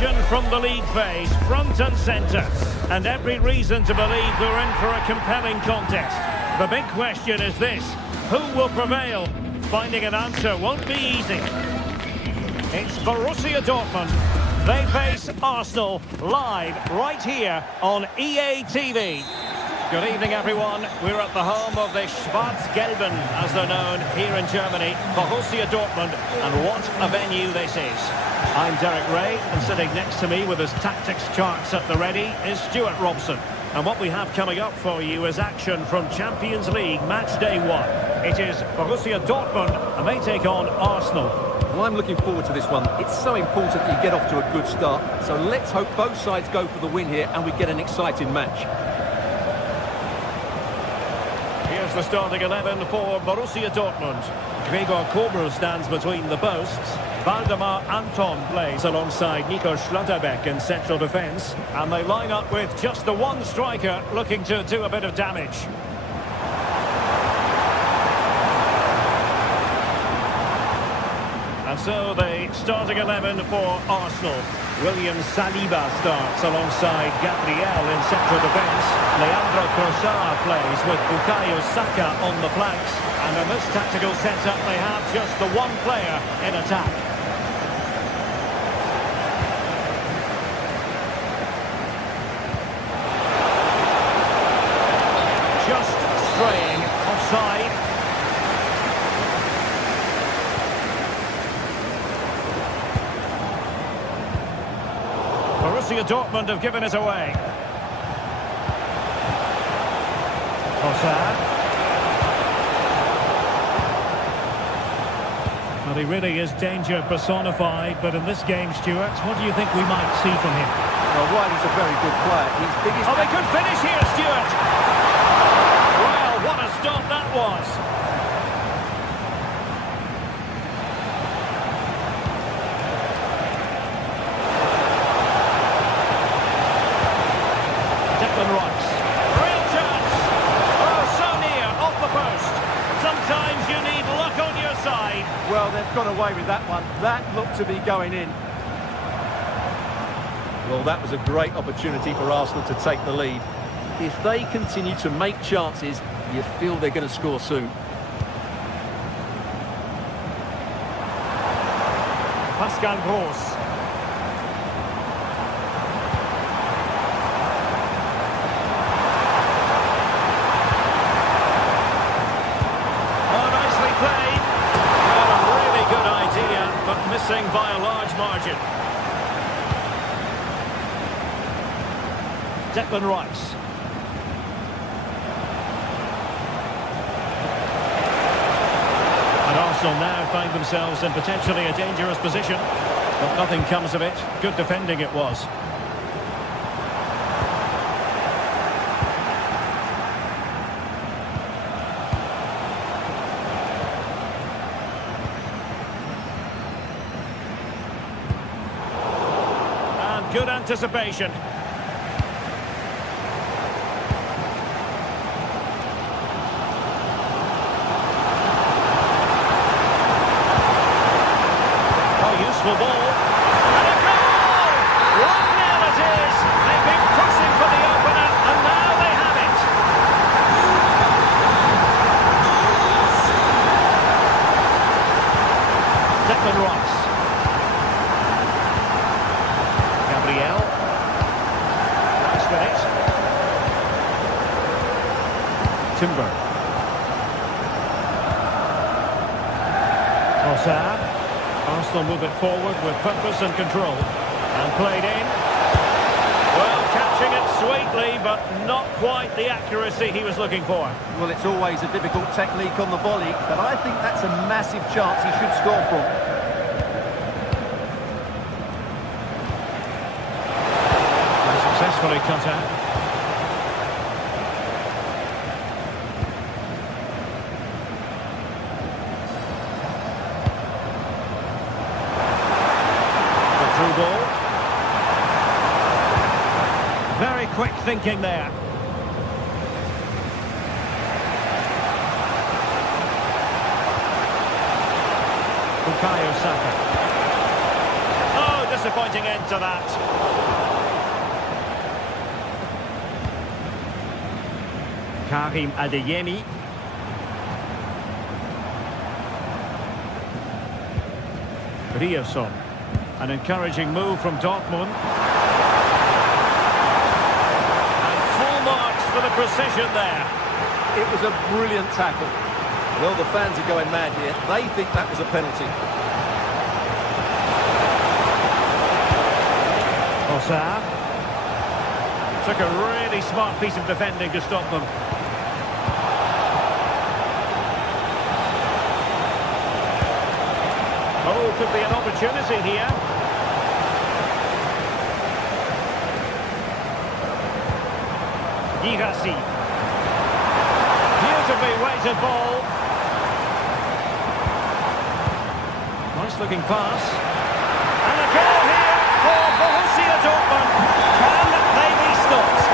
Action from the league phase, front and centre. And every reason to believe we're in for a compelling contest. The big question is this: who will prevail? Finding an answer won't be easy. It's Borussia Dortmund. They face Arsenal live right here on EA TV. Good evening, everyone. We're at the home of the Schwarz-Gelben, as they're known here in Germany, Borussia Dortmund, and what a venue this is. I'm Derek Ray, and sitting next to me with his tactics charts at the ready is Stuart Robson. And what we have coming up for you is action from Champions League match day 1. It is Borussia Dortmund, and they take on Arsenal. Well, I'm looking forward to this one. It's so important that you get off to a good start. So let's hope both sides go for the win here and we get an exciting match. Here's the starting 11 for Borussia Dortmund. Gregor Kobel stands between the posts. Waldemar Anton plays alongside Nico Schlotterbeck in central defence. And they line up with just the one striker looking to do a bit of damage. And so the starting 11 for Arsenal. William Saliba starts alongside Gabriel in central defence. Leandro Trossard plays with Bukayo Saka on the flanks. And in this tactical setup, they have just the one player in attack. Just straying offside. Borussia Dortmund have given it away. Trossard. Well, he really is danger personified, but in this game, Stuart, what do you think we might see from him? Well, Riley's a very good player. His biggest... Oh, they could finish here, Stuart! Well, what a stop that was! Rice. Real chance. Oh, so near, off the post. Sometimes you need luck on your side. Well, they've got away with that one. That looked to be going in. Well, that was a great opportunity for Arsenal to take the lead. If they continue to make chances, you feel they're going to score soon. Pascal Gross. Missing by a large margin. Declan Rice. And Arsenal now find themselves in potentially a dangerous position, but nothing comes of it. Good defending it was. Good anticipation. Oh, useful ball. And a goal! 1-0 it is. They've been pressing for the opener, and now they have it. Declan Rice. Gabriel. Nice with it. Timber. Trossard. Arsenal move it forward with purpose and control. And played in. Well, catching it sweetly, but not quite the accuracy he was looking for. Well, it's always a difficult technique on the volley, but I think that's a massive chance he should score from. Successfully cut out. The through ball. Very quick thinking there. Bukayo Saka. Oh, disappointing end to that. Karim Adeyemi. Rierson. An encouraging move from Dortmund. And full marks for the precision there. It was a brilliant tackle. Well, the fans are going mad here. They think that was a penalty. Ossar. Took a really smart piece of defending to stop them. Oh, could be an opportunity here. Girassi. Beautifully weighted ball. Nice looking pass. And a goal here for Borussia Dortmund. Can they be stopped?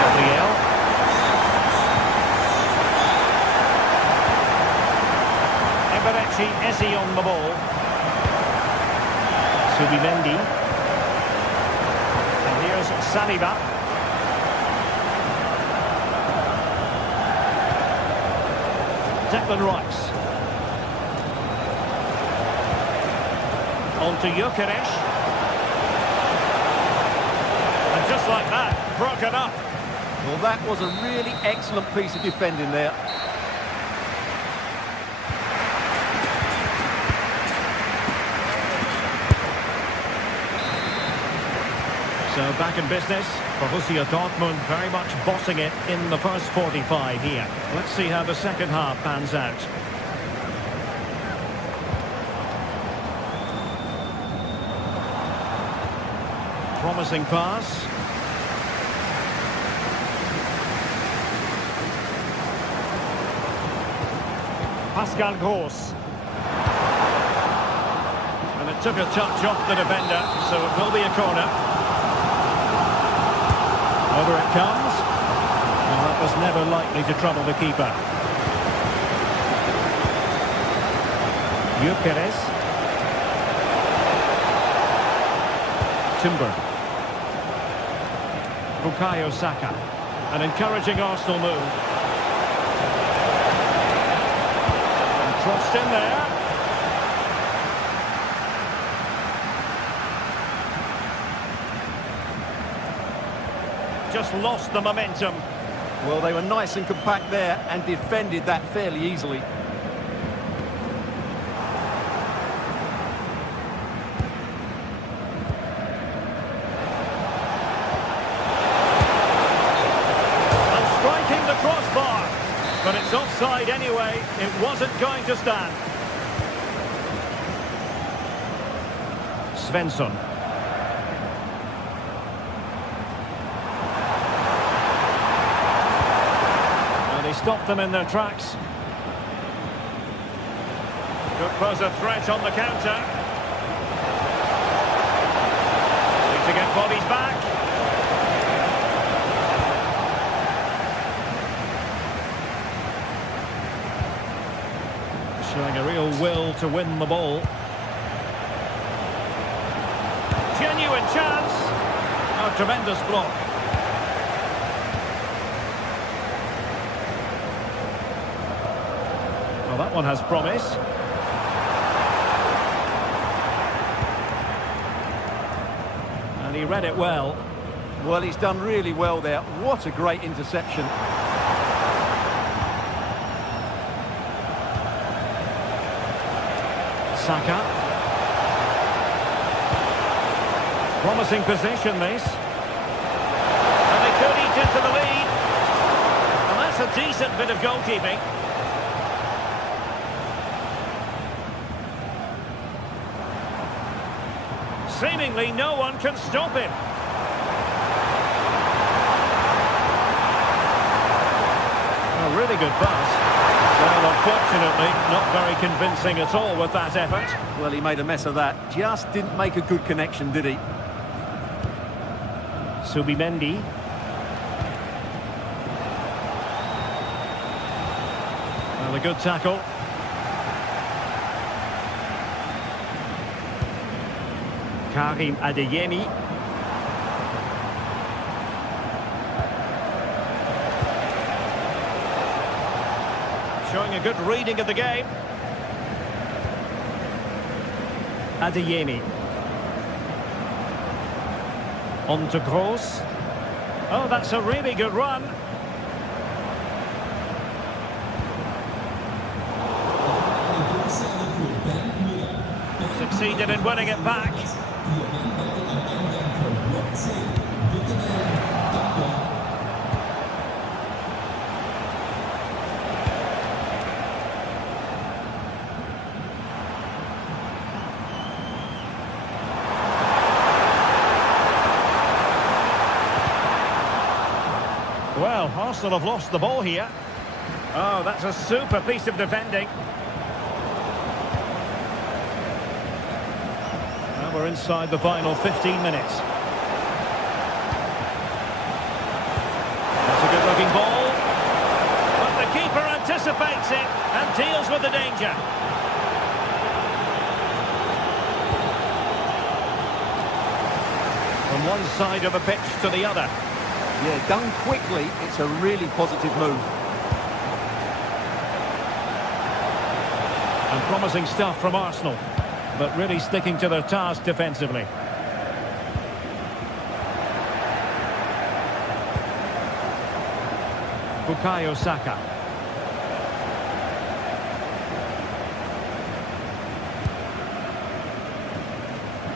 Gabriel. Eberechi Eze on the ball. Subimendi. And here's Saliba. Declan Rice. On to Gyökeres. And just like that, broken up. Well, that was a really excellent piece of defending there. So back in business, Borussia Dortmund very much bossing it in the first 45 here. Let's see how the second half pans out. Promising pass. Pascal Gross. And it took a touch off the defender, so it will be a corner. Over it comes. And that was never likely to trouble the keeper. Gyökeres. Timber. Bukayo Saka. An encouraging Arsenal move. And crossed in there. Just lost the momentum. Well, they were nice and compact there and defended that fairly easily. And striking the crossbar. But it's offside anyway. It wasn't going to stand. Svensson. Stop them in their tracks. Could pose a threat on the counter. Need to get bodies back. Showing a real will to win the ball. Genuine chance. A tremendous block. Well, that one has promise. And he read it well. Well, he's done really well there. What a great interception. Saka. Promising position, this. And they could eat into the lead. And that's a decent bit of goalkeeping. Seemingly no one can stop him. A really good pass. Well, unfortunately, not very convincing at all with that effort. Well, he made a mess of that. Just didn't make a good connection, did he? Subimendi. Well, a good tackle. Karim Adeyemi. Showing a good reading of the game. Adeyemi. On to Gross. Oh, that's a really good run. Succeeded in winning it back. Well, Arsenal have lost the ball here. Oh, that's a super piece of defending. Well, we're inside the final 15 minutes. That's a good-looking ball. But the keeper anticipates it and deals with the danger. From one side of the pitch to the other. Yeah, done quickly, it's a really positive move. And promising stuff from Arsenal, but really sticking to their task defensively. Bukayo Saka.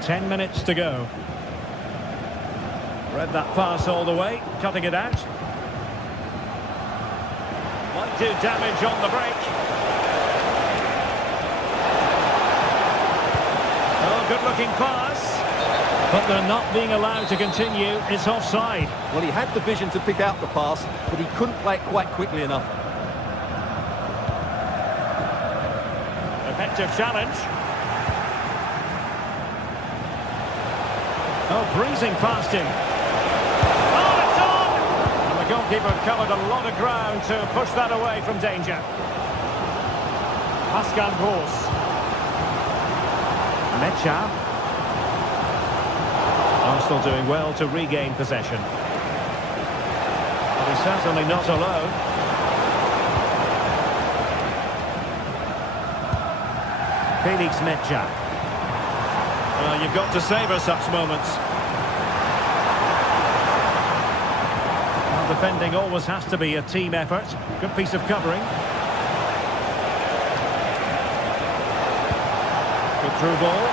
Ten minutes to go. Read that pass all the way, cutting it out. Might do damage on the break. Oh, good-looking pass. But they're not being allowed to continue. It's offside. Well, he had the vision to pick out the pass, but he couldn't play it quite quickly enough. Effective challenge. Oh, breezing past him. The goalkeeper covered a lot of ground to push that away from danger. Pascal Gross. Mecha. Arsenal doing well to regain possession. But he's certainly not alone. Felix Mecha. You've got to savour such moments. Defending always has to be a team effort. Good piece of covering. Good through ball.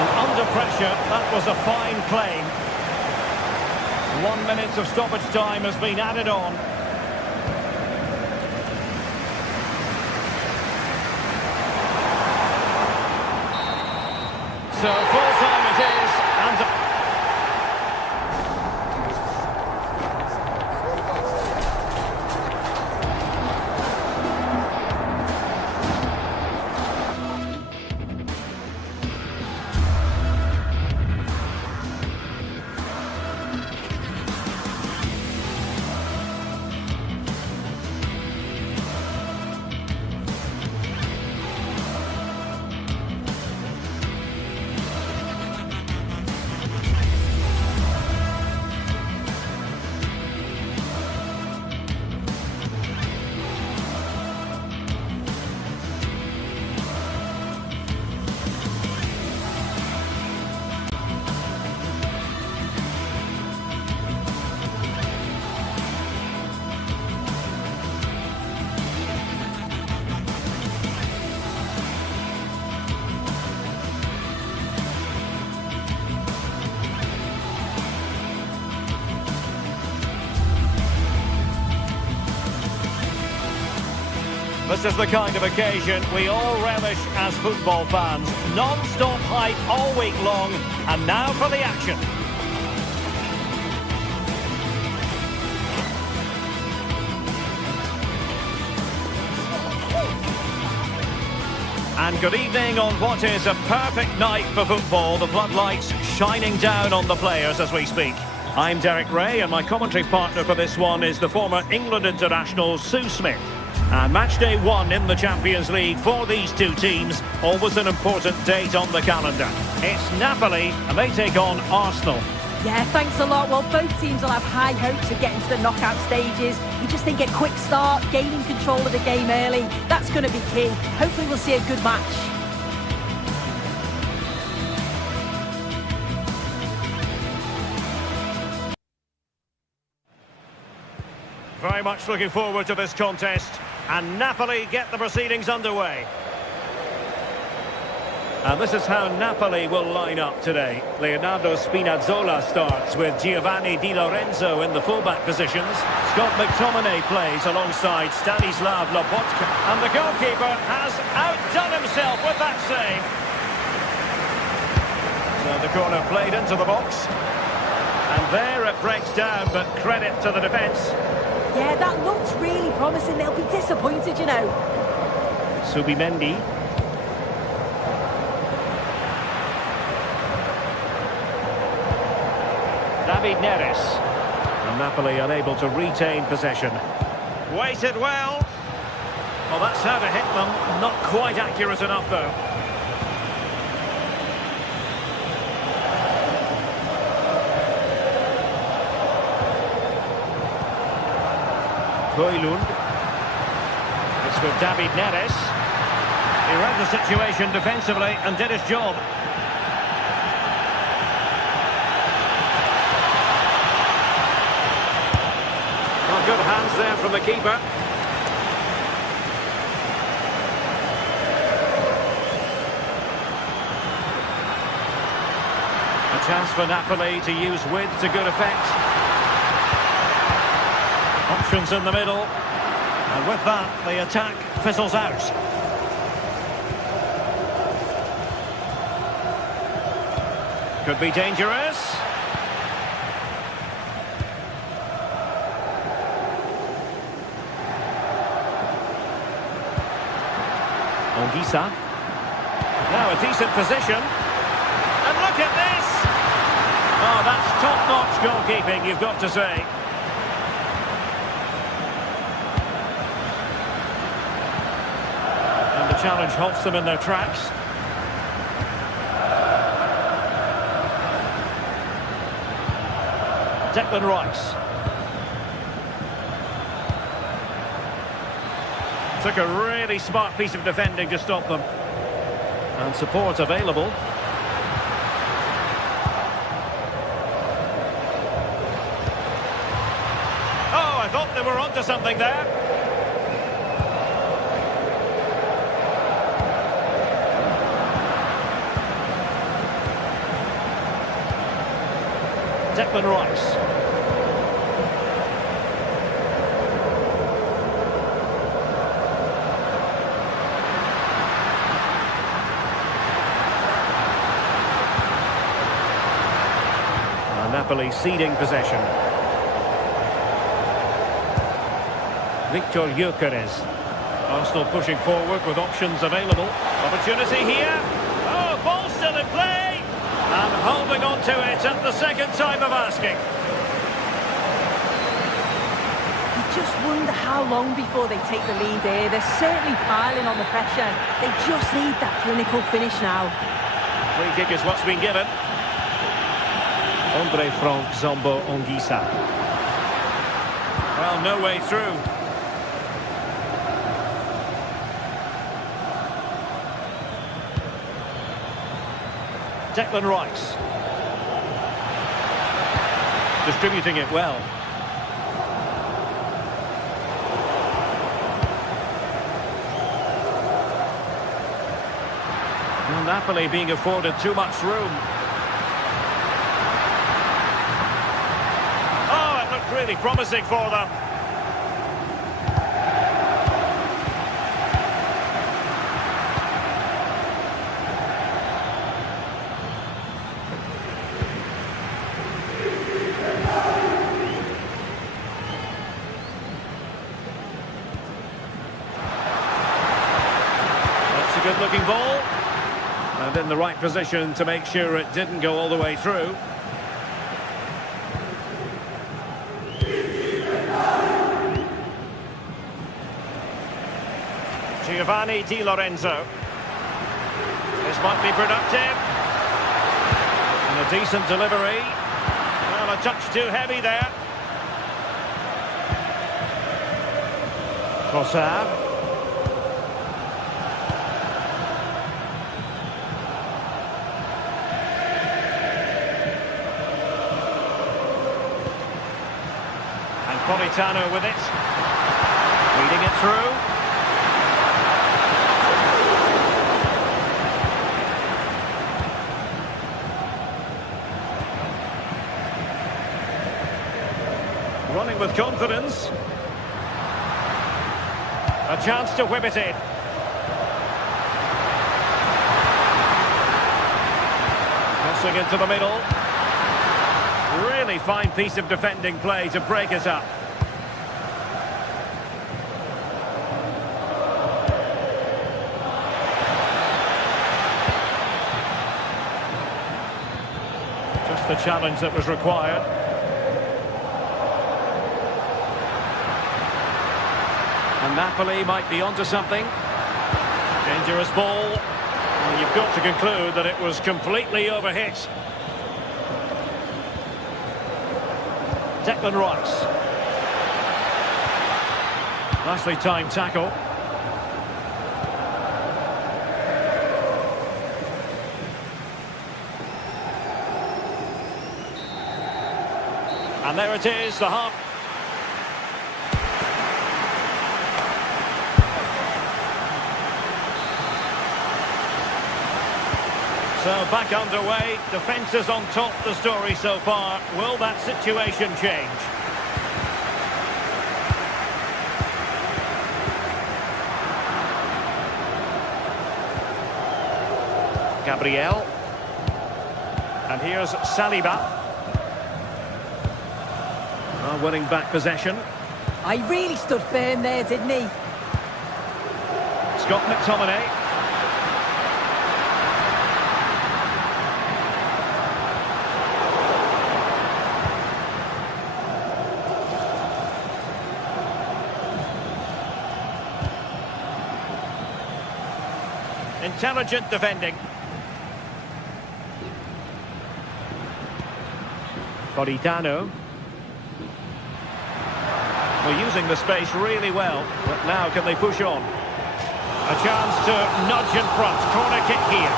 And under pressure, that was a fine claim. 1 minute of stoppage time has been added on. So full time it is, and this is the kind of occasion we all relish as football fans. Non-stop hype all week long, and now for the action. And good evening on what is a perfect night for football. The floodlights shining down on the players as we speak. I'm Derek Ray, and my commentary partner for this one is the former England international Sue Smith. And match day 1 in the Champions League for these two teams. Always an important date on the calendar. It's Napoli and they take on Arsenal. Yeah, thanks a lot. Well, both teams will have high hopes of getting to the knockout stages. You just think a quick start, gaining control of the game early, that's going to be key. Hopefully we'll see a good match. Very much looking forward to this contest. And Napoli get the proceedings underway. And this is how Napoli will line up today. Leonardo Spinazzola starts with Giovanni Di Lorenzo in the fullback positions. Scott McTominay plays alongside Stanislav Lobotka. And the goalkeeper has outdone himself with that save. So the corner played into the box. And there it breaks down, but credit to the defence. Yeah, that looks really promising. They'll be disappointed, you know. Subimendi. David Neres. And Napoli unable to retain possession. Weighted well. Well, that's how to hit them. Not quite accurate enough, though. Højlund. It's with David Neres. He read the situation defensively and did his job. Well, good hands there from the keeper. A chance for Napoli to use width to good effect. Options in the middle, and with that the attack fizzles out. Could be dangerous. Ongisa. Now a decent position, and look at this. Oh, that's top-notch goalkeeping, you've got to say. Challenge halts them in their tracks. Declan Rice. Took a really smart piece of defending to stop them. And support available. Oh, I thought they were onto something there. Declan Rice. Napoli ceding possession. Victor Gyökeres. Arsenal pushing forward with options available. Opportunity here. Oh, ball still in play. And holding on to it at the second time of asking. You just wonder how long before they take the lead here. They're certainly piling on the pressure. They just need that clinical finish now. Free kick is what's been given. Andre Frank Zambo Ongisa. Well, no way through. Declan Rice. Distributing it well. Well, Napoli being afforded too much room. Oh, it looked really promising for them. Good looking ball, and in the right position to make sure it didn't go all the way through. Giovanni Di Lorenzo. This might be productive. And a decent delivery. Well, a touch too heavy there. Trossard. And Politano with it. Reading it through. Running with confidence. A chance to whip it in. Crossing into the middle. Really fine piece of defending play to break us up. Just the challenge that was required. And Napoli might be onto something. Dangerous ball. And you've got to conclude that it was completely overhit. Declan Rice. Nicely timed tackle. And there it is, the half. So back underway, defence is on top the story so far. Will that situation change? Gabriel. And here's Saliba. Winning back possession. I really stood firm there, didn't he? Scott McTominay. Intelligent defending. Politano. Well, using the space really well, but now can they push on? A chance to nudge in front. Corner kick here.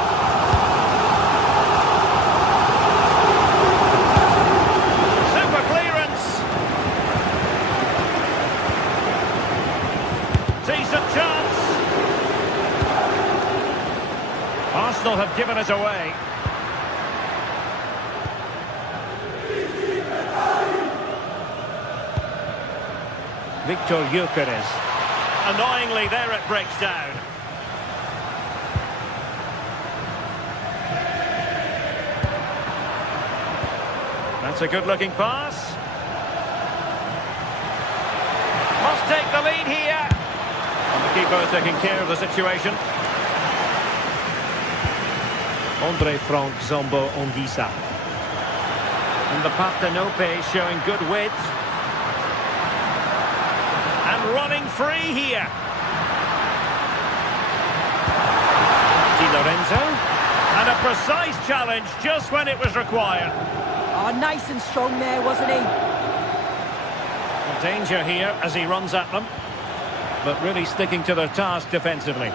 Super clearance. Decent chance. Arsenal have given it away. Victor Gyökeres. Annoyingly, there it breaks down. That's a good-looking pass. Must take the lead here. And the keeper is taking care of the situation. Andre Frank Zombo Ongisa. And the Partenope showing good width. And running free here. Di Lorenzo. And a precise challenge just when it was required. Oh, nice and strong there, wasn't he? Danger here as he runs at them. But really sticking to their task defensively.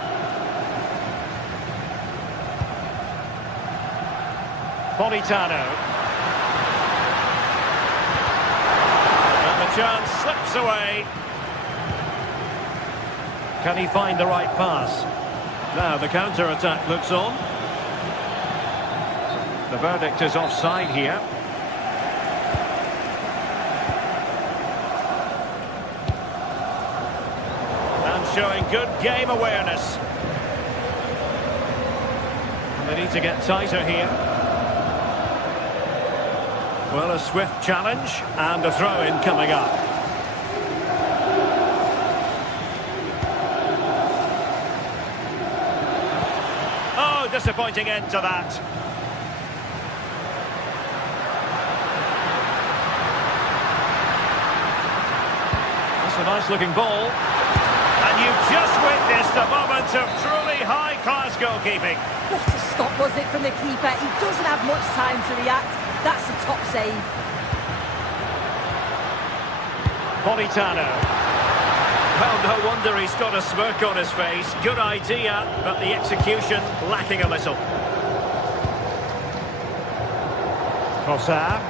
Politano. And the chance slips away. Can he find the right pass? Now the counter-attack looks on. The verdict is offside here. And showing good game awareness. And they need to get tighter here. Well, a swift challenge and a throw-in coming up. Oh, disappointing end to that. That's a nice-looking ball. And You've just witnessed a moment of truly high-class goalkeeping. What a stop was it from the keeper. He doesn't have much time to react. That's a top save. Politano. Well, no wonder he's got a smirk on his face. Good idea, but the execution lacking a little. Trossard.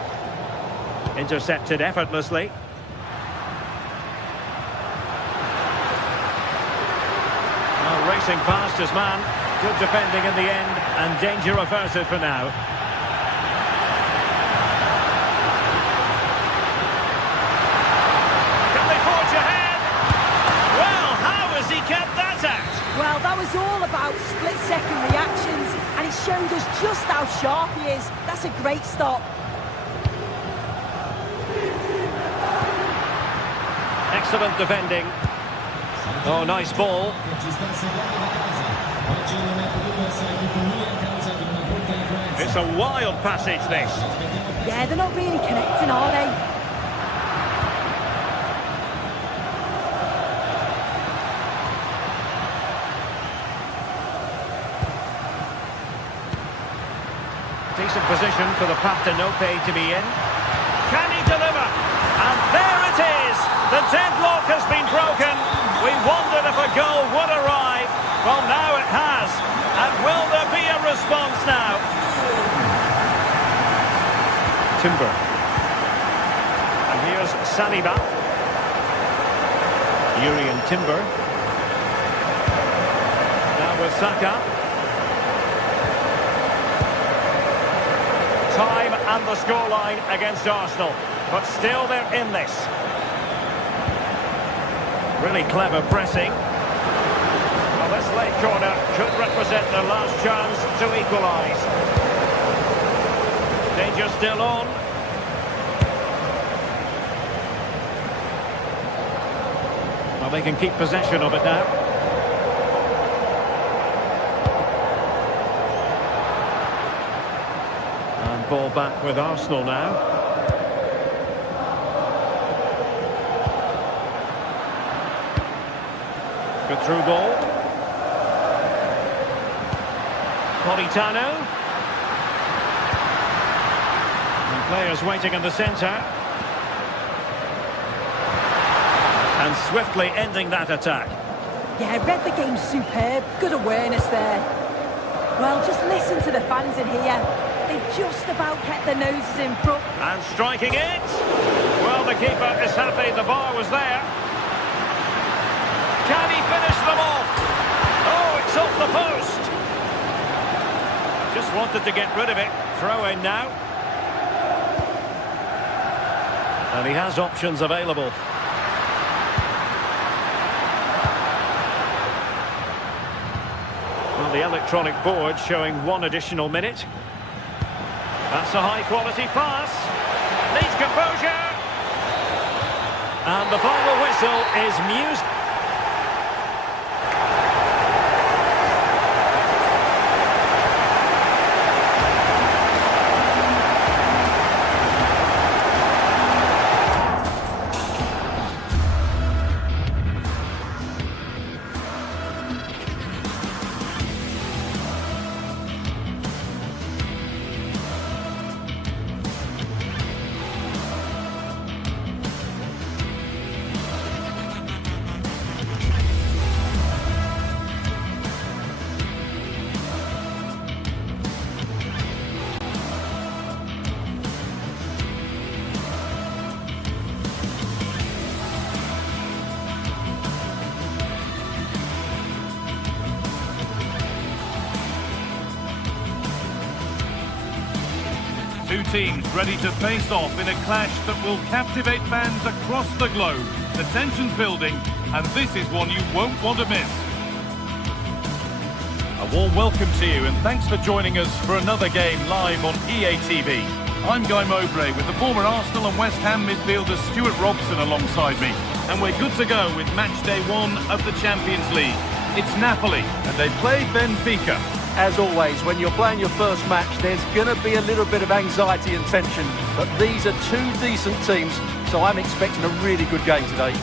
Intercepted effortlessly. Well, racing past his man. Good defending in the end, and danger averted for now. Can they forge ahead? Well, how has he kept that out? Well, that was all about split-second reactions, and it showed us just how sharp he is. That's a great stop. Excellent defending. Oh, nice ball. It's a wild passage, this. Yeah, they're not really connecting, are they? Decent position for the Partenope to be in. Can he deliver? And there it is! The deadlock has been broken. We wondered if a goal would arrive. Well, now it has. And will there be a response now? Timber. And here's Saliba. Urian Timber. Now with Saka. Time and the scoreline against Arsenal. But still they're in this. Really clever pressing. Well, this late corner could represent their last chance to equalise. Danger still on. Well, they can keep possession of it now. And ball back with Arsenal now. Good through ball. Politano. And players waiting in the centre. And swiftly ending that attack. Yeah, read the game superb. Good awareness there. Well, just listen to the fans in here. They've just about kept their noses in front. And striking it. Well, the keeper is happy the bar was there. Can he finish them off? Oh, it's off the post. Just wanted to get rid of it. Throw in now. And he has options available. Well, the electronic board showing 1 additional minute. That's a high-quality pass. Needs composure. And the final whistle is music. Two teams ready to face off in a clash that will captivate fans across the globe. The tension's building, and this is one you won't want to miss. A warm welcome to you, and thanks for joining us for another game live on EA TV. I'm Guy Mowbray with the former Arsenal and West Ham midfielder Stuart Robson alongside me, and we're good to go with match day 1 of the Champions League. It's Napoli, and they play Benfica. As always, when you're playing your first match, there's going to be a little bit of anxiety and tension. But these are two decent teams, so I'm expecting a really good game today.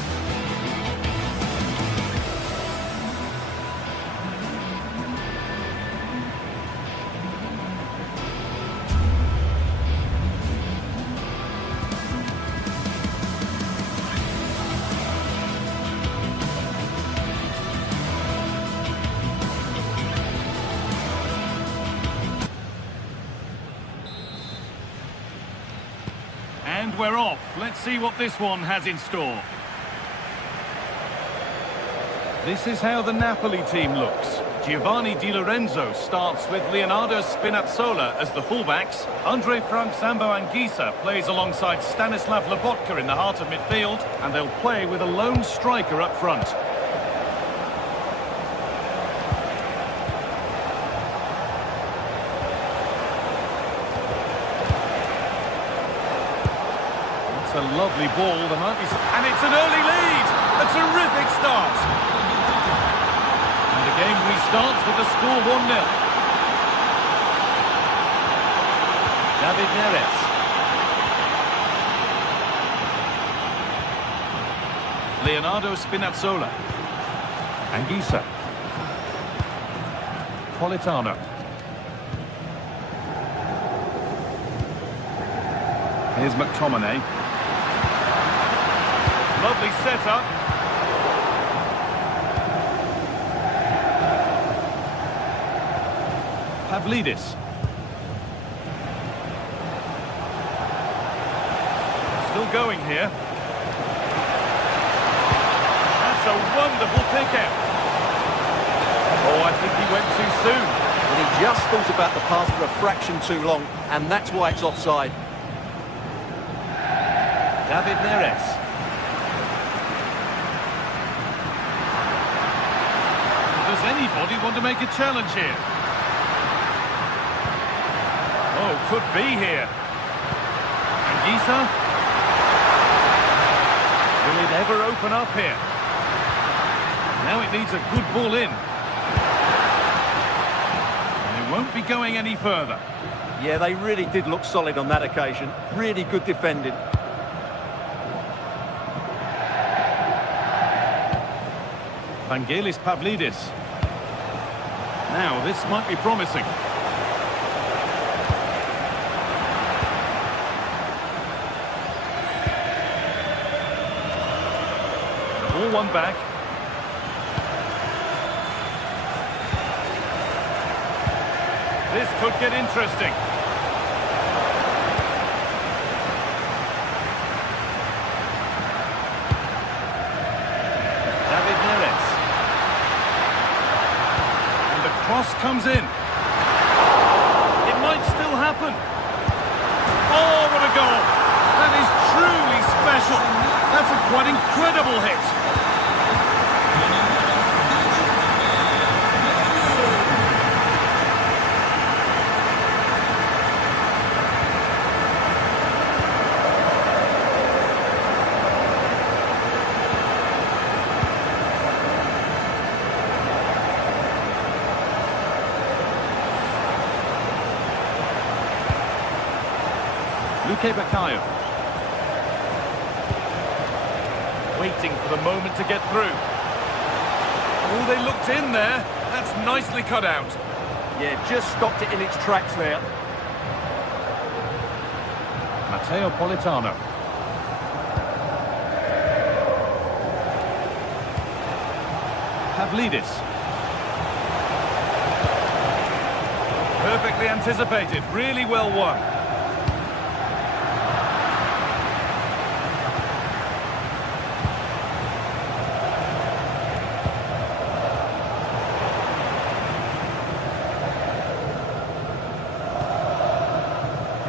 we're off. Let's see what this one has in store. This is how the Napoli team looks. Giovanni Di Lorenzo starts with Leonardo Spinazzola as the fullbacks. Andre Frank Zambo Anguissa plays alongside Stanislav Lobotka in the heart of midfield, and they'll play with a lone striker up front. It's a lovely ball, and it's an early lead! A terrific start! And the game restarts with the score 1-0. David Neres. Leonardo Spinazzola. Anguissa. Politano. Here's McTominay. Lovely setup. Pavlidis. Still going here. That's a wonderful pick-out. Oh, I think he went too soon. And he just thought about the pass for a fraction too long, and that's why it's offside. David Neres. Does anybody want to make a challenge here? Oh, could be here. Anguissa. Will it ever open up here? Now it needs a good ball in. And it won't be going any further. Yeah, they really did look solid on that occasion. Really good defending. Vangelis Pavlidis. Now, this might be promising. The ball won back. This could get interesting. David Neres. And the cross comes in. It might still happen. Oh, what a goal! That is truly special. That's a quite incredible hit. Bakayo. Waiting for the moment to get through. Oh, they looked in there. That's nicely cut out. Yeah, just stopped it in its tracks there. Matteo Politano. Pavlidis. Perfectly anticipated. Really well won.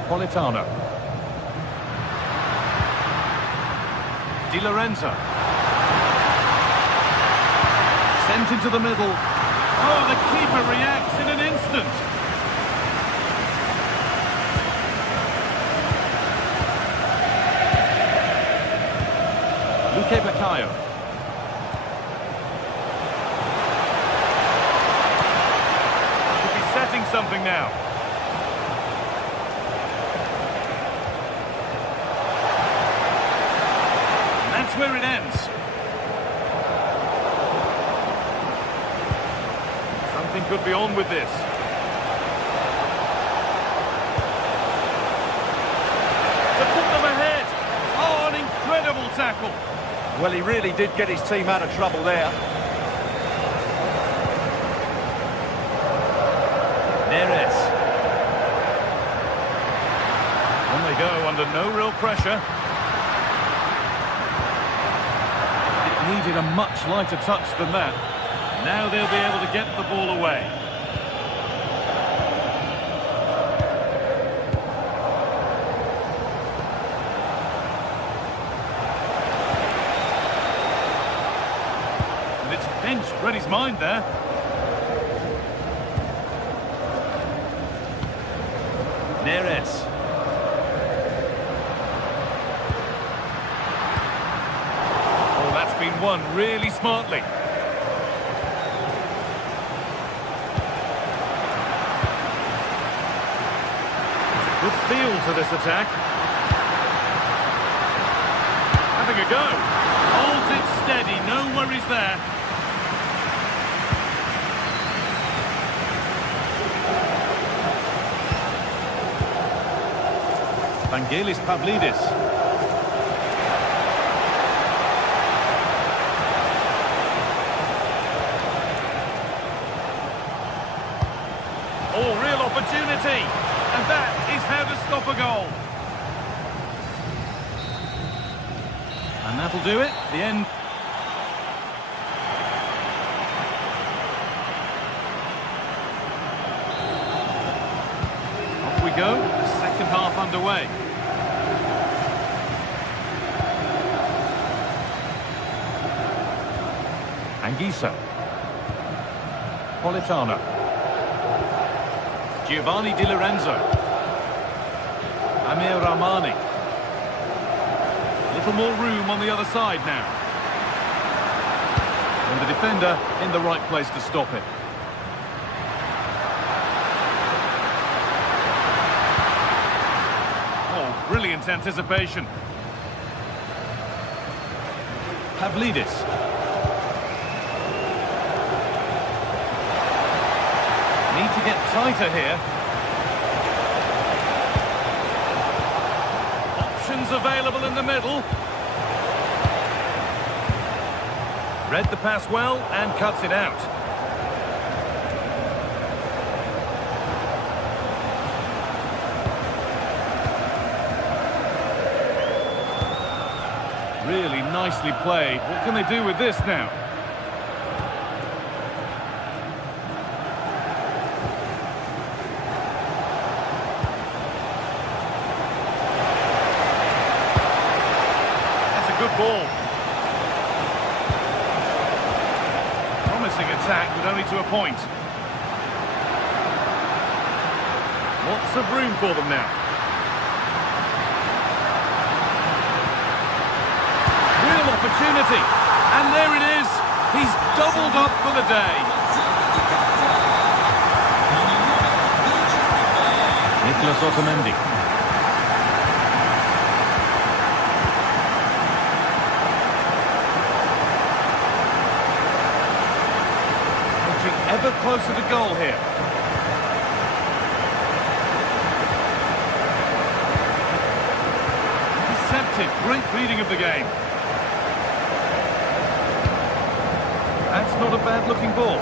Politano. Di Lorenzo. Sent into the middle. Oh, the keeper reacts in an instant. Bakayo. Should be setting something now. That's where it ends. Something could be on with this. To put them ahead. Oh, an incredible tackle. Well, he really did get his team out of trouble there. Neres. On they go under no real pressure. Needed a much lighter touch than that. Now they'll be able to get the ball away. And it's pinched, read his mind there. Neres. Oh, that's been won really smartly. Good feel to this attack. Having a go. Holds it steady, no worries there. Vangelis Pavlidis. Oh, real opportunity. And that is how to stop a goal. And that'll do it. The end. Off we go. The second half underway. Anguissa. Politano. Giovanni Di Lorenzo. Amir Rahmani. A little more room on the other side now. And the defender in the right place to stop it. Oh, brilliant anticipation. Pavlidis. Need to get tighter here. Options available in the middle. Read the pass well and cuts it out. Really nicely played. What can they do with this now? Good ball. Promising attack, but only to a point. Lots of room for them now. Real opportunity. And there it is. He's doubled up for the day. Nicolas Otamendi. Ever closer to goal here. Intercepted. Great reading of the game. That's not a bad looking ball.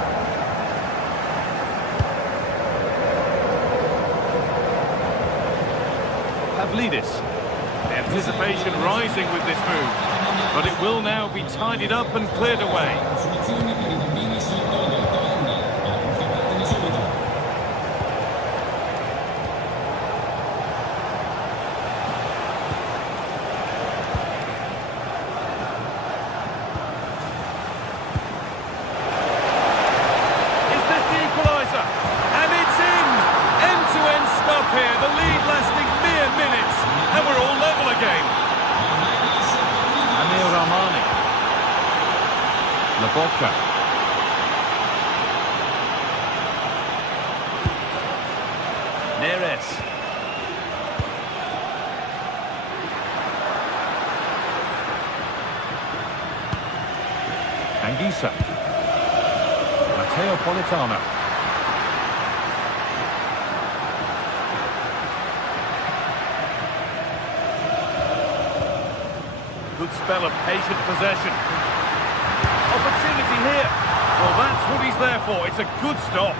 Pavlidis. The anticipation rising with this move. But it will now be tidied up and cleared away. Here, the lead lasting mere minutes, and we're all level again. Amir Rahmani. Laboca. Neres. Anguissa. Matteo Politano. Good spell of patient possession. Opportunity here. Well, that's what he's there for. It's a good stop.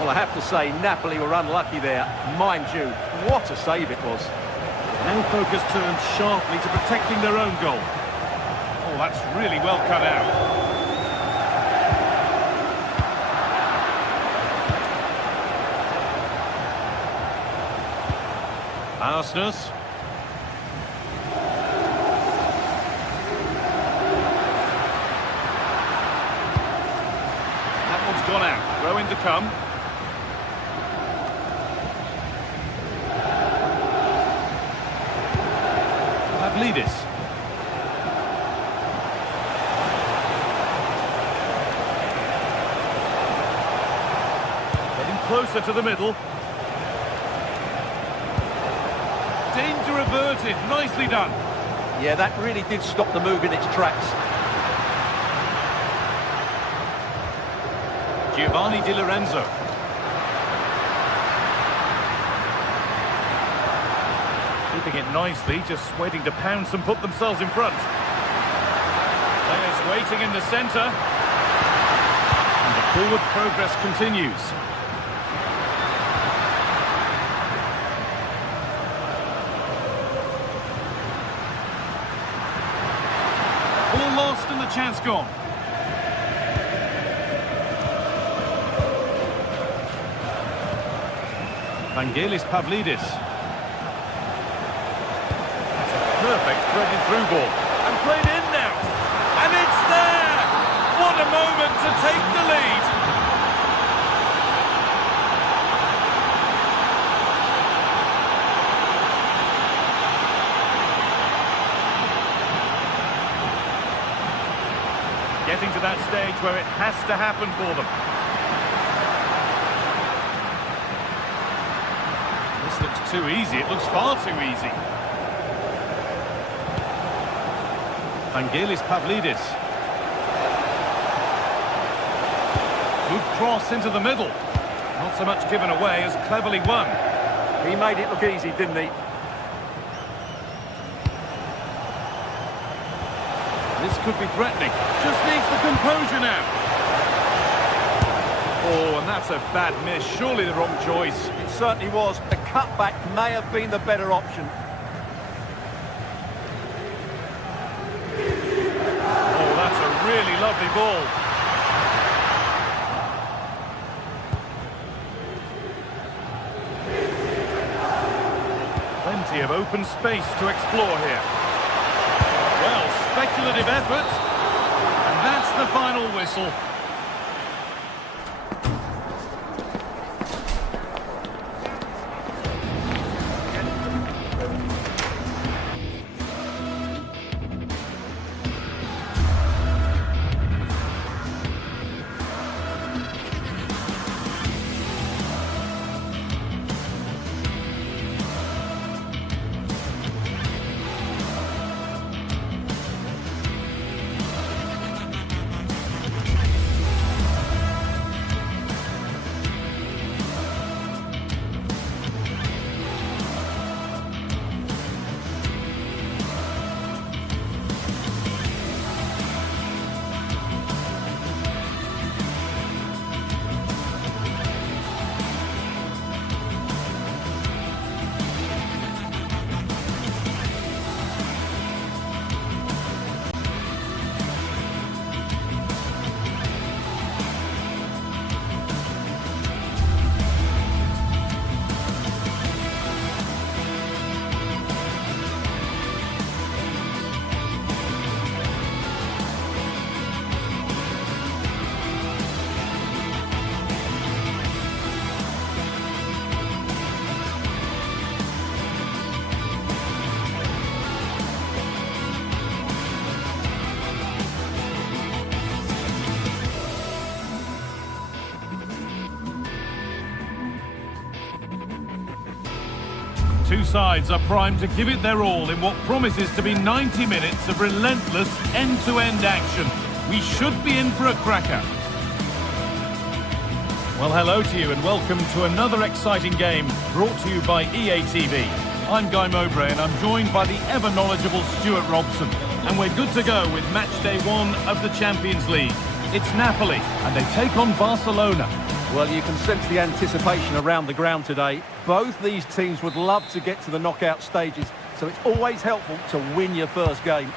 Well, I have to say, Napoli were unlucky there. Mind you, what a save it was. Now focus turns sharply to protecting their own goal. Oh, that's really well cut out. Arsenus. That one's gone out. Throw in to come. Pavlidis. Getting closer to the middle. Danger averted. Nicely done. Yeah, that really did stop the move in its tracks. Giovanni Di Lorenzo. Keeping it nicely, just waiting to pounce and put themselves in front. Players waiting in the centre. And the forward progress continues. All lost and the chance gone. Vangelis Pavlidis. That's a perfect threaded through ball. And played in now. And it's there! What a moment to take the lead. Getting to that stage where it has to happen for them. This looks too easy. It looks far too easy. Vangelis Pavlidis. Good cross into the middle. Not so much given away as cleverly won. He made it look easy, didn't he? This could be threatening. Just needs the composure now. Oh, and that's a bad miss. Surely the wrong choice. It certainly was. The cutback may have been the better option. Oh, that's a really lovely ball. Plenty of open space to explore here. Well, speculative effort, and that's the final whistle. Two sides are primed to give it their all in what promises to be 90 minutes of relentless end-to-end action. We should be in for a cracker. Well, hello to you and welcome to another exciting game brought to you by EA TV. I'm Guy Mowbray and I'm joined by the ever-knowledgeable Stuart Robson. And we're good to go with match day 1 of the Champions League. It's Napoli and they take on Barcelona. Well, you can sense the anticipation around the ground today. Both these teams would love to get to the knockout stages. so it's always helpful to win your first game.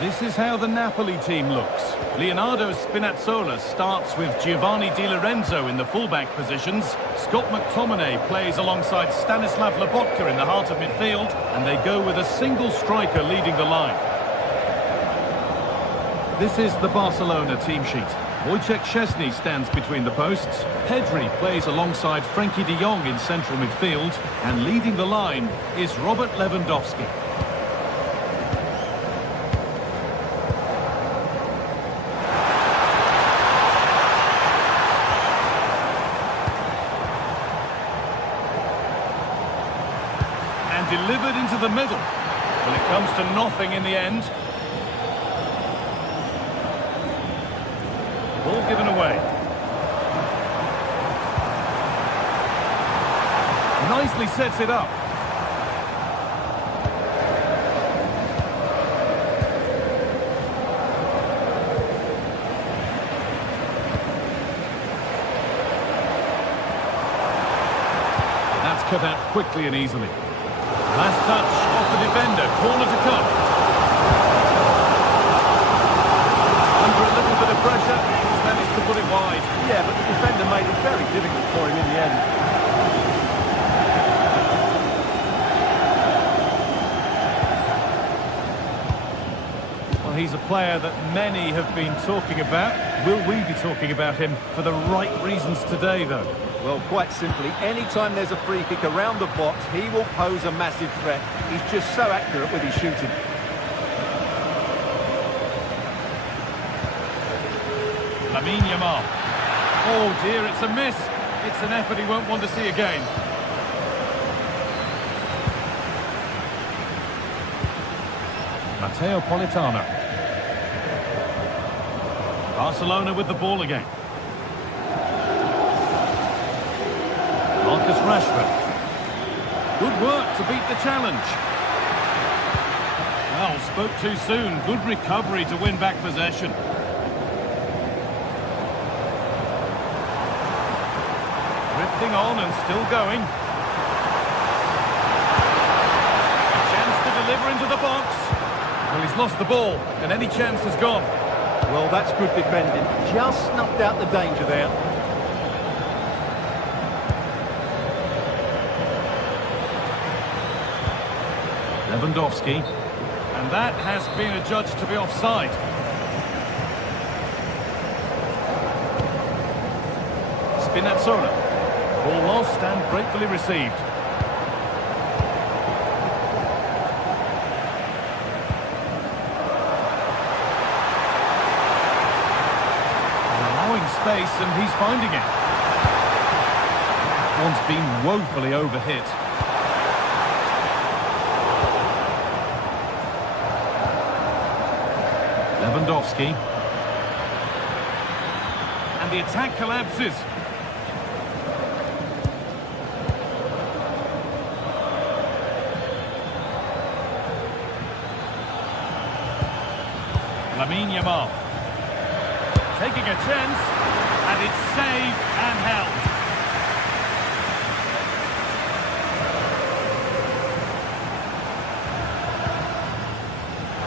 This is how the Napoli team looks. Leonardo Spinazzola starts with Giovanni Di Lorenzo in the fullback positions. Scott McTominay plays alongside Stanislav Lobotka in the heart of midfield, and they go with a single striker leading the line. This is the Barcelona team sheet. Wojciech Szczesny stands between the posts. Pedri plays alongside Frenkie de Jong in central midfield, and leading the line is Robert Lewandowski. Delivered into the middle. Well, it comes to nothing in the end. Ball given away. Nicely sets it up. That's cut out quickly and easily. Last touch off the defender, corner to come. Under a little bit of pressure, he's managed to put it wide. Yeah, but the defender made it very difficult for him in the end. Well, he's a player that many have been talking about. Will we be talking about him for the right reasons today, though? Well, quite simply, anytime there's a free kick around the box, he will pose a massive threat. He's just so accurate with his shooting. Lamine Yamal. Oh dear, it's a miss. It's an effort he won't want to see again. Matteo Politano. Barcelona with the ball again. Marcus Rashford. Good work to beat the challenge. Well, spoke too soon. Good recovery to win back possession. Drifting on and still going. A chance to deliver into the box. Well, he's lost the ball, and any chance is gone. Well, that's good defending. Just snuffed out the danger there. Lewandowski. And that has been adjudged to be offside. Spinazzola. Ball lost and gratefully received. Allowing space, and he's finding it. That one's been woefully overhit. Lewandowski. And the attack collapses. Lamine Yamal. Taking a chance, and it's saved and held.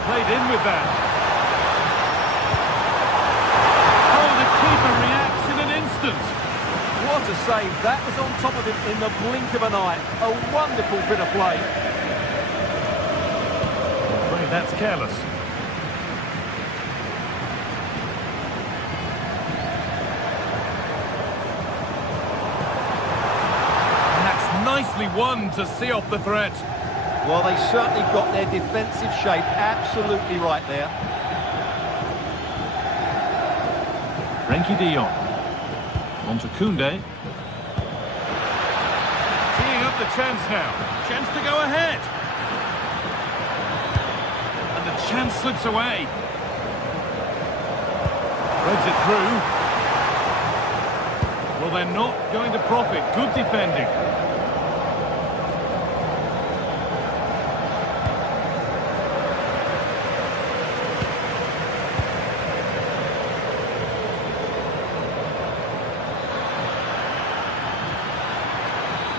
Played in with that. What a save. That was on top of him in the blink of an eye. A wonderful bit of play. I'm afraid that's careless. And that's nicely won to see off the threat. Well, they certainly got their defensive shape absolutely right there. Frenkie de Jong. On to Koundé. Teeing up the chance now. Chance to go ahead. And the chance slips away. Threads it through. Well, they're not going to profit. Good defending.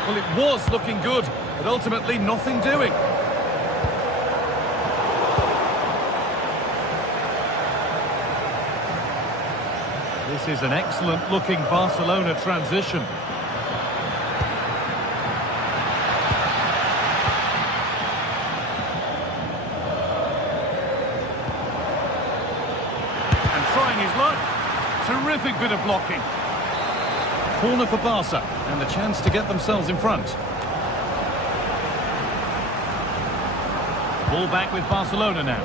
Well, it was looking good, but ultimately nothing doing. This is an excellent-looking Barcelona transition. And trying his luck. Terrific bit of blocking. Corner for Barca, and the chance to get themselves in front. Ball back with Barcelona now.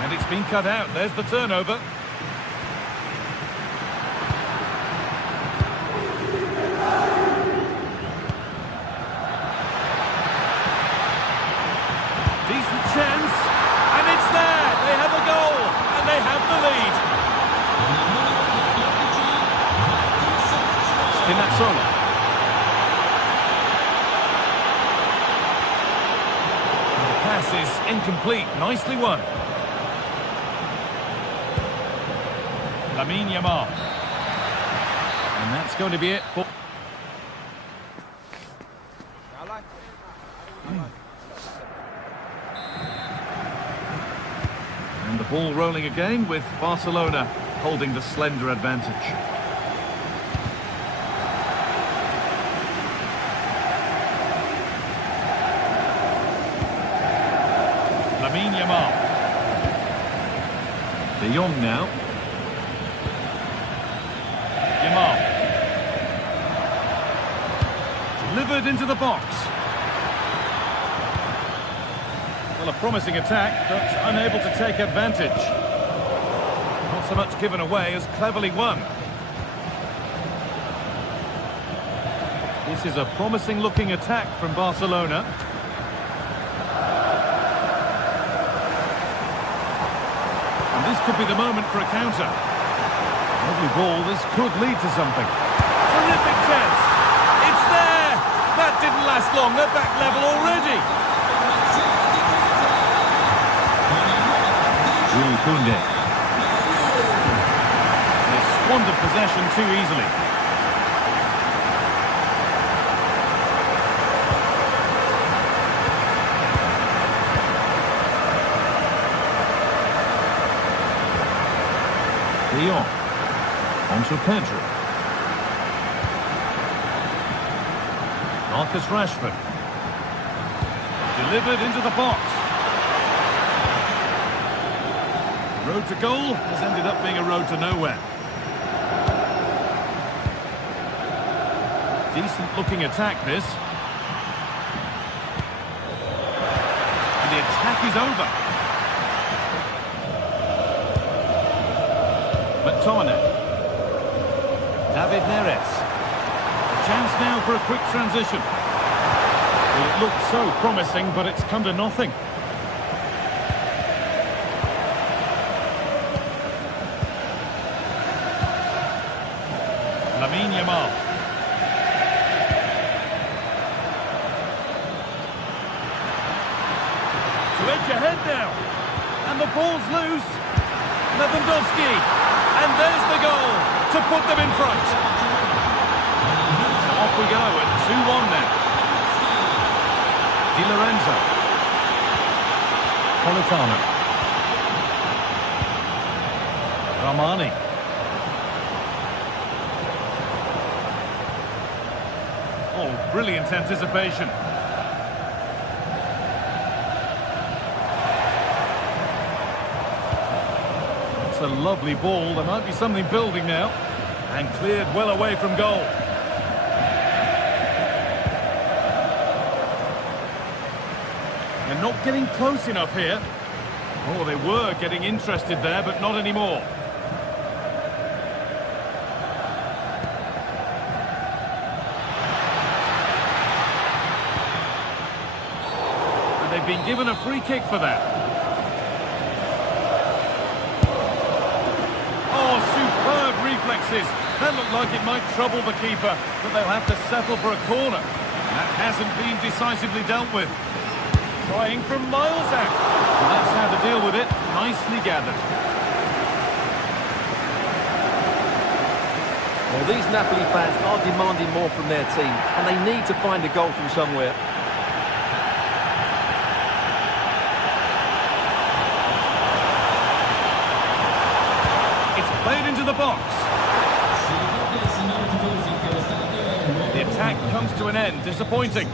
And it's been cut out. There's the turnover. Decent chance. And it's there. They have a goal. And they have the lead. Spinazzola. Pass is incomplete. Nicely won. Lamine Yamal. And that's going to be it for... And the ball rolling again with Barcelona holding the slender advantage. Lamine Yamal. De Jong now. Yamal. Delivered into the box. Well, a promising attack, but unable to take advantage. Not so much given away as cleverly won. This is a promising looking attack from Barcelona. This could be the moment for a counter. Lovely ball, this could lead to something. Terrific chance. It's there. That didn't last long. They're back level already. Jules Koundé. They squandered possession too easily. De Jong. Onto Pedro. Marcus Rashford. Delivered into the box. The road to goal has ended up being a road to nowhere. Decent looking attack this. And the attack is over. McTominay. David Neres. A chance now for a quick transition. Well, it looked so promising, but it's come to nothing. Lamine Yamal. To edge ahead now. And the ball's loose. Lewandowski. And there's the goal to put them in front. So off we go at 2-1 now. Di Lorenzo. Politano. Ramani. Oh, brilliant anticipation. It's a lovely ball. There might be something building now. And cleared well away from goal. They're not getting close enough here. Oh, they were getting interested there, but not anymore. And they've been given a free kick for that. Oh, superb reflexes. That looked like it might trouble the keeper, but they'll have to settle for a corner. That hasn't been decisively dealt with. Trying from miles out. And that's how to deal with it. Nicely gathered. Well, these Napoli fans are demanding more from their team, and they need to find a goal from somewhere. It's played into the box. The attack comes to an end. Disappointing.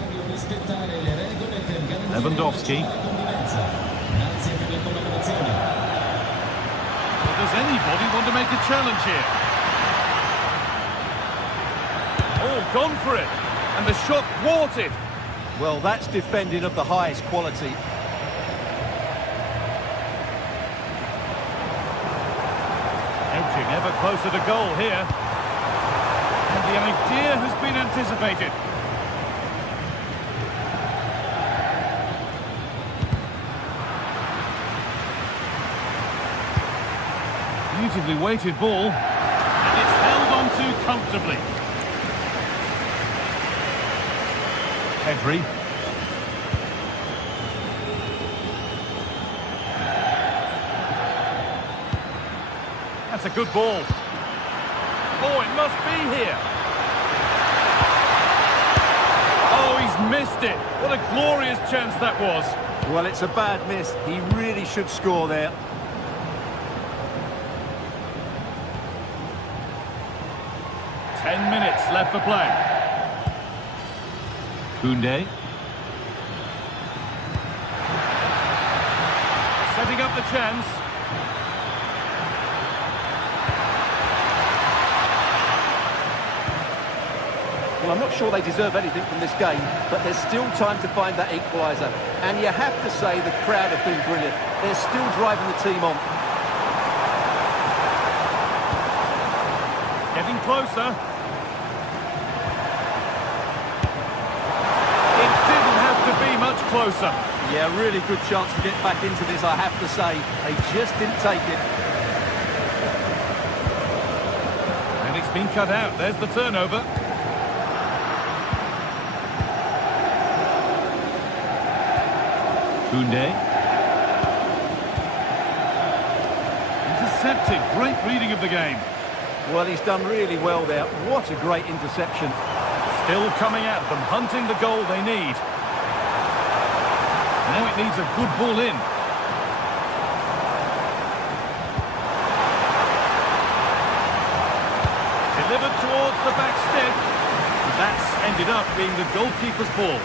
Lewandowski. Well, does anybody want to make a challenge here? Oh, gone for it. And the shot thwarted. Well, that's defending of the highest quality. Edging ever closer to goal here. And the idea has been anticipated. Beautifully weighted ball. And it's held on to comfortably. Pedri. That's a good ball. Oh, it must be here. Oh, he's missed it. What a glorious chance that was. Well, it's a bad miss. He really should score there. Minutes left for play. Koundé. Setting up the chance. Well, I'm not sure they deserve anything from this game, but there's still time to find that equaliser. And you have to say the crowd have been brilliant. They're still driving the team on. Getting closer. Be much closer. Yeah, really good chance to get back into this, I have to say. They just didn't take it. And it's been cut out. There's the turnover. Koundé. Intercepted. Great reading of the game. Well, he's done really well there. What a great interception. Still coming at them, hunting the goal they need. Now it needs a good ball in. Delivered towards the back stick. That's ended up being the goalkeeper's ball.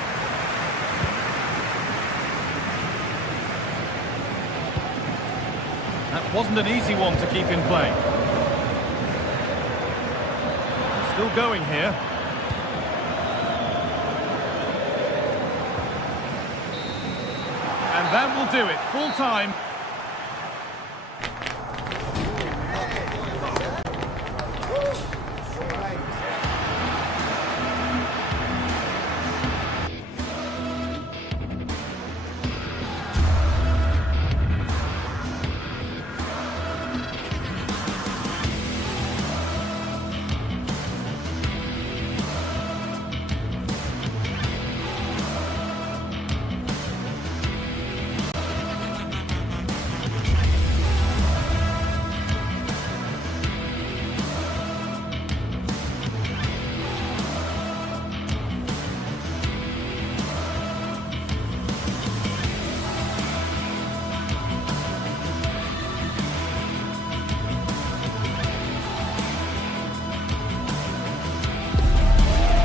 That wasn't an easy one to keep in play. Still going here. And that will do it. Full time.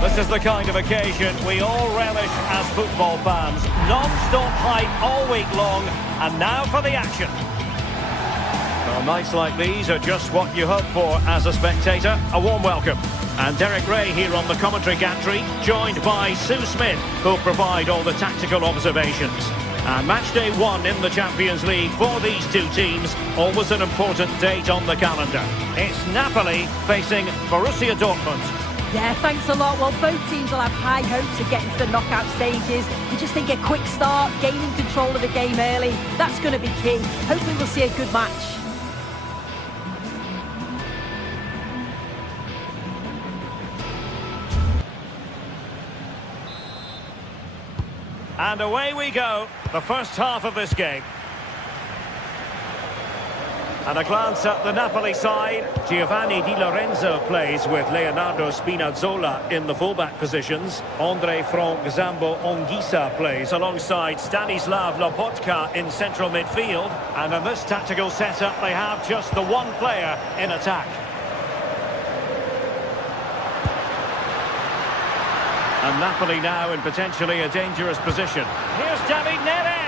This is the kind of occasion we all relish as football fans. Non-stop hype all week long, and now for the action. Well, nights like these are just what you hope for as a spectator. A warm welcome. And Derek Ray here on the commentary gantry, joined by Sue Smith, who'll provide all the tactical observations. And match day 1 in the Champions League for these two teams, always an important date on the calendar. It's Napoli facing Borussia Dortmund. Yeah, thanks a lot. Well, both teams will have high hopes of getting to the knockout stages. You just think a quick start, gaining control of the game early, that's going to be key. Hopefully we'll see a good match. And away we go, the first half of this game. And a glance at the Napoli side. Giovanni Di Lorenzo plays with Leonardo Spinazzola in the fullback positions. Andre Frank Zambo Anguissa plays alongside Stanislav Lobotka in central midfield. And in this tactical setup, they have just the one player in attack. And Napoli now in potentially a dangerous position. Here's David Neres.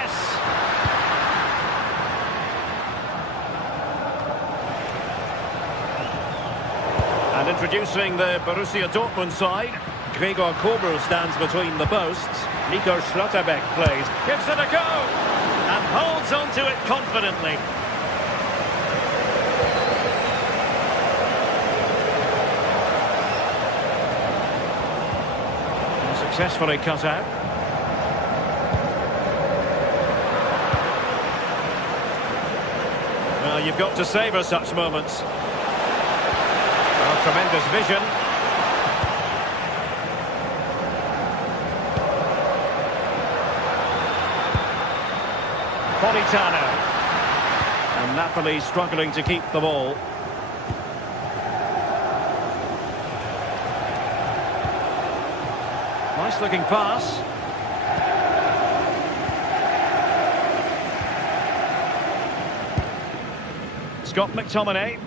And introducing the Borussia Dortmund side, Gregor Kobel stands between the posts. Nico Schlotterbeck plays, gives it a go, and holds on to it confidently. And successfully cut out. Well, you've got to savour such moments. Tremendous vision. Politano. And Napoli struggling to keep the ball. Nice looking pass. Scott McTominay.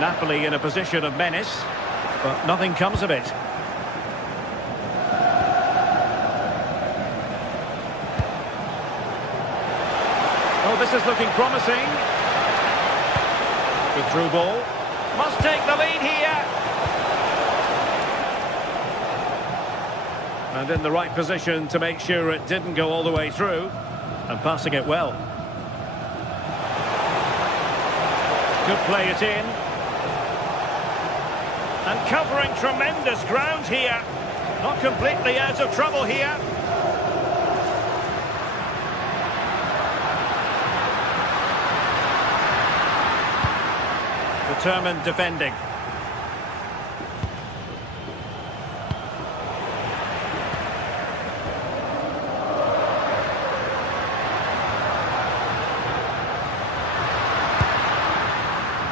Napoli in a position of menace, but nothing comes of it. Oh, this is looking promising. Good through ball. Must take the lead here. And in the right position to make sure it didn't go all the way through, and passing it well. Could play it in. And covering tremendous ground here. Not completely out of trouble here. Determined defending.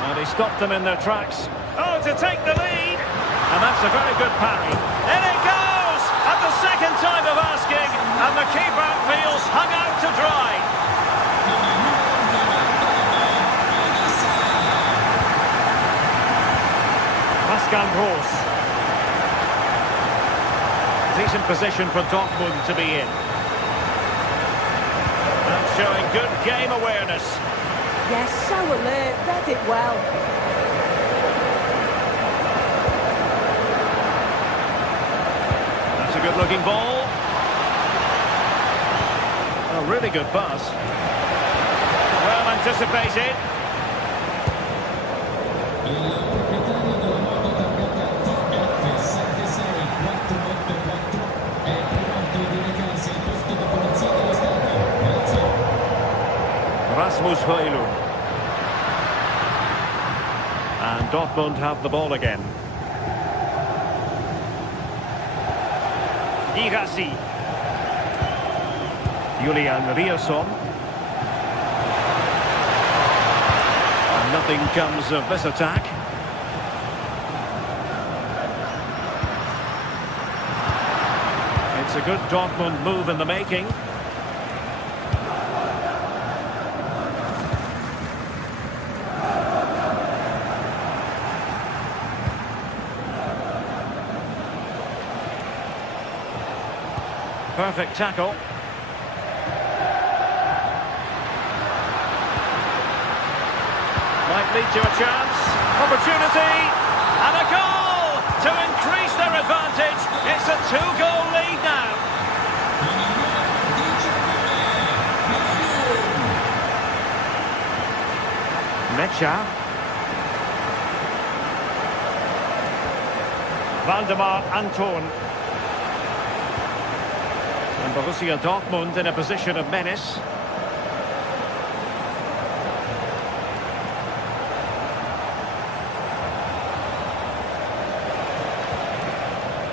Well, he stopped them in their tracks. Oh, to take the lead! And that's a very good parry. In it goes! At the second time of asking, and the keeper feels hung out to dry. Pascal Gross. Decent position for Dortmund to be in. And showing good game awareness. Yes, so alert, read it well. That's a good-looking ball. A really good pass. Well anticipated. Rasmus Højlund. And Dortmund have the ball again. Girassi. Julian Riasson. And nothing comes of this attack. It's a good Dortmund move in the making. Perfect tackle. Might lead to a chance. Opportunity. And a goal to increase their advantage. It's a 2-goal lead now. Mecha. Valdemar Anton. And Borussia Dortmund in a position of menace.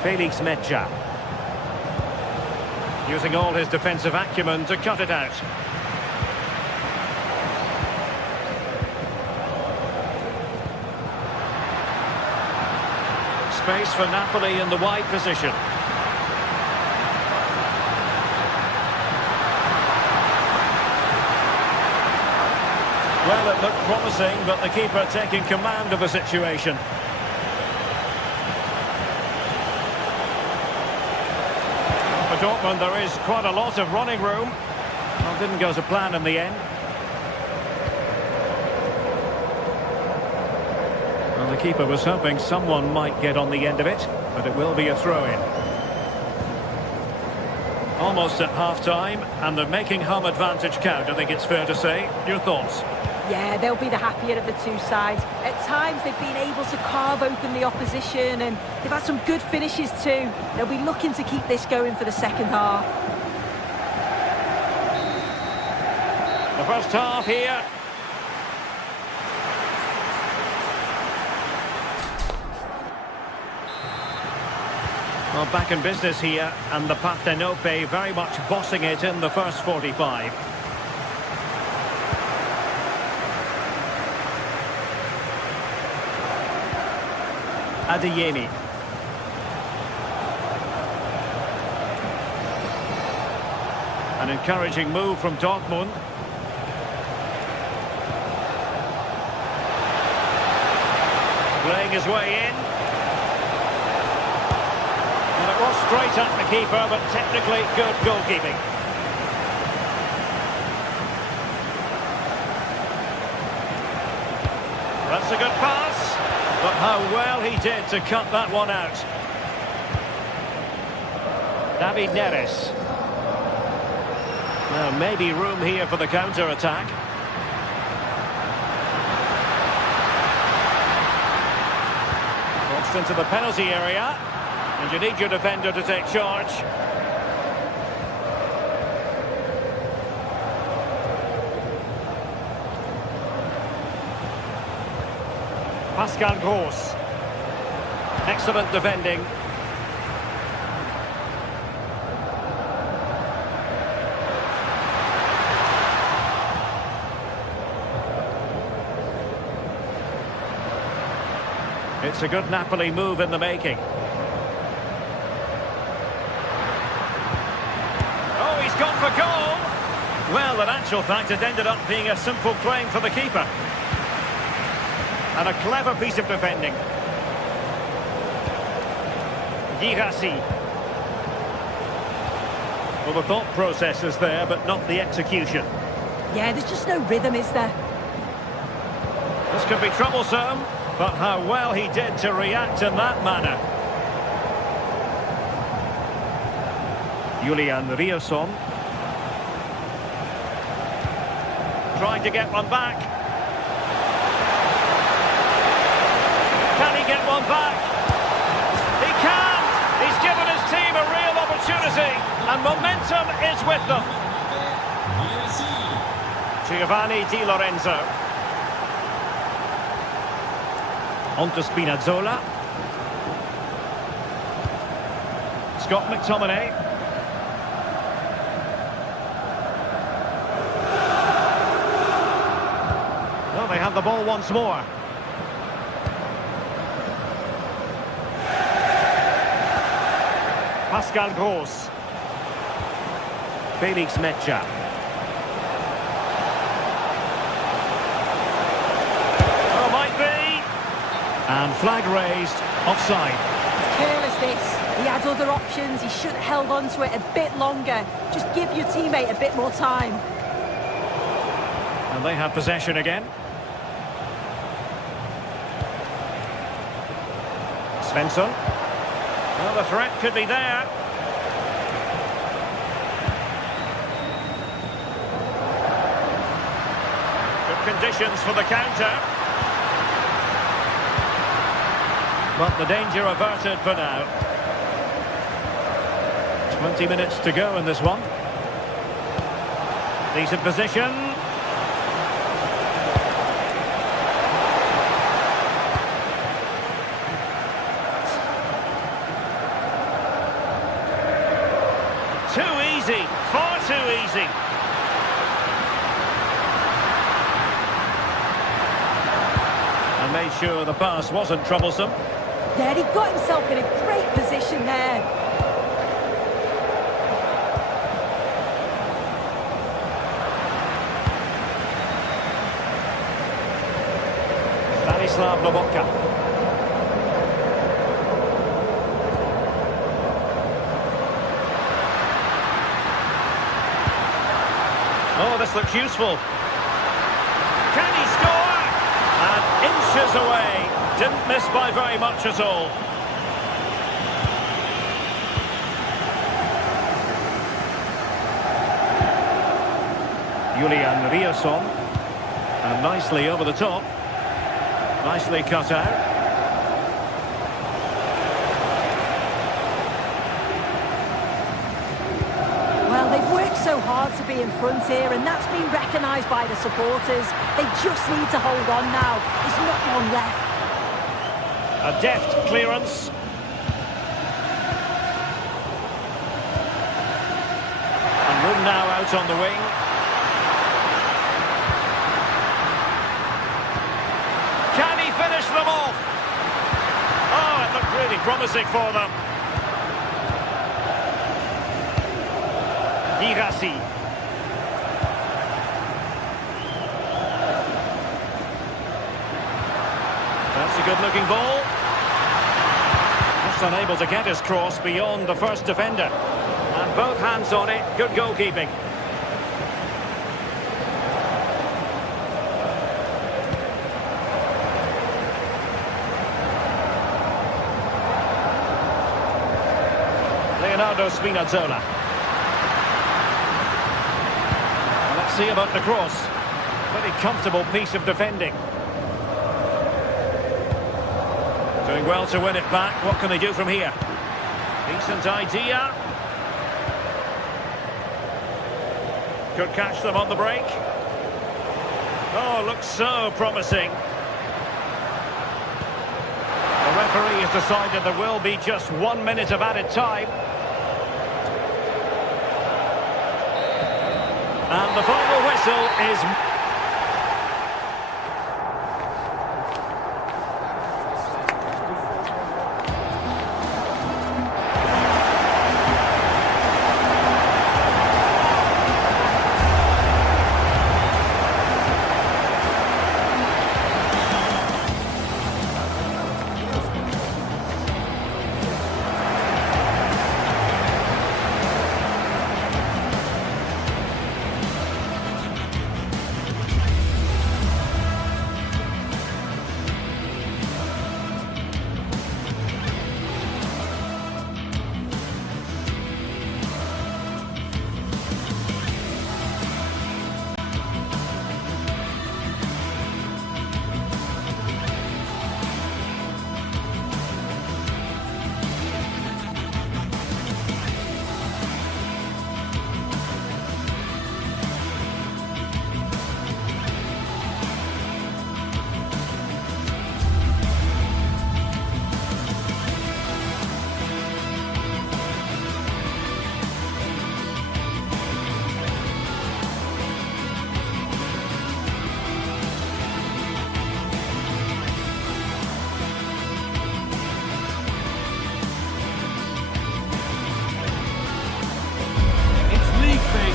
Felix Mecha. Using all his defensive acumen to cut it out. Space for Napoli in the wide position. Well, it looked promising, but the keeper taking command of the situation. For Dortmund, there is quite a lot of running room. Well, didn't go to plan in the end. Well, the keeper was hoping someone might get on the end of it, but it will be a throw-in. Almost at half-time, and they're making home advantage count, I think it's fair to say. Your thoughts? Yeah, they'll be the happier of the two sides. At times, they've been able to carve open the opposition, and they've had some good finishes too. They'll be looking to keep this going for the second half. The first half here. Well, back in business here, and the Partenope very much bossing it in the first 45. Adeyemi. An encouraging move from Dortmund. Playing his way in. And it was straight at the keeper, but technically good goalkeeping. That's a good pass. But how well he did to cut that one out. David Neres. Now maybe room here for the counter-attack. Crossed into the penalty area. And you need your defender to take charge. Pascal Gross. Excellent defending. It's a good Napoli move in the making. Oh, he's gone for goal! Well, in actual fact, it ended up being a simple claim for the keeper. And a clever piece of defending. Girassi. Well, the thought process is there, but not the execution. Yeah, there's just no rhythm, is there? This could be troublesome, but how well he did to react in that manner. Julian Rierson. Trying to get one back. Can he get one back? He can! He's given his team a real opportunity, and momentum is with them. Giovanni Di Lorenzo. On to Spinazzola. Scott McTominay. Well, they have the ball once more. Pascal Gross. Felix Mecha. Oh, might be. And flag raised, offside. It's careless, this. He had other options. He should have held on to it a bit longer. Just give your teammate a bit more time. And they have possession again. Svensson. Well, the threat could be there. Good conditions for the counter. But the danger averted for now. 20 minutes to go in this one. Decent position. Too easy, far too easy. And made sure the pass wasn't troublesome. Yeah, he got himself in a great position there. Stanislav Lobotka. Oh, this looks useful. Can he score? And inches away. Didn't miss by very much at all. Julian Rierson. And nicely over the top. Nicely cut out. Well, they've worked so hard to be in front here, and that's been recognised by the supporters. They just need to hold on now. There's not long left. A deft clearance. And room now out on the wing. Can he finish them off? Oh, it looked really promising for them. Girassi. That's a good-looking ball. Just unable to get his cross beyond the first defender. And both hands on it. Good goalkeeping. Leonardo Spinazzola. Well, let's see about the cross. Pretty comfortable piece of defending. Doing well to win it back. What can they do from here? Decent idea. Could catch them on the break. Oh, looks so promising. The referee has decided there will be just 1 minute of added time. And the final whistle is...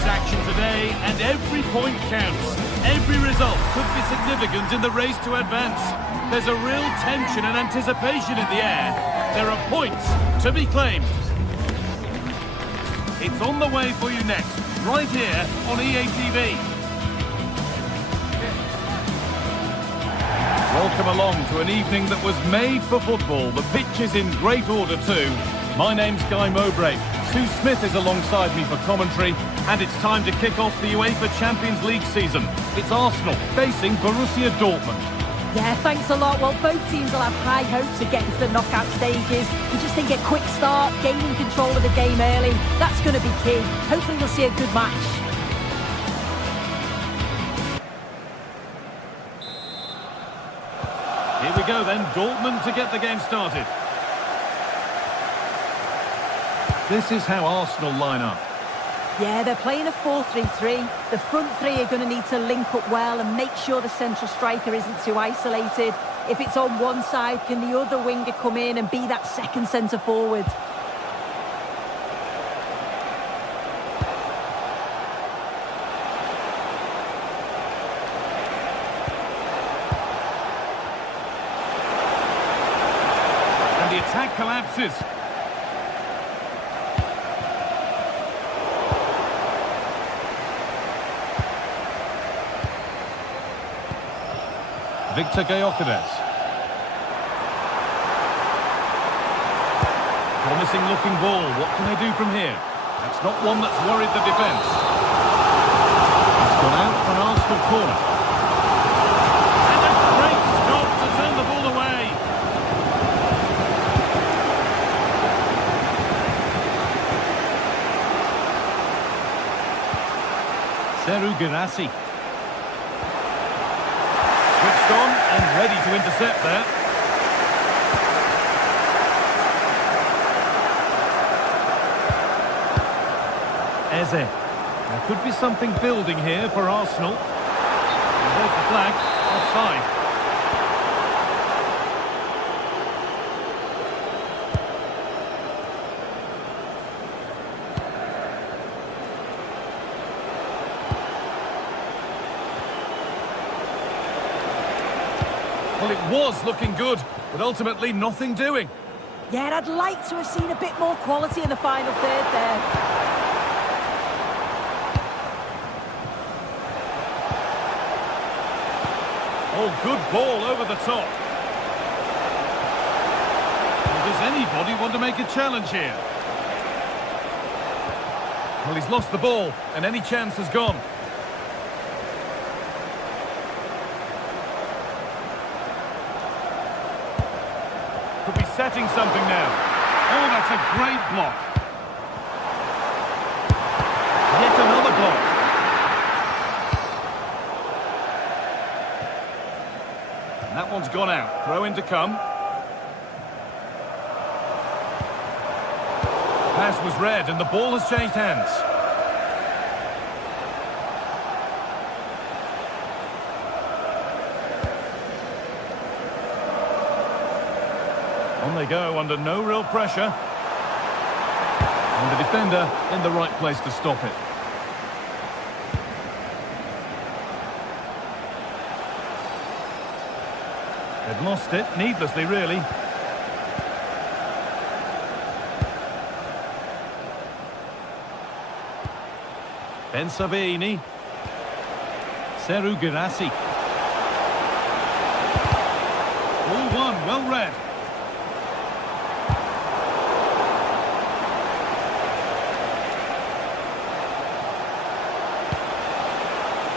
Action today, and every point counts. Every result could be significant in the race to advance. There's a real tension and anticipation in the air. There are points to be claimed. It's on the way for you next, right here on EA TV. Welcome along to an evening that was made for football. The pitch is in great order too. My name's Guy Mowbray. Sue Smith is alongside me for commentary, and it's time to kick off the UEFA Champions League season. It's Arsenal facing Borussia Dortmund. Yeah, thanks a lot. Well, both teams will have high hopes of getting to the knockout stages. You just think a quick start, gaining control of the game early, that's going to be key. Hopefully we'll see a good match. Here we go then, Dortmund to get the game started. This is how Arsenal line up. Yeah, they're playing a 4-3-3. The front three are going to need to link up well and make sure the central striker isn't too isolated. If it's on one side, can the other winger come in and be that second centre forward? And the attack collapses. Victor Gyökeres. Promising looking ball. What can they do from here? That's not one that's worried the defence. It's gone out for an Arsenal corner. And a great stop to turn the ball away. Serhou Guirassy. Switched on and ready to intercept there. Eze. There could be something building here for Arsenal. And there's the flag. Offside. Well, it was looking good, but ultimately nothing doing. Yeah, and I'd like to have seen a bit more quality in the final third there. Oh, good ball over the top. Well, does anybody want to make a challenge here? Well, he's lost the ball, and any chance has gone. Could be setting something now. Oh, that's a great block. Yet another block. And that one's gone out. Throw in to come. Pass was read and the ball has changed hands. On they go under no real pressure. And the defender in the right place to stop it. They've lost it, needlessly really. Ben Sabini. Serhou Guirassy. All one, well read.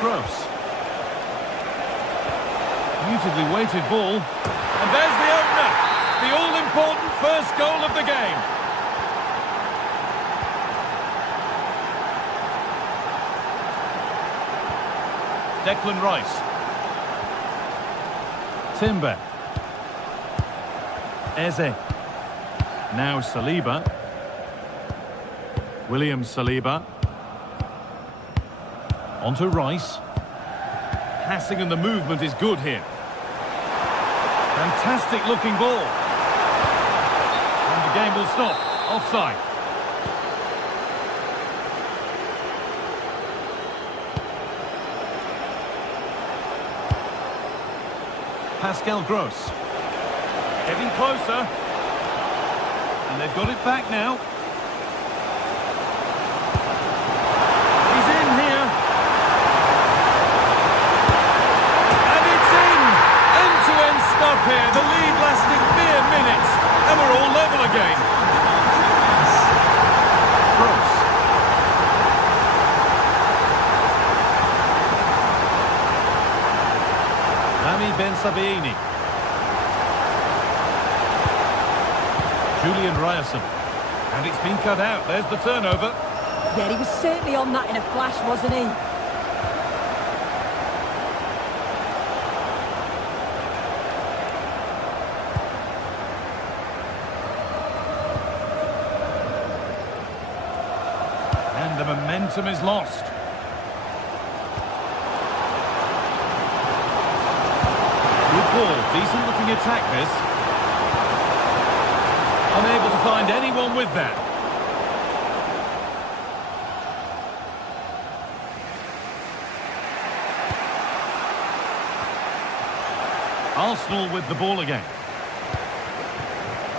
Gross. Beautifully weighted ball. And there's the opener. The all-important first goal of the game. Declan Rice. Timber. Eze. Now Saliba. William Saliba. Onto Rice. Passing and the movement is good here. Fantastic looking ball. And the game will stop. Offside. Pascal Gross. Getting closer. And they've got it back now. He's in here. And it's in! End-to-end stuff here. The lead lasted mere minutes. And we're all level again. Gross. Rami Ben Sabini. Julian Ryerson. And it's been cut out. There's the turnover. Yeah, he was certainly on that in a flash, wasn't he? And the the momentum is lost. Good ball, decent looking attack this. Unable to find anyone with that. Arsenal with the ball again.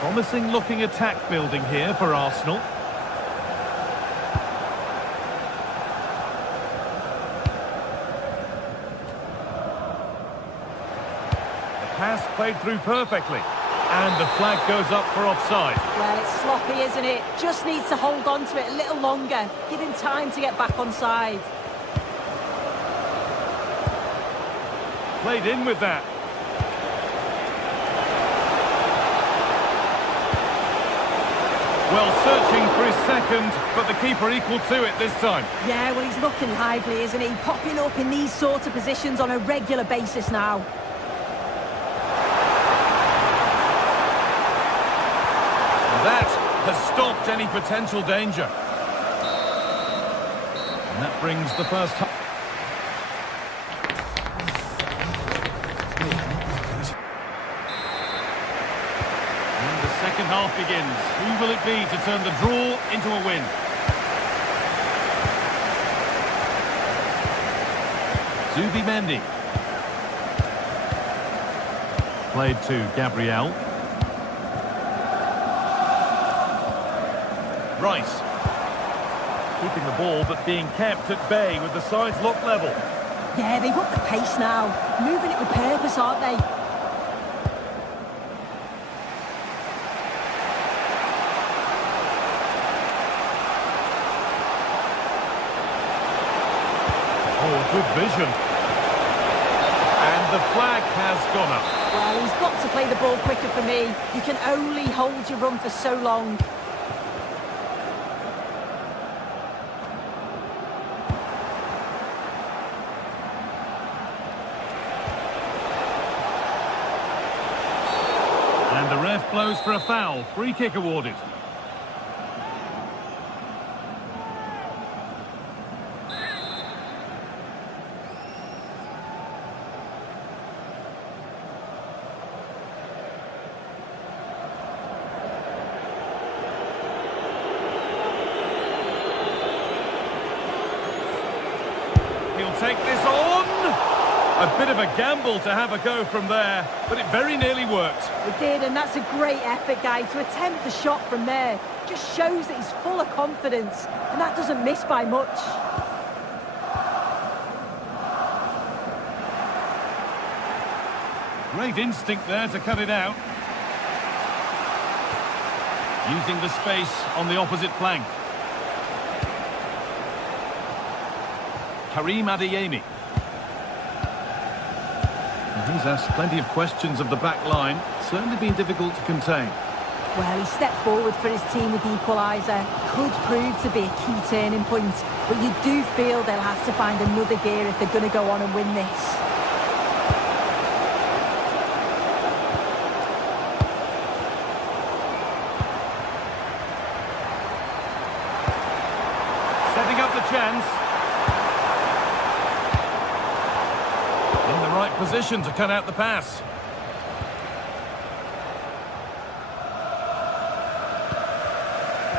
Promising looking attack building here for Arsenal. The pass played through perfectly. And the flag goes up for offside. Well, it's sloppy, isn't it? Just needs to hold on to it a little longer. Give him time to get back on side. Played in with that. Well, searching for his second, but the keeper equal to it this time. Yeah, well, he's looking lively, isn't he? Popping up in these sort of positions on a regular basis now. That has stopped any potential danger. And that brings the first half. And the second half begins. Who will it be to turn the draw into a win? Zubimendi. Played to Gabriel. Rice. Keeping the ball, but being kept at bay with the sides locked level. Yeah, they've upped the pace now. Moving it with purpose, aren't they? Oh, good vision. And the flag has gone up. Well, he's got to play the ball quicker for me. You can only hold your run for so long. And the ref blows for a foul. Free kick awarded. He'll take this on. A bit of a gamble to have a go from there, but it very nearly worked. It did, and that's a great effort, guy, to attempt the shot from there. Just shows that he's full of confidence, and that doesn't miss by much. Great instinct there to cut it out. Using the space on the opposite flank. Karim Adeyemi. He's asked plenty of questions of the back line. Certainly been difficult to contain. Well, he stepped forward for his team with the equaliser. Could prove to be a key turning point. But you do feel they'll have to find another gear if they're going to go on and win this. Setting up the chance. In the right position to cut out the pass.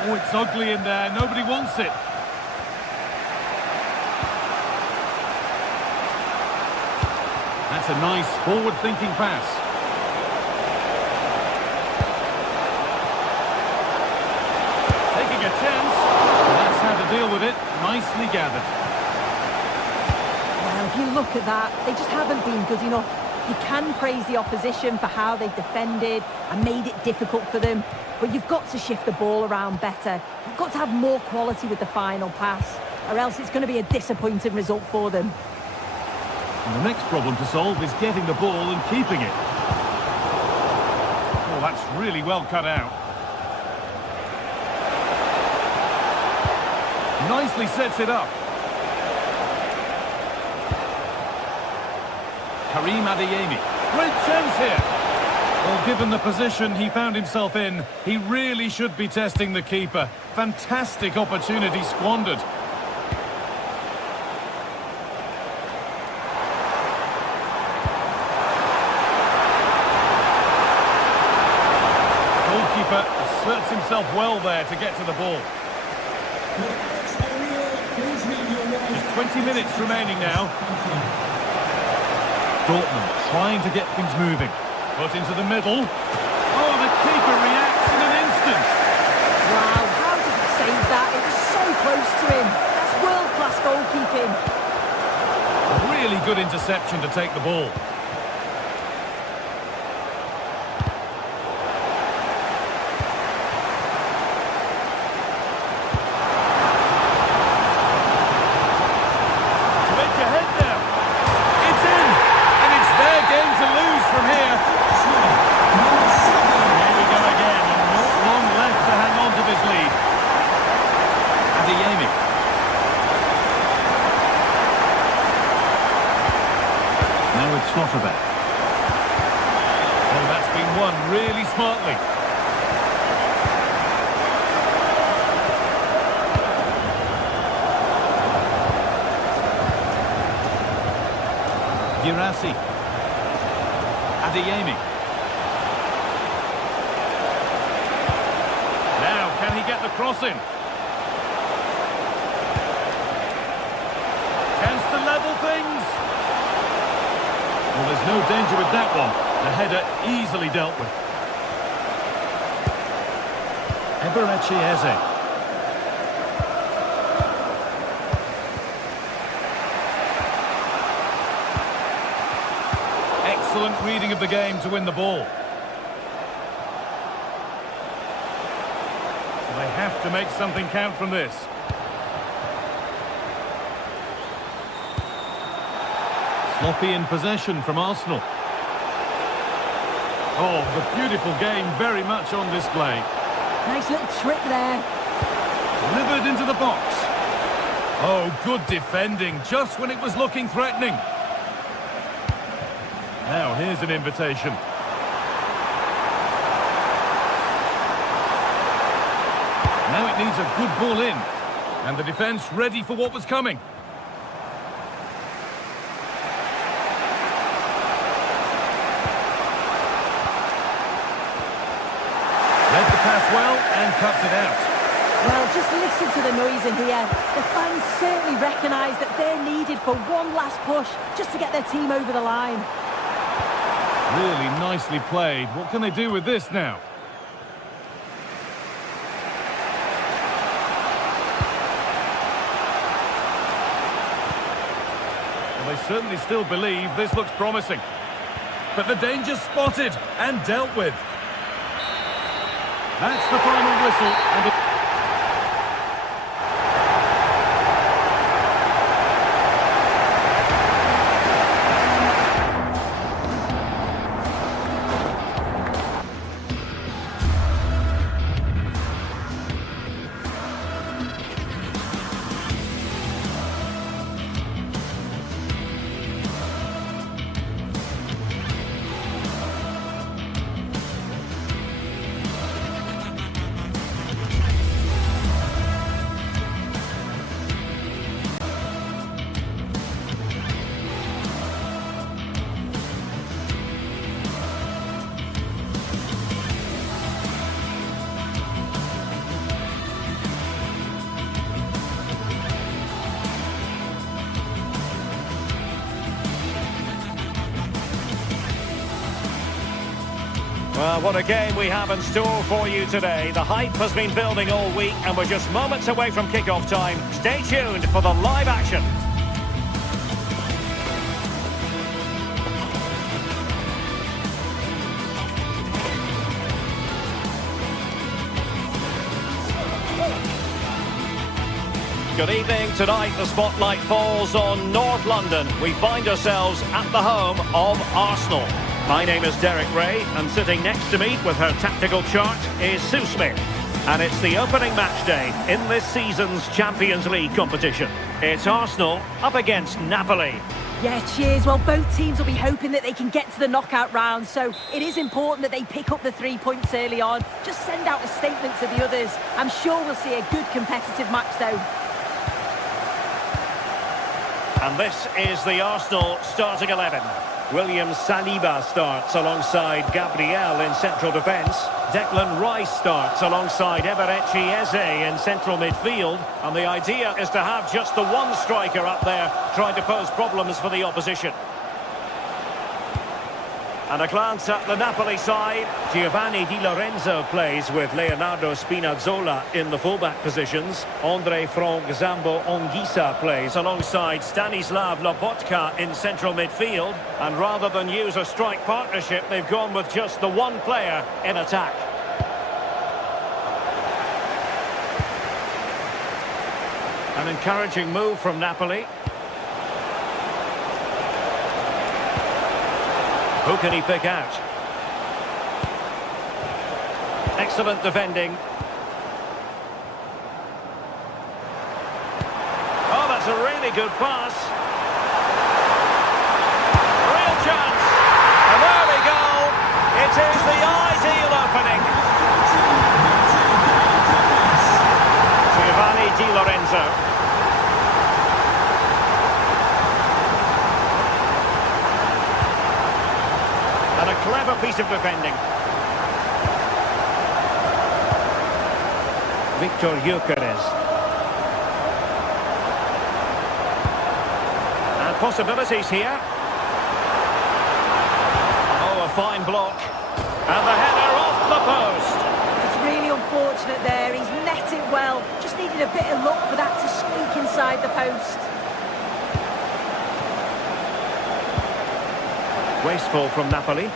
Oh, it's ugly in there. Nobody wants it. That's a nice forward-thinking pass. Taking a chance. That's how to deal with it. Nicely gathered. Well, if you look at that, they just haven't been good enough. You can praise the opposition for how they've defended and made it difficult for them, but you've got to shift the ball around better. You've got to have more quality with the final pass, or else it's going to be a disappointing result for them. And the next problem to solve is getting the ball and keeping it. Oh, that's really well cut out. Nicely sets it up. Karim Adeyemi. Great chance here. Well, given the position he found himself in, he really should be testing the keeper. Fantastic opportunity squandered. himself well there to get to the ball. Just 20 minutes remaining now. Dortmund trying to get things moving. Put into the middle. Oh, the keeper reacts in an instant. Wow, how did he save that? It was so close to him. That's world-class goalkeeping. A really good interception to take the ball. Oh, that's been won really smartly. Girassi. Adeyemi. Now, can he get the cross in? Chance to level things. Well, there's no danger with that one. The header easily dealt with. Eberechi Eze. Excellent reading of the game to win the ball. They have to make something count from this. Sloppy in possession from Arsenal. Oh, the beautiful game very much on display. Nice little trick there. Delivered into the box. Oh, good defending, just when it was looking threatening. Now, here's an invitation. Now it needs a good ball in. And the defence ready for what was coming. Well, and cuts it out. Well, just listen to the noise in here. The fans certainly recognise that they're needed for one last push just to get their team over the line. Really nicely played. What can they do with this now? Well, they certainly still believe this looks promising. But the danger's spotted and dealt with. That's the final whistle. And Well, what a game we have in store for you today. The hype has been building all week and we're just moments away from kick-off time. Stay tuned for the live action. Good evening. Tonight the spotlight falls on North London. We find ourselves at the home of Arsenal. My name is Derek Ray, and sitting next to me with her tactical chart is Sue Smith. And it's the opening match day in this season's Champions League competition. It's Arsenal up against Napoli. Yeah, cheers. Well, both teams will be hoping that they can get to the knockout round, so it is important that they pick up the 3 points early on. Just send out a statement to the others. I'm sure we'll see a good competitive match, though. And this is the Arsenal starting 11. William Saliba starts alongside Gabriel in central defence. Declan Rice starts alongside Eberechi Eze in central midfield. And the idea is to have just the one striker up there trying to pose problems for the opposition. And a glance at the Napoli side. Giovanni Di Lorenzo plays with Leonardo Spinazzola in the fullback positions. Andre Frank Zambo Anguissa plays alongside Stanislav Lobotka in central midfield. And rather than use a strike partnership, they've gone with just the one player in attack. An encouraging move from Napoli. Who can he pick out? Excellent defending. Oh, that's a really good pass. Real chance. And there we go. It is the ideal opening. Giovanni Di Lorenzo. And a clever piece of defending. Victor Gyökeres. And possibilities here. Oh, a fine block. And the header off the post. It's really unfortunate there. He's met it well. Just needed a bit of luck for that to squeak inside the post. Wasteful from Napoli.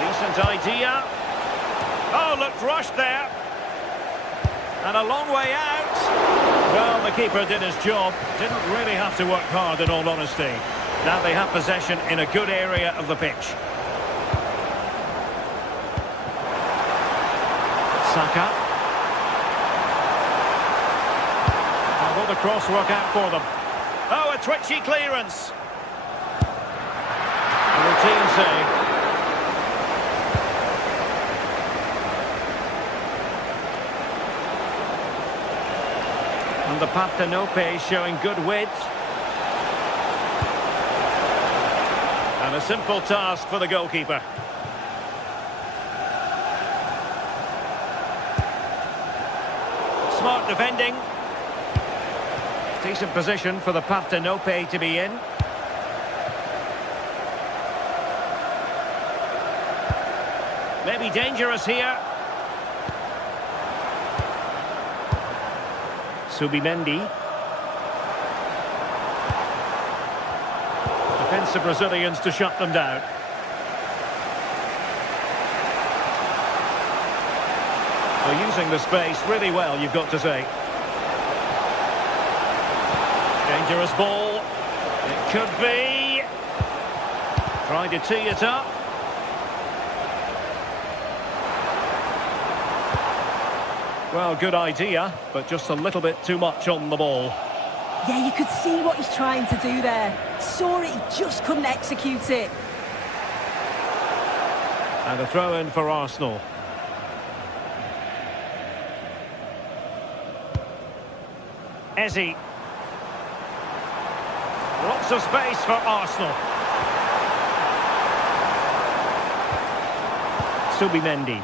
Decent idea. Oh, looked rushed there. And a long way out. Well, the keeper did his job. Didn't really have to work hard, in all honesty. Now they have possession in a good area of the pitch. Saka. How will the cross work out for them? Oh, a twitchy clearance. A routine save. And the Partenope showing good width. And a simple task for the goalkeeper. Smart defending. Decent position for the Partenope to be in. Maybe dangerous here. Subimendi. Defensive Brazilians to shut them down. They're using the space really well, you've got to say. Dangerous ball. It could be. Trying to tee it up. Well, good idea, but just a little bit too much on the ball. Yeah, you could see what he's trying to do there. Saw it, he just couldn't execute it. And a throw-in for Arsenal. Eze. Lots of space for Arsenal. Subimendi.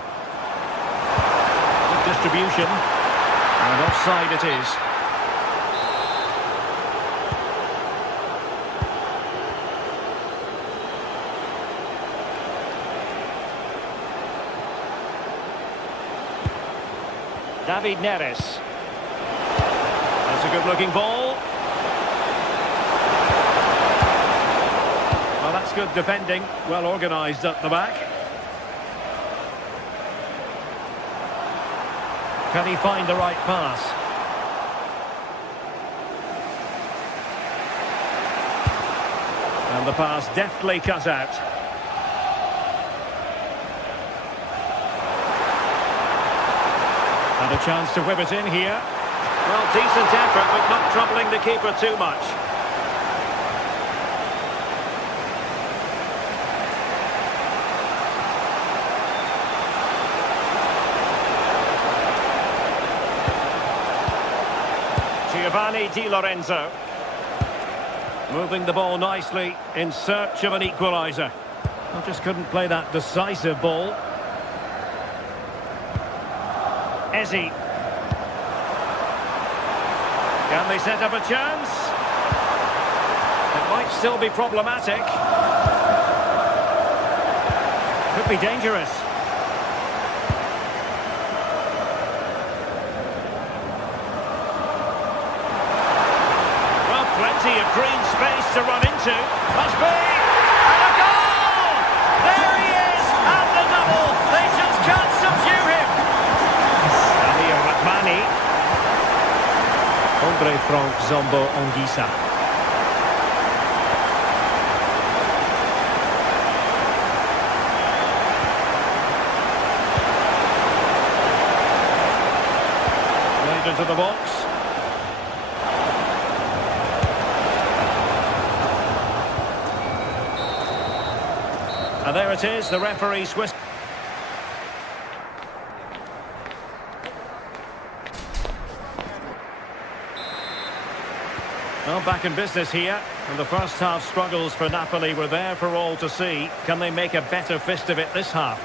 Good distribution. And offside it is. David Neres. That's a good-looking ball. Well, that's good defending. Well organised at the back. Can he find the right pass? And the pass deftly cut out. And a chance to whip it in here. Well, decent effort, but not troubling the keeper too much. Giovanni Di Lorenzo. Moving the ball nicely in search of an equaliser. Well, just couldn't play that decisive ball. Ezzi. Can they set up a chance? It might still be problematic. Could be dangerous. Well, plenty of green space to run into. Must be. And a goal! There he is! And the double! They just can't subdue him! Amir Rahmani. Andre Frank Zombo Anguissa. Played into the box. And there it is, the referee's whistle. Well, back in business here, and the first half struggles for Napoli were there for all to see. Can they make a better fist of it this half?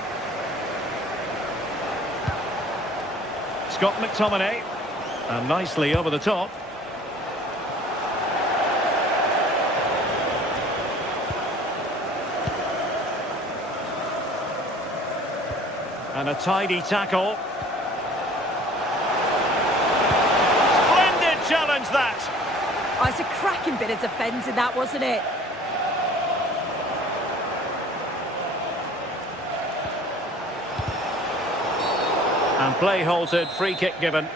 Scott McTominay, and nicely over the top. And a tidy tackle. Splendid challenge that! Oh, it's a cracking bit of defending that, wasn't it? And play halted, free kick given.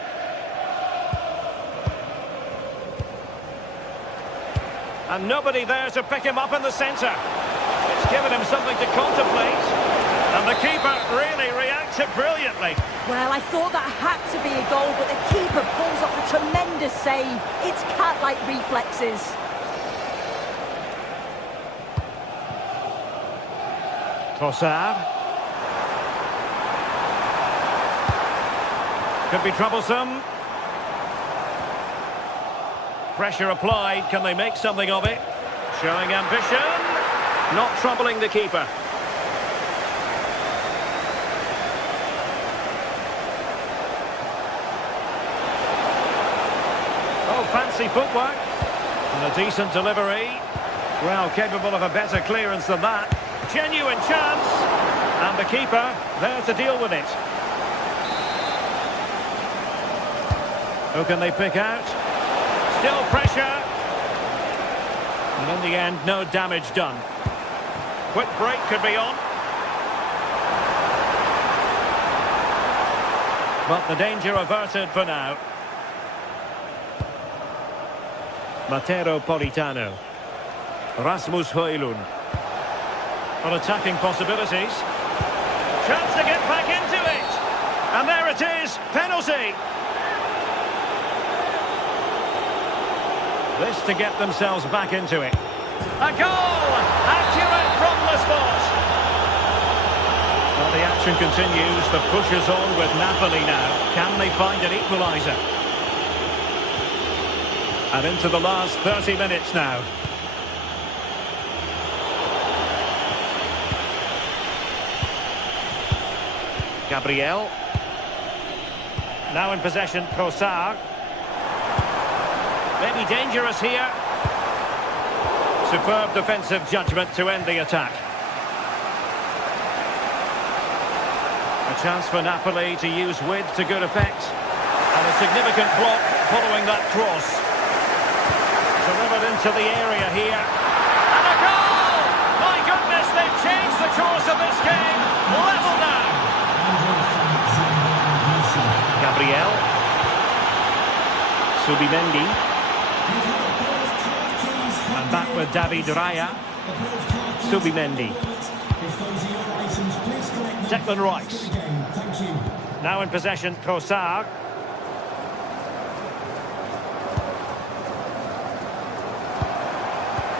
And nobody there to pick him up in the centre. It's given him something to contemplate. And the keeper really reacted brilliantly. Well, I thought that had to be a goal, but the keeper pulls off a tremendous save. It's cat-like reflexes. Trossard. Could be troublesome. Pressure applied. Can they make something of it? Showing ambition. Not troubling the keeper. Fancy footwork and a decent delivery. Well, capable of a better clearance than that. Genuine chance, and the keeper there to deal with it. Who can they pick out? Still pressure, and in the end, no damage done. Quick break could be on, but the danger averted for now. Matteo Politano. Rasmus Højlund. On attacking possibilities. Chance to get back into it. And there it is. Penalty. This to get themselves back into it. A goal! Accurate from the spot. Well, the action continues. The push is on with Napoli now. Can they find an equaliser? And into the last 30 minutes now. Gabriel. Now in possession, Trossard. Maybe dangerous here. Superb defensive judgment to end the attack. A chance for Napoli to use width to good effect. And a significant block following that cross. Delivered into the area here. And a goal! My goodness, they've changed the course of this game. Level now. Gabriel. Subimendi. And back with David Raya. Subimendi. Declan Rice. Now in possession, Trossard.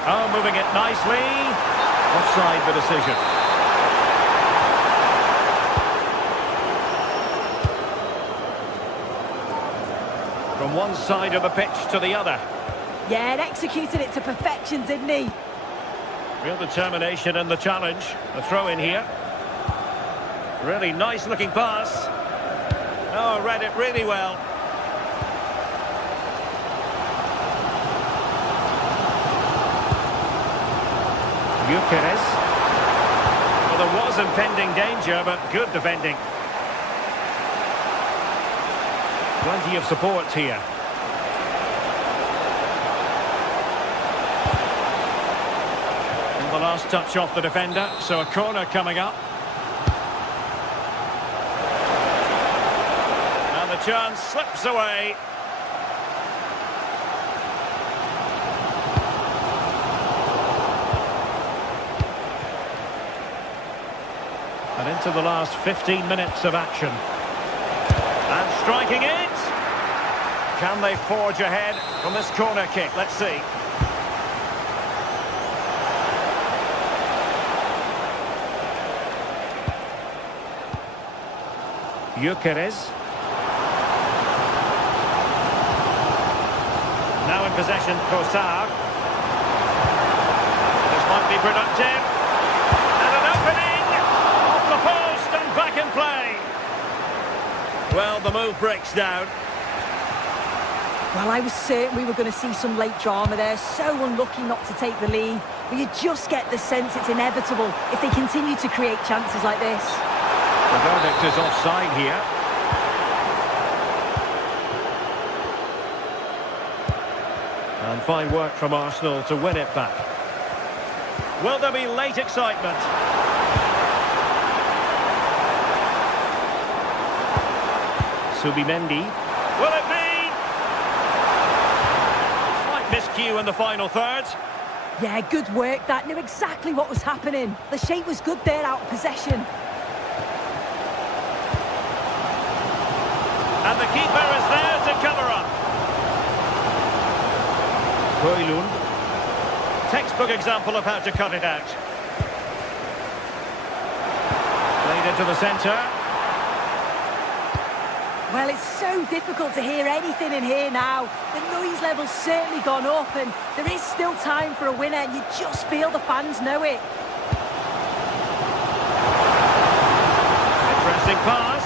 Oh, moving it nicely. Offside the decision. From one side of the pitch to the other. Yeah, and executed it to perfection, didn't he? Real determination in the challenge. The throw in here. Really nice looking pass. Oh, read it really well. Gyökeres. Well, there was impending danger, but good defending. Plenty of support here. And the last touch off the defender, so a corner coming up. And the chance slips away. And into the last 15 minutes of action. And striking it. Can they forge ahead from this corner kick? Let's see. Gyökeres. Now in possession, Trossard. This might be productive. And an opening! Off the post and back in play. Well, the move breaks down. Well, I was certain we were going to see some late drama there. So unlucky not to take the lead. But you just get the sense it's inevitable if they continue to create chances like this. The verdict is offside here. And fine work from Arsenal to win it back. Will there be late excitement? Subimendi. Will it be? Slight miscue in the final third. Yeah, good work. That knew exactly what was happening. The shape was good there out of possession. And the keeper is there to cover up. Højlund. Textbook example of how to cut it out. Played into the centre. Well, it's so difficult to hear anything in here now. The noise level's certainly gone up and there is still time for a winner and you just feel the fans know it. Interesting pass.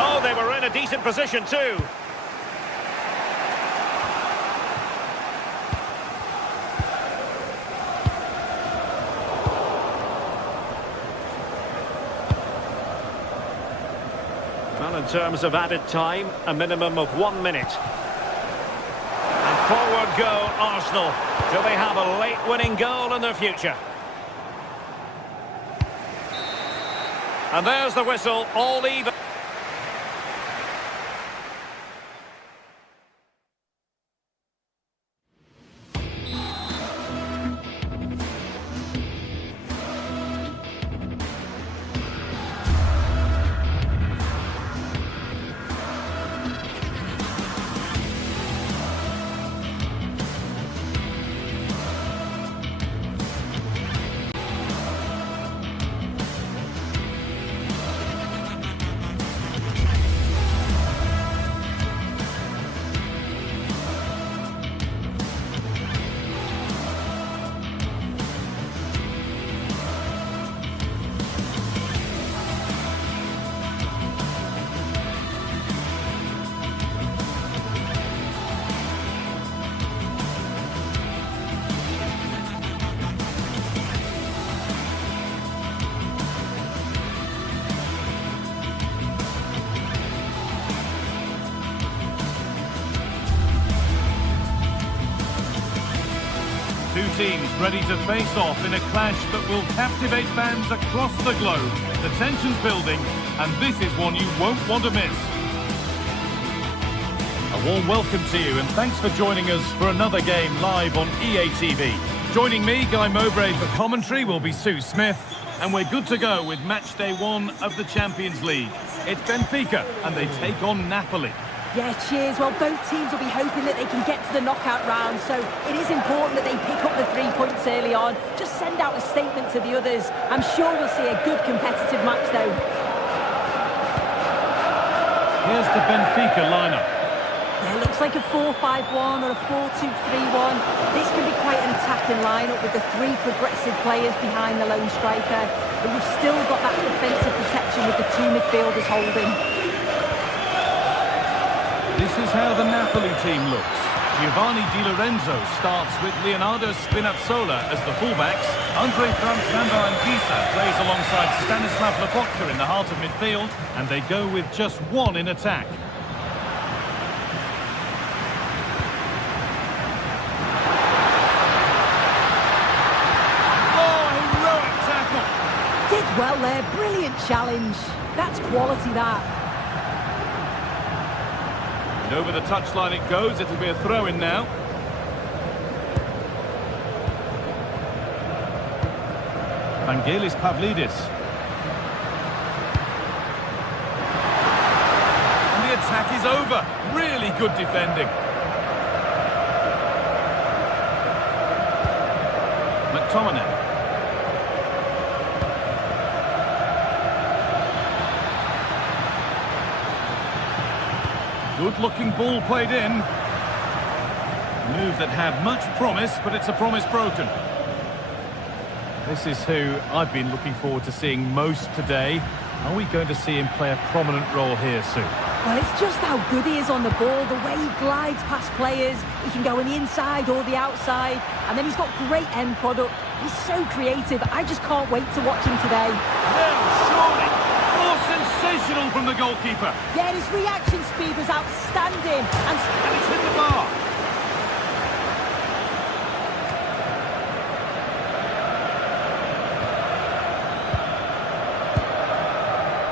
Oh, they were in a decent position too. Well, in terms of added time, a minimum of 1 minute. And forward go Arsenal. Do they have a late winning goal in their future? And there's the whistle, all even. Two teams ready to face off in a clash that will captivate fans across the globe. The tension's building, and this is one you won't want to miss. A warm welcome to you, and thanks for joining us for another game live on EA TV. Joining me, Guy Mowbray, for commentary will be Sue Smith, and we're good to go with match day 1 of the Champions League. It's Benfica, and they take on Napoli. Yeah, cheers. Well, both teams will be hoping that they can get to the knockout round, so it is important that they pick up the 3 points early on. Just send out a statement to the others. I'm sure we'll see a good competitive match, though. Here's the Benfica lineup. Yeah, it looks like a 4-5-1 or a 4-2-3-1. This can be quite an attacking lineup with the three progressive players behind the lone striker. But you've still got that defensive protection with the two midfielders holding. This is how the Napoli team looks. Giovanni Di Lorenzo starts with Leonardo Spinazzola as the fullbacks. Andre Frank-Samba Anguissa plays alongside Stanislav Lobotka in the heart of midfield, and they go with just one in attack. Oh, heroic tackle! Did well there, brilliant challenge. That's quality, that. And over the touchline it goes. It'll be a throw-in now. Vangelis Pavlidis. And the attack is over. Really good defending. McTominay. Good-looking ball played in. Move that had much promise, but it's a promise broken. This is who I've been looking forward to seeing most today. Are we going to see him play a prominent role here soon? Well, it's just how good he is on the ball, the way he glides past players. He can go on the inside or the outside, and then he's got great end product. He's so creative. I just can't wait to watch him today. No, surely! More sensational from the goalkeeper. Yeah, his reaction speed was outstanding. And it's hit the bar.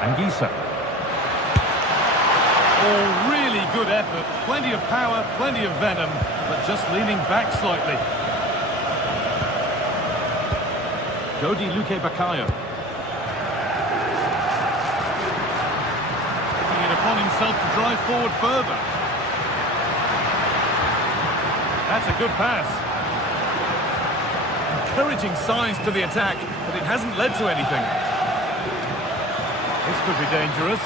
Anguissa. Oh, really good effort. Plenty of power, plenty of venom, but just leaning back slightly. Godi Luque Bakayo. Taking it upon himself to drive forward further. That's a good pass. Encouraging signs to the attack, but it hasn't led to anything. This could be dangerous.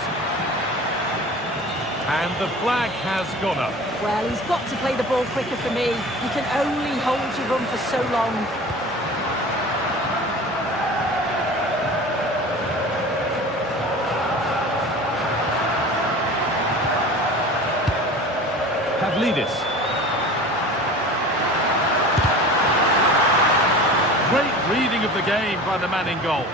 And the flag has gone up. Well, he's got to play the ball quicker for me. You can only hold your run for so long. Pavlidis. Great reading of the game by the man in goal.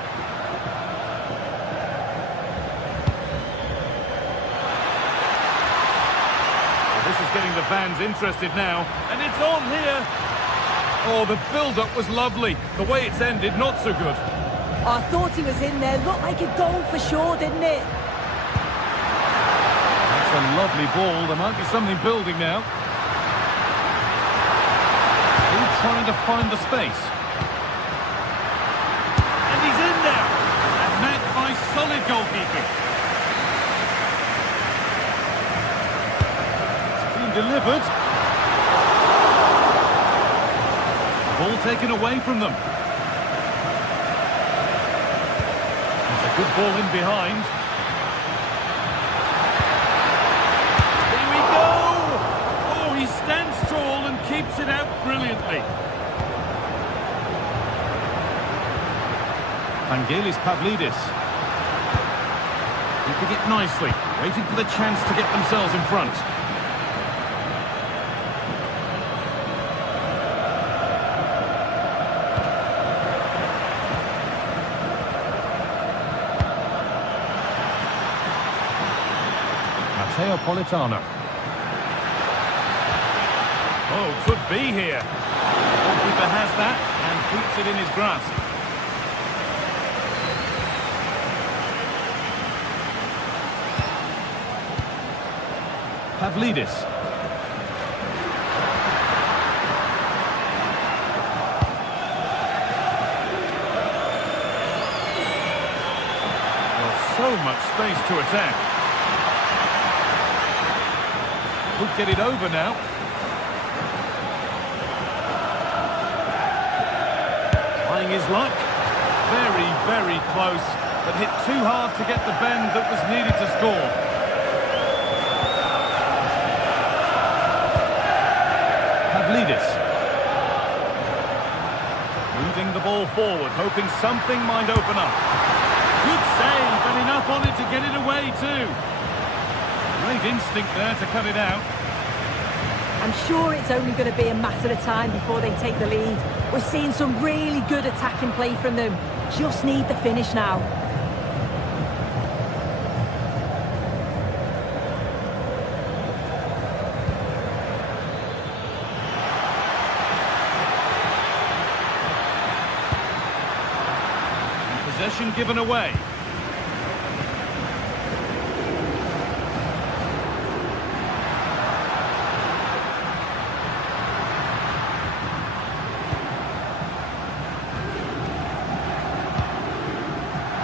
This is getting the fans interested now, and it's on here. Oh, the build-up was lovely. The way it's ended, not so good. I thought he was in there. Looked like a goal for sure, didn't it? That's a lovely ball. There might be something building now. Still trying to find the space. And he's in there. And met by solid goalkeeping. Delivered. Ball taken away from them. It's a good ball in behind. Here we go! Oh, he stands tall and keeps it out brilliantly. Vangelis Pavlidis. Keeping it nicely, waiting for the chance to get themselves in front. Politano. Oh, could be here. Goalkeeper has that and keeps it in his grasp. Pavlidis. Well, so much space to attack. Could get it over now. Trying his luck. Very, very close, but hit too hard to get the bend that was needed to score. ball forward, hoping something might open up. Good save, and enough on it to get it away too. Great instinct there to cut it out. I'm sure it's only going to be a matter of time before they take the lead. We're seeing some really good attacking play from them. Just need the finish now. Possession given away.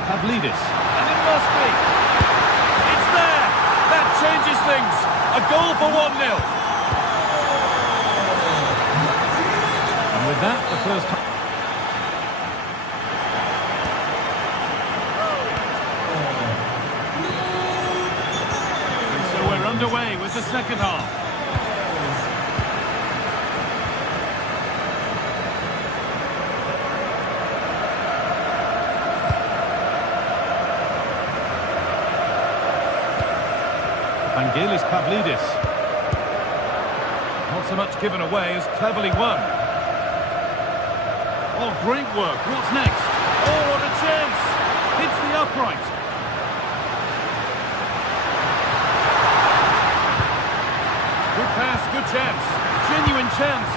Pavlidis, and it must be. It's there. That changes things. A goal for 1-0. And with that, the first half. And so we're underway with the second half. Vangelis Pavlidis. Not so much given away as cleverly won. Oh, great work. What's next? Oh, what a chance. Hits the upright. Good pass, good chance. Genuine chance.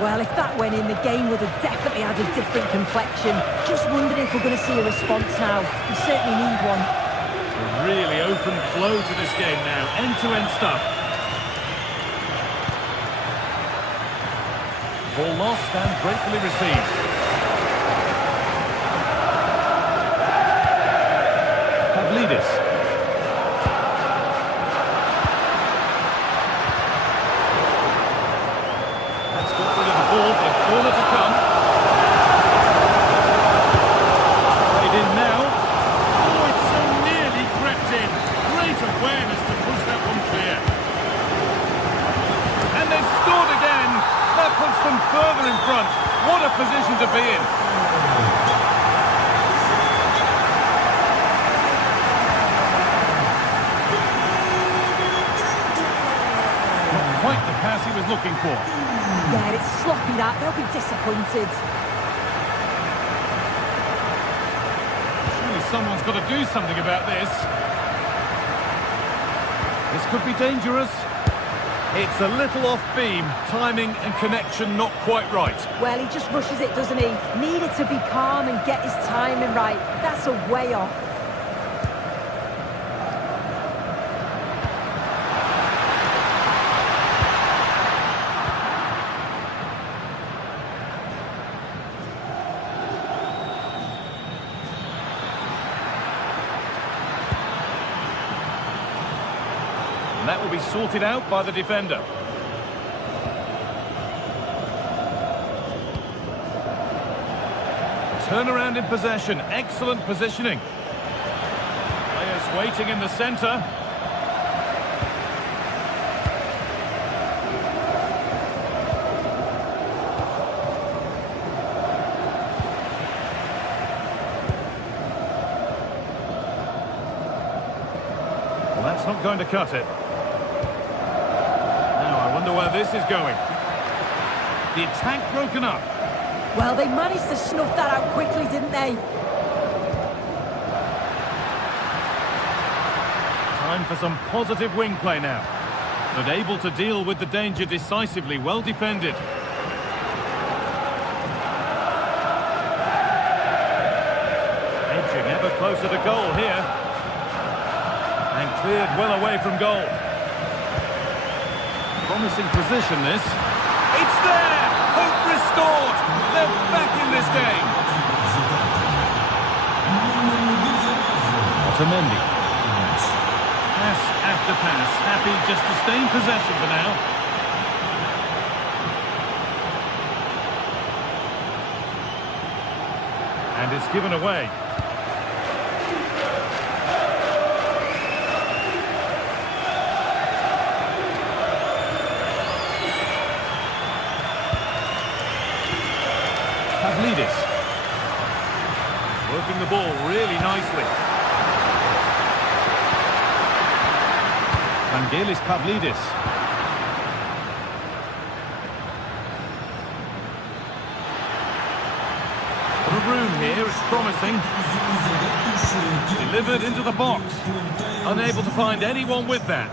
Well, if that went in, the game would have definitely had a different complexion. Just wondering if we're going to see a response now. We certainly need one. A really open flow to this game now. End-to-end stuff. Ball lost and gratefully received. Pavlidis. That's got rid of the ball, but a corner to come. Played in now. Oh, it's so nearly crept in. Great awareness to push that one clear. And they've scored again. That puts them further in front. What a position to be in. Not quite the pass he was looking for. Yeah, it's sloppy that. They'll be disappointed. Surely someone's got to do something about this. This could be dangerous. It's a little off beam, timing and connection not quite right. Well, he just rushes it, doesn't he? Needed to be calm and get his timing right. That's a way off. And that will be sorted out by the defender. Turnaround in possession, excellent positioning. Players waiting in the centre. Well, that's not going to cut it. I wonder where this is going. The attack broken up. Well, they managed to snuff that out quickly, didn't they? Time for some positive wing play now. But able to deal with the danger decisively, well defended. Edging ever closer to goal here. And cleared well away from goal. Promising position, this. It's there! Hope restored! They're back in this game! Otamendi. Pass after pass. Happy just to stay in possession for now. And it's given away. ball really nicely. Vangelis Pavlidis. The room here, it's promising. Delivered into the box. Unable to find anyone with that.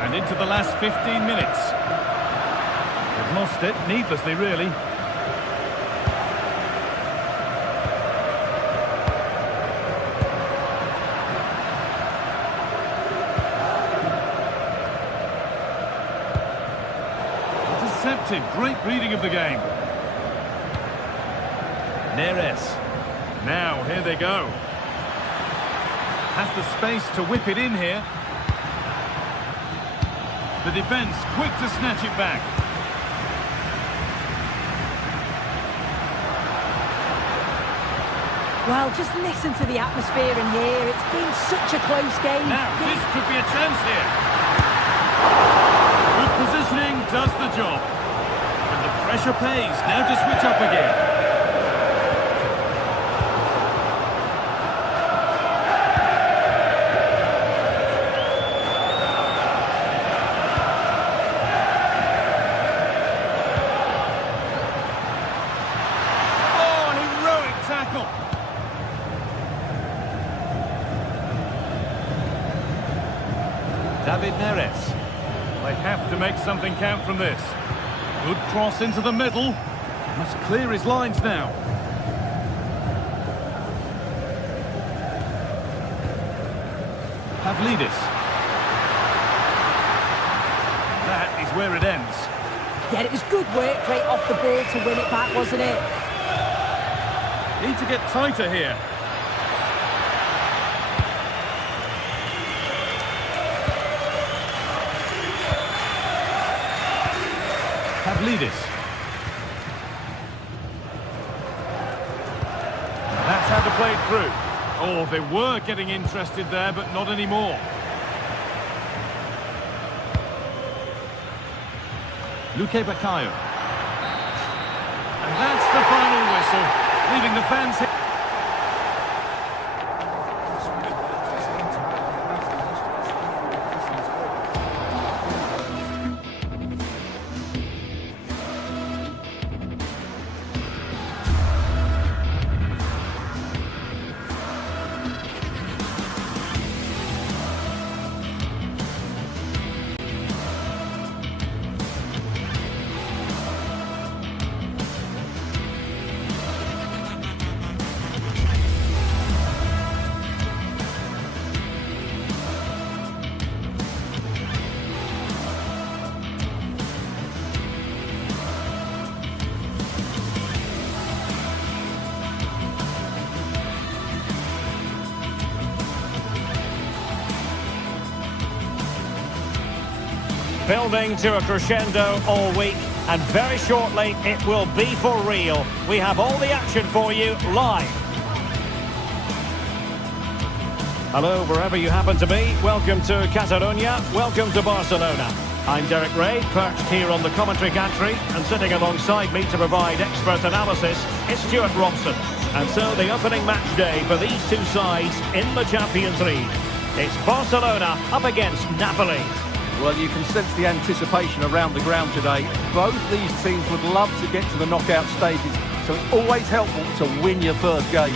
And into the last 15 minutes. They've lost it, needlessly really. Intercepted, great reading of the game. Neres. Now, here they go. Has the space to whip it in here. The defence quick to snatch it back. Well, just listen to the atmosphere in here. It's been such a close game. Now, this could be a chance here. Good positioning does the job. And the pressure pays. Now to switch up again. David Neres. They have to make something count from this. Good cross into the middle. Must clear his lines now. Pavlidis. That is where it ends. Yeah, it was good work right off the ball to win it back, wasn't it? Need to get tighter here. Pavlidis. That's how to play it through. Oh, they were getting interested there, but not anymore. Luque Baccaio. And that's the final whistle, leaving the fans here. Building to a crescendo all week, and very shortly it will be for real. We have all the action for you live. Hello, wherever you happen to be. Welcome to Catalonia. Welcome to Barcelona. I'm Derek Ray, perched here on the commentary gantry, and sitting alongside me to provide expert analysis is Stuart Robson. And so the opening match day for these two sides in the Champions League. It's Barcelona up against Napoli. Well, you can sense the anticipation around the ground today. Both these teams would love to get to the knockout stages, so it's always helpful to win your first game.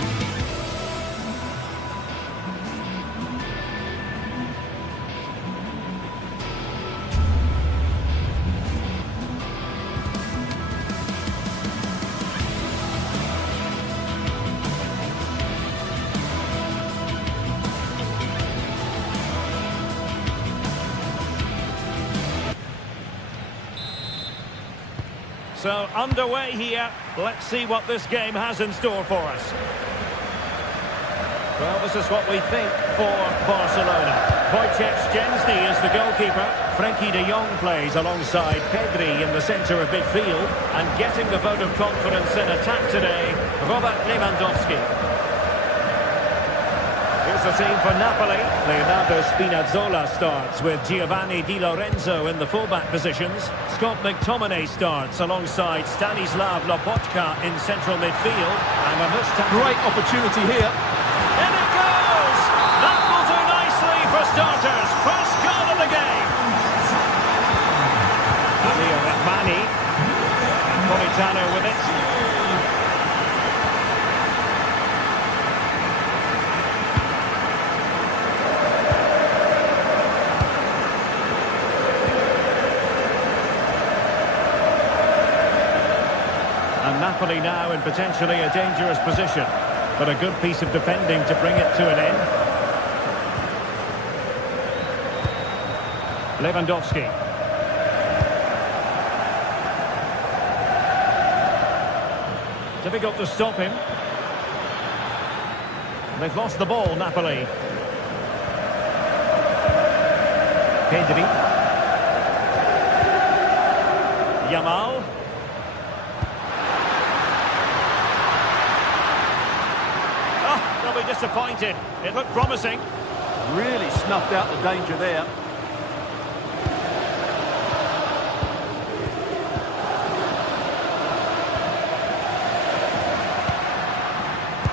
So underway here. Let's see what this game has in store for us. Well, this is what we think for Barcelona. Wojciech Szczęsny is the goalkeeper. Frenkie de Jong plays alongside Pedri in the centre of midfield. And getting the vote of confidence in attack today, Robert Lewandowski. Here's the team for Napoli. Leonardo Spinazzola starts with Giovanni Di Lorenzo in the fullback positions. Scott McTominay starts alongside Stanislav Lobotka in central midfield. And a must-have. Great opportunity here. In it goes! That will do nicely for starters. First goal of the game. Alio Rahmani. And Politano with it. And Napoli now in potentially a dangerous position. But a good piece of defending to bring it to an end. Lewandowski. Difficult to stop him. They've lost the ball, Napoli. Pedri. Yamal. They'll be disappointed. It looked promising. Really snuffed out the danger there.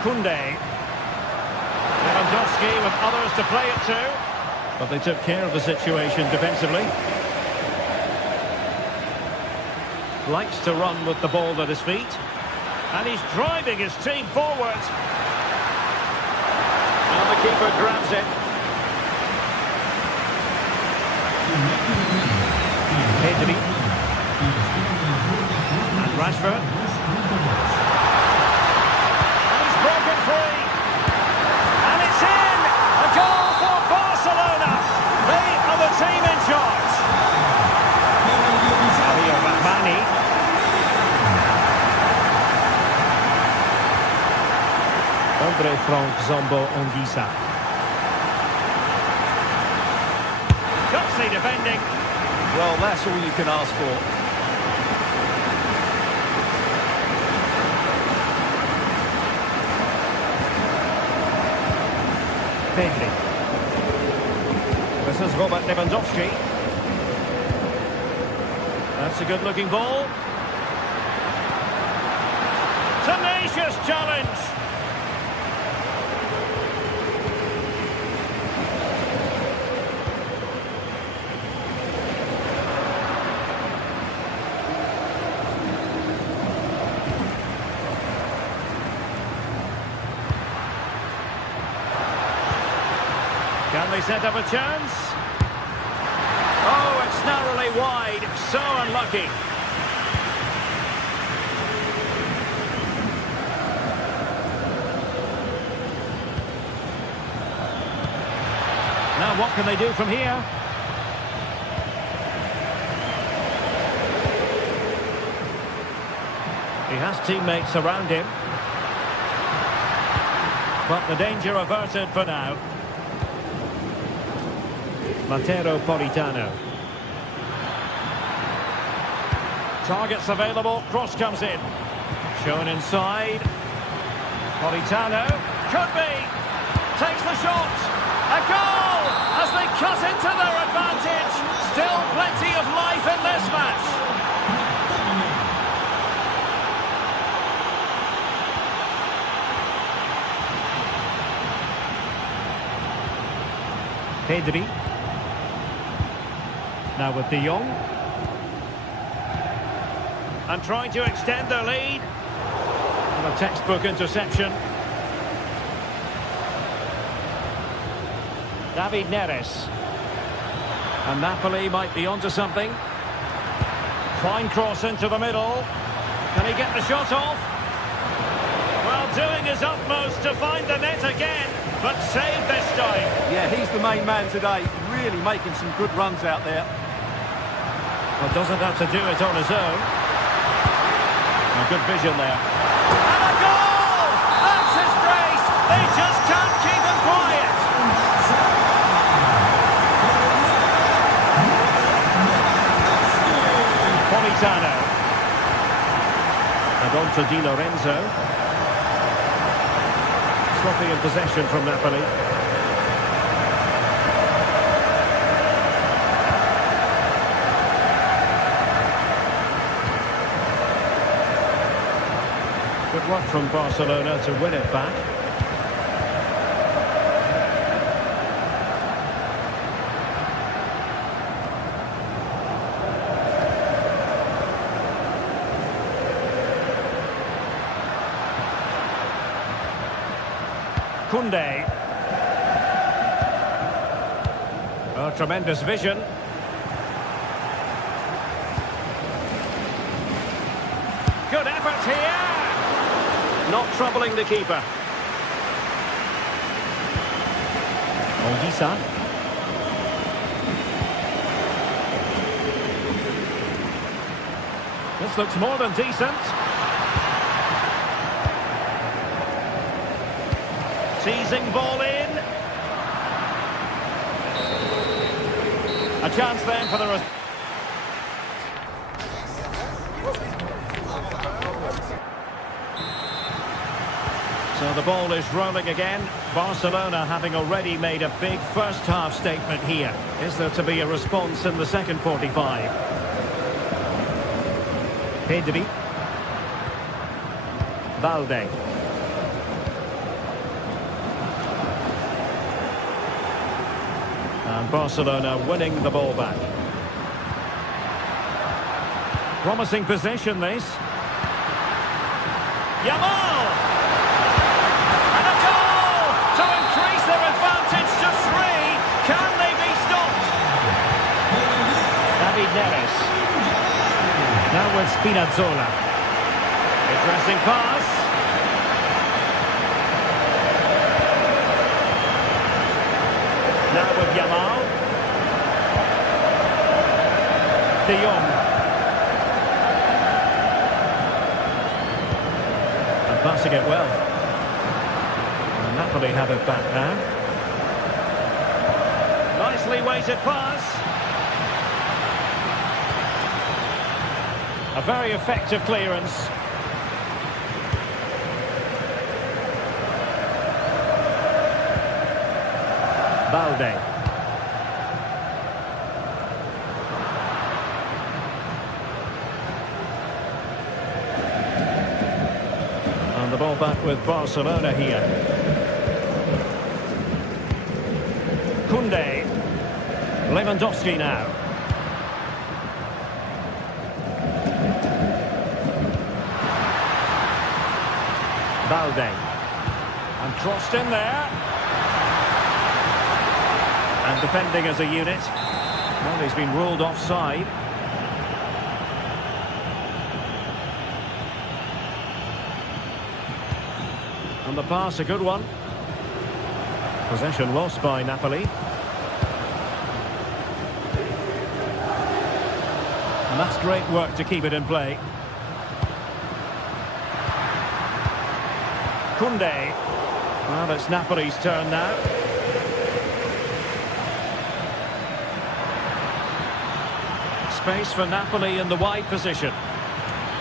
Koundé. Lewandowski with others to play it to. But they took care of the situation defensively. Likes to run with the ball at his feet. And he's driving his team forward. And the keeper grabs it. Pedri. And Rashford. And he's broken free. And it's in! A goal for Barcelona. They are the team in charge. Alio Rahmani. Andre Frank Zombo Anguissa. Gutsy defending. Well, that's all you can ask for. Pedri. This is Robert Lewandowski. That's a good-looking ball. Tenacious challenge. Can they set up a chance? Oh, it's narrowly wide. So unlucky. Now what can they do from here? He has teammates around him. But the danger averted for now. Matteo Politano. Targets available, cross comes in. Shown inside. Politano. Could be. Takes the shot. A goal! As they cut into their advantage. Still plenty of life in this match. Pedri. Now with De Jong. And trying to extend their lead. And a textbook interception. David Neres. And Napoli might be onto something. Fine cross into the middle. Can he get the shot off? Well, doing his utmost to find the net again, but saved this time. Yeah, he's the main man today. Really making some good runs out there. Well, doesn't have to do it on his own. A good vision there. And a goal! That's his brace! They just can't keep him quiet. Politano. And on to Di Lorenzo. Swapping in possession from Napoli. Good work from Barcelona to win it back. Koundé. Oh, tremendous vision. Good effort here. Not troubling the keeper. Olisa. This looks more than decent. Teasing ball in. A chance then for the... So the ball is rolling again. Barcelona having already made a big first half statement here. Is there to be a response in the second 45? Pedri. Balde. And Barcelona winning the ball back. Promising possession, this. Yamal! And a goal to increase their advantage to 3. Can they be stopped? David Neres. Now with Spinazzola. Interesting pass. Now with Yamal. De Jong. And passing it well. And Napoli have it back now. Nicely weighted pass. A very effective clearance. Balde. And the ball back with Barcelona here. Koundé. Lewandowski now. Balde. And crossed in there. And defending as a unit. Well, he's been ruled offside. And the pass, a good one. Possession lost by Napoli. And that's great work to keep it in play. Koundé. Well, it's Napoli's turn now. Space for Napoli in the wide position.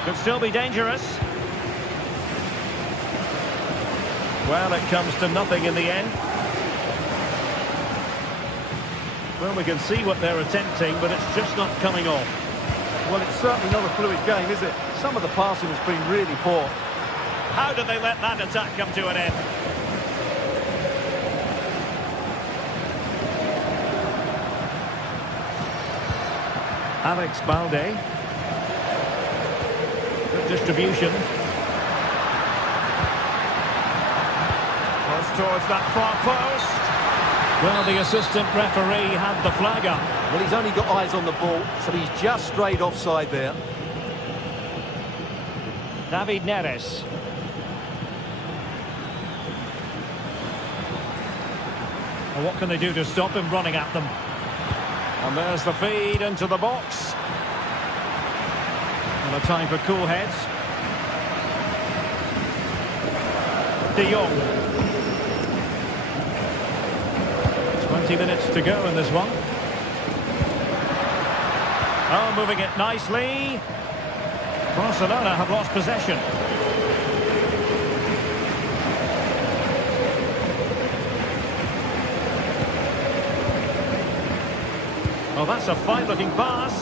Could still be dangerous. Well, it comes to nothing in the end. Well, we can see what they're attempting, but it's just not coming off. Well, it's certainly not a fluid game, is it? Some of the passing has been really poor. How did they let that attack come to an end? Alex Balde. Good distribution. Goes towards that far post. Well, the assistant referee had the flag up. Well, he's only got eyes on the ball, so he's just strayed offside there. David Neres. Well, what can they do to stop him running at them? And there's the feed into the box. And a time for cool heads. De Jong. 20 minutes to go in this one. Oh, moving it nicely. Barcelona have lost possession. Oh, that's a fine-looking pass.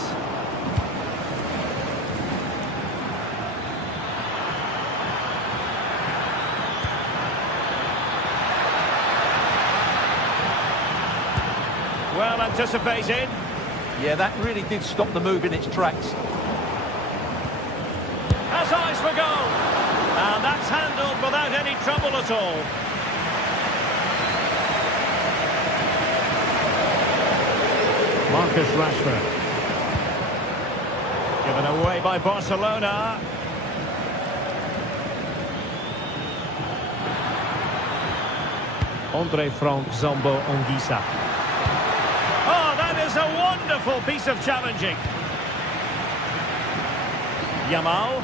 Well anticipated. Yeah, that really did stop the move in its tracks. Has eyes for goal. And that's handled without any trouble at all. Marcus Rashford. Given away by Barcelona. Andre Frank Zambo Anguissa. Oh, that is a wonderful piece of challenging. Yamal.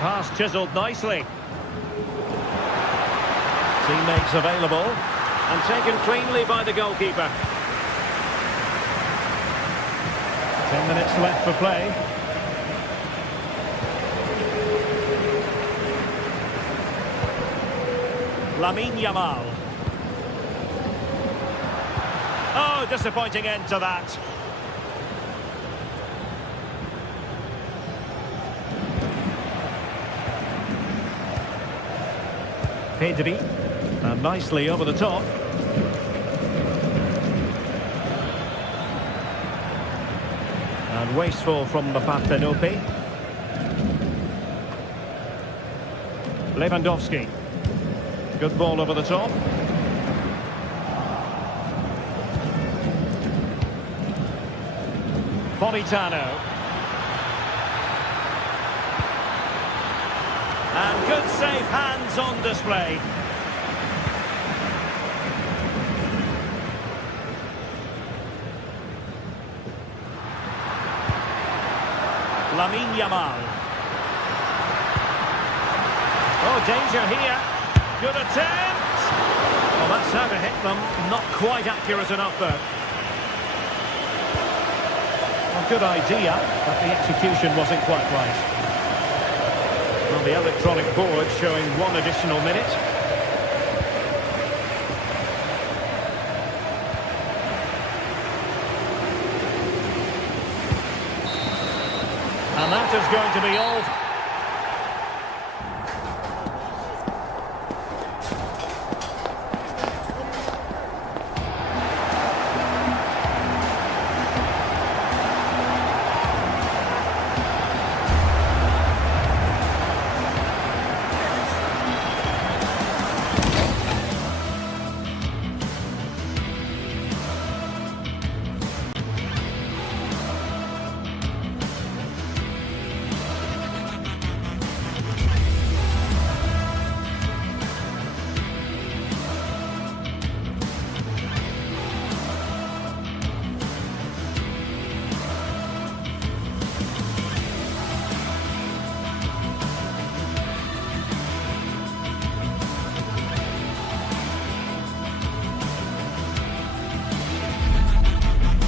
Pass chiselled nicely. Teammates available. And taken cleanly by the goalkeeper. 10 minutes left for play. Lamine Yamal. Oh, disappointing end to that. Pedri. And nicely over the top. And wasteful from the Partenope. Lewandowski. Good ball over the top. Politano. And good safe hands on display. Lamine Yamal. Oh, danger here. Good attempt. Well, that's how to hit them. Not quite accurate enough, though. A good idea, but the execution wasn't quite right. Well, the electronic board showing one additional minute. And that is going to be all.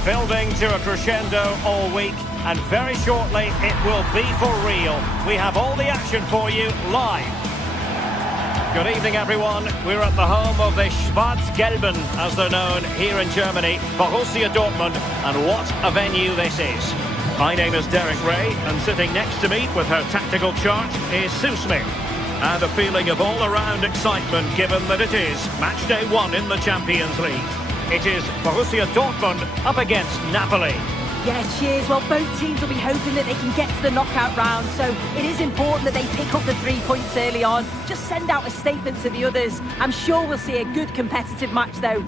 Building to a crescendo all week, and very shortly it will be for real. We have all the action for you live. Good evening, everyone. We're at the home of the Schwarz-Gelben, as they're known here in Germany, Borussia Dortmund, and what a venue this is. My name is Derek Ray, and sitting next to me with her tactical chart is Sue Smith. And a feeling of all-around excitement, given that it is match day 1 in the Champions League. It is Borussia Dortmund up against Napoli. Yeah, cheers. Well, both teams will be hoping that they can get to the knockout round, so it is important that they pick up the 3 points early on. Just send out a statement to the others. I'm sure we'll see a good competitive match, though.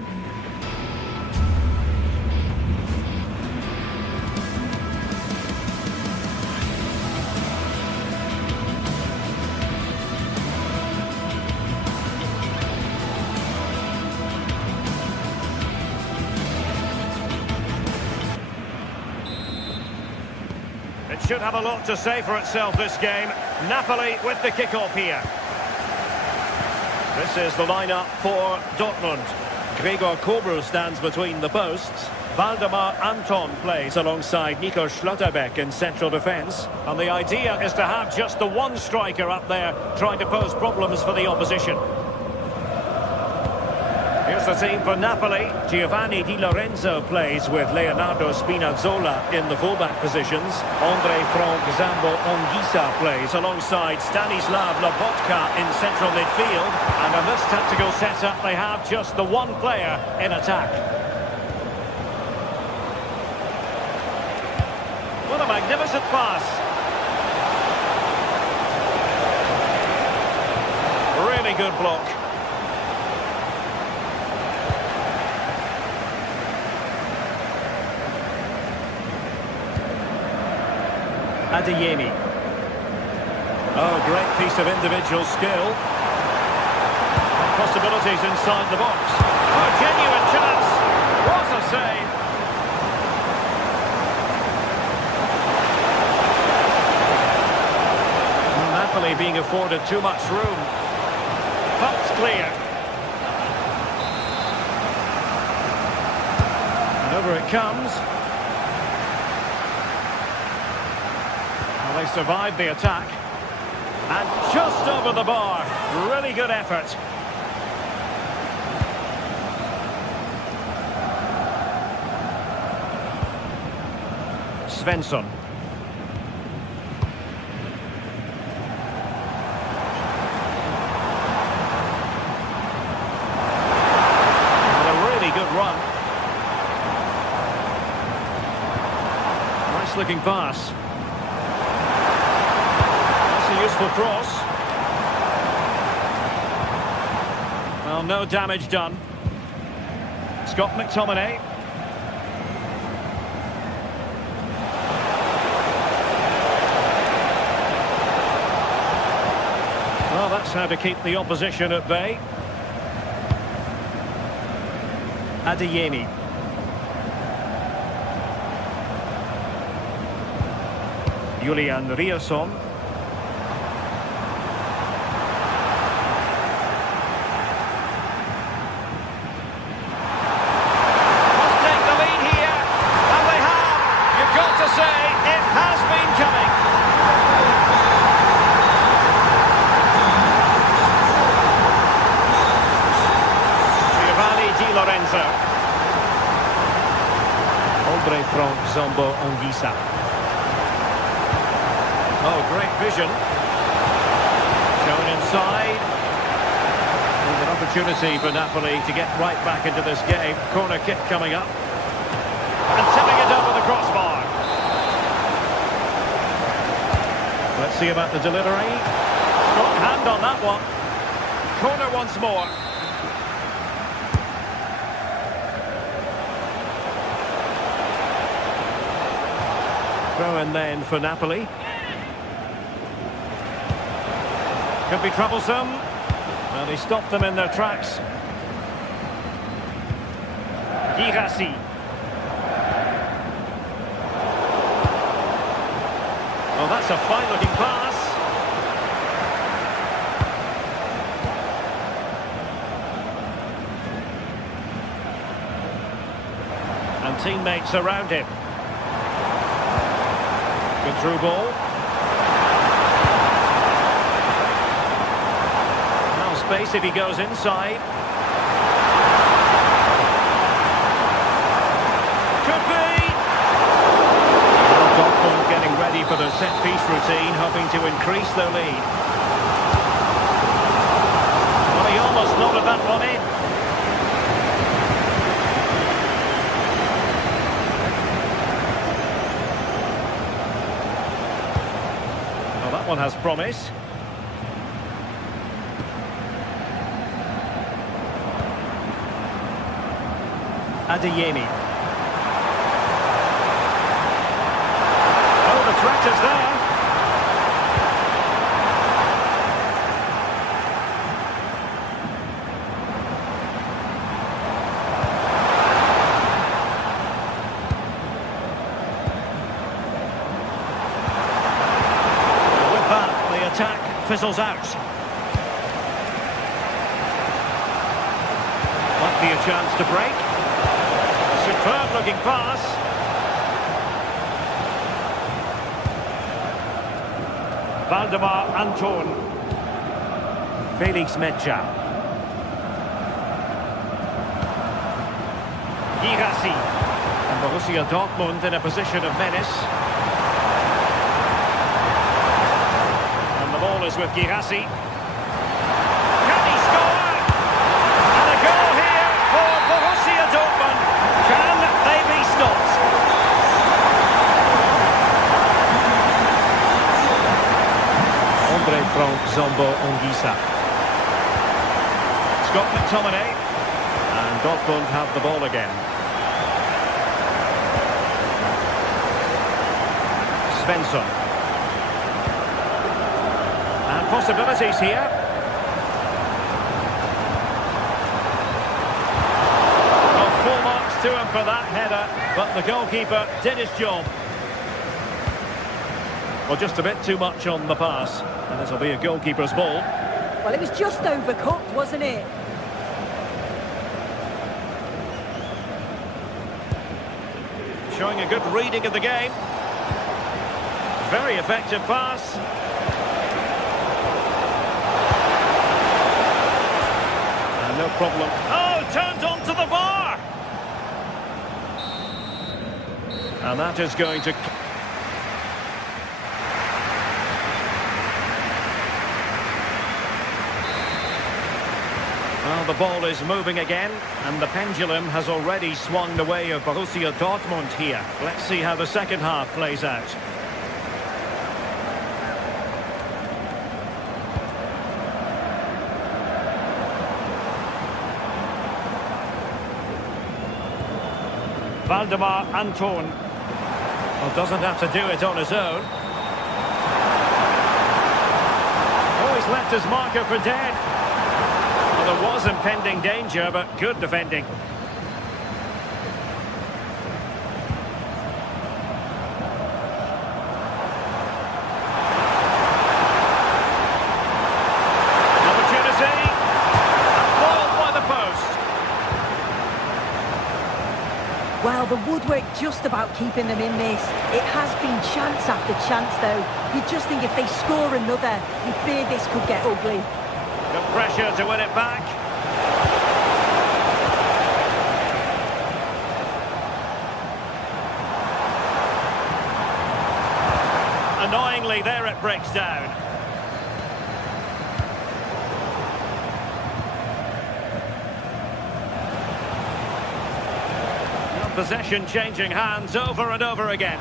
It should have a lot to say for itself, this game. Napoli with the kick-off here. This is the lineup for Dortmund. Gregor Kobel stands between the posts. Waldemar Anton plays alongside Nico Schlotterbeck in central defence. And the idea is to have just the one striker up there trying to pose problems for the opposition. Here's the team for Napoli. Giovanni Di Lorenzo plays with Leonardo Spinazzola in the fullback positions. Andre Frank Zambo Anguissa plays alongside Stanislav Lobotka in central midfield. And in this tactical setup, they have just the one player in attack. What a magnificent pass. Really good block. Adeyemi. Oh, great piece of individual skill. Possibilities inside the box. Oh, genuine chance. What a save. Napoli being afforded too much room. Puck's clear. And over it comes. Well, they survived the attack. And just over the bar. Really good effort. Svensson. And a really good run. Nice looking pass. That's a useful cross. Well, no damage done. Scott McTominay. Well, that's how to keep the opposition at bay. Adeyemi. Julian Rierson. Must take the lead here, and they have. You've got to say, it has been coming. Di Lorenzo. Andre Frank Zambo Anguissa. Oh, great vision. Shown inside. There's an opportunity for Napoli to get right back into this game. Corner kick coming up. And tipping it over the crossbar. Let's see about the delivery. Strong hand on that one. Corner once more. Throw in then for Napoli. Could be troublesome. Well, he stopped them in their tracks. Girassi. Oh, that's a fine-looking pass. And teammates around him. Good through ball. Now space if he goes inside. Could be! Dortmund getting ready for the set-piece routine, hoping to increase their lead. Well, he almost nodded that one in. That one has promise. Adeyemi. Oh, the threat is there. Attack fizzles out. Might be a chance to break. Superb looking pass. Valdemar Anton. Felix Medja. Girassi. And Borussia Dortmund in a position of menace. And the ball is with Girassi. Can he score? And a goal here for Borussia Dortmund. Can they be stopped? Frank Zombo Ongisa. Scott McTominay. And Dortmund have the ball again. Svensson. And possibilities here. Well, 4 marks to him for that header, but the goalkeeper did his job. Well, just a bit too much on the pass. And this will be a goalkeeper's ball. Well, it was just overcooked, wasn't it? Showing a good reading of the game. Very effective pass. And no problem. Oh, turned onto the bar! And that is going to... Well, the ball is moving again, and the pendulum has already swung the way of Borussia Dortmund here. Let's see how the second half plays out. Valdemar Anton. Well, doesn't have to do it on his own. Oh, he's left his marker for dead. Well, there was impending danger, but good defending. Opportunity. And foiled by the post. Well, the woodwork just about keeping them in this. It has been chance after chance, though. You just think if they score another, you fear this could get ugly. The pressure to win it back. Annoyingly, there it breaks down. Possession changing hands over and over again.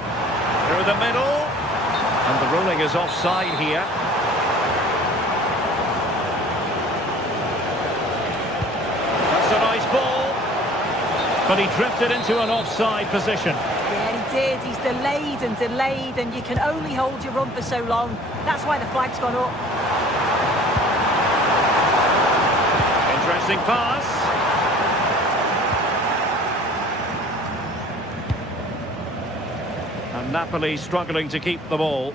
Through the middle. And the ruling is offside here. That's a nice ball. But he drifted into an offside position. Yeah, he did. He's delayed, and you can only hold your run for so long. That's why the flag's gone up. Interesting pass. And Napoli struggling to keep the ball.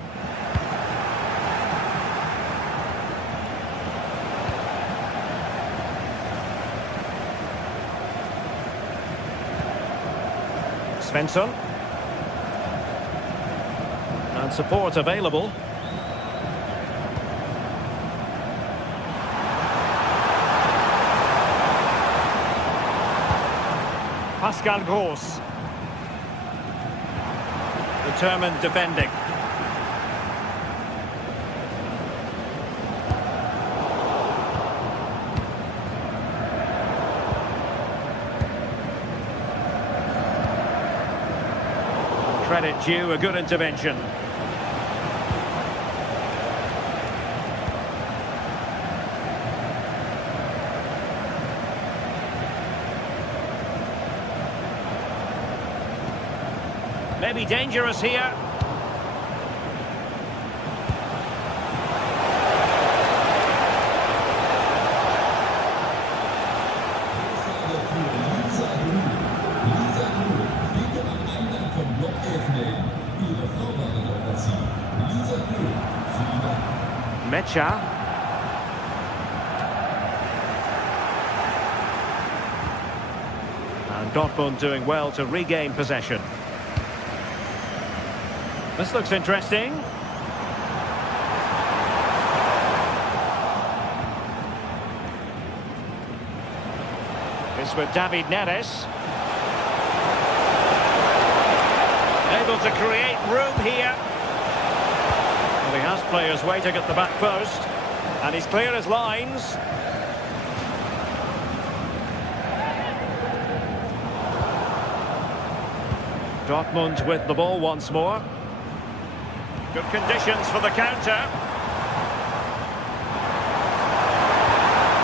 Svensson. And support available. Pascal Gross. Determined defending. Credit due, a good intervention. Maybe dangerous here. Mecha. And Dortmund doing well to regain possession. This looks interesting. It's with David Neres. able to create room here. Well, he has players waiting at the back post. And he's clear as lines. Dortmund with the ball once more. Good conditions for the counter.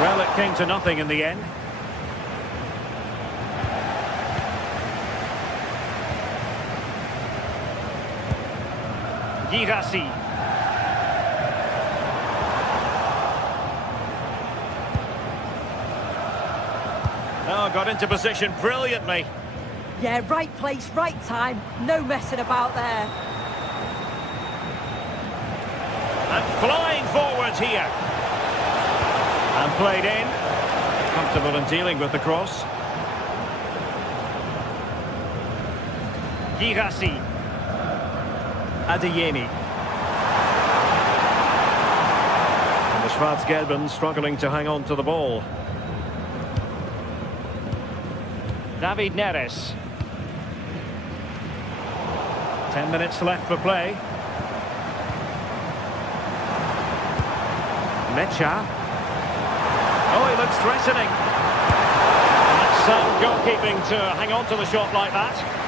Well, it came to nothing in the end. Girassi. Oh, got into position brilliantly. Yeah, right place, right time. No messing about there. And flying forwards here. And played in. Comfortable in dealing with the cross. Girassi. Adeyemi. And the Schwarz-Gelben struggling to hang on to the ball. David Neres. 10 minutes left for play. Mecha. Oh, he looks threatening. And that's sound goalkeeping to hang on to the shot like that.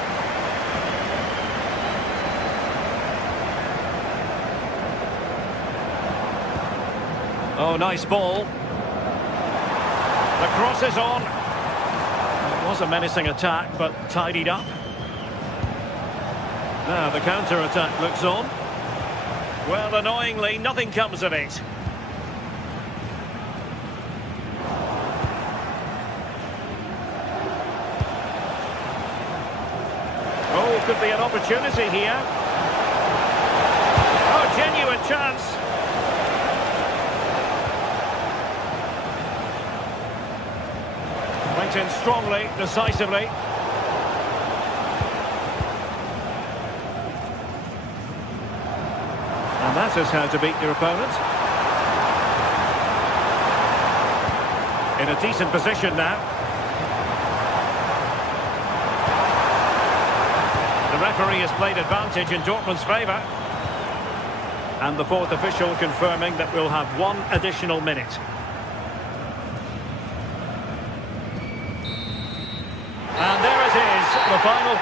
Oh, nice ball. The cross is on. It was a menacing attack, but tidied up. Now the counter-attack looks on. Well, annoyingly, nothing comes of it. Oh, could be an opportunity here. Oh, genuine chance. Went in strongly, decisively. And that is how to beat your opponent. In a decent position now. The referee has played advantage in Dortmund's favour. And the fourth official confirming that we'll have one additional minute. And there it is, the final.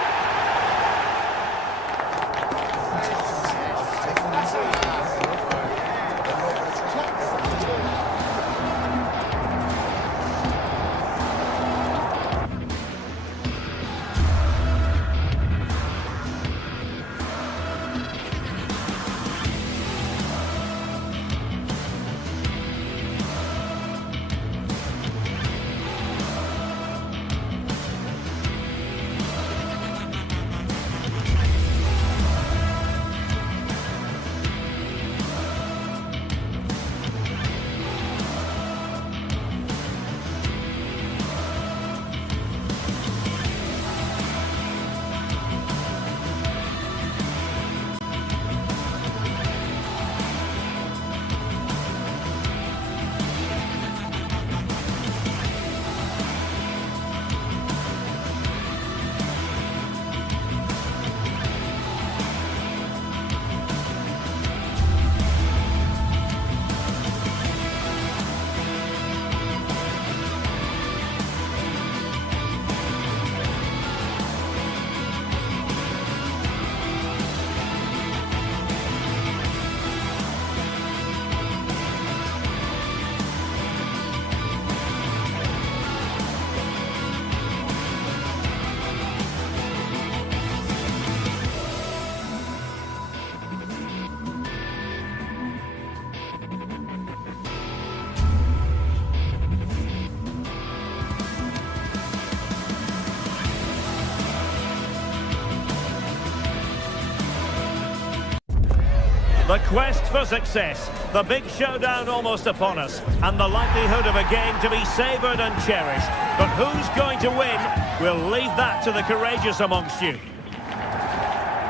The quest for success, the big showdown almost upon us, and the likelihood of a game to be savoured and cherished. But who's going to win? We'll leave that to the courageous amongst you.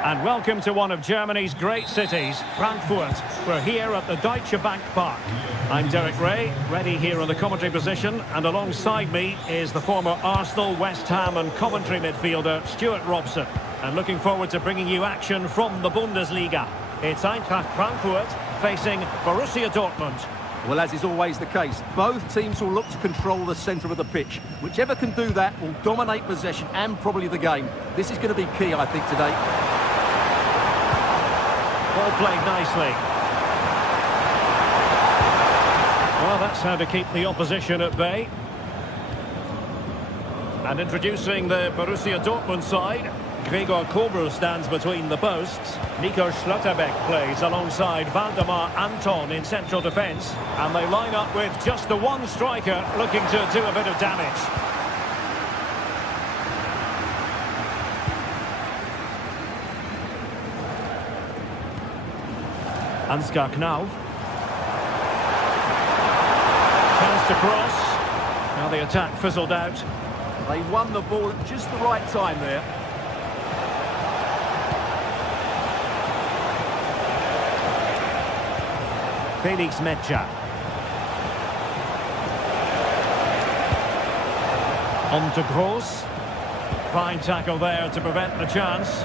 And welcome to one of Germany's great cities, Frankfurt. We're here at the Deutsche Bank Park. I'm Derek Ray, ready here on the commentary position, and alongside me is the former Arsenal, West Ham and Coventry midfielder, Stuart Robson. And looking forward to bringing you action from the Bundesliga. It's Eintracht Frankfurt facing Borussia Dortmund. Well, as is always the case, both teams will look to control the centre of the pitch. Whichever can do that will dominate possession and probably the game. This is going to be key, I think, today. All played nicely. Well, that's how to keep the opposition at bay. And introducing the Borussia Dortmund side, Gregor Kobel stands between the posts. Nico Schlotterbeck plays alongside Valdemar Anton in central defence. And they line up with just the one striker looking to do a bit of damage. Ansgar Knauf. Chance to cross. Now the attack fizzled out. They won the ball at just the right time there. Felix Metscher. On to Gross. Fine tackle there to prevent the chance.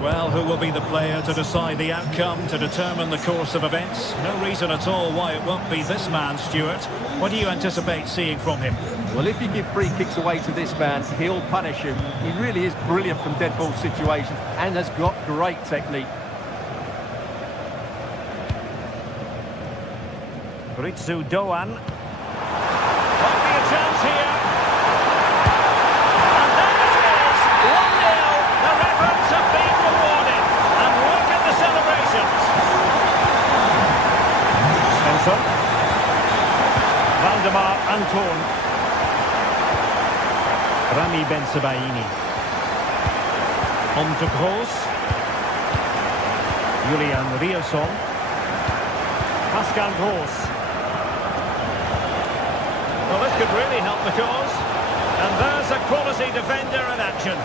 Well, who will be the player to decide the outcome, to determine the course of events? No reason at all why it won't be this man, Stuart. What do you anticipate seeing from him? Well, if you give free kicks away to this man, he'll punish him. He really is brilliant from dead ball situations and has got great technique. Ritsu Doan. Might be a chance here. And there it is, 1-0. The efforts have been rewarded. And look at the celebrations. Svensson. Valdemar Anton. Rami Bensebaini. On to Gross. Julian Rielson. Pascal Gross. Well, this could really help the cause. And there's a quality defender in action.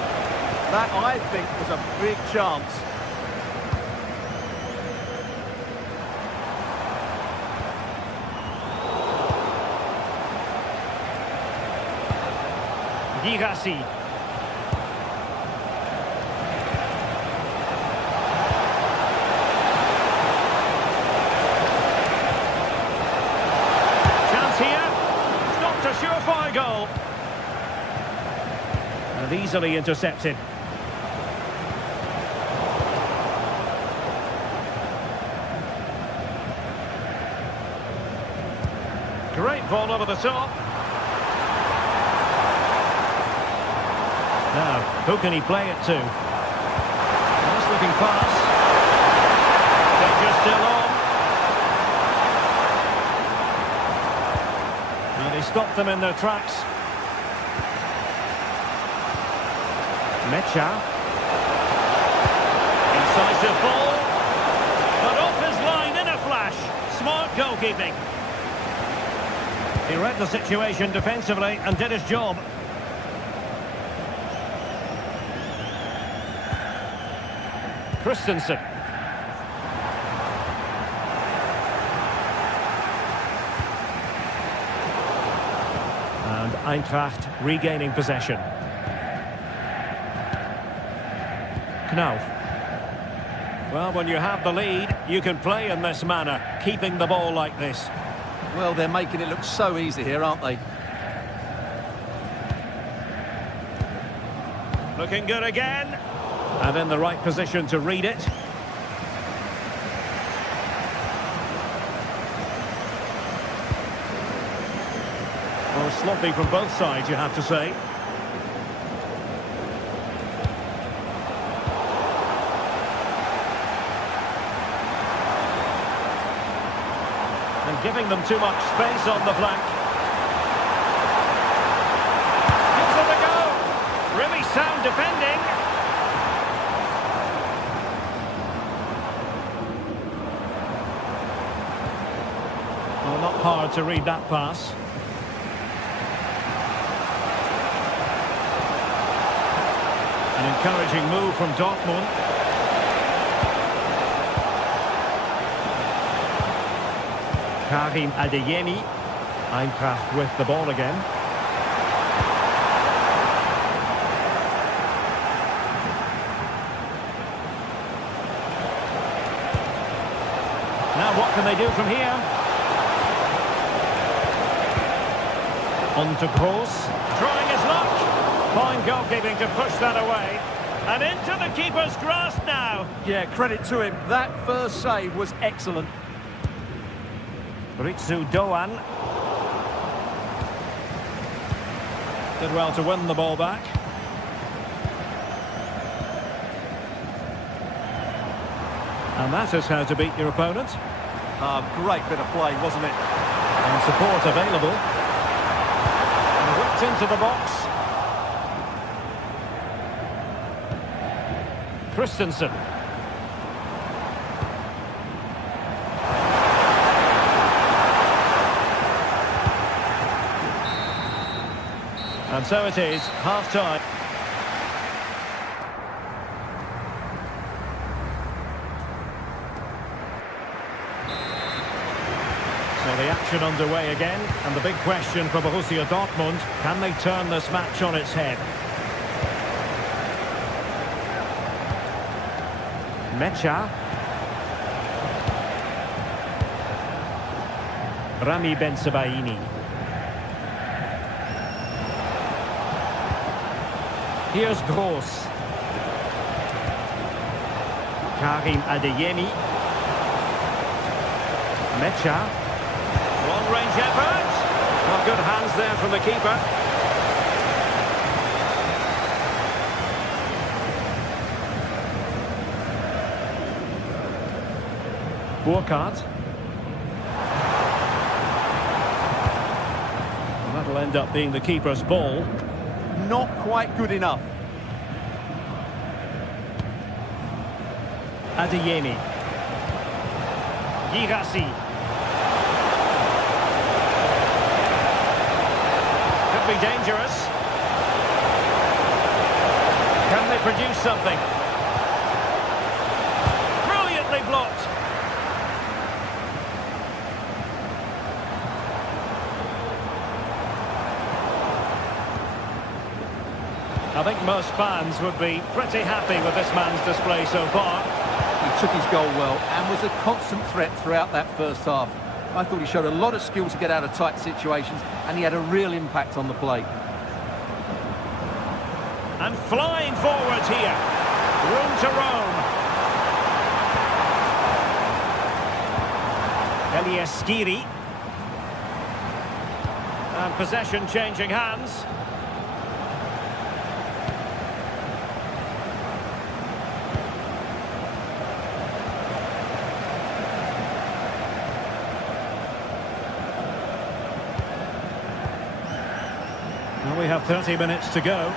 That, I think, was a big chance. Girassi. Chance here. Stopped a surefire goal. And easily intercepted. Great ball over the top. Now, who can he play it to? Nice looking pass. Danger still on. And he stopped them in their tracks. Metscher. Incisive ball. But off his line in a flash. Smart goalkeeping. He read the situation defensively and did his job. Christensen. And Eintracht regaining possession. Knauf. Well, when you have the lead, you can play in this manner, keeping the ball like this. Well, they're making it look so easy here, aren't they? Looking good again. And in the right position to read it. Well, sloppy from both sides, you have to say. And giving them too much space on the flank. Gives it a go. Really sound defending. Well, not hard to read that pass. An encouraging move from Dortmund. Karim Adeyemi. Eintracht with the ball again. can they do from here? On to Kroos. Trying his luck. Fine goalkeeping to push that away. And into the keeper's grasp now. Yeah, credit to him. That first save was excellent. Ritsu Doan. Did well to win the ball back. And that is how to beat your opponent. Great bit of play, wasn't it? And support available. And whipped into the box. Christensen. And so it is, half-time. So the action underway again, and the big question for Borussia Dortmund, can they turn this match on its head? Mecha. Rami Bensebaini. Here's Gross. Karim Adeyemi. Mecha. Long-range effort. Well, good hands there from the keeper. Burkhardt. And that'll end up being the keeper's ball. Not quite good enough. Adeyemi. Girassi. Could be dangerous. Can they produce something? Brilliantly blocked. I think most fans would be pretty happy with this man's display so far. He took his goal well and was a constant threat throughout that first half. I thought he showed a lot of skill to get out of tight situations, and he had a real impact on the play. And flying forwards here. Room to roam. Elias Skiri. And possession changing hands. Well, we have 30 minutes to go. And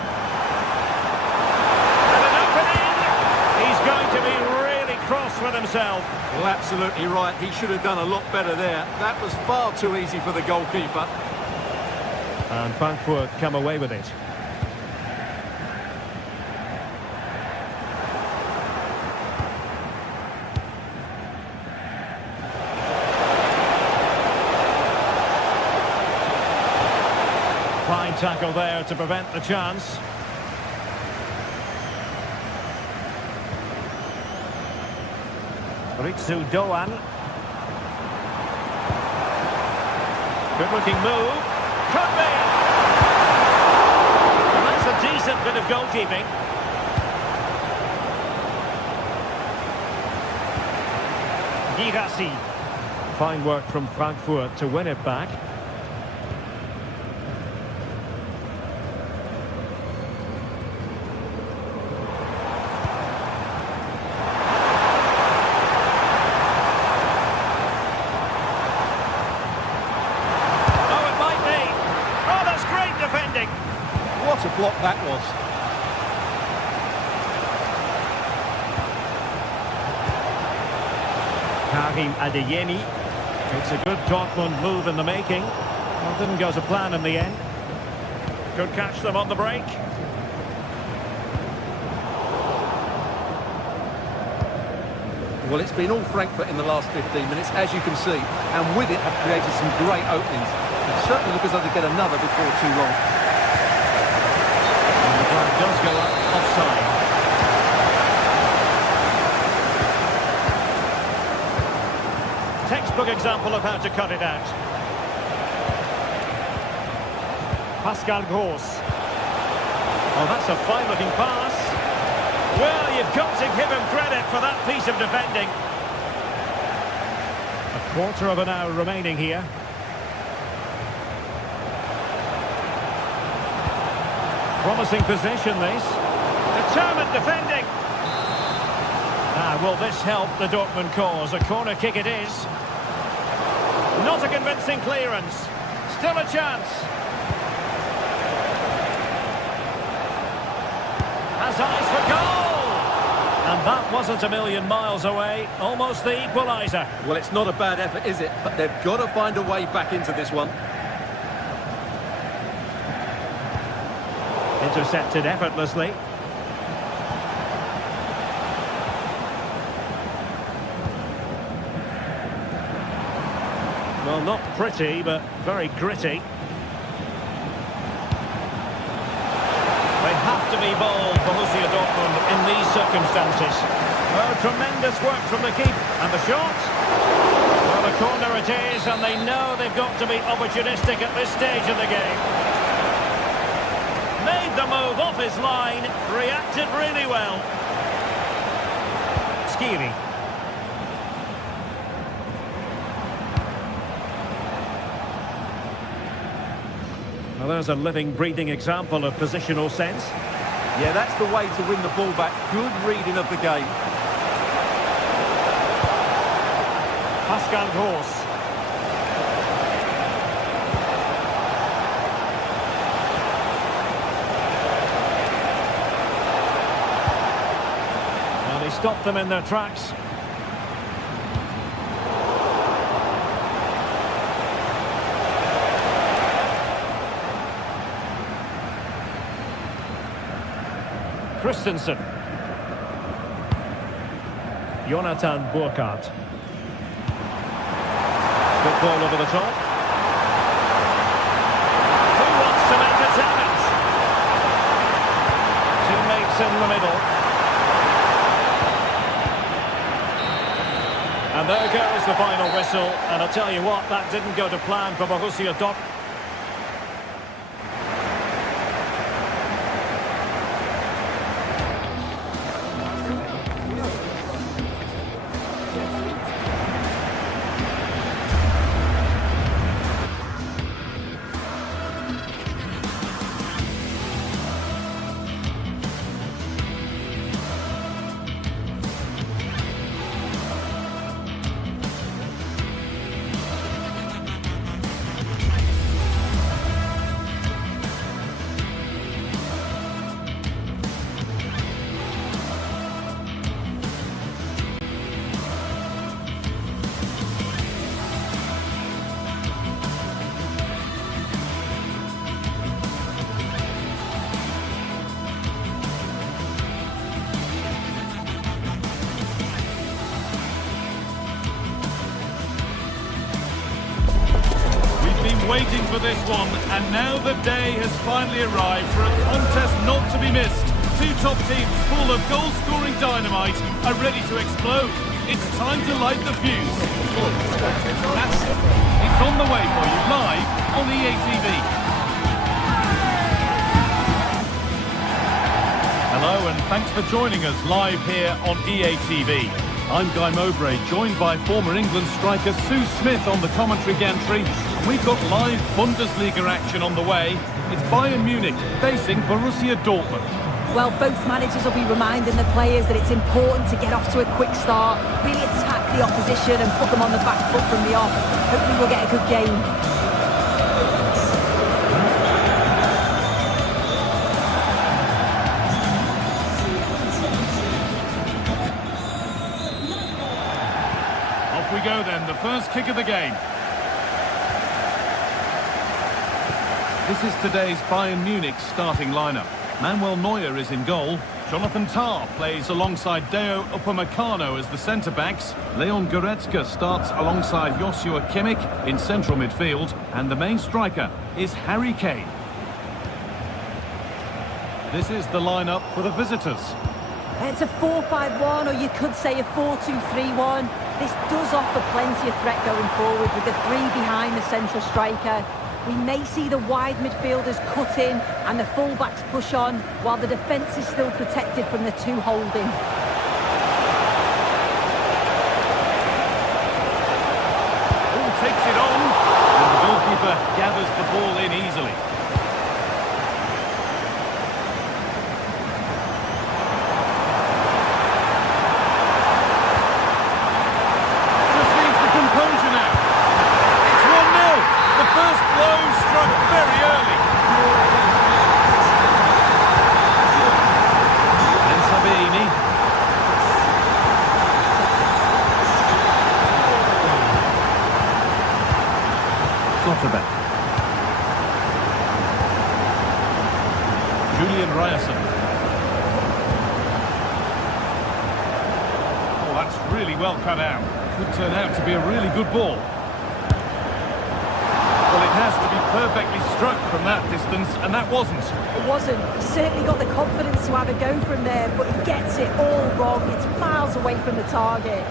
an opening! He's going to be really cross with himself. Well, absolutely right. He should have done a lot better there. That was far too easy for the goalkeeper. And Frankfurt come away with it. Fine tackle there to prevent the chance. Ritsu Doan. Good looking move. Could be! And that's a decent bit of goalkeeping. Girassi. Fine work from Frankfurt to win it back. What a block that was. Karim Adeyemi. It's a good Dortmund move in the making. Well, didn't go to plan in the end. Could catch them on the break. Well, it's been all Frankfurt in the last 15 minutes, as you can see, and with it have created some great openings. It certainly looks as though they get another before too long. And the flag does go up offside. Textbook textbook example of how to cut it out. Pascal Gross. Oh, that's a fine-looking pass. Well, you've got to give him credit for that piece of defending. A quarter of an hour remaining here. Promising possession, this. Determined defending. Will this help the Dortmund cause? A corner kick it is. Not a convincing clearance. Still a chance. Has eyes for goal! And that wasn't a million miles away. Almost the equaliser. Well, it's not a bad effort, is it? But they've got to find a way back into this one. Intercepted effortlessly. Well, not pretty, but very gritty. They have to be bold, Borussia Dortmund, in these circumstances. Oh, tremendous work from the keeper. And the shot? Well, a corner it is, and they know they've got to be opportunistic at this stage of the game. Made the move off his line, reacted really well. Skiri. Well, there's a living, breathing example of positional sense. Yeah, that's the way to win the ball back. Good reading of the game. Pascal Gross. Well, he stopped them in their tracks. Christensen. Jonathan Burkhardt. Good ball over the top. Who wants to make a challenge? Teammates in the middle. And there goes the final whistle. And I'll tell you what, that didn't go to plan for Borussia Dortmund. Waiting for this one, and now the day has finally arrived for a contest not to be missed. Two top teams full of goal-scoring dynamite are ready to explode. It's time to light the fuse. It's on the way for you live on EA TV. Hello, and thanks for joining us live here on EA TV. I'm Guy Mowbray, joined by former England striker Sue Smith on the commentary gantry. We've got live Bundesliga action on the way. It's Bayern Munich facing Borussia Dortmund. Well, both managers will be reminding the players that it's important to get off to a quick start, really attack the opposition and put them on the back foot from the off. Hopefully we'll get a good game. Off we go then, the first kick of the game. This is today's Bayern Munich starting lineup. Manuel Neuer is in goal. Jonathan Tah plays alongside Deo Upamecano as the centre-backs. Leon Goretzka starts alongside Joshua Kimmich in central midfield. And the main striker is Harry Kane. This is the lineup for the visitors. It's a 4-5-1, or you could say a 4-2-3-1. This does offer plenty of threat going forward with the three behind the central striker. We may see the wide midfielders cut in and the full-backs push on, while the defence is still protected from the two holding. Takes it on, and the goalkeeper gathers the ball in easily. Just needs the composure now. It's 1-0. The first blow struck very early. And Sabini. Julian Ryerson. Oh, that's really well cut out. Could turn out to be a really good ball. Well, it has to be perfectly struck from that distance, and that wasn't. It wasn't. He certainly got the confidence to have a go from there, but he gets it all wrong. It's miles away from the target.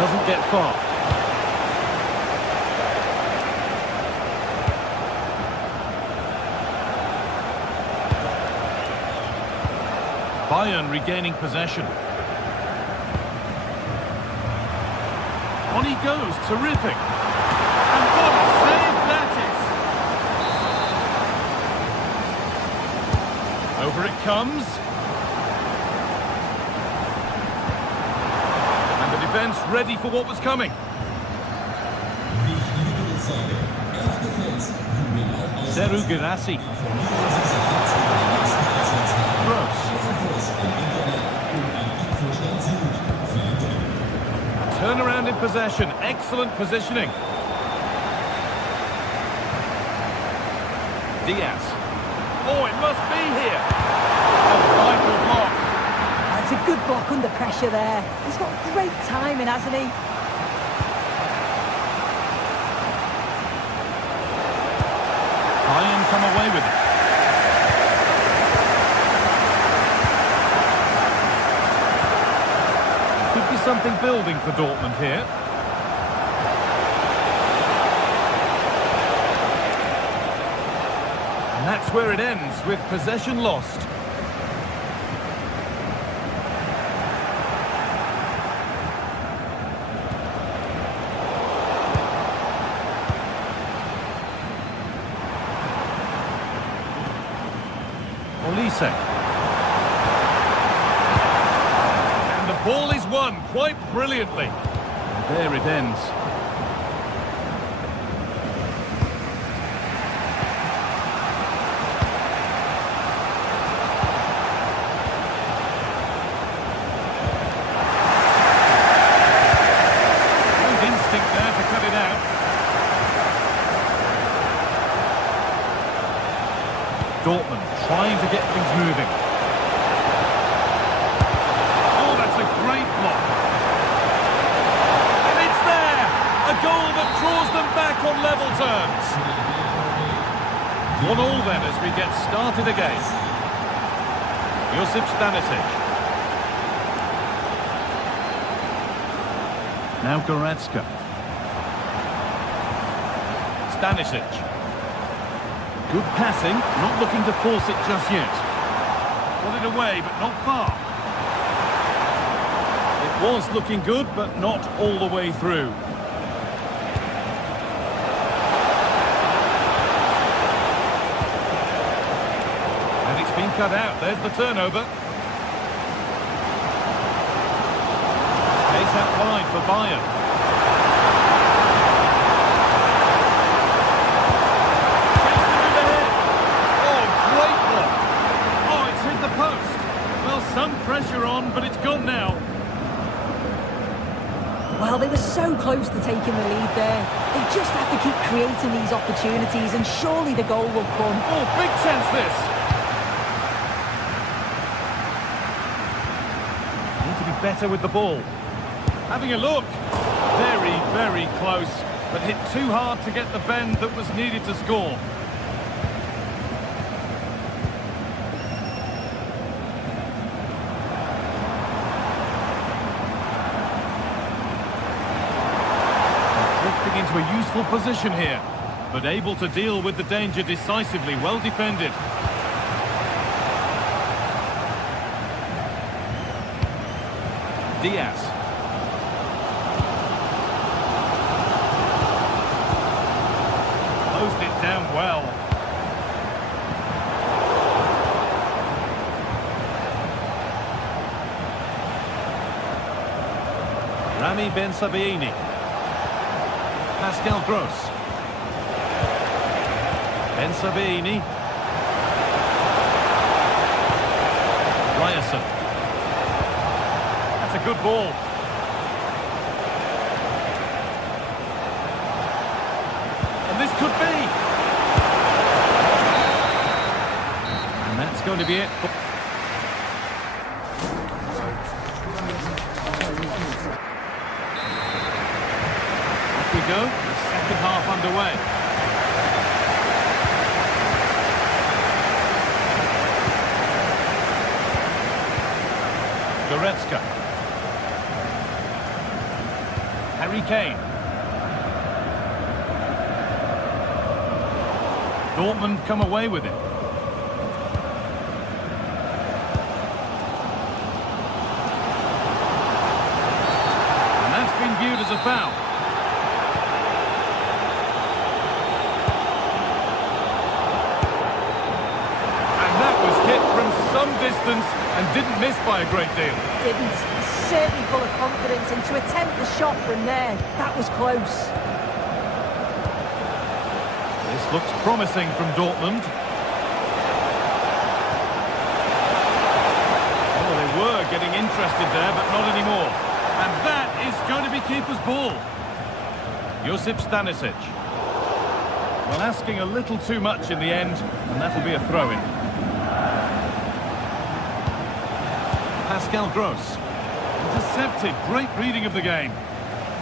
Doesn't get far. Bayern regaining possession. On he goes, terrific. And what a save that is. Over it comes. Defense ready for what was coming. Seru Girassi. Gross. Turnaround in possession. Excellent positioning. Diaz. Oh, it must be here. A vital block. It's a good block under pressure there. He's got great timing, hasn't he? Bayern come away with it. Could be something building for Dortmund here. And that's where it ends, with possession lost. And the ball is won quite brilliantly. And there it ends. Good instinct there to cut it out. Dortmund trying to get things moving. Oh, that's a great block. And it's there! A goal that draws them back on level terms. 1-1 then as we get started again. Josip Stanisic. Now Goretzka. Stanisic. Good passing, not looking to force it just yet. Got it away, but not far. It was looking good, but not all the way through. And it's been cut out. There's the turnover. Space out wide for Bayern. Some pressure on, but it's gone now. Well, they were so close to taking the lead there. They just have to keep creating these opportunities, and surely the goal will come. Oh, big chance this. Need to be better with the ball. Having a look. Very, very close, but hit too hard to get the bend that was needed to score. into a useful position here, but able to deal with the danger decisively. Well defended. Diaz. Closed it down well. Rami Ben Sabaini. Pascal Gross. Ben Sabaini. Ryerson. That's a good ball. And this could be. And that's going to be it. Off we go. The second half underway. Goretzka. Harry Kane. Dortmund come away with it. And that's been viewed as a foul. And that was hit from some distance and didn't miss by a great deal. Didn't. Certainly full of confidence, and to attempt the shot from there, that was close. This looks promising from Dortmund. Oh, they were getting interested there, but not anymore. And that is going to be keeper's ball. Josip Stanisic. Well, asking a little too much in the end, and that'll be a throw-in. Pascal Gross. Intercepted. Great reading of the game.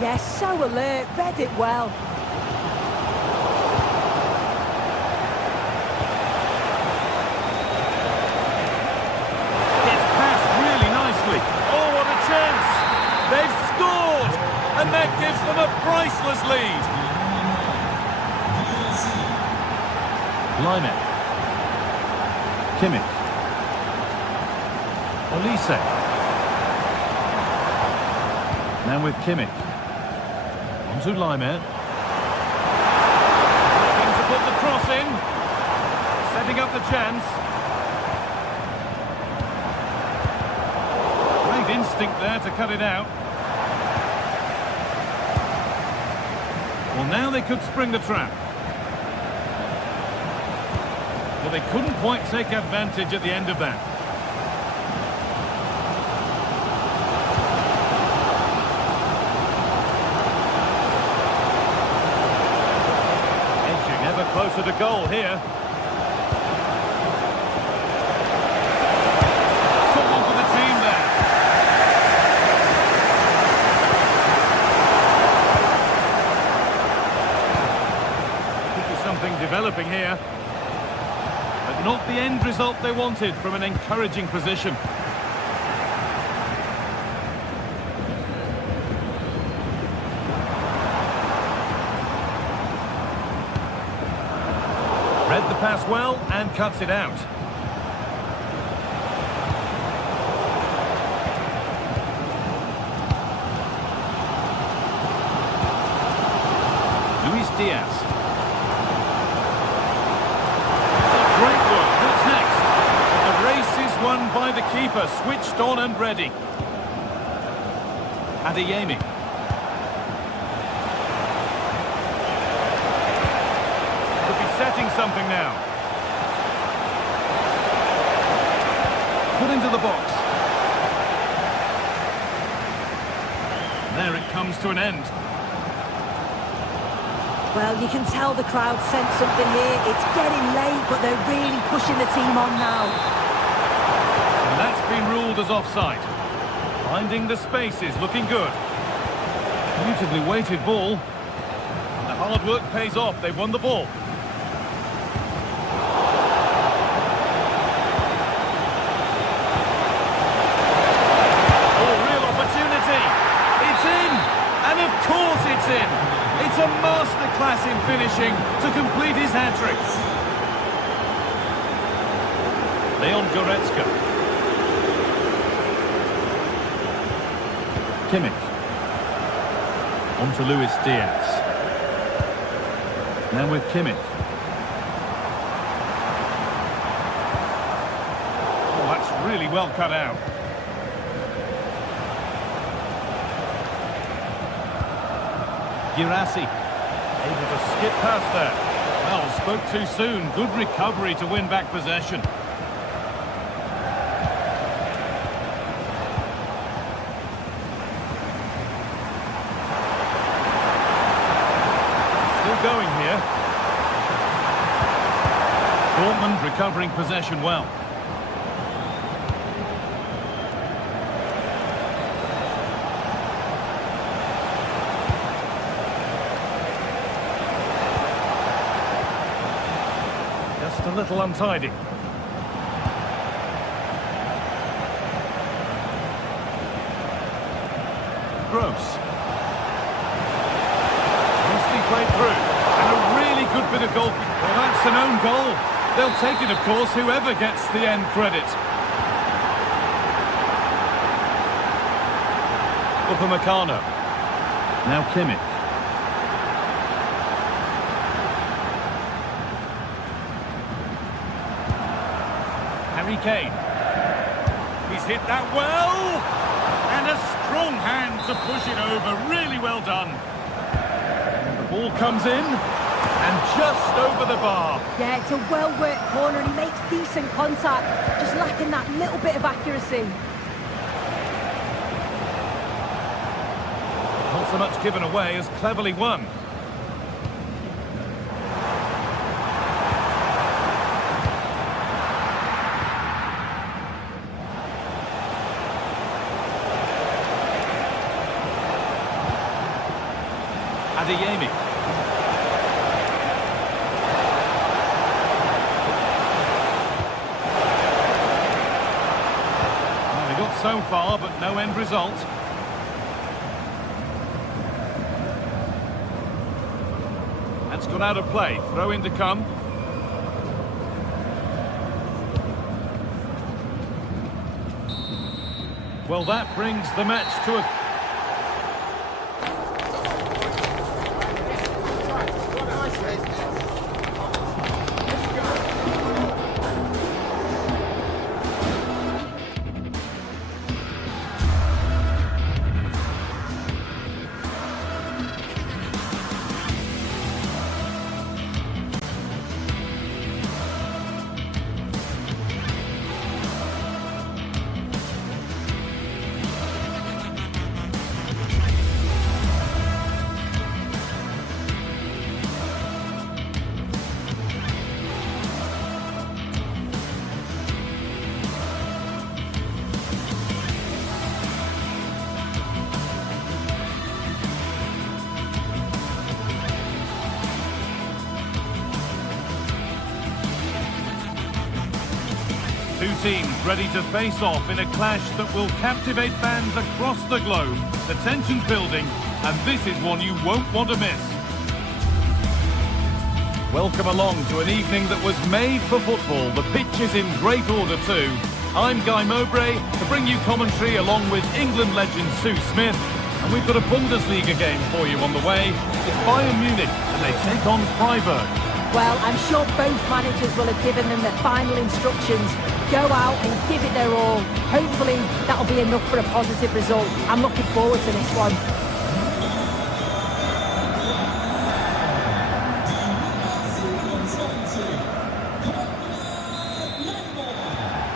Yes, so alert, read it well. It's passed really nicely. Oh, what a chance! They've scored! And that gives them a priceless lead. Lyman. Kimmich. Olise. Now with Kimmich. On to Lyman. Looking to put the cross in. Setting up the chance. Great instinct there to cut it out. Well, now they could spring the trap. Well, they couldn't quite take advantage at the end of that. Edging ever closer to goal here. Someone for the team there. Could be something developing here. But not the end result they wanted from an encouraging position. Read the pass well and cuts it out. Luis Diaz. Great work. What's next? The race is won by the keeper, switched on and ready. Adeyemi. Could be setting something now. Put into the box. There it comes to an end. Well, you can tell the crowd sense something here. It's getting late, but they're really pushing the team on now. And that's been ruled as offside. Finding the spaces, looking good. Beautifully weighted ball. The hard work pays off. They've won the ball. Oh, real opportunity. It's in. And of course it's in. It's a masterpiece. finishing to complete his hat-trick. Leon Goretzka. Kimmich. On to Luis Diaz. Now with Kimmich. Oh, that's really well cut out. Girassi. Able to skip past there. Well, spoke too soon. Good recovery to win back possession. Going here. Dortmund recovering possession well. Just a little untidy. Gross. Nicely played through. And a really good bit of goal. Well, that's an own goal. They'll take it, of course, whoever gets the end credit. Upamecano. Now Kimmich. Harry Kane. He's hit that well. And a strong hand to push it over. Really well done. Ball comes in, and just over the bar. Yeah, it's a well-worked corner, and he makes decent contact, just lacking that little bit of accuracy. Not so much given away as cleverly won. Adeyemi. Well, they got so far, but no end result. That's gone out of play. Throw in to come. Well, that brings the match to a... Two teams ready to face off in a clash that will captivate fans across the globe. The tension's building, and this is one you won't want to miss. Welcome along to an evening that was made for football. The pitch is in great order too. I'm Guy Mowbray to bring you commentary along with England legend Sue Smith. And we've got a Bundesliga game for you on the way. It's Bayern Munich, and they take on Freiburg. Well, I'm sure both managers will have given them their final instructions. Go out and give it their all. Hopefully, that'll be enough for a positive result. I'm looking forward to this one.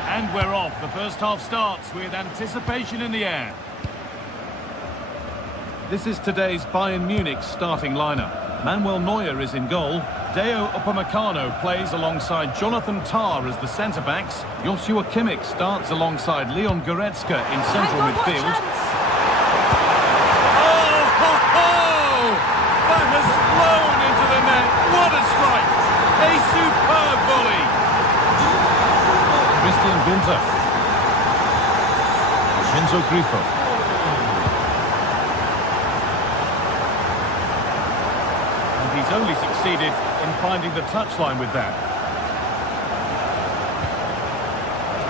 And we're off. The first half starts with anticipation in the air. This is today's Bayern Munich starting lineup. Manuel Neuer is in goal. Deo Upamecano plays alongside Jonathan Tah as the centre-backs. Joshua Kimmich starts alongside Leon Goretzka in central midfield. Oh, ho, ho! That has flown into the net. What a strike! A superb volley. Christian Günther. Enzo Grifo. He's only succeeded succeeded in finding the touchline with that.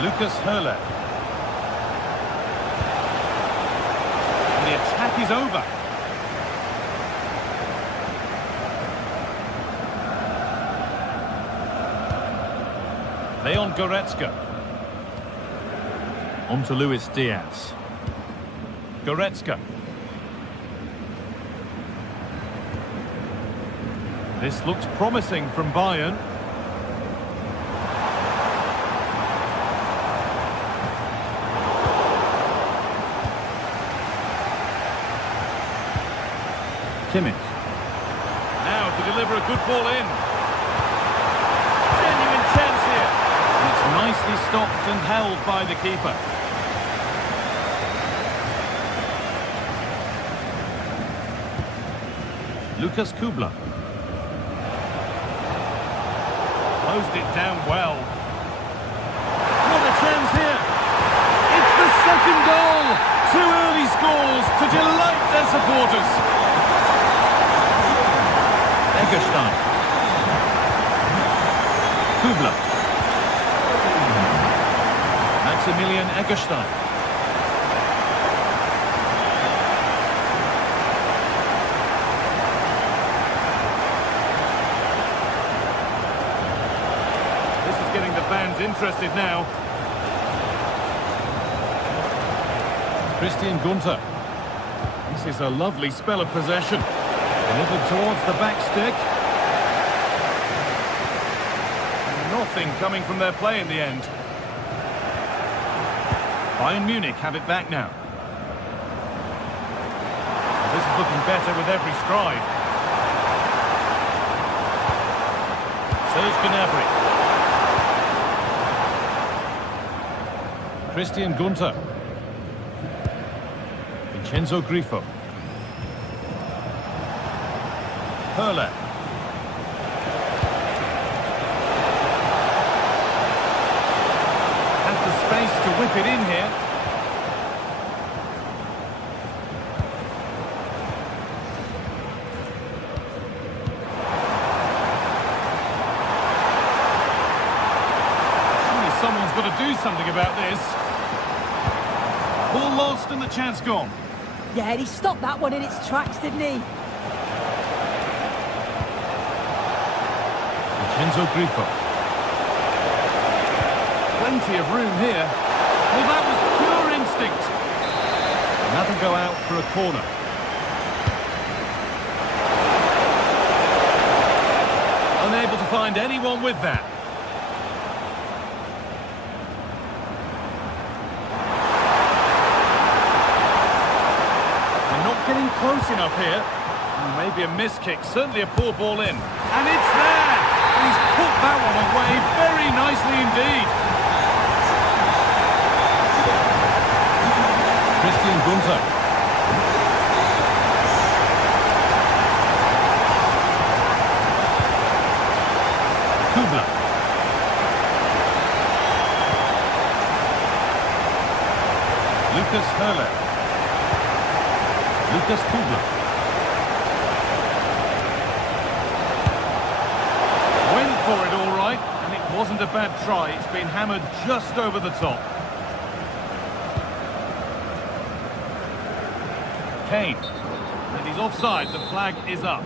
Lucas Hurler. The attack is over. Leon Goretzka. On to Luis Diaz. Goretzka. This looks promising from Bayern. Kimmich. Now to deliver a good ball in. Genuine chance here. It's nicely stopped and held by the keeper. Lucas Kubler. Closed it down well. What a chance here. It's the second goal. 2 early scores to delight their supporters. Eggestein. Kubler. Maximilian Eggestein. This is getting the fans interested now. Christian Gunter. This is a lovely spell of possession. Delivered towards the back stick. Nothing coming from their play in the end. Bayern Munich have it back now. This is looking better with every stride. Serge Gnabry. Christian Gunter. Vincenzo Grifo. Hurler. Has the space to whip it in here. Surely someone's got to do something about this. Ball lost and the chance gone. Yeah, he stopped that one in its tracks, didn't he? Vincenzo Grifo. Plenty of room here. Well, that was pure instinct. And that'll go out for a corner. Unable to find anyone with that. They're not getting close enough here. Maybe a miss kick, certainly a poor ball in. And it's there! He's put that one away very nicely indeed. Christian Gunter. Kubler. Lucas Hurler. Lucas Kubler. For it all right, and it wasn't a bad try. It's been hammered just over the top. Kane, and he's offside. The flag is up.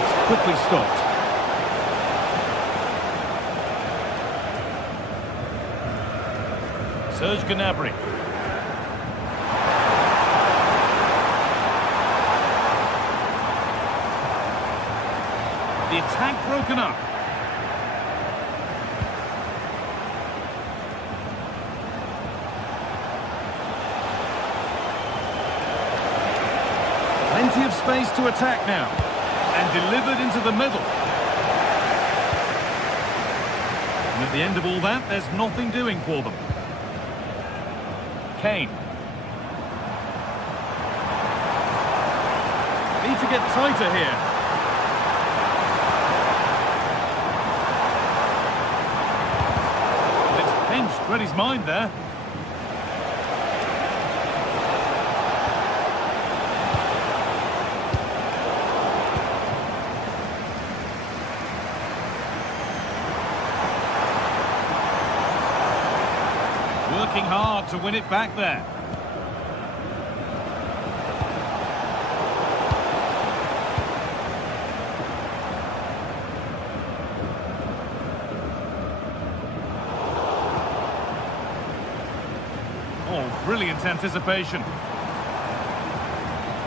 It's quickly stopped. Serge Gnabry. The attack broken up. Plenty of space to attack now. And delivered into the middle. And at the end of all that, there's nothing doing for them. Kane. Need to get tighter here. Read his mind there. Working hard to win it back there. Oh, brilliant anticipation.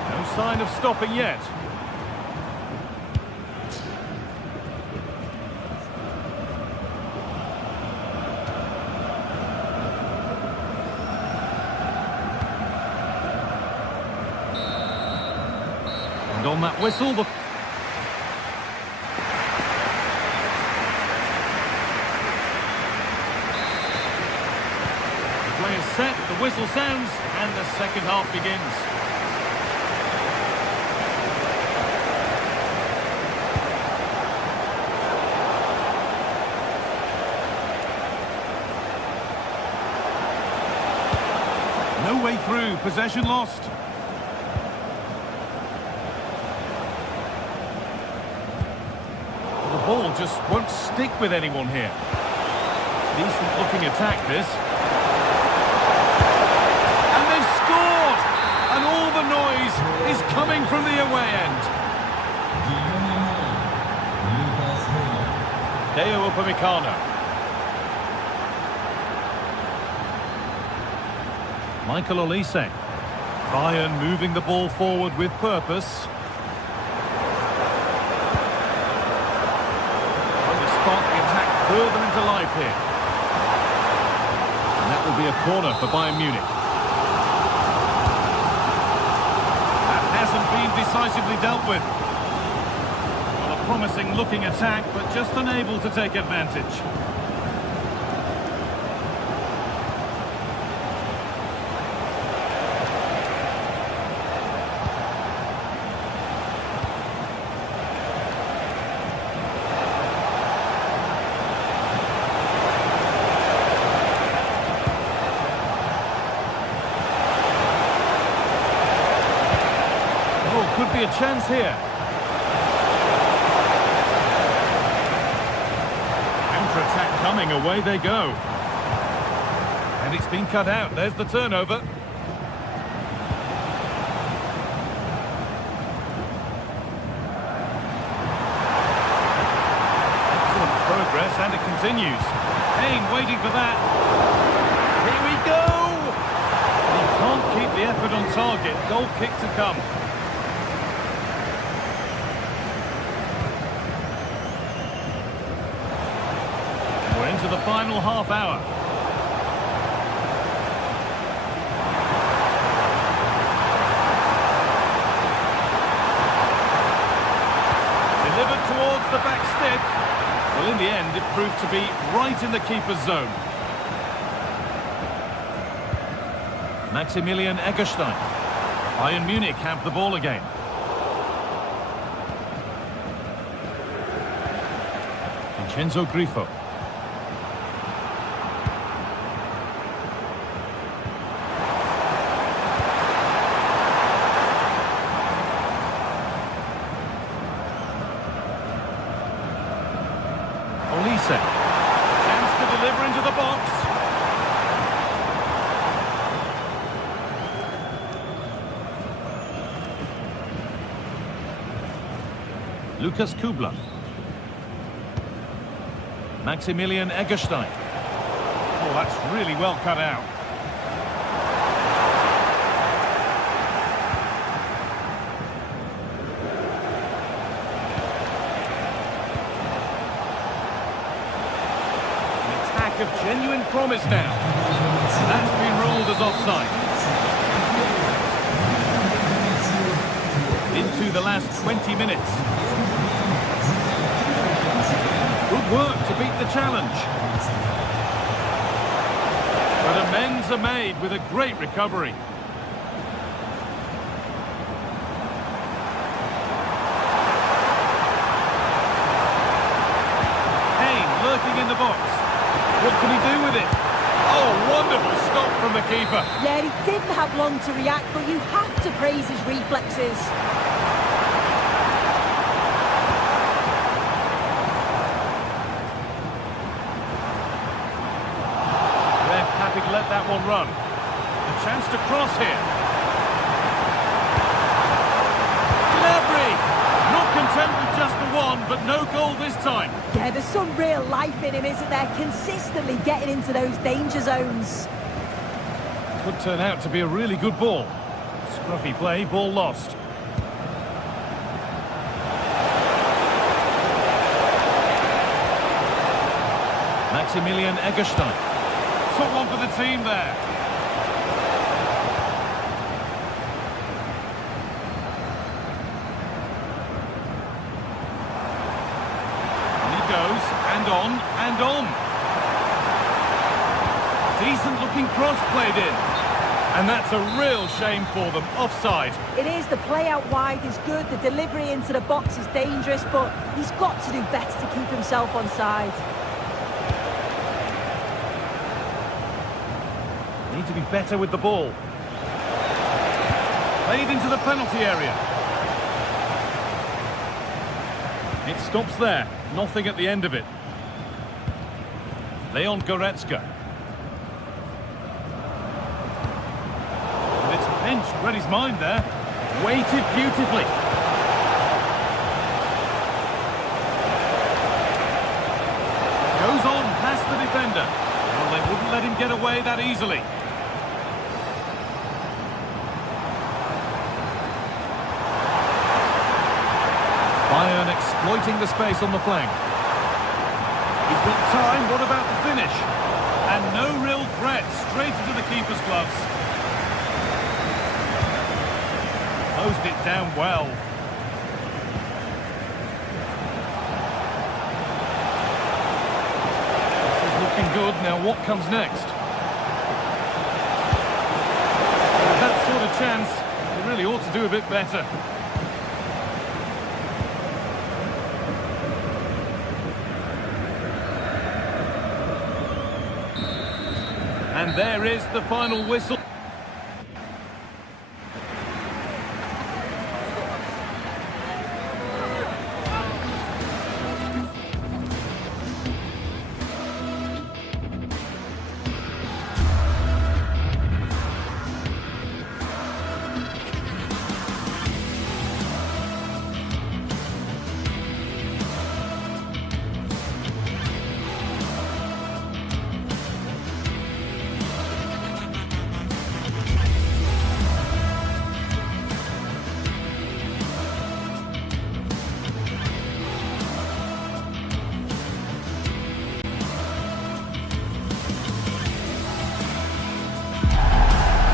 No sign of stopping yet. And on that whistle, the play is set, the whistle sounds, and the second half begins. No way through, possession lost. The ball just won't stick with anyone here. Decent looking attack this. And they've scored! And all the noise is coming from the away end. Deo Upamecano. Michael Olise. Bayern moving the ball forward with purpose. Trying to spark the attack further into life here. And that will be a corner for Bayern Munich. That hasn't been decisively dealt with. Well, a promising looking attack, but just unable to take advantage. Could be a chance here. Counter-attack coming, away they go. And it's been cut out, there's the turnover. Excellent progress, and it continues. Kane waiting for that. Here we go! He can't keep the effort on target, goal kick to come. Into the final half hour. Delivered towards the back stick. Well, in the end, it proved to be right in the keeper's zone. Maximilian Eggestein. Bayern Munich have the ball again. Vincenzo Grifo. Olise. Chance to deliver into the box. Lucas Kubla. Maximilian Eggestein. Oh, that's really well cut out. Of genuine promise now. That's been ruled as offside. Into the last 20 minutes. Good work to beat the challenge. But amends are made with a great recovery. Kane lurking in the box. What can he do with it? Oh, wonderful stop from the keeper. Yeah, he didn't have long to react, but you have to praise his reflexes. Ref happy to let let that one run. A chance to cross here. Gnabry! Not content with just the one, but no goal this time. Yeah, there's some real life in him, isn't there? Consistently getting into those danger zones. Could turn out to be a really good ball. Scruffy play, ball lost. Maximilian Eggestein. Took one for the team there. And he goes, and on, and on. Decent looking cross played in. And that's a real shame for them. Offside. It is. The play out wide is good. The delivery into the box is dangerous, but he's got to do better to keep himself onside. Need to be better with the ball. Played into the penalty area. It stops there. Nothing at the end of it. Leon Goretzka. And it's pinched, read his mind there. Weighted beautifully. Goes on past the defender. Well, they wouldn't let him get away that easily. Bayern exploiting the space on the flank. He's got time, what about the finish? And no real threat, straight into the keeper's gloves. Closed it down well. This is looking good, now what comes next? With that sort of chance, they really ought to do a bit better. And there is the final whistle.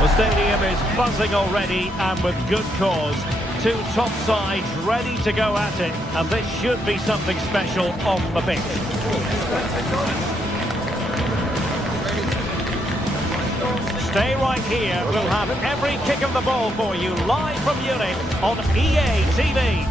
The stadium is buzzing already, and with good cause. Two top sides ready to go at it, and this should be something special on the pitch. Stay right here. We'll have every kick of the ball for you live from Munich on EA TV.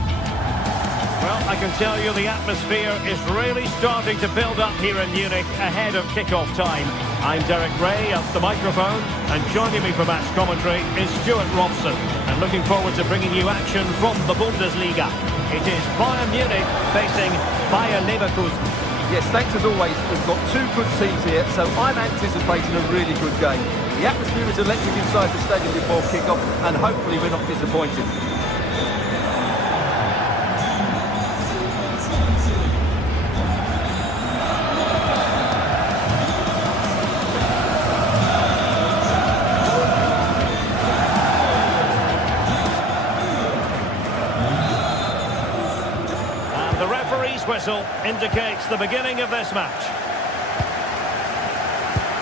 Well, I can tell you the atmosphere is really starting to build up here in Munich ahead of kick-off time. I'm Derek Ray at the microphone, and joining me for match commentary is Stuart Robson. And looking forward to bringing you action from the Bundesliga. It is Bayern Munich facing Bayer Leverkusen. Yes, thanks as always. We've got two good teams here, so I'm anticipating a really good game. The atmosphere is electric inside the stadium before kick-off, and hopefully we're not disappointed. The referee's whistle indicates the beginning of this match.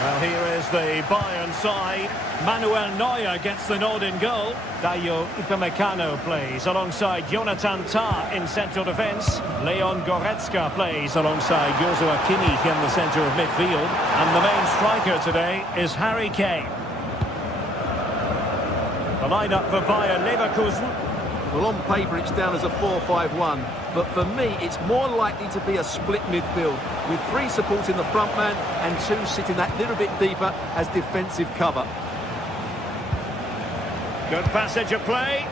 Well, here is the Bayern side. Manuel Neuer gets the nod in goal. Dayo Upamecano plays alongside Jonathan Tah in central defence. Leon Goretzka plays alongside Joshua Kimmich in the centre of midfield. And the main striker today is Harry Kane. The lineup for Bayer Leverkusen. Well, on paper it's down as a 4-5-1, but for me it's more likely to be a split midfield, with three supporting the front man and two sitting that little bit deeper as defensive cover. Good passage of play.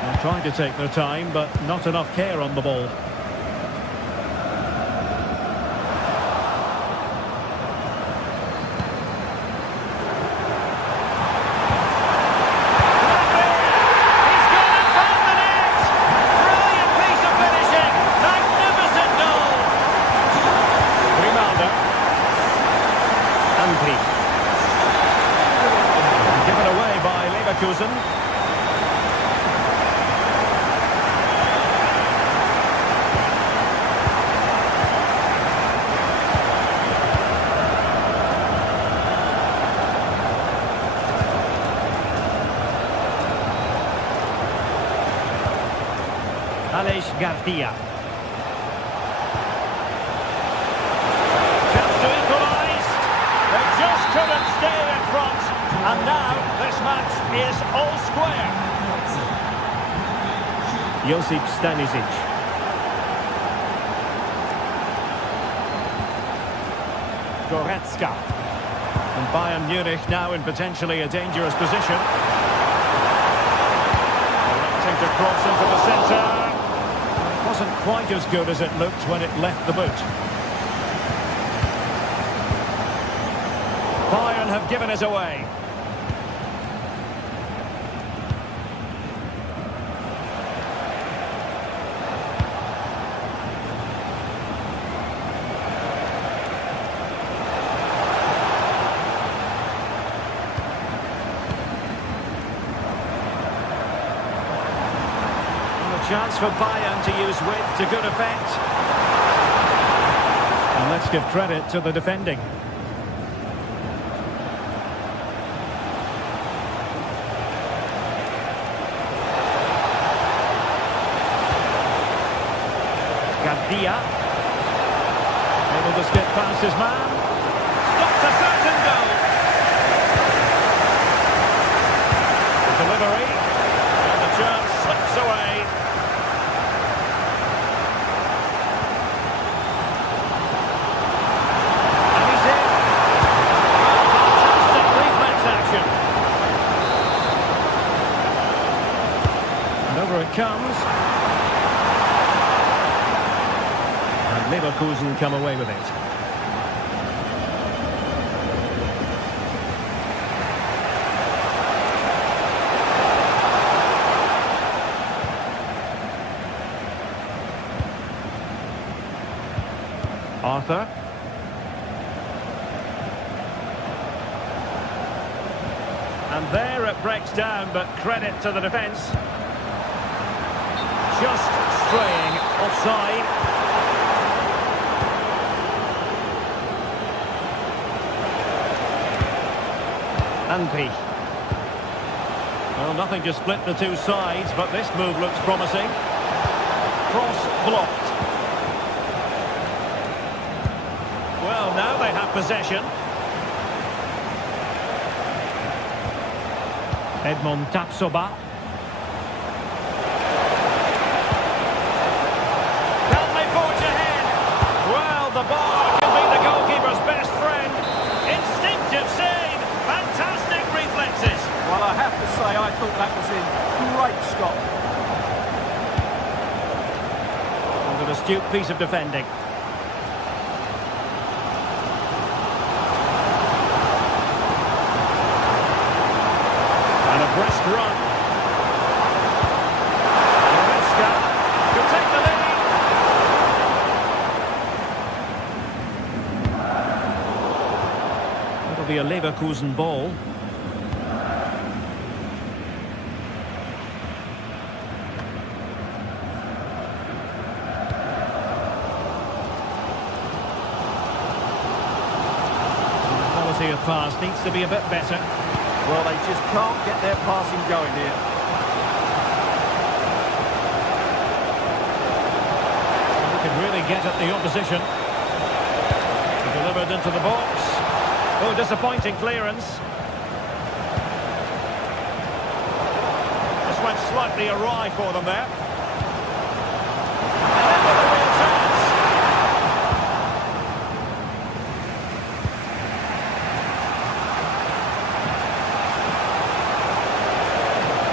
They're trying to take their time, but not enough care on the ball. Leverkusen. Alex Garcia. Chance to equalise. They just couldn't stay in front. And now this match is all square. Josip Stanisic. Goretzka. And Bayern Munich now in potentially a dangerous position. Electing to cross into the centre. Wasn't quite as good as it looked when it left the boot. Bayern have given it away. Chance for Bayern to use width to good effect. And let's give credit to the defending. Garcia. Able to skip past his man. Stops a certain goal. The delivery. And the chance slips away. Over it comes. And Leverkusen come away with it. Arthur. And there it breaks down, but credit to the defence. Just straying offside. Andri. Well, nothing to split the two sides, but this move looks promising. Cross blocked. Well, now they have possession. Edmond Tapsoba. The bar can be the goalkeeper's best friend. Instinctive save. Fantastic reflexes. Well, I have to say, I thought that was in. Great stop. And an astute piece of defending. And a brisk run. Goretzka could take the lead. It'll be a Leverkusen ball. The quality of pass needs to be a bit better. Well, they just can't get their passing going here. They can really get at the opposition. Delivered into the box. Oh, disappointing clearance. This went slightly awry for them there. And then with a real chance.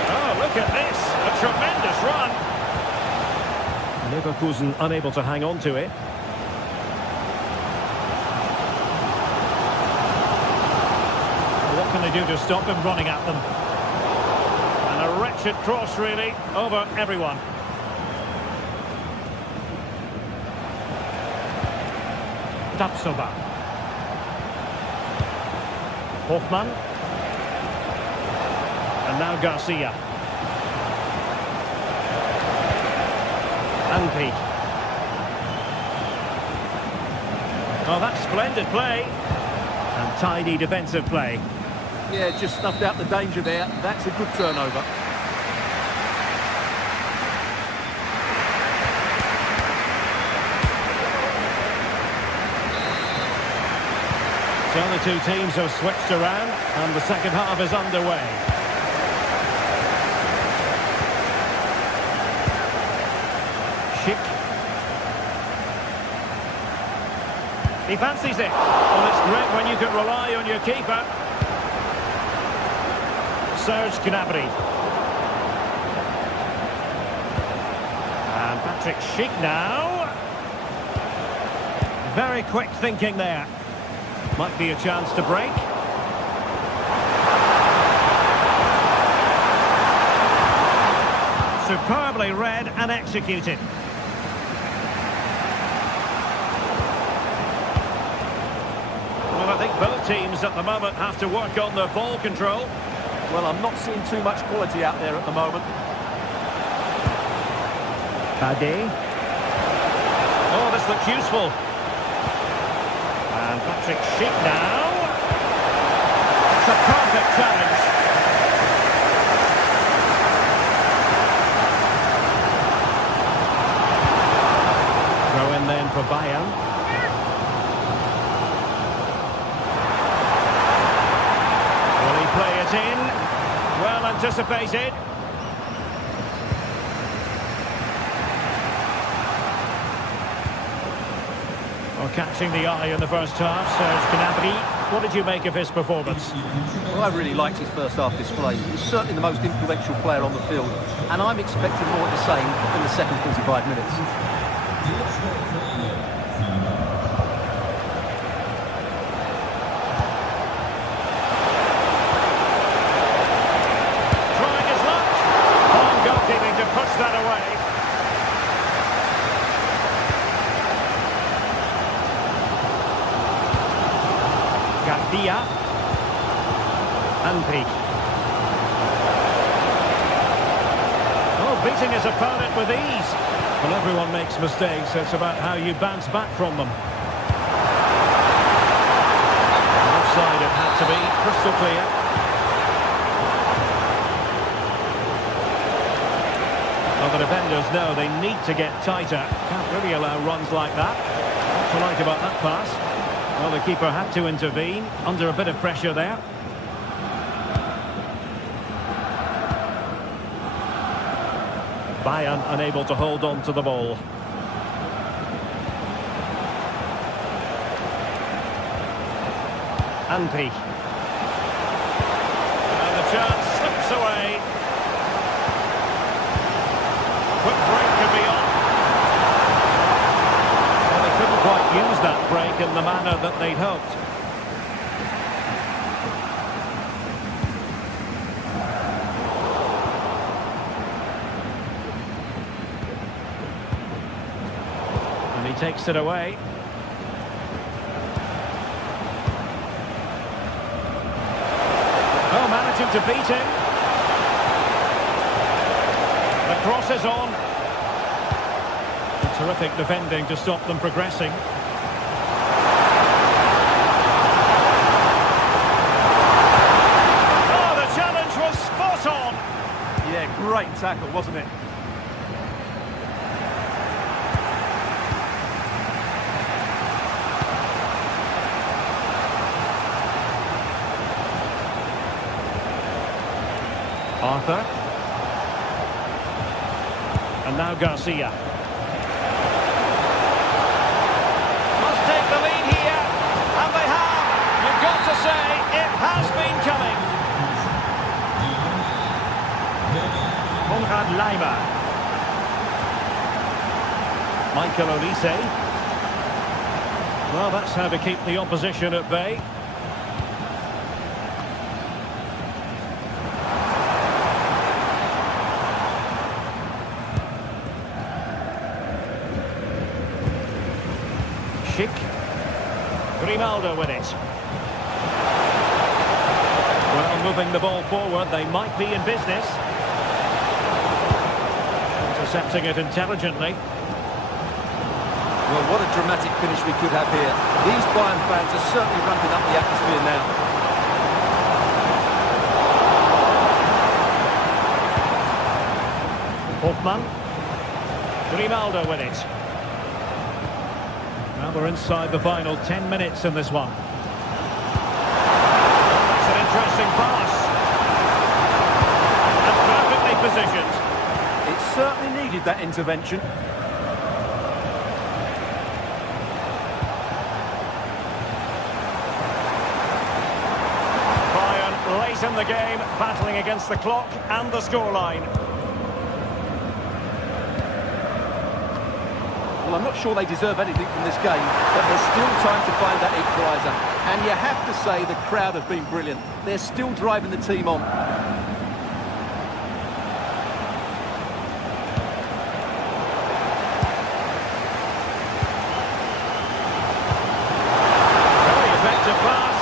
Oh, look at this. A tremendous run. Leverkusen unable to hang on to it. What can they do to stop him running at them? And a wretched cross, really, over everyone. Tapsoba. Hoffmann. And now Garcia. Anpi. Oh, that's splendid play. And tidy defensive play. Yeah, just snuffed out the danger there. That's a good turnover. So the two teams have switched around and the second half is underway. Schick. He fancies it. Well, it's great when you can rely on your keeper. Serge Gnabry. And Patrick Schick now. Very quick thinking there. Might be a chance to break. Superbly read and executed. Well, I think both teams at the moment have to work on their ball control. Well, I'm not seeing too much quality out there at the moment. Kade. Oh, this looks useful. And Patrick Schick now. It's a perfect challenge. Throw in then for Bayern. Will he play it in? Well anticipated. Catching the eye in the first half, Serge Gnabry. What did you make of his performance? Well, I really liked his first half display. He's certainly the most influential player on the field, and I'm expecting more of the same in the second 45 minutes. Trying his luck. On goalkeeping to push that away. Garcia. Anpi. Oh, beating his opponent with ease. Well, everyone makes mistakes. It's about how you bounce back from them. Offside it had to be. Crystal clear. Well, the defenders know they need to get tighter. Can't really allow runs like that. What to like about that pass? Well, the keeper had to intervene, under a bit of pressure there. Bayern unable to hold on to the ball. Anpi. And the chance slips away. Quick break could be on. Couldn't quite use that break in the manner that they'd hoped. And he takes it away. Oh, managing to beat him. The cross is on. Terrific defending to stop them progressing. Oh, the challenge was spot on! Yeah, great tackle, wasn't it? Arthur. And now Garcia. Lima. Michael Olise. Well, that's how to keep the opposition at bay. Schick. Grimaldo with it. Well, moving the ball forward, they might be in business. Intercepting it intelligently. Well, what a dramatic finish we could have here. These Bayern fans are certainly ramping up the atmosphere now. Hoffmann. Grimaldo with it. Now we're inside the final 10 minutes in this one. It's an interesting pass. And perfectly positioned. It certainly needed that intervention. Bayern late in the game, battling against the clock and the scoreline. Well, I'm not sure they deserve anything from this game, but there's still time to find that equaliser. And you have to say the crowd have been brilliant. They're still driving the team on. Very effective pass.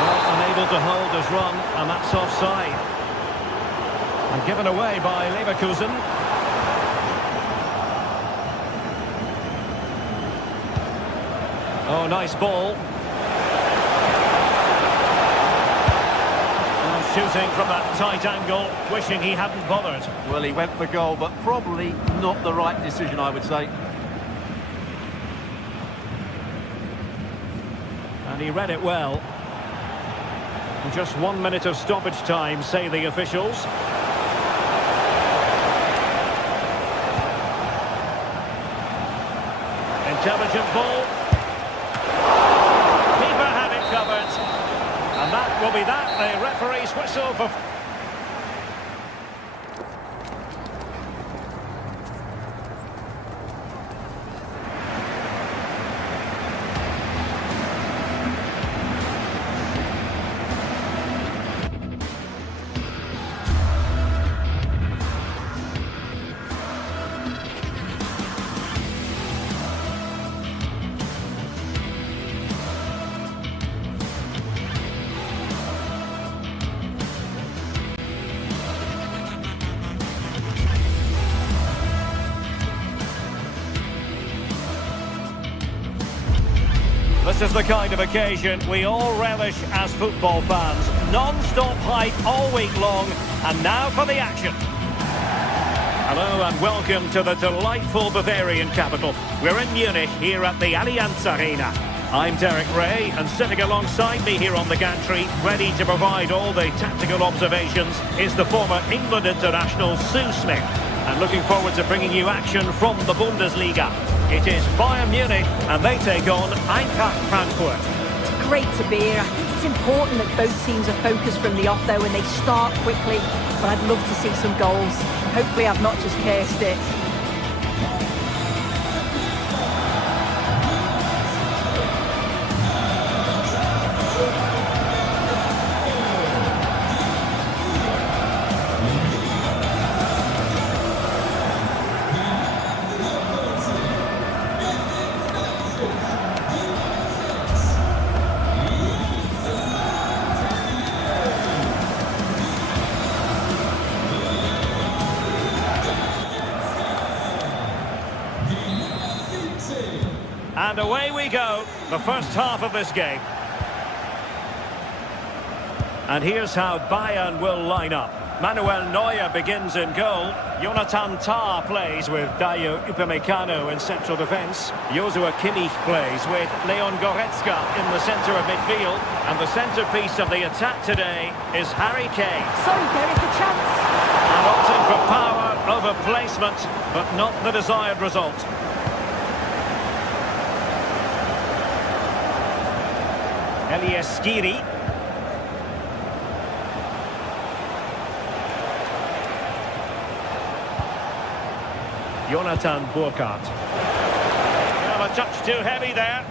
Well, unable to hold his run, and that's offside. And given away by Leverkusen. Oh, nice ball. And shooting from that tight angle, wishing he hadn't bothered. Well, he went for goal, but probably not the right decision, I would say. And he read it well. Just 1 minute of stoppage time, say the officials. Intelligent ball. Keeper had it covered. And that will be that. The referee's whistle for... This is the kind of occasion we all relish as football fans. Non-stop hype all week long, and now for the action. Hello and welcome to the delightful Bavarian capital. We're in Munich here at the Allianz Arena. I'm Derek Ray, and sitting alongside me here on the gantry, ready to provide all the tactical observations, is the former England international Sue Smith. And looking forward to bringing you action from the Bundesliga. It is Bayern Munich, and they take on Eintracht Frankfurt. It's great to be here. I think it's important that both teams are focused from the off, though, and they start quickly. But I'd love to see some goals. Hopefully I've not just cursed it. And away we go, the first half of this game. And here's how Bayern will line up. Manuel Neuer begins in goal. Jonathan Tah plays with Dayo Upamecano in central defence. Joshua Kimmich plays with Leon Goretzka in the centre of midfield. And the centrepiece of the attack today is Harry Kane. Sorry, Derek, a chance. And opting for power over placement, but not the desired result. Elias Skiri. Jonathan Burkhardt. Well, a touch too heavy there.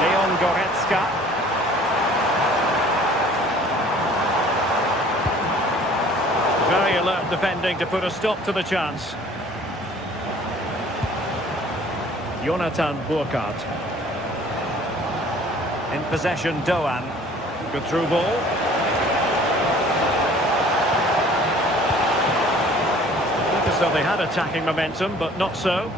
Leon Goretzka. Very alert defending to put a stop to the chance. Jonathan Burkhardt. In possession, Doan. Good through ball. So they had attacking momentum, but not so.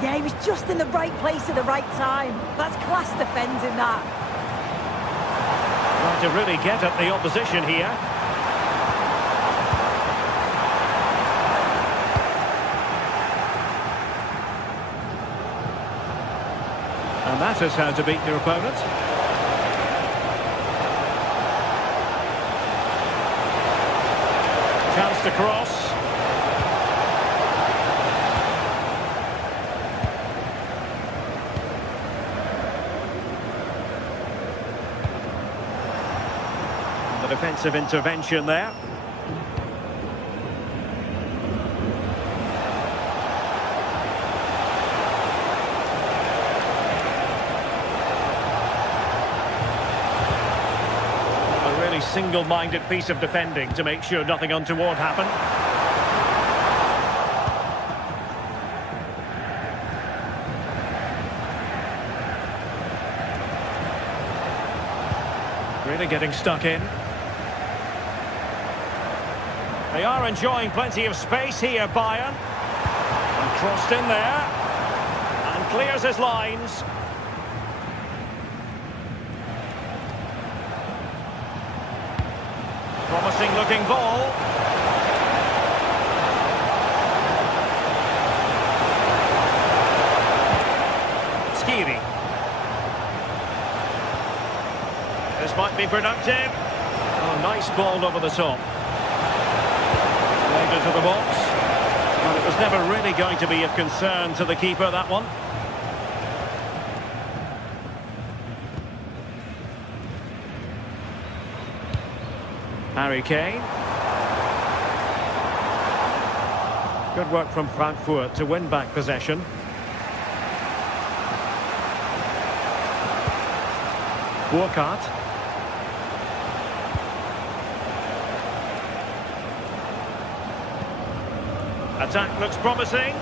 Yeah, he was just in the right place at the right time. That's class defending, that. Trying to really get at the opposition here. And that is how to beat your opponent. Chance to cross. The defensive intervention there. A really single-minded piece of defending to make sure nothing untoward happened. Really getting stuck in. They are enjoying plenty of space here, Bayern. And crossed in there. And clears his lines. Promising looking ball. Skiri. This might be productive. Oh, nice ball over the top. Into the box. Well, it was never really going to be of concern to the keeper, that one. Harry Kane. Good work from Frankfurt to win back possession. Burkhardt. Attack looks promising.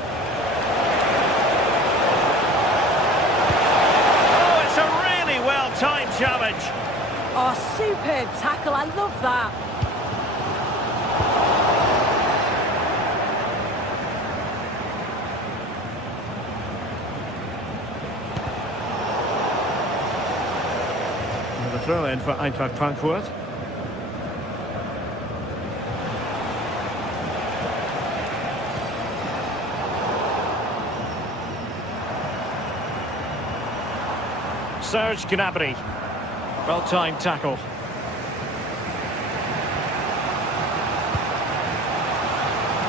Oh, it's a really well-timed challenge. Oh, superb tackle. I love that. And the throw-in for Eintracht Frankfurt. Serge Gnabry. Well-timed tackle.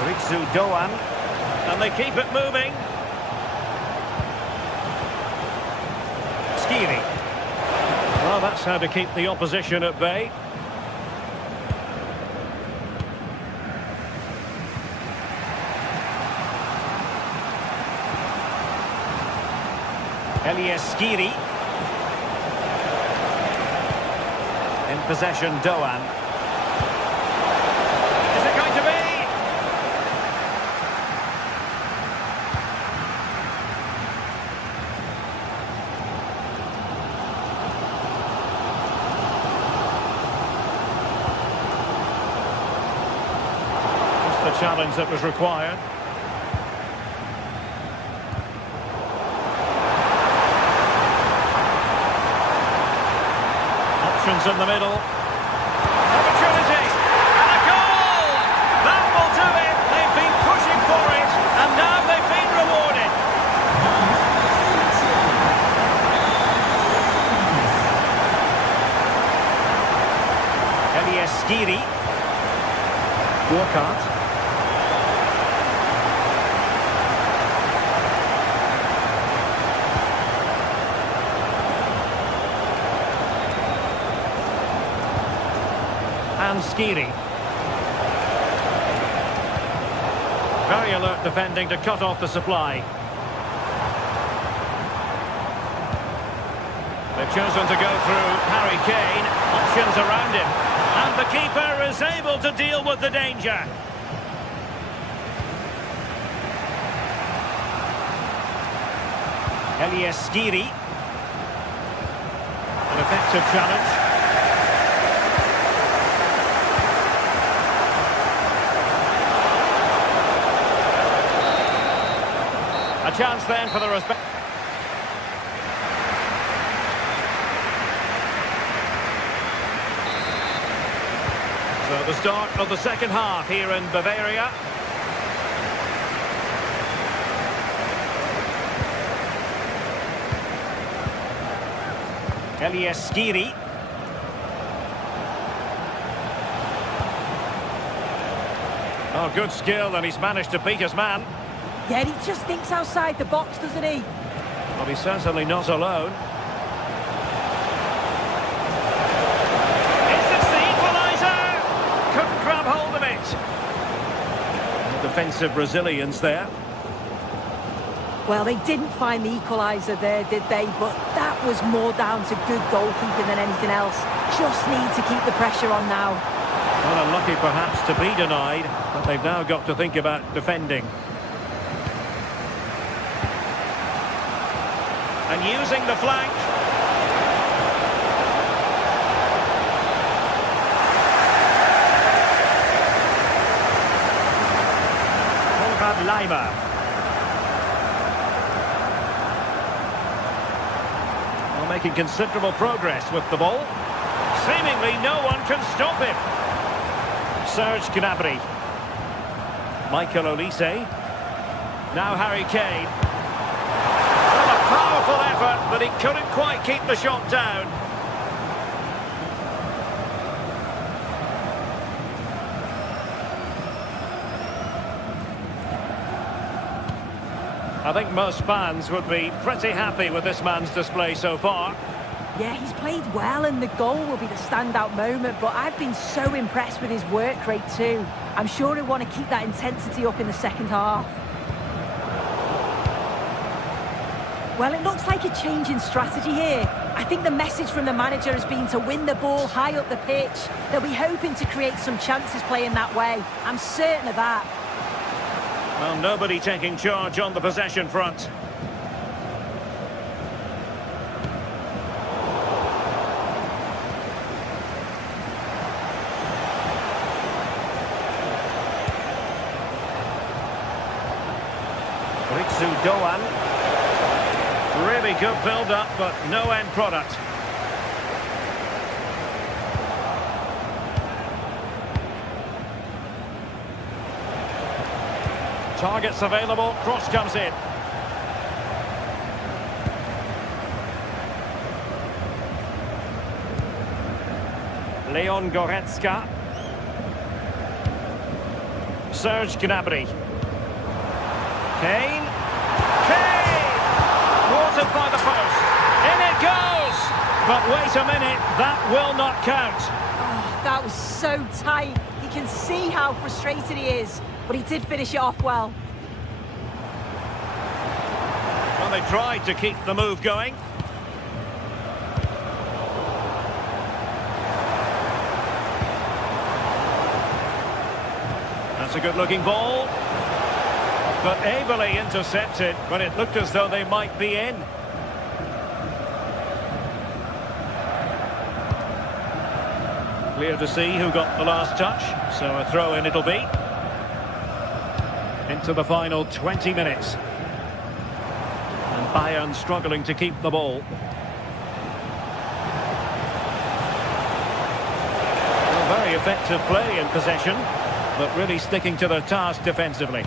Ritsu Doan. And they keep it moving. Skiri. Well, that's how to keep the opposition at bay. Elias Skiri. In possession, Doan. Is it going to be? Just the challenge that was required. In the middle. Opportunity. And a goal! That will do it. They've been pushing for it. And now they've been rewarded. Elias Skiri. Burkhardt. And Skiri. Very alert defending to cut off the supply. They've chosen to go through Harry Kane. Options around him. And the keeper is able to deal with the danger. Skiri. An effective challenge. A chance then for the respect. So the start of the second half here in Bavaria. Skiri. Oh, good skill, and he's managed to beat his man. Yeah, he just thinks outside the box, doesn't he? Well, he's certainly not alone. Is this the equaliser? Couldn't grab hold of it. Defensive resilience there. Well, they didn't find the equaliser there, did they? But that was more down to good goalkeeping than anything else. Just need to keep the pressure on now. Well, unlucky perhaps to be denied, but they've now got to think about defending. And using the flank. Konrad Leimer. Well, making considerable progress with the ball. Seemingly no one can stop him. Serge Gnabry. Michael Olise. Now Harry Kane. Well, a powerful effort, but he couldn't quite keep the shot down. I think most fans would be pretty happy with this man's display so far. Yeah, he's played well and the goal will be the standout moment, but I've been so impressed with his work rate too. I'm sure he'll want to keep that intensity up in the second half. Well, it looks like a change in strategy here. I think the message from the manager has been to win the ball high up the pitch. They'll be hoping to create some chances playing that way. I'm certain of that. Well, nobody taking charge on the possession front. Ritsu Doan. Really good build-up, but no end product. Targets available, cross comes in. Leon Goretzka. Serge Gnabry. Kane. Thwarted by the post. In it goes! But wait a minute, that will not count. Oh, that was so tight. You can see how frustrated he is, but he did finish it off well. Well, they tried to keep the move going. That's a good-looking ball. But ably intercepted when it looked as though they might be in. Clear to see who got the last touch, so a throw-in it'll be. Into the final 20 minutes. And Bayern struggling to keep the ball. Well, very effective play in possession, but really sticking to their task defensively.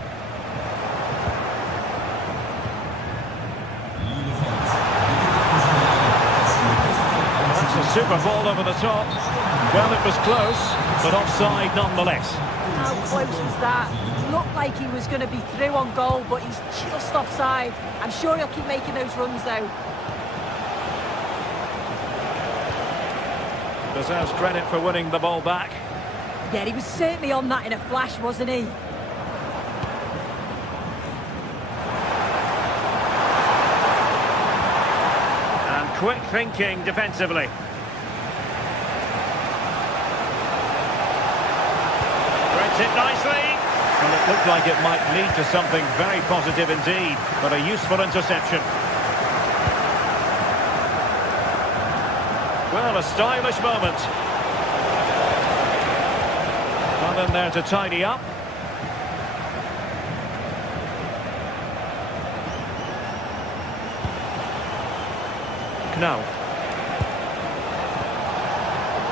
Super ball over the top. Well, it was close, but offside nonetheless. How close was that? Looked like he was going to be through on goal, but he's just offside. I'm sure he'll keep making those runs, though. Deserves credit for winning the ball back. Yeah, he was certainly on that in a flash, wasn't he? And quick thinking defensively. It nicely. Well, it looked like it might lead to something very positive indeed, but a useful interception. Well, a stylish moment. Well in there to tidy up. Now.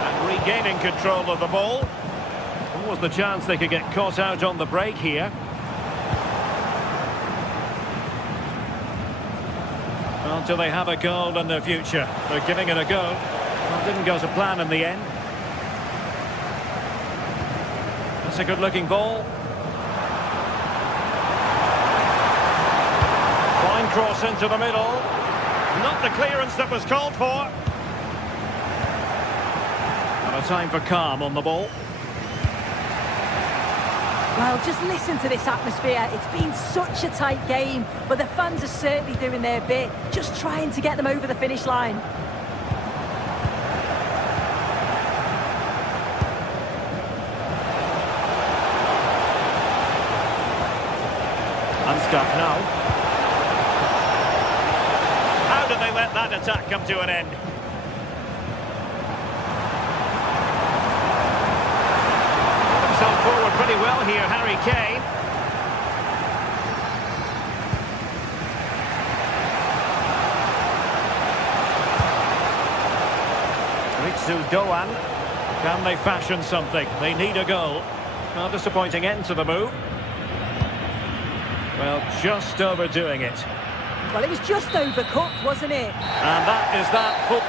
And regaining control of the ball. What was the chance they could get caught out on the break here? Well, do they have a goal in the future? They're giving it a go. Well, didn't go to plan in the end. That's a good-looking ball. Fine cross into the middle. Not the clearance that was called for. And a time for calm on the ball. Well, just listen to this atmosphere. It's been such a tight game, but the fans are certainly doing their bit, just trying to get them over the finish line. Unstuck now. How did they let that attack come to an end? Himself forward pretty well here, Harry Kane. Ritsu Doan. Can they fashion something? They need a goal. Well, disappointing end to the move. Well, just overdoing it. Well, it was just overcooked, wasn't it? And that is that full...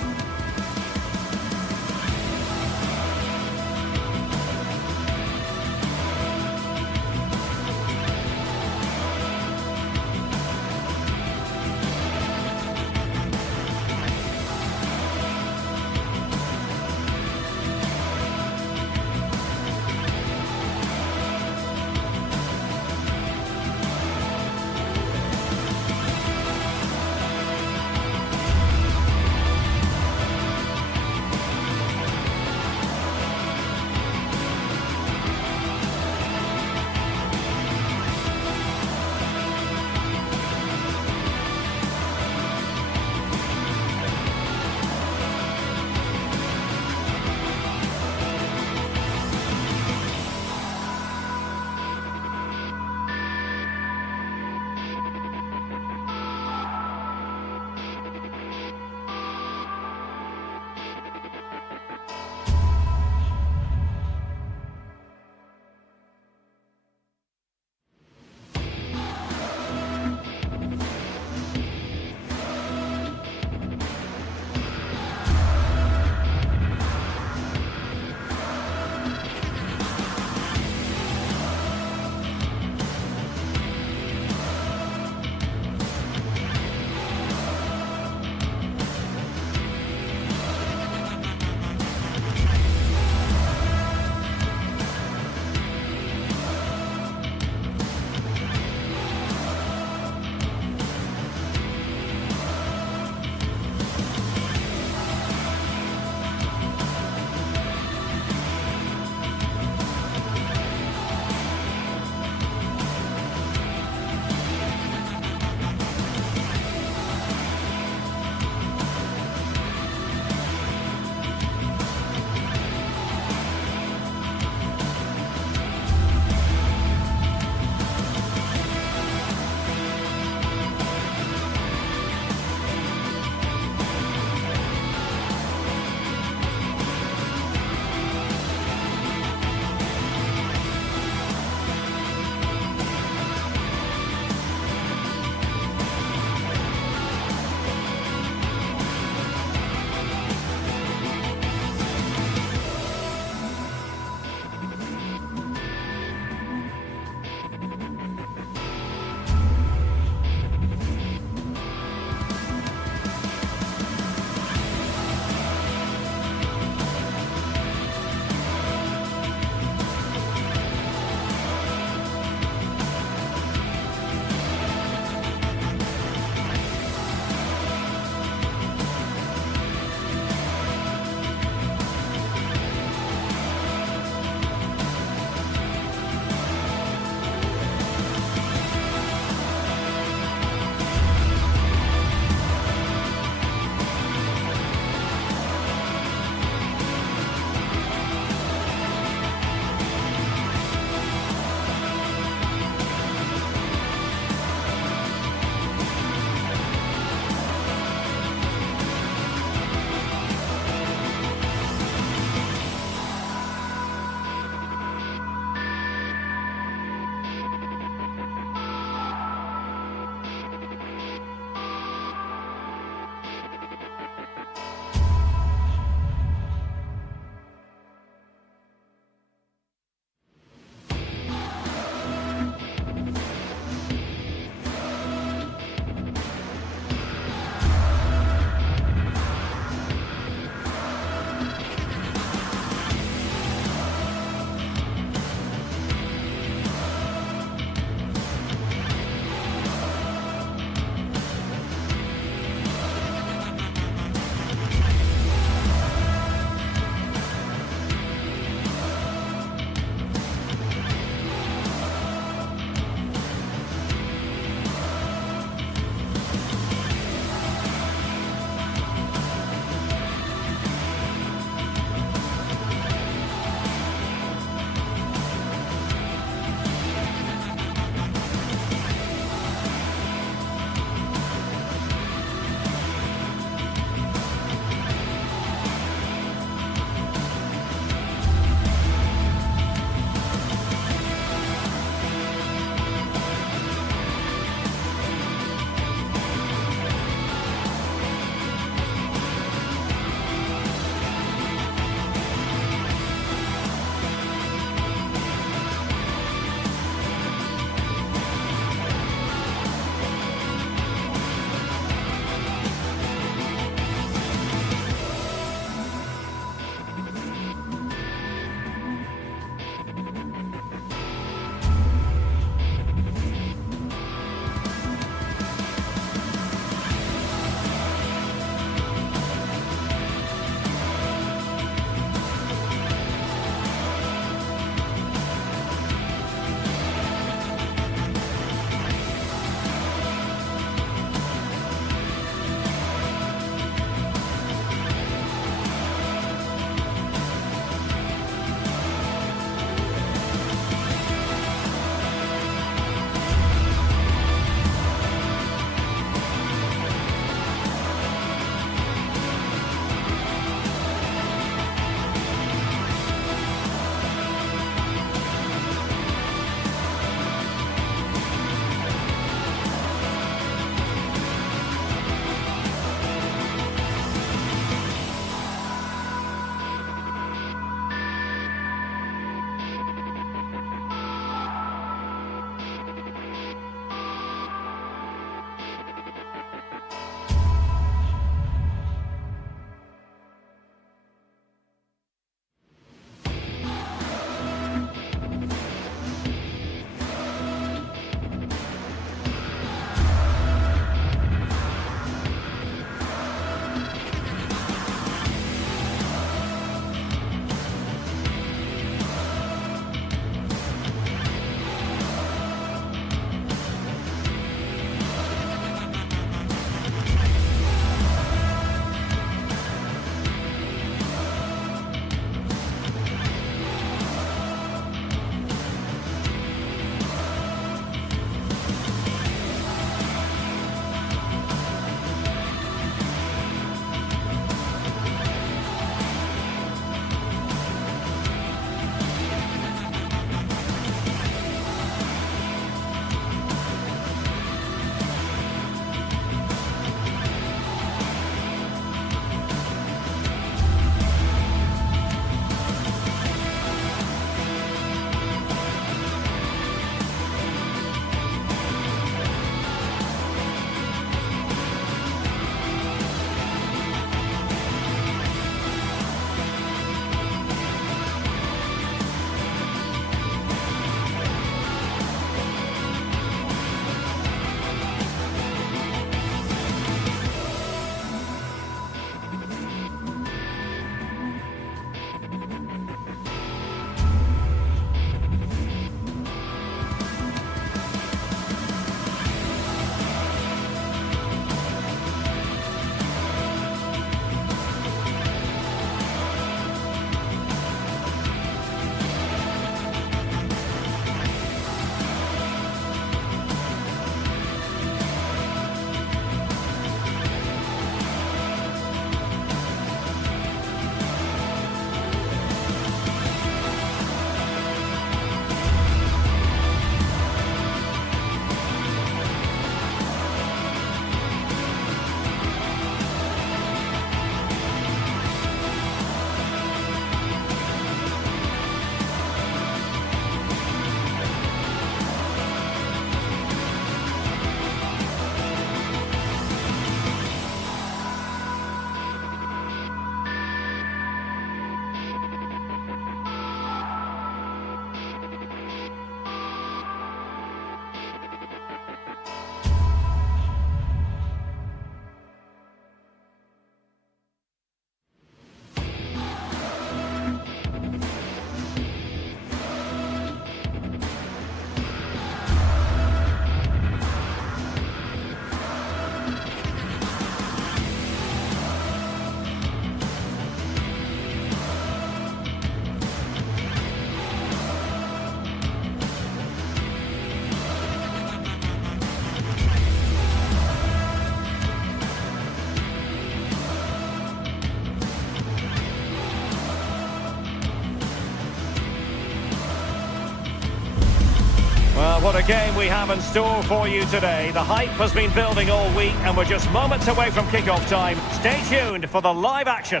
Well, what a game we have in store for you today. The hype has been building all week and we're just moments away from kick-off time. Stay tuned for the live action.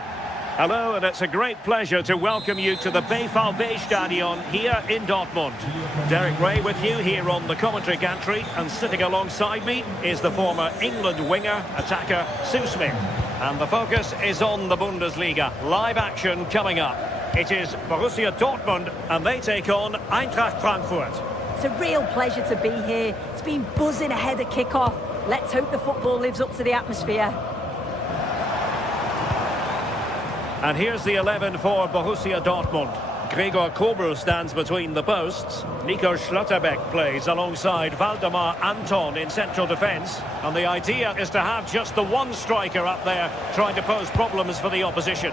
Hello, and it's a great pleasure to welcome you to the BVB Stadion here in Dortmund. Derek Ray with you here on the commentary gantry, and sitting alongside me is the former England winger, attacker Sue Smith. And the focus is on the Bundesliga. Live action coming up. It is Borussia Dortmund, and they take on Eintracht Frankfurt. It's a real pleasure to be here. It's been buzzing ahead of kick-off. Let's hope the football lives up to the atmosphere. And here's the 11 for Borussia Dortmund. Gregor Kobel stands between the posts. Nico Schlotterbeck plays alongside Waldemar Anton in central defence. And the idea is to have just the one striker up there trying to pose problems for the opposition.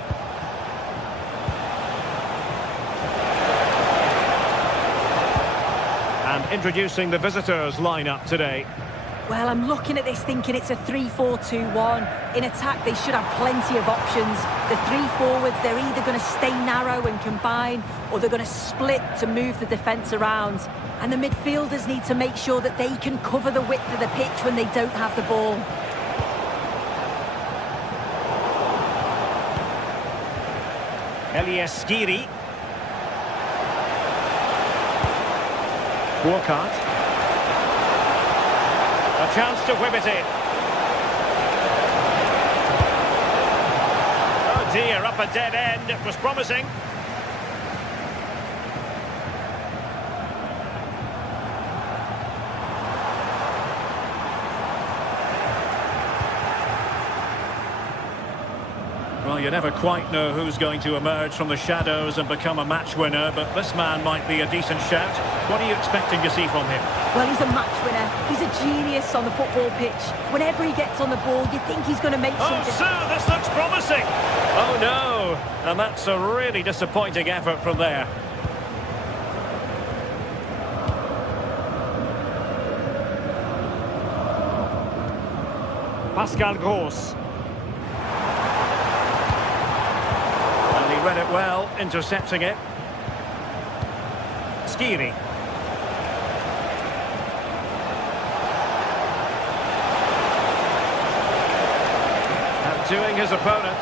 And introducing the visitors lineup today. Well, I'm looking at this thinking it's a 3-4-2-1. In attack, they should have plenty of options. The three forwards, they're either going to stay narrow and combine, or they're going to split to move the defence around. And the midfielders need to make sure that they can cover the width of the pitch when they don't have the ball. Elias Skiri. Burkhardt. A chance to whip it in. Oh dear, up a dead end. It was promising. Well, you never quite know who's going to emerge from the shadows and become a match winner, but this man might be a decent shout. What are you expecting to see from him? Well, he's a match winner. He's a genius on the football pitch. Whenever he gets on the ball, you think he's going to make something. Oh, Sue, this looks promising. Oh, no. And that's a really disappointing effort from there. Pascal Gross. And he read it well, intercepting it. Skiri. Outdoing his opponent.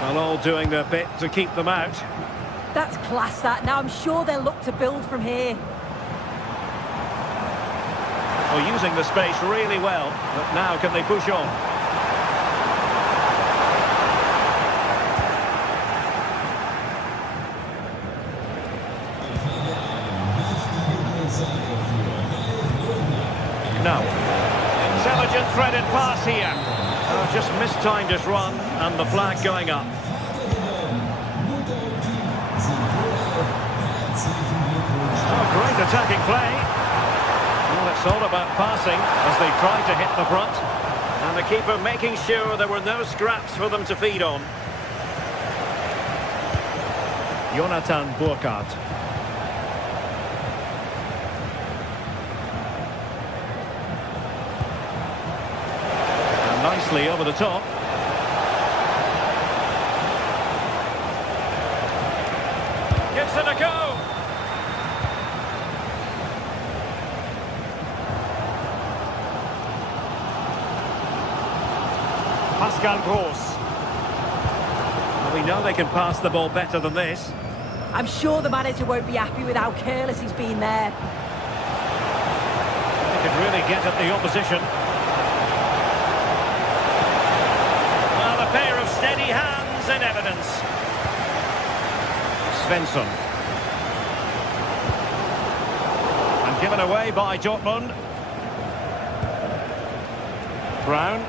Well, all doing their bit to keep them out. That's class, that. Now, I'm sure they'll look to build from here. Well, using the space really well, but now can they push on? No. Intelligent threaded pass here. Oh, just mistimed his run, and the flag going up. Oh, great attacking play. Well, it's all about passing as they try to hit the front. And the keeper making sure there were no scraps for them to feed on. Jonathan Burkhardt. And nicely over the top. Gives it a go. Pascal Gross. Well, we know they can pass the ball better than this. I'm sure the manager won't be happy with how careless he's been there. They could really get at the opposition. Well, a pair of steady hands in evidence. Svensson. And given away by Dortmund. Brown.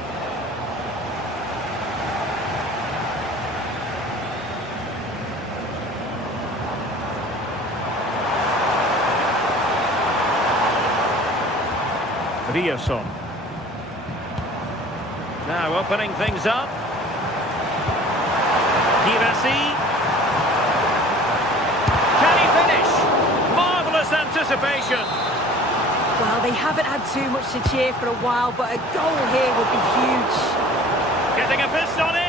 Riasson. Now opening things up. Girassi. Can he finish? Marvellous anticipation. Well, they haven't had too much to cheer for a while, but a goal here would be huge. Getting a fist on it.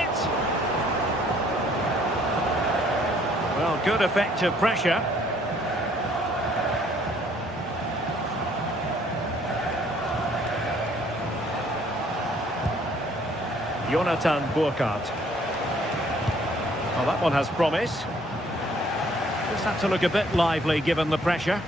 Well, good effective pressure. Jonathan Burkhardt. Well, that one has promise. Just had to look a bit lively given the pressure.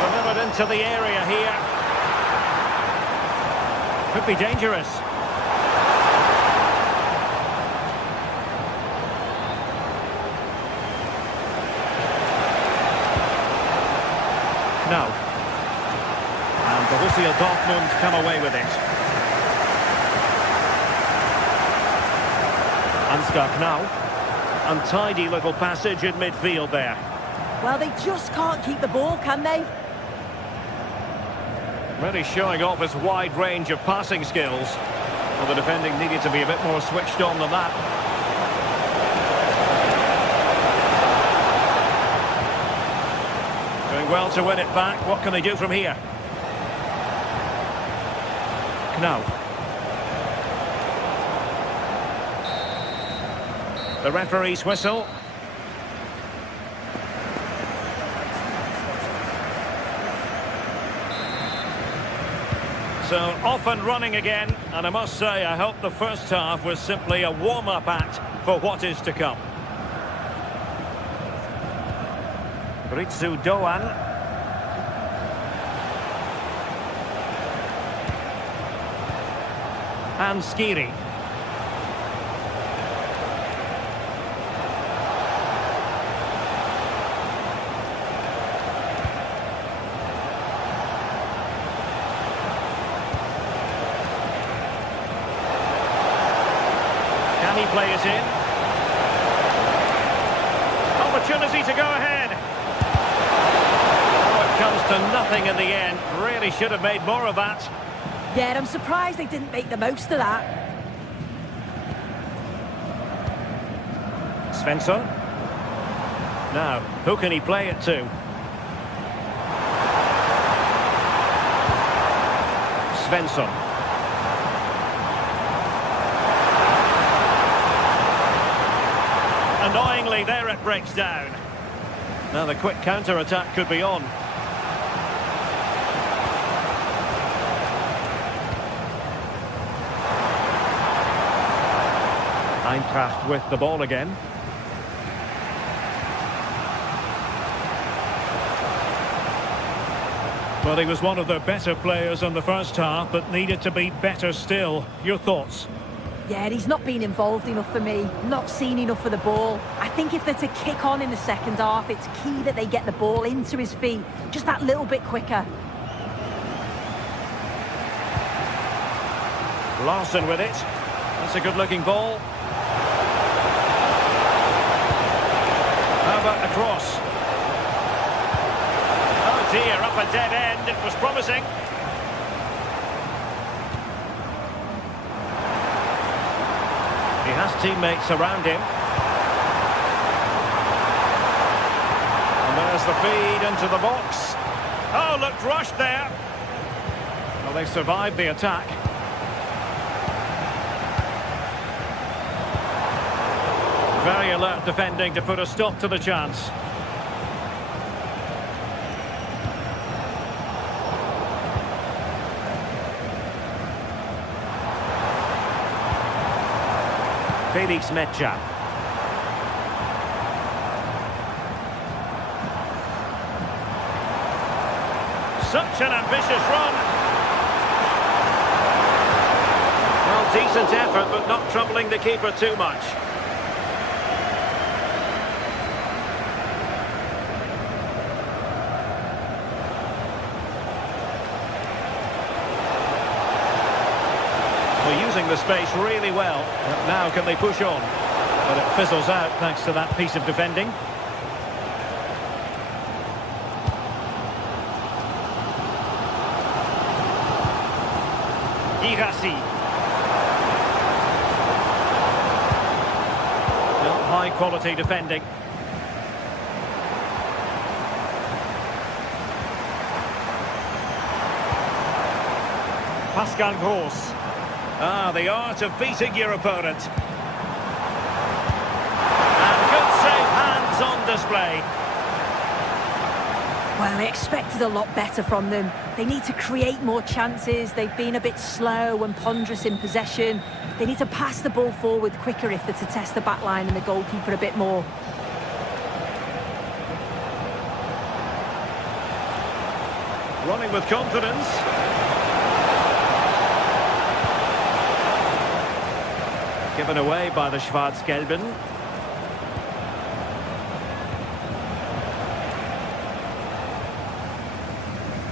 Delivered into the area here. Could be dangerous. Now, and Borussia Dortmund come away with it. Ansgar Knauf. Untidy little passage in midfield there. Well, they just can't keep the ball, can they? Really showing off his wide range of passing skills. Well, the defending needed to be a bit more switched on than that. Doing well to win it back. What can they do from here? Knauf. The referee's whistle. So off and running again, and I must say I hope the first half was simply a warm-up act for what is to come. Ritsu Doan. And Skiri. Can he play it in? Opportunity to go ahead. Oh, it comes to nothing in the end. Really should have made more of that. Yeah, I'm surprised they didn't make the most of that. Svensson. Now, who can he play it to? Svensson. Annoyingly, there it breaks down. Now the quick counter-attack could be on. Eintracht with the ball again. Well, he was one of the better players in the first half, but needed to be better still. Your thoughts? Yeah, he's not been involved enough for me, not seen enough for the ball. I think if they're to kick on in the second half, it's key that they get the ball into his feet just that little bit quicker. Larson with it. That's a good-looking ball. How about the cross? Oh dear, up a dead end. It was promising. He has teammates around him. And there's the feed into the box. Oh, looked rushed there. Well, they survived the attack. Very alert defending to put a stop to the chance. Felix Mecha. Such an ambitious run. Well, decent effort, but not troubling the keeper too much. We're using the space really well. But now can they push on? But it fizzles out thanks to that piece of defending. Girassi. Well, high quality defending. Pascal Gross. Ah, the art of beating your opponent. And good safe hands on display. Well, I expected a lot better from them. They need to create more chances. They've been a bit slow and ponderous in possession. They need to pass the ball forward quicker if they're to test the back line and the goalkeeper a bit more. Running with confidence. Given away by the Schwarz-Gelben.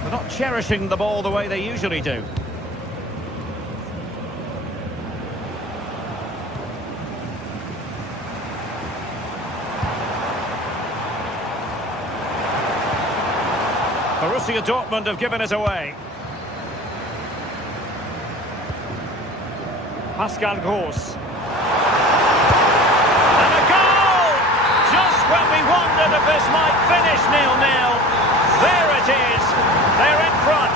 They're not cherishing the ball the way they usually do. Borussia Dortmund have given it away. Pascal Gross. And a goal! Just when we wondered if this might finish 0-0. There it is. They're in front.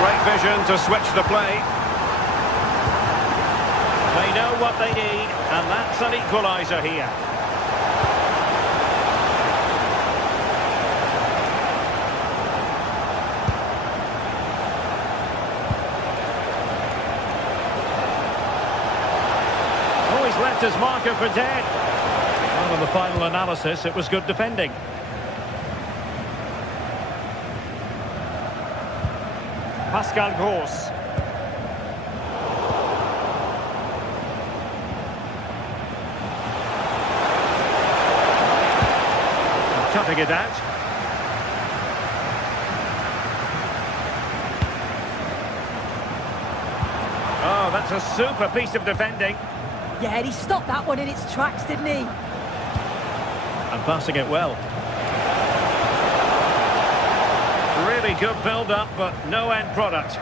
Great vision to switch the play. They know what they need, and that's an equaliser here. Always left his marker for dead. Well, in the final analysis, it was good defending. Pascal Gross. Cutting it out. Oh, that's a super piece of defending. Yeah, he stopped that one in its tracks, didn't he? And passing it well. Really good build-up, but no end product.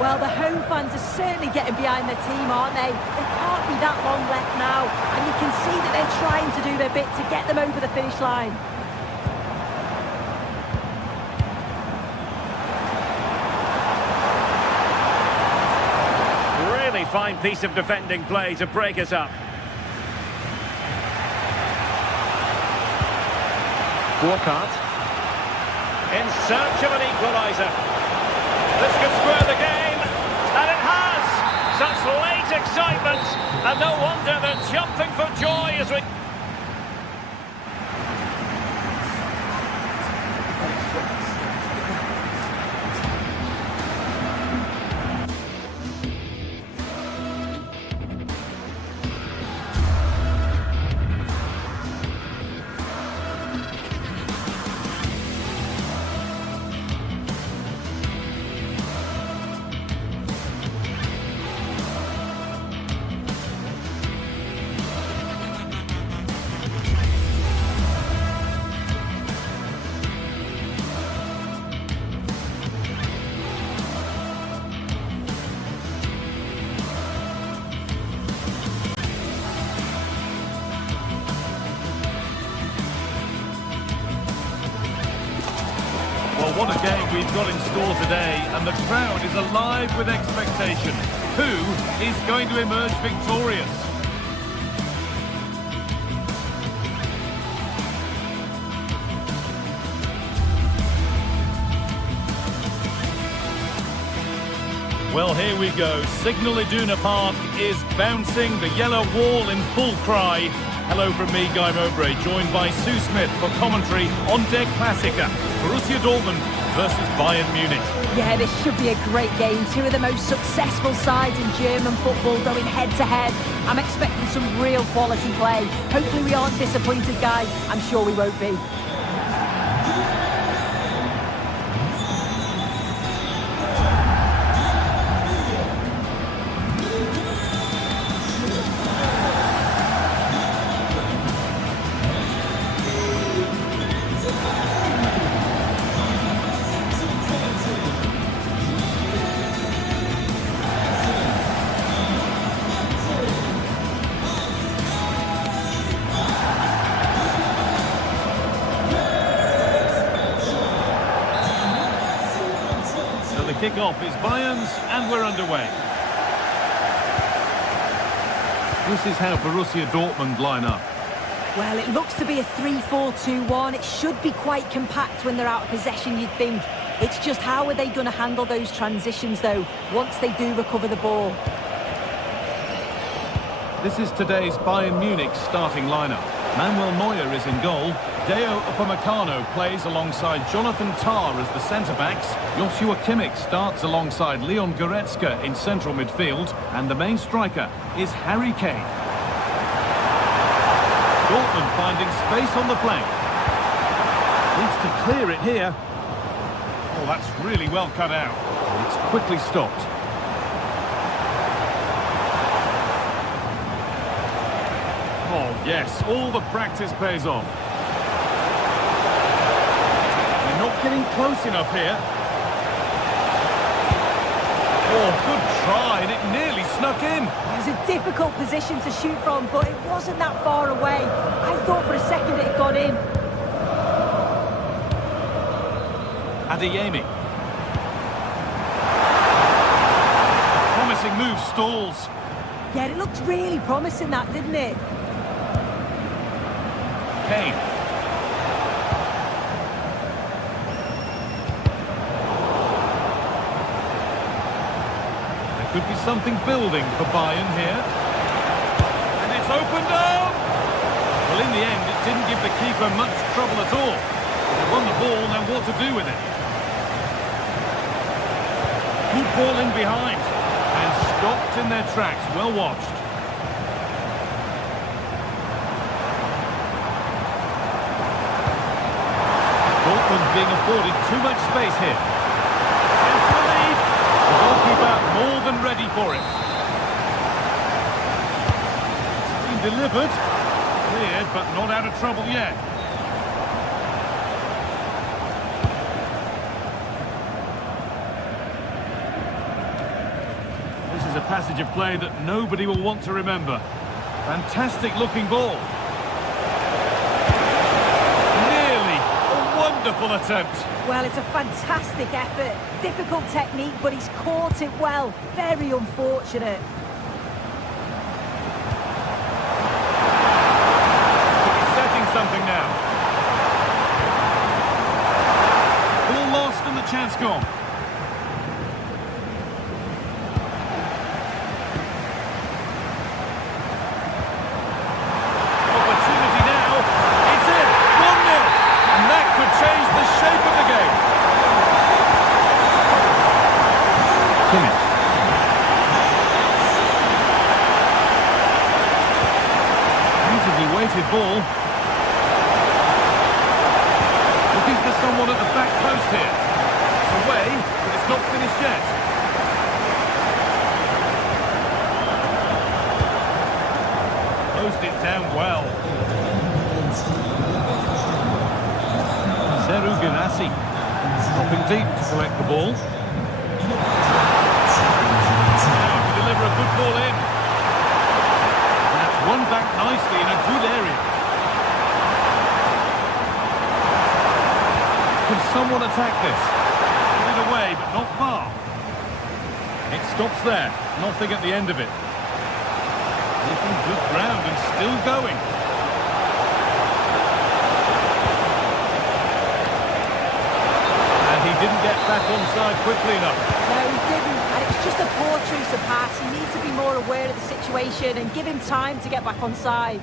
Well, the home fans are certainly getting behind their team, aren't they? There can't be that long left now, and you can see that they're trying to do their bit to get them over the finish line. Really fine piece of defending play to break us up. Walcott. In search of an equaliser. This could square the game, and it has! Such late excitement, and no wonder they're jumping for joy as we... Well, what a game we've got in store today, and the crowd is alive with expectation. Who is going to emerge victorious? Well, here we go. Signal Iduna Park is bouncing, the yellow wall in full cry. Hello from me, Guy Mowbray, joined by Sue Smith for commentary on Deck Klassiker. Borussia Dortmund versus Bayern Munich. Yeah, this should be a great game. Two of the most successful sides in German football going head-to-head. I'm expecting some real quality play. Hopefully we aren't disappointed, Guy. I'm sure we won't be. kick-off is Bayern's, and we're underway. This is how Borussia Dortmund line up. Well, it looks to be a 3-4-2-1. It should be quite compact when they're out of possession, you'd think. It's just how are they going to handle those transitions, though, once they do recover the ball? This is today's Bayern Munich starting lineup. Manuel Neuer is in goal. Deo Upamecano plays alongside Jonathan Tah as the centre-backs. Joshua Kimmich starts alongside Leon Goretzka in central midfield. And the main striker is Harry Kane. Dortmund finding space on the flank. Needs to clear it here. Oh, that's really well cut out. It's quickly stopped. Oh, yes, all the practice pays off. They're not getting close enough here. Oh, good try, and it nearly snuck in. It was a difficult position to shoot from, but it wasn't that far away. I thought for a second it had gone in. Adeyemi. A promising move stalls. Yeah, it looked really promising, that, didn't it? Kane. There could be something building for Bayern here. And it's opened up! Well, in the end, it didn't give the keeper much trouble at all. They won the ball, now what to do with it? Good ball in behind. And stopped in their tracks, well watched. Dortmund being afforded too much space here. Chance for the lead. The goalkeeper more than ready for it. It's been delivered. Cleared, but not out of trouble yet. This is a passage of play that nobody will want to remember. Fantastic looking ball. Wonderful attempt. Well, it's a fantastic effort. Difficult technique, but he's caught it well. Very unfortunate. He's setting something now. Ball lost and the chance gone. Opportunity now. It's in. 1-0. And that could change the shape of the game. Kimmich. Beautifully weighted ball. Looking for someone at the back post here. It's away, but it's not finished yet. Closed it down well. Girassi, dropping deep to collect the ball. Now to deliver a good ball in. That's won back nicely in a good area. Can someone attack this? Get it away, but not far. It stops there. Nothing at the end of it. Making good ground and still going. He didn't get back onside quickly enough. No, he didn't, and it's just a poor choice of pass. He needs to be more aware of the situation and give him time to get back onside.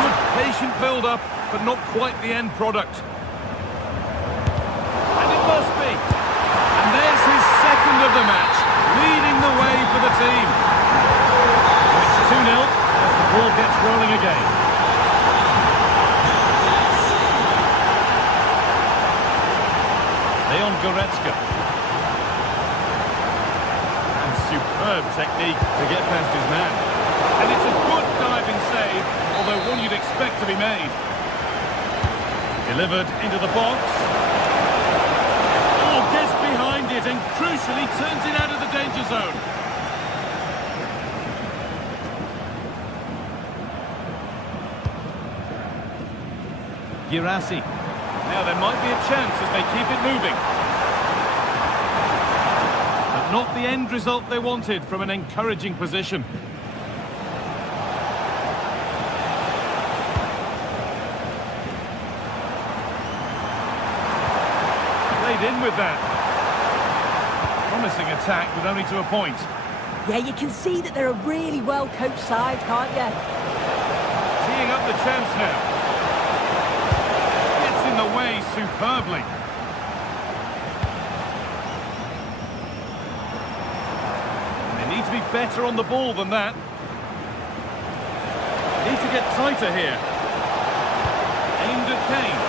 Good patient build-up, but not quite the end product. And it must be. And there's his second of the match, leading the way for the team. It's 2-0 as the ball gets rolling again. Leon Goretzka. And superb technique to get past his man. And it's a good diving save, although one you'd expect to be made. Delivered into the box. Oh, gets behind it and crucially turns it out of the danger zone. Girassi. Now there might be a chance as they keep it moving. But not the end result they wanted from an encouraging position. Played in with that. Promising attack, but only to a point. Yeah, you can see that they're a really well-coached side, can't you? Teeing up the chance now. Gets in the way superbly. They need to be better on the ball than that. Need to get tighter here. Aimed at Kane.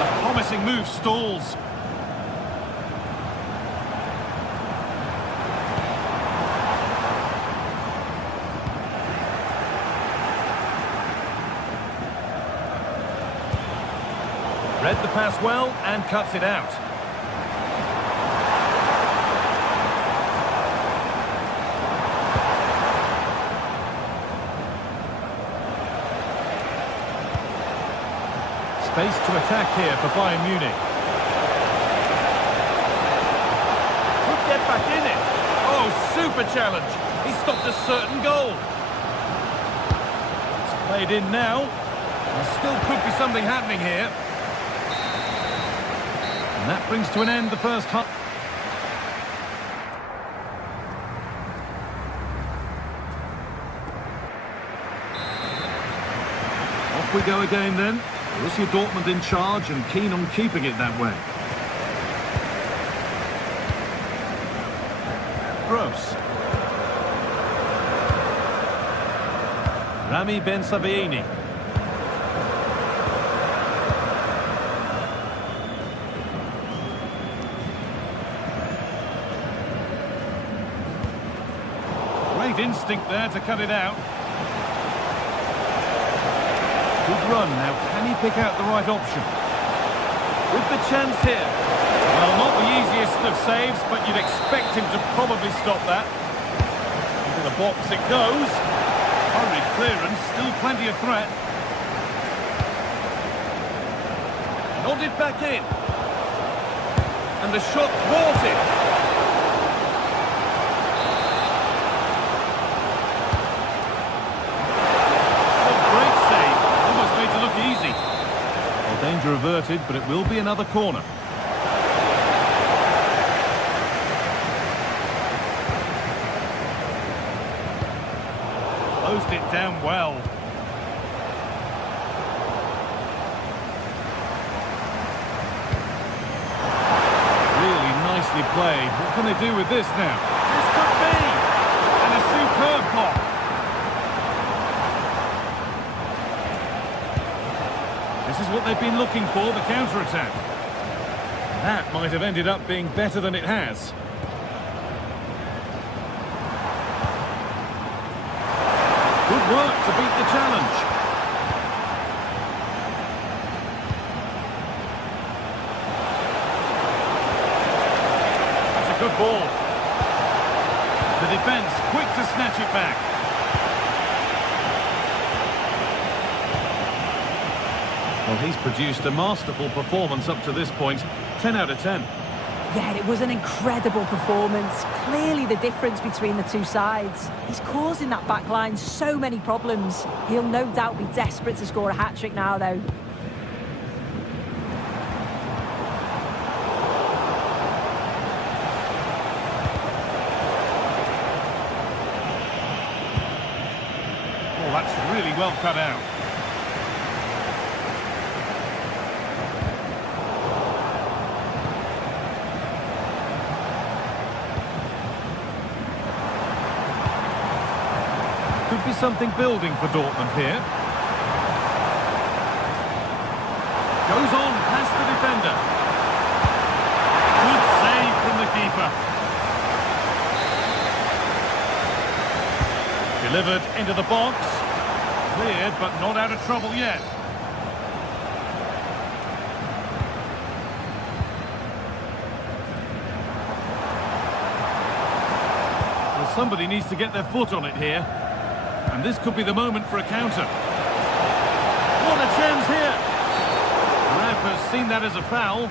A promising move stalls. Read the pass well and cuts it out. Space to attack here for Bayern Munich. Could get back in it. Oh, super challenge. He stopped a certain goal. It's played in now. There still could be something happening here. And that brings to an end the first half. Off we go again then. Borussia Dortmund in charge and keen on keeping it that way. Gross. Rami Ben Sabaini. Great instinct there to cut it out. Good run. Now, can he pick out the right option? With the chance here. Well, not the easiest of saves, but you'd expect him to probably stop that. Into the box it goes. Hurried clearance, still plenty of threat. Nodded back in. And the shot thwarted. Danger averted, but it will be another corner. Closed it down well. Really nicely played. What can they do with this now? This could be! And a superb block. This is what they've been looking for, the counter-attack. That might have ended up being better than it has. Good work to beat the challenge. That's a good ball. The defence quick to snatch it back. Well, he's produced a masterful performance up to this point. 10 out of 10. Yeah, it was an incredible performance. Clearly the difference between the two sides. He's causing that back line so many problems. He'll no doubt be desperate to score a hat-trick now, though. Oh, that's really well cut out. Could be something building for Dortmund here. Goes on past the defender. Good save from the keeper. Delivered into the box. Cleared, but not out of trouble yet. Well, somebody needs to get their foot on it here. And this could be the moment for a counter. What a chance here! seen that as a foul.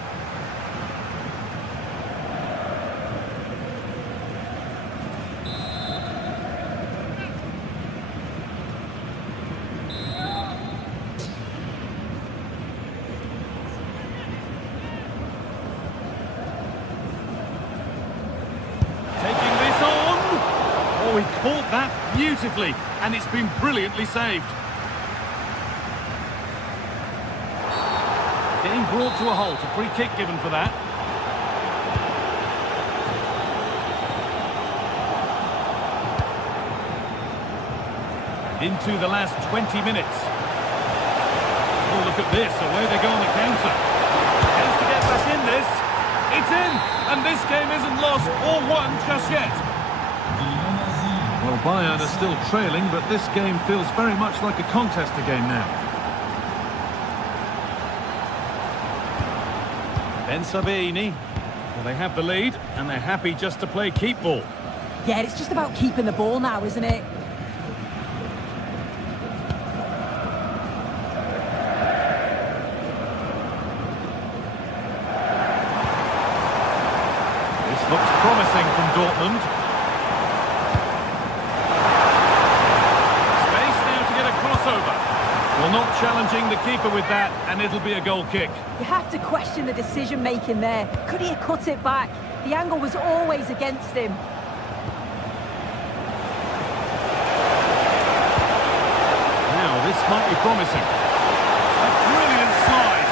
Taking this on. Oh, he caught that beautifully, and it's been brilliantly saved. Getting brought to a halt, a free kick given for that. Into the last 20 minutes. Oh, look at this, away they go on the counter. Chance to get back in this. It's in, and this game isn't lost or won just yet. Well, Bayern are still trailing, but this game feels very much like a contest again now. Ben Sabini. Well, they have the lead, and they're happy just to play keep ball. Yeah, it's just about keeping the ball now, isn't it? This looks promising from Dortmund. Space now to get a crossover. Well, not challenging the keeper with that, and it'll be a goal kick. You have to question the decision-making there. Could he have cut it back? The angle was always against him. Now, this might be promising. A brilliant slide.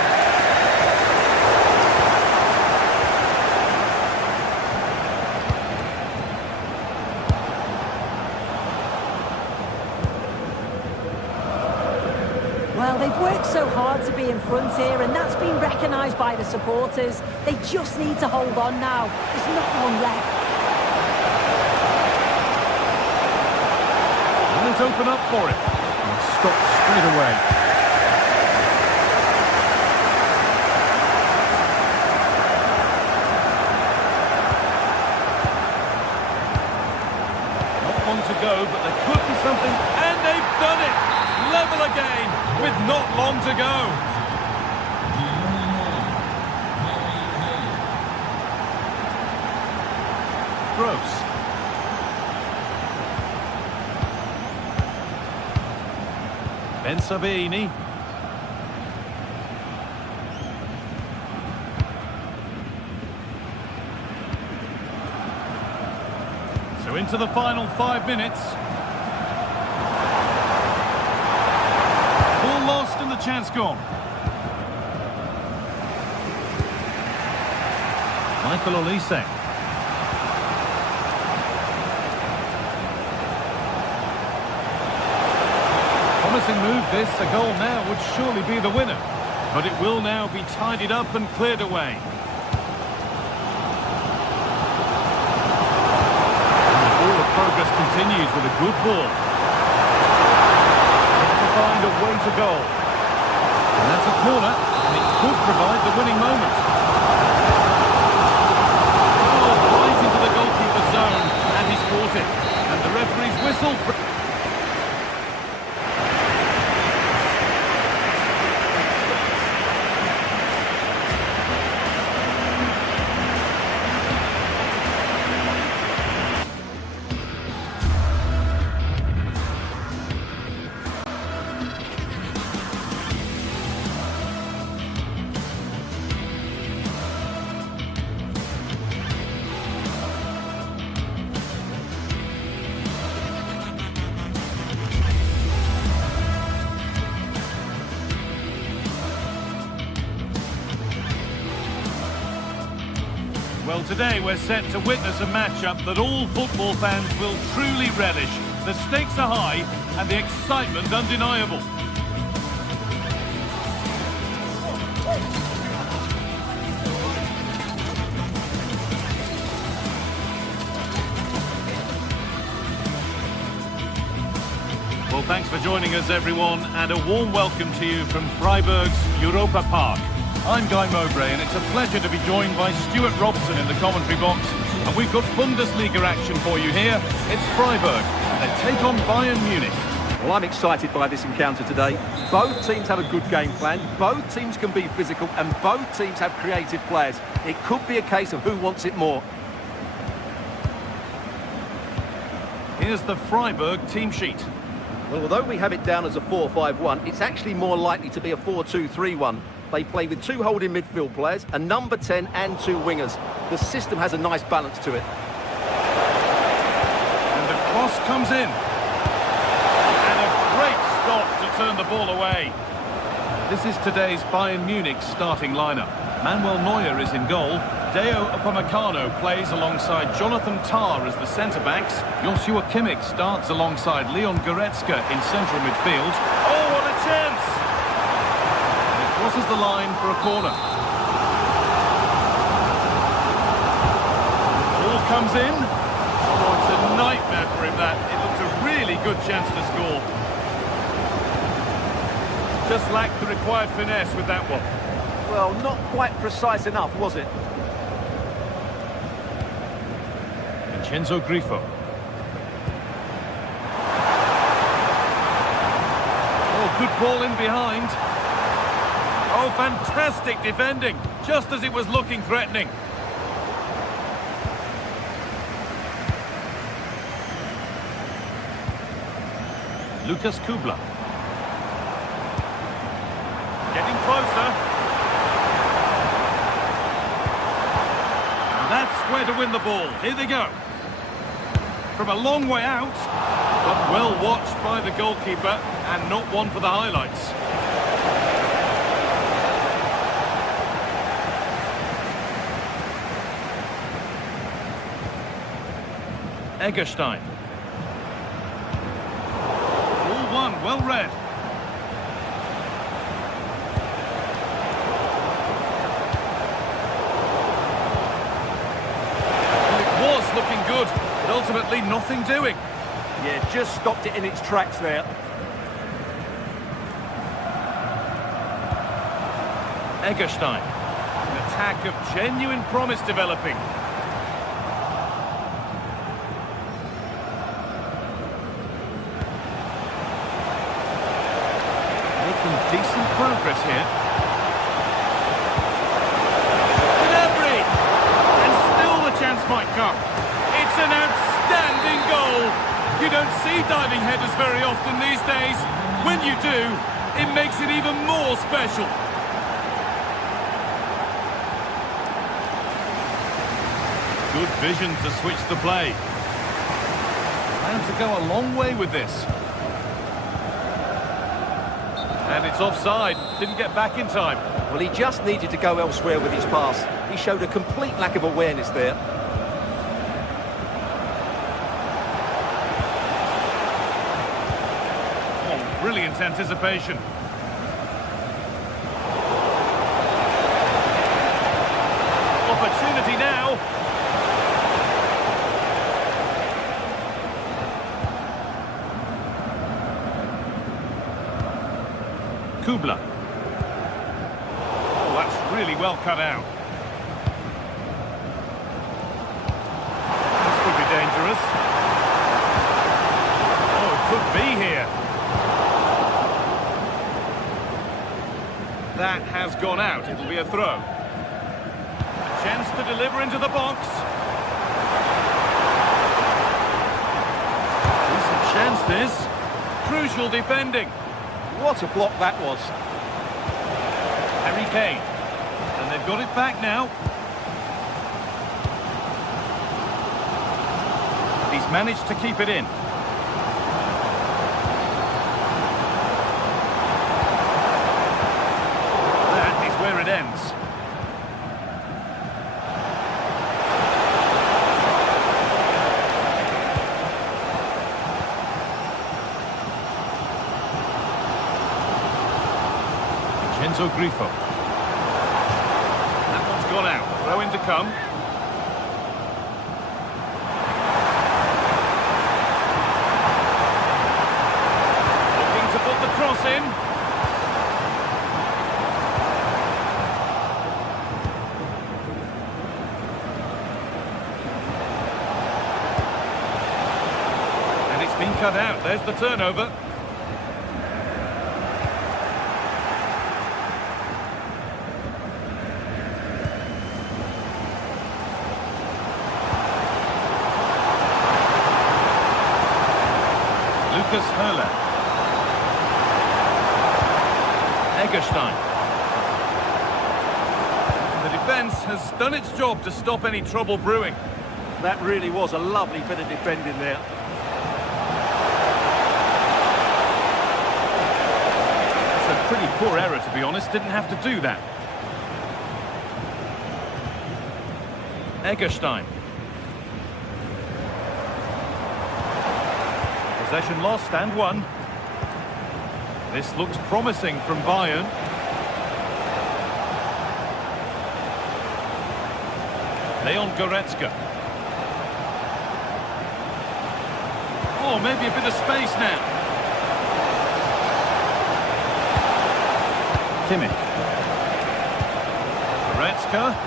Well, they've worked so hard to be in front here, and that's been recognised by the supporters. They just need to hold on now. There's not long left. Will it open up for it? And stopped straight away. Not one to go, but there could be something, and they've done it! Level again, with not long to go. Gross. Ben Sabini. So into the final 5 minutes. Ball lost and the chance gone. Michael Olise. Promising move this, a goal now would surely be the winner. But it will now be tidied up and cleared away. And all the progress continues with a good ball. To find a way to goal. And that's a corner, and it could provide the winning moment. Oh, right into the goalkeeper's zone, and he's caught it. And the referee's whistle... Well, today we're set to witness a matchup that all football fans will truly relish. The stakes are high and the excitement undeniable. Well, thanks for joining us, everyone, and a warm welcome to you from Freiburg's Europa Park. I'm Guy Mowbray, and it's a pleasure to be joined by Stuart Robson in the commentary box. And we've got Bundesliga action for you here. It's Freiburg, and they take on Bayern Munich. Well, I'm excited by this encounter today. Both teams have a good game plan, both teams can be physical, and both teams have creative players. It could be a case of who wants it more. Here's the Freiburg team sheet. Well, although we have it down as a 4-5-1, it's actually more likely to be a 4-2-3-1. They play with 2 holding midfield players, a number 10 and 2 wingers. The system has a nice balance to it. And the cross comes in. And a great stop to turn the ball away. This is today's Bayern Munich starting lineup. Manuel Neuer is in goal. Deo Upamecano plays alongside Jonathan Tah as the centre-backs. Joshua Kimmich starts alongside Leon Goretzka in central midfield. Oh, what a chance! And it crosses the line for a corner. Ball comes in. Oh, it's a nightmare for him, that. It looked a really good chance to score. Just lacked the required finesse with that one. Well, not quite precise enough, was it? Vincenzo Grifo. Oh, good ball in behind. Oh, fantastic defending, just as it was looking threatening. Lucas Kubla. Getting closer. And that's where to win the ball. Here they go. From a long way out, but well watched by the goalkeeper, and not one for the highlights. Eggestein. Ball one, well read. Well, it was looking good, but ultimately nothing doing. Yeah, just stopped it in its tracks there. Eggestein. An attack of genuine promise developing. Making decent progress here. Gnabry! And still the chance might come. It's an outstanding goal. You don't see diving headers very often these days. When you do, it makes it even more special. Good vision to switch the play. Plans to go a long way with this. And it's offside. Didn't get back in time. Well, he just needed to go elsewhere with his pass. He showed a complete lack of awareness there. Oh, brilliant anticipation. Opportunity now. Kubla. Oh, that's really well cut out. This could be dangerous. Oh, it could be here. That has gone out. It'll be a throw. A chance to deliver into the box. Decent chance this. Crucial defending. What a block that was. Harry Kane. And they've got it back now. He's managed to keep it in. That is where it ends. Vincenzo Grifo. That one's gone out. Throw in to come. Looking to put the cross in. And it's been cut out. There's the turnover. Marcus Höhler. Egerstein. The defence has done its job to stop any trouble brewing. That really was a lovely bit of defending there. It's a pretty poor error, to be honest. Didn't have to do that. Egerstein. Possession lost and won. This looks promising from Bayern. Leon Goretzka. Oh, maybe a bit of space now. Kimmich. Goretzka.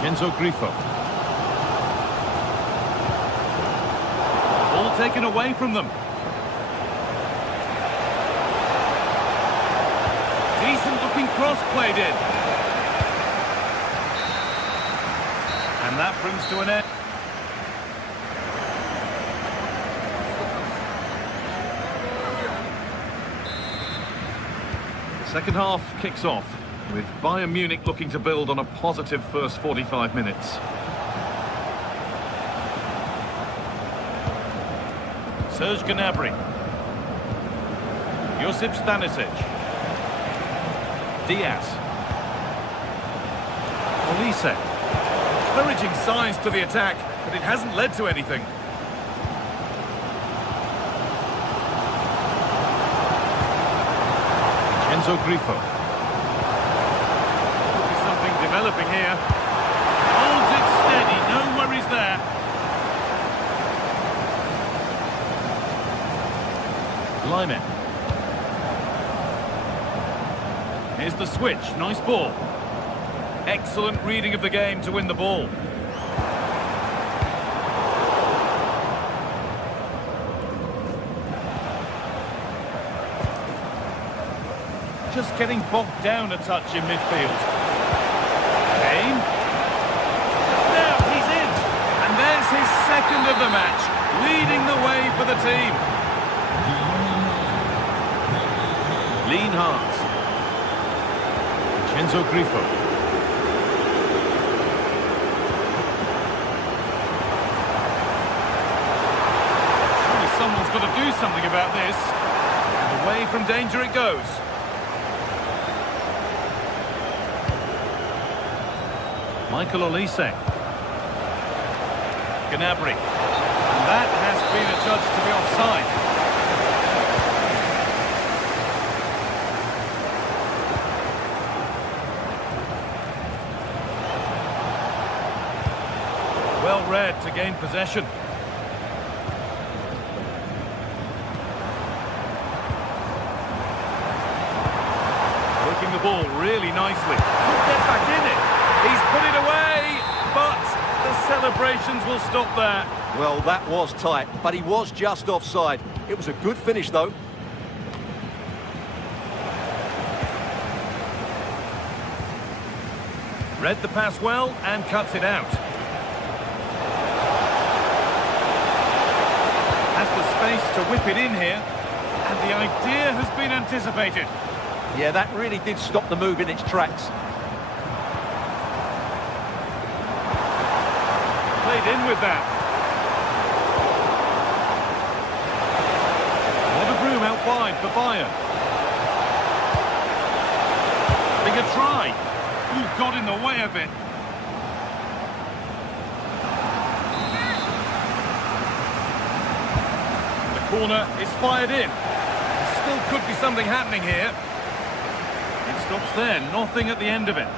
Enzo Grifo. Ball taken away from them. Decent looking cross played in. And that brings to an end. The second half kicks off, with Bayern Munich looking to build on a positive first 45 minutes. Serge Gnabry. Josip Stanisic. Diaz. Olise. Encouraging signs to the attack, but it hasn't led to anything. Enzo Grifo. Developing here. Holds it steady, no worries there. Lyman. Here's the switch, nice ball. Excellent reading of the game to win the ball. Just getting bogged down a touch in midfield. Now he's in, and there's his second of the match, leading the way for the team. Lienhardt. Enzo Grifo. Surely someone's got to do something about this. And away from danger it goes. Michael Olise. Gnabry. And that has been adjudged to be offside. Well read to gain possession. Working the ball really nicely. Could get back in it. He's put it away, but the celebrations will stop there. Well, that was tight, but he was just offside. It was a good finish, though. Read the pass well and cuts it out. Has the space to whip it in here, and the idea has been anticipated. Yeah, that really did stop the move in its tracks. Played in with that. What a room out wide for Bayern. Having a try. Ooh, got in the way of it. The corner is fired in. There still could be something happening here. It stops there, nothing at the end of it.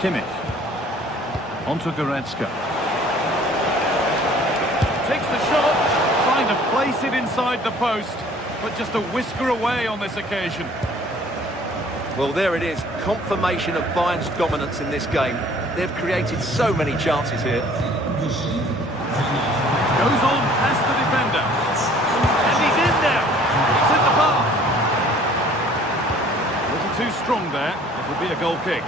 Kimmich. Onto Goretzka. Takes the shot, trying to place it inside the post, but just a whisker away on this occasion. Well, there it is. Confirmation of Bayern's dominance in this game. They've created so many chances here. Goes on past the defender. And he's in now. He's hit the bar. A little too strong there. It'll be a goal kick.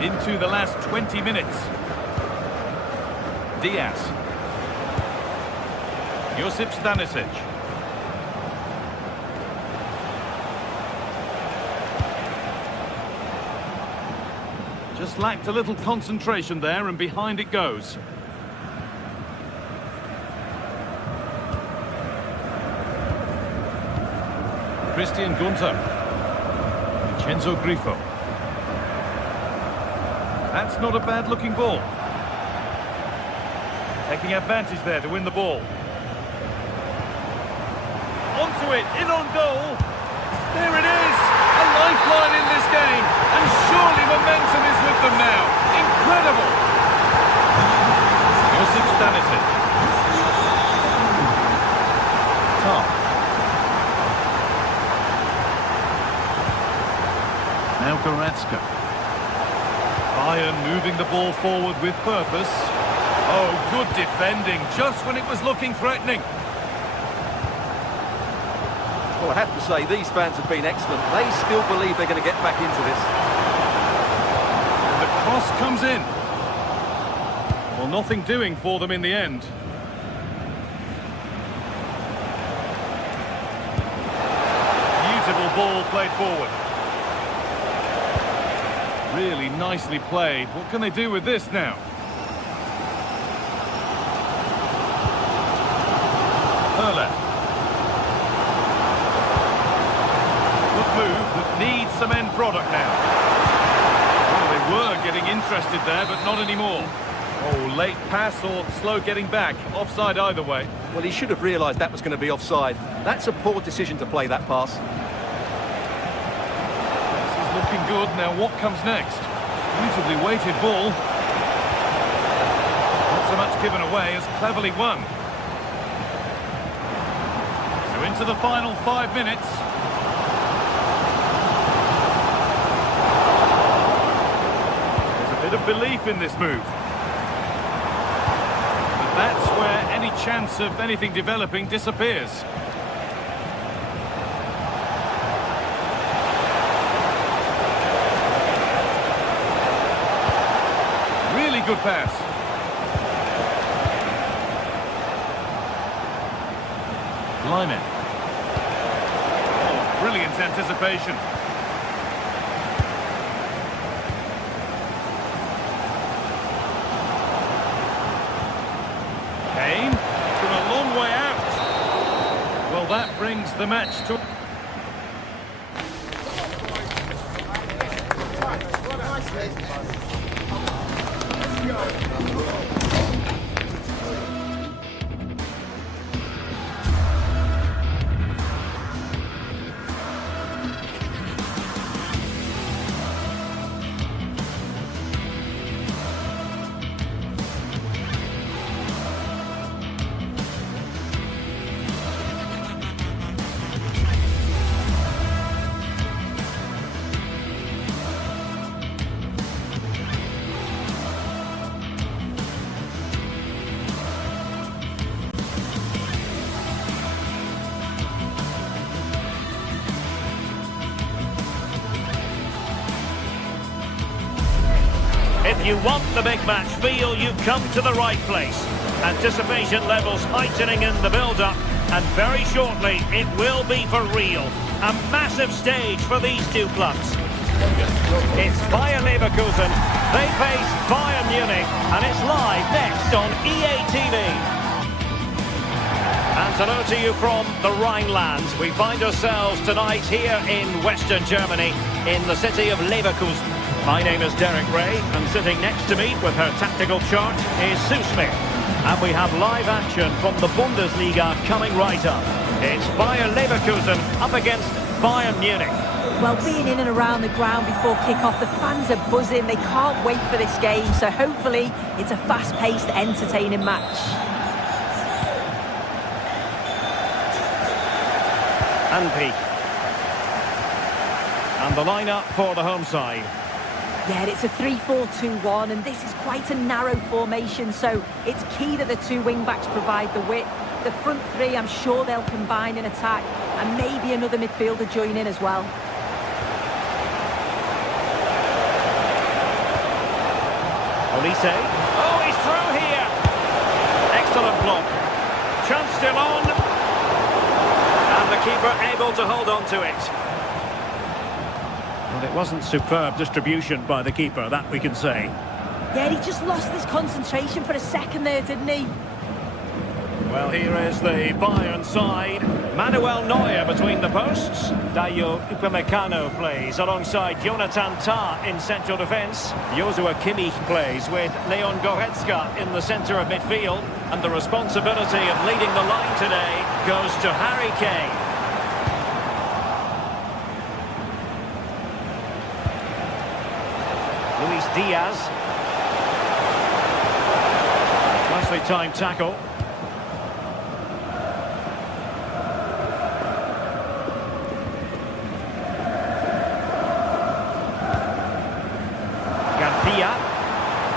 Into the last 20 minutes. Diaz. Josip Stanisic. Just lacked a little concentration there, and behind it goes. Christian Gunter. Vincenzo Grifo. That's not a bad-looking ball. Taking advantage there to win the ball. Onto it, in on goal. There it is, a lifeline in this game. And surely momentum is with them now. Incredible. Josip Stanisic. Tom. Now Goretzka. Bayern moving the ball forward with purpose. Oh, good defending, just when it was looking threatening. Well, I have to say, these fans have been excellent. They still believe they're going to get back into this. And the cross comes in. Well, nothing doing for them in the end. Beautiful ball played forward. Really nicely played. What can they do with this now? Hurler. Good move that needs some end product now. Well, they were getting interested there, but not anymore. Oh, late pass or slow getting back. Offside either way. Well, he should have realised that was going to be offside. That's a poor decision to play that pass. Looking good. Now what comes next? Beautifully weighted ball. Not so much given away as cleverly won. So into the final 5 minutes. There's a bit of belief in this move. But that's where any chance of anything developing disappears. Good pass. Lyman. Oh, brilliant anticipation. Kane, from a long way out. Well, that brings the match to... If you want the big match feel, you've come to the right place. Anticipation levels heightening in the build-up, and very shortly it will be for real. A massive stage for these two clubs. It's Bayer Leverkusen. They face Bayern Munich, and it's live next on EA TV. And hello to you from the Rhineland. We find ourselves tonight here in Western Germany, in the city of Leverkusen. My name is Derek Ray, and sitting next to me with her tactical chart is Sue Smith. And we have live action from the Bundesliga coming right up. It's Bayer Leverkusen up against Bayern Munich. Well, being in and around the ground before kick-off, the fans are buzzing. They can't wait for this game, so hopefully it's a fast-paced, entertaining match. And Peak. And the lineup for the home side. Yeah, it's a 3-4-2-1, and this is quite a narrow formation, so it's key that the two wing-backs provide the width. The front three, I'm sure they'll combine in attack, and maybe another midfielder join in as well. Olise. Oh, he's through here. Excellent block. Chance still on. And the keeper able to hold on to it. Well, it wasn't superb distribution by the keeper, that we can say. Yeah, he just lost his concentration for a second there, didn't he? Well, here is the Bayern side. Manuel Neuer between the posts. Dayo Upamecano plays alongside Jonathan Tah in central defence. Joshua Kimmich plays with Leon Goretzka in the centre of midfield. And the responsibility of leading the line today goes to Harry Kane. Luis Diaz. Nicely timed tackle.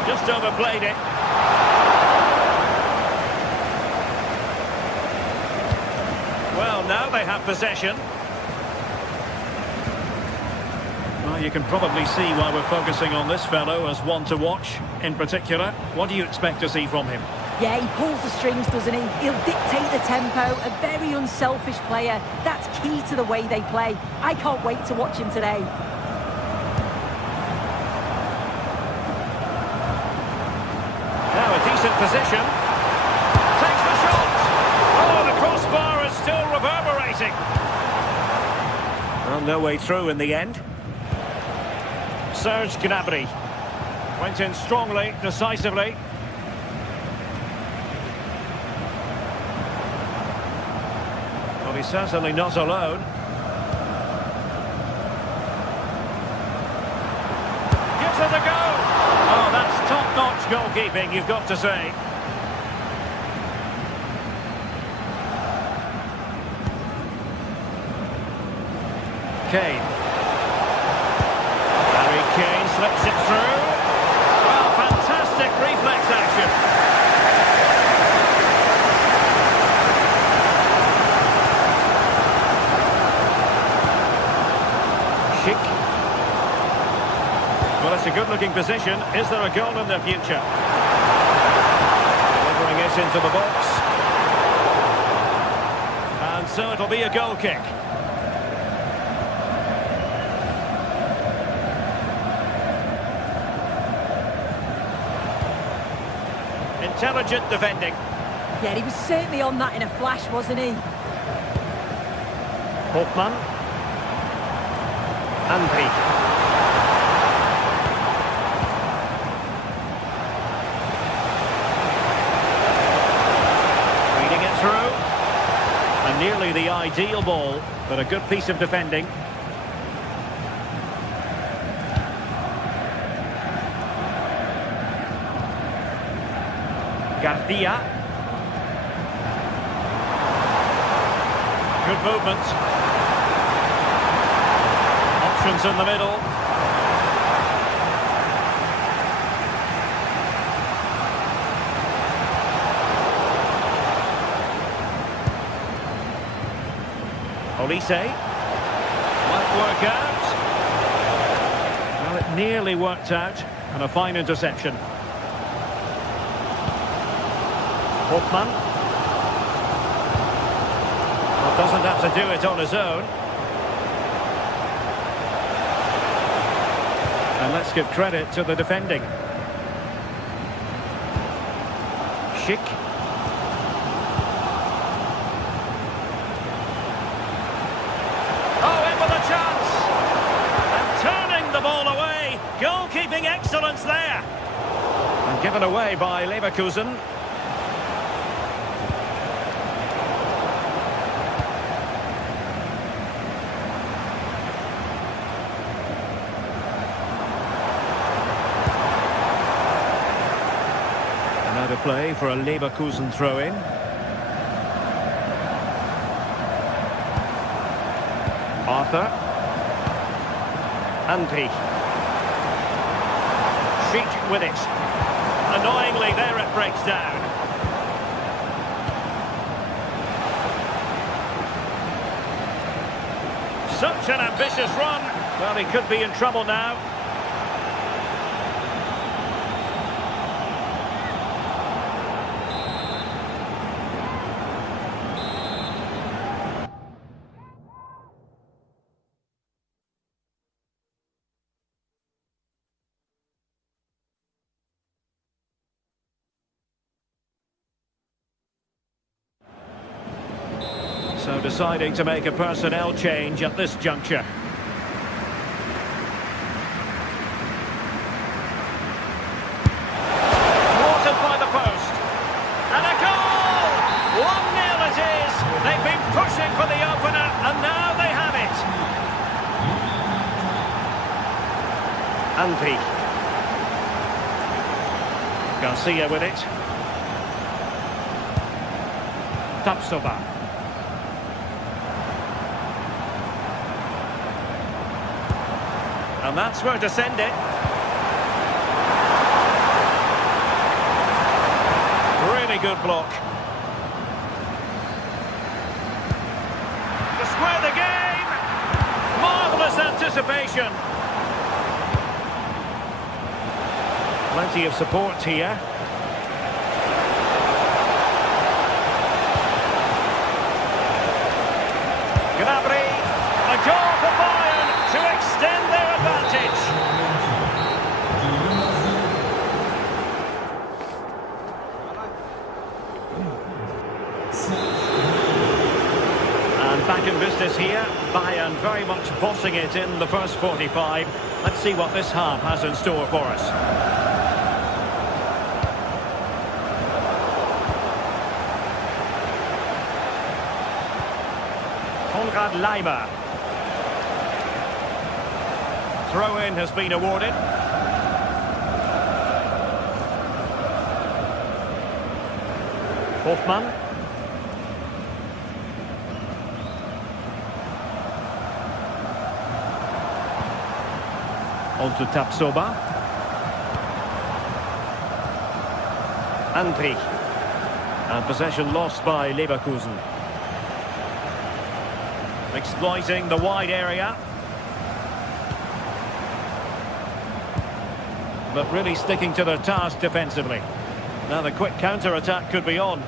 Just overplayed it. Well, now they have possession. Well, you can probably see why we're focusing on this fellow as one to watch in particular. What do you expect to see from him? Yeah, he pulls the strings, doesn't he? He'll dictate the tempo, a very unselfish player. That's key to the way they play. I can't wait to watch him today. Position. Takes the shot. Oh, the crossbar is still reverberating. Well, no way through in the end. Serge Gnabry went in strongly, decisively. Well, he's certainly not alone. Gives it a go. Oh, that's top-notch goalkeeping, you've got to say. Kane. Harry Kane slips it through. Well, fantastic reflex action. Schick. Well, it's a good-looking position. Is there a goal in the future? Delivering it into the box. And so it'll be a goal kick. Intelligent defending. Yeah, he was certainly on that in a flash, wasn't he? Hoffmann. Andri. Reading it through. And nearly the ideal ball, but a good piece of defending. Garcia. Good movement. Options in the middle. Olise. Might work out. Well, it nearly worked out. And a fine interception. Hoffmann. Well, doesn't have to do it on his own. And let's give credit to the defending. Schick. Oh, in with a chance! And turning the ball away. Goalkeeping excellence there. And given away by Leverkusen. Play for a Leverkusen throw-in. Arthur. Andri. Sheet with it. Annoyingly, there it breaks down. Such an ambitious run. Well, he could be in trouble now. So deciding to make a personnel change at this juncture. Thwarted by the post. And a goal! 1-0 it is. They've been pushing for the opener, and now they have it. Andri. Garcia with it. Tapsoba. And that's where to send it. Really good block. To square the game. Marvellous anticipation. Plenty of support here. Gnabry. A goal for Bayern to extend their advantage. And back in business here. Bayern very much bossing it in the first 45. Let's see what this half has in store for us. Konrad Leimer. Throw-in has been awarded. Hoffmann. On to Tapsoba. Andri. And possession lost by Leverkusen. Exploiting the wide area. But really sticking to their task defensively. Now the quick counter-attack could be on.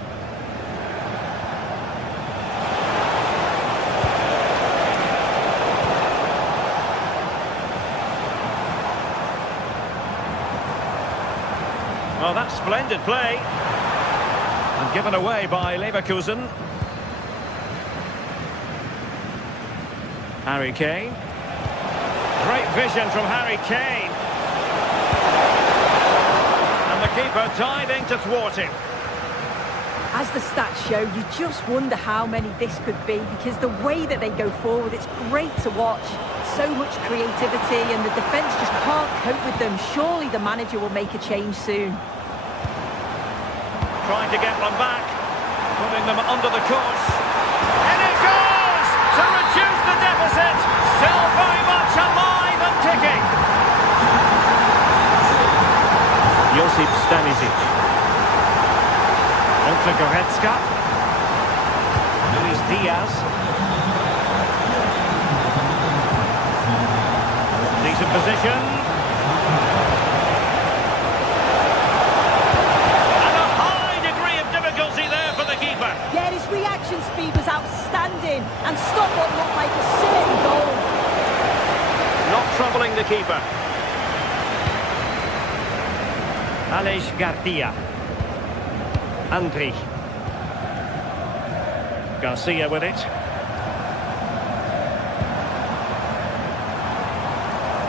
Well, that's splendid play. And given away by Leverkusen. Harry Kane. Great vision from Harry Kane. And the keeper diving to thwart him. As the stats show, you just wonder how many this could be, because the way that they go forward, it's great to watch. So much creativity, and the defence just can't cope with them. Surely the manager will make a change soon. Trying to get one back, putting them under the course. And it goes to reduce the deficit. Still very much alive and kicking. Josip Stanisic. On to Goretzka. Luis Diaz. Decent position. And a high degree of difficulty there for the keeper. Yeah, his reaction speed was outstanding and stopped what looked like a certain goal. Not troubling the keeper. Aleix Garcia. Andri. Garcia with it.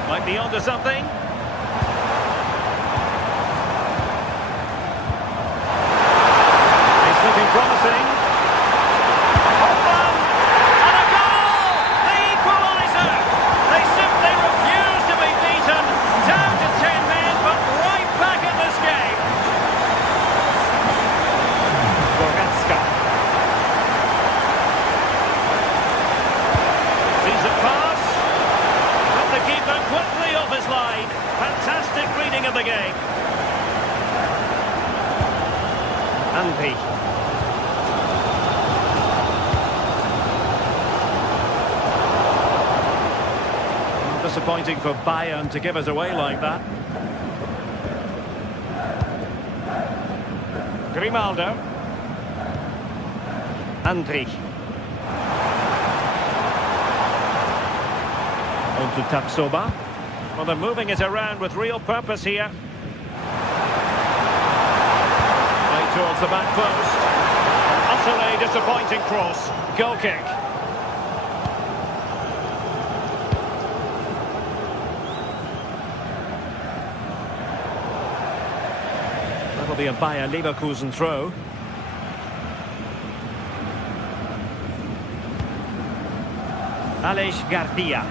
Might be onto something. It's looking promising. Hoffmann! And a goal! The equaliser! They simply refuse to be beaten. Down to 10 men, but right back in this game. Goretzka. Sees it pass. But the keeper quickly off his line. Disappointing for Bayern to give us away like that. Grimaldo. Andri. On to Tapsoba. Well, they're moving it around with real purpose here. Right towards the back post. An utterly disappointing cross. Goal kick. That'll be a Bayer Leverkusen throw. Aleix Garcia.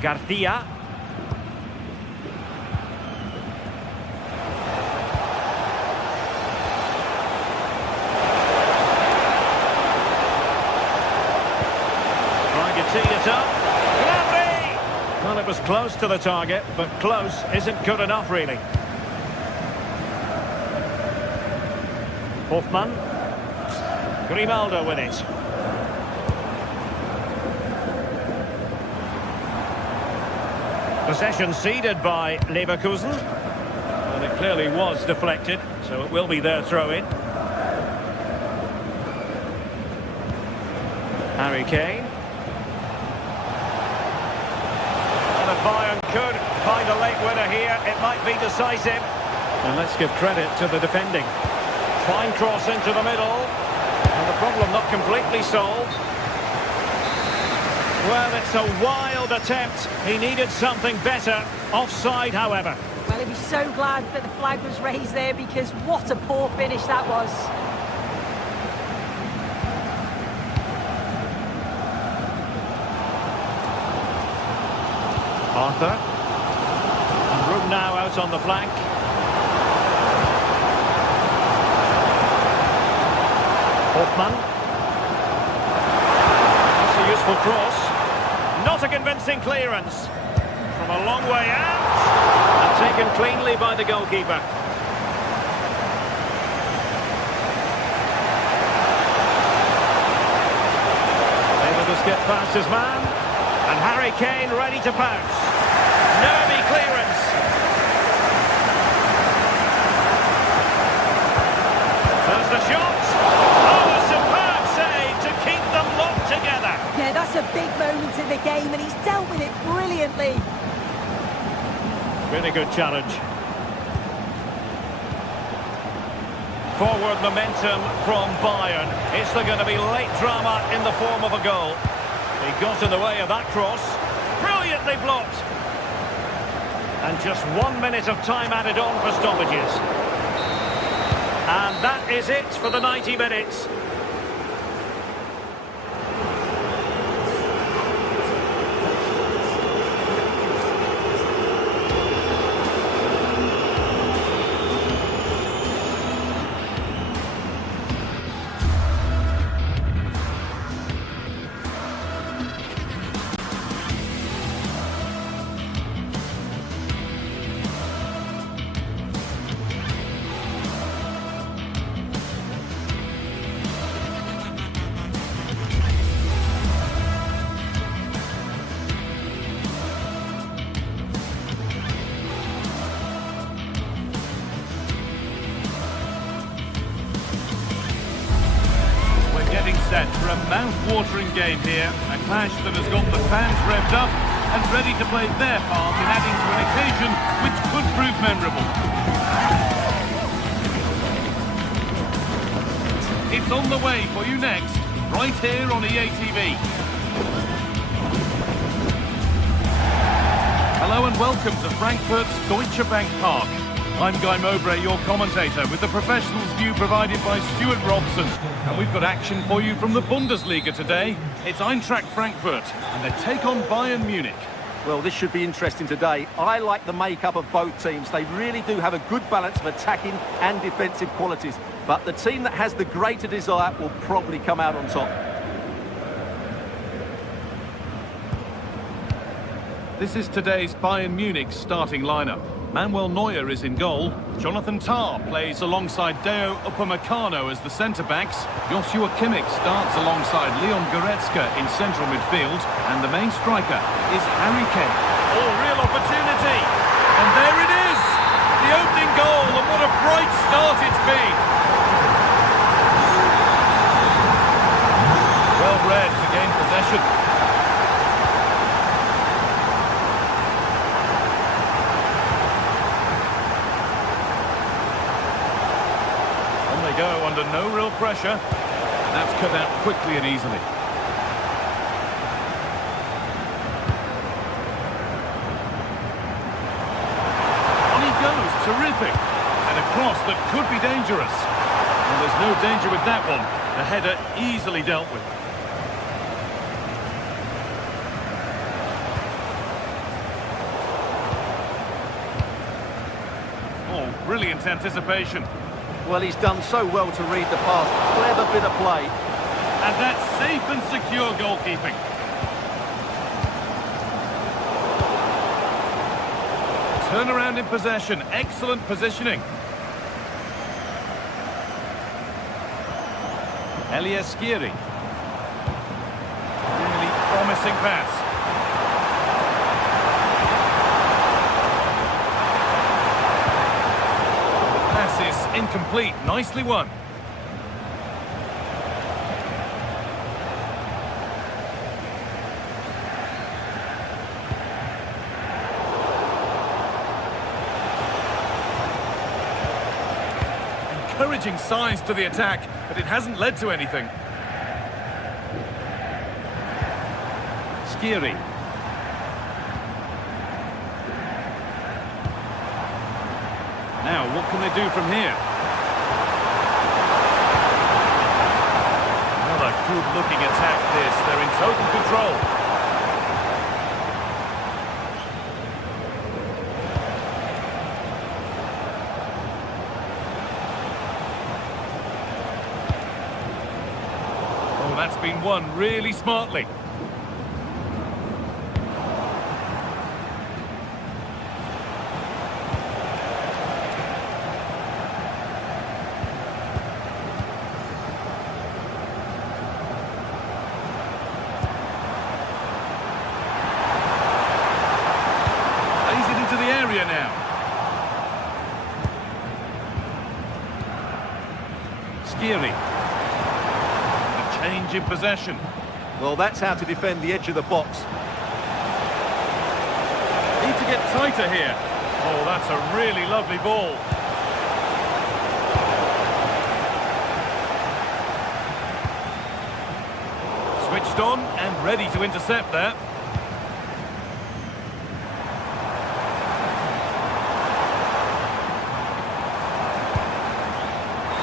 Garcia. Trying to tee it up. Lovely! Well, it was close to the target, but close isn't good enough, really. Hoffmann. Grimaldo with it. Possession ceded by Leverkusen. And it clearly was deflected, so it will be their throw-in. Harry Kane. And if Bayern could find a late winner here, it might be decisive. And let's give credit to the defending. Fine cross into the middle. And the problem not completely solved. Well, it's a wild attempt. He needed something better. Offside, however. Well, he'd be so glad that the flag was raised there, because what a poor finish that was. Arthur. And room now out on the flank. Hoffmann. That's a useful cross. Not a convincing clearance. From a long way out. And taken cleanly by the goalkeeper. Able to skip past his man. And Harry Kane ready to pounce. Nervy clearance. There's the shot. Oh, a superb save to keep them locked together. Yeah, that's a big moment in the game, and he's dealt with it brilliantly. Really good challenge. Forward momentum from Bayern. Is there going to be late drama in the form of a goal? He got in the way of that cross. Brilliantly blocked. And just 1 minute of time added on for stoppages. And that is it for the 90 minutes. Set for a mouth-watering game here, a clash that has got the fans revved up and ready to play their part in adding to an occasion which could prove memorable. It's on the way for you next, right here on EA TV. Hello and welcome to Frankfurt's Deutsche Bank Park. I'm Guy Mowbray, your commentator, with the professionals' view provided by Stuart Robson. And we've got action for you from the Bundesliga today. It's Eintracht Frankfurt, and they take on Bayern Munich. Well, this should be interesting today. I like the makeup of both teams. They really do have a good balance of attacking and defensive qualities. But the team that has the greater desire will probably come out on top. This is today's Bayern Munich starting lineup. Manuel Neuer is in goal. Jonathan Tah plays alongside Deo Upamecano as the centre-backs. Joshua Kimmich starts alongside Leon Goretzka in central midfield. And the main striker is Harry Kane. Oh, real opportunity. And there it is! The opening goal, and what a bright start it's been! Well read to gain possession. On they go under no real pressure. That's cut out quickly and easily. On he goes, terrific. And a cross that could be dangerous. Well, there's no danger with that one. The header easily dealt with. Oh, brilliant anticipation. Well, he's done so well to read the pass. Clever bit of play. And that's safe and secure goalkeeping. Turnaround in possession. Excellent positioning. Elias Skiri. Really promising pass. The pass is incomplete. Nicely won. Encouraging signs to the attack, but it hasn't led to anything. Skiri. Now, what can they do from here? Another good-looking attack this. They're in total control. That's been won really smartly. Plays it into the area now. Skiri. Change in possession. Well, that's how to defend the edge of the box. Need to get tighter here. Oh, that's a really lovely ball. Switched on and ready to intercept there.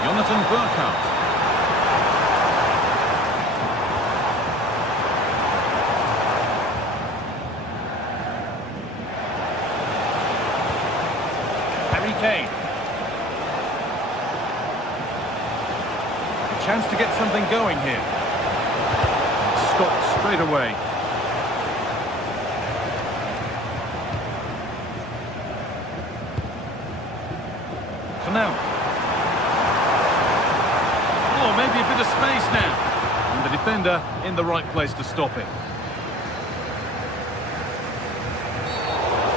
Jonathan Burkhardt. Kane. A chance to get something going here. Stopped straight away. Canal. Oh, maybe a bit of space now. And the defender in the right place to stop it.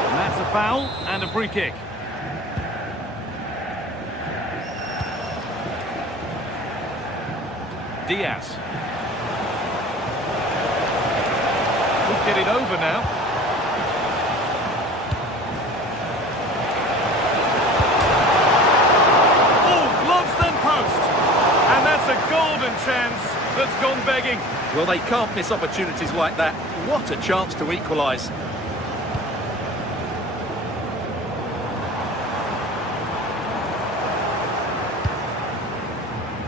And that's a foul and a free kick. Diaz. Could get it over now. Oh, gloves then post. And that's a golden chance that's gone begging. Well, they can't miss opportunities like that. What a chance to equalise.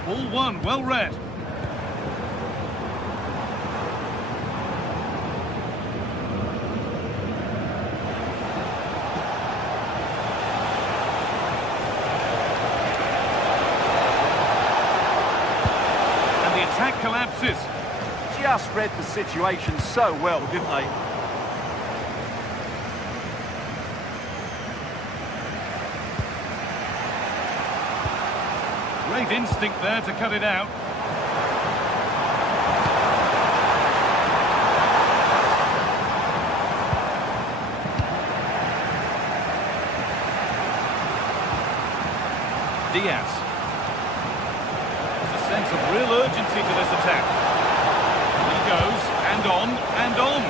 Ball one, well read. Attack collapses. Just read the situation so well, didn't they? Great instinct there to cut it out. Diaz. There's a sense of real urgency to this attack. He goes, and on, and on.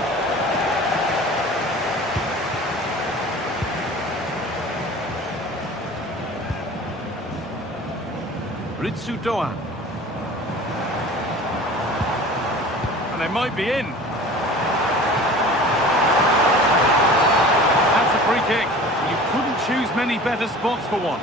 Ritsu Doan. And they might be in. That's a free kick. You couldn't choose many better spots for one.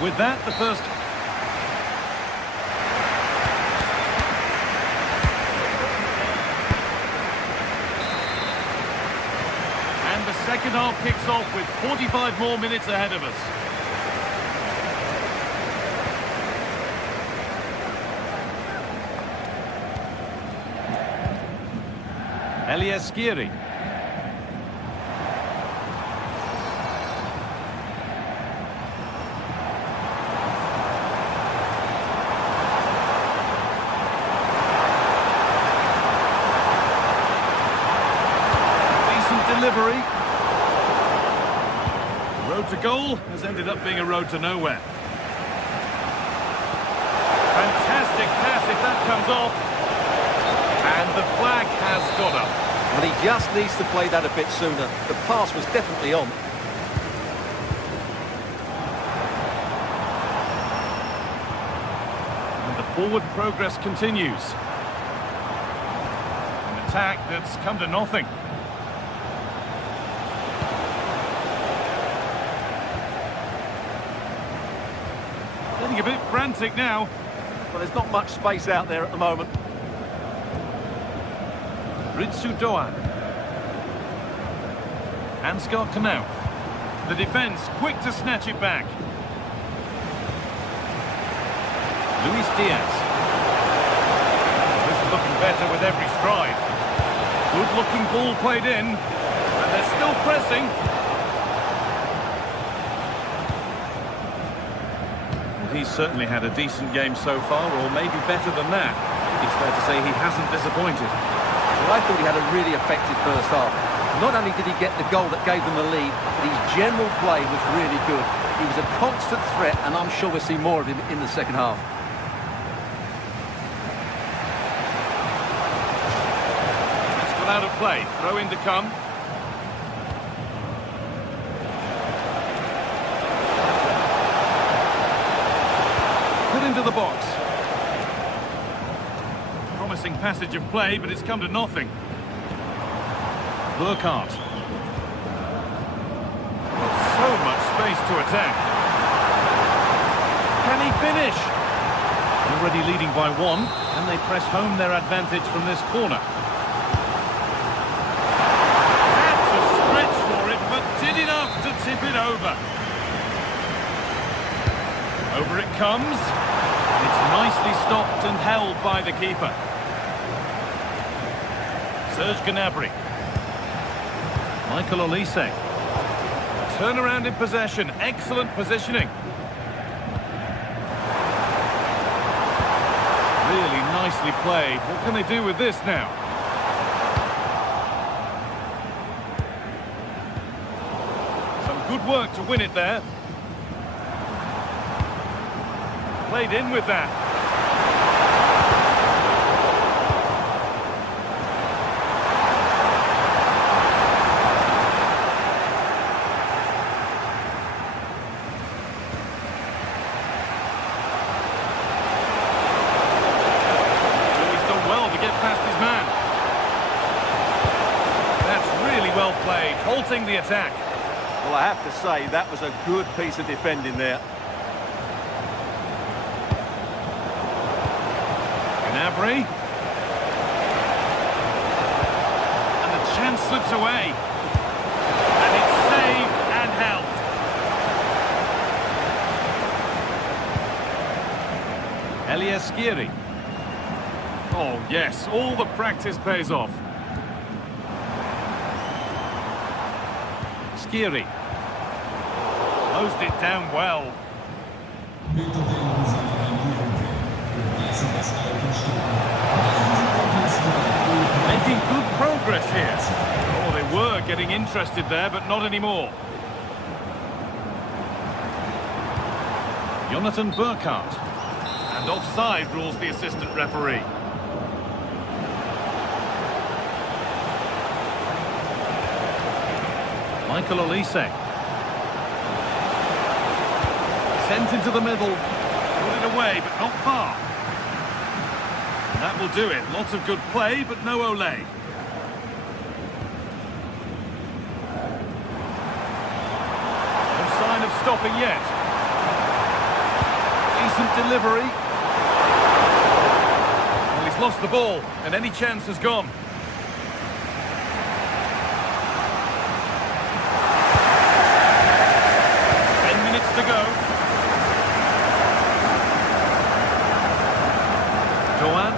With that, the first... And the second half kicks off with 45 more minutes ahead of us. Elias Skiri. Delivery. The road to goal has ended up being a road to nowhere. Fantastic pass if that comes off. And the flag has gone up. And he just needs to play that a bit sooner. The pass was definitely on. And the forward progress continues. An attack that's come to nothing. Getting a bit frantic now. Well, there's not much space out there at the moment. Ritsu Doan. Ansgar Knauf. The defence quick to snatch it back. Luis Diaz. This is looking better with every stride. Good looking ball played in. And they're still pressing. He's certainly had a decent game so far, or maybe better than that. It's fair to say he hasn't disappointed. Well, I thought he had a really effective first half. Not only did he get the goal that gave them the lead, but his general play was really good. He was a constant threat, and I'm sure we'll see more of him in the second half. That's gone out of play. Throw in to come. Into the box. Promising passage of play, but it's come to nothing. Burkhardt. So much space to attack. Can he finish? Already leading by one, and they press home their advantage from this corner. Had to stretch for it, but did enough to tip it over. Over it comes. It's nicely stopped and held by the keeper. Serge Gnabry. Michael Olise. Turnaround in possession. Excellent positioning. Really nicely played. What can they do with this now? Some good work to win it there. Played in with that. He's done well to get past his man. That's really well played, halting the attack. Well, I have to say, that was a good piece of defending there. Gnabry. And the chance slips away. And it's saved. Skiri. Oh, yes, all the practice pays off. Skiri. Closed it down well. Making good progress here. Oh, they were getting interested there, but not anymore. Jonathan Burkhardt. And offside rules the assistant referee. Michael Olise. Sent into the middle. Put it away, but not far. And that will do it. Lots of good play, but no Ole. No sign of stopping yet. Decent delivery. Well, he's lost the ball, and any chance has gone. To go. Joan.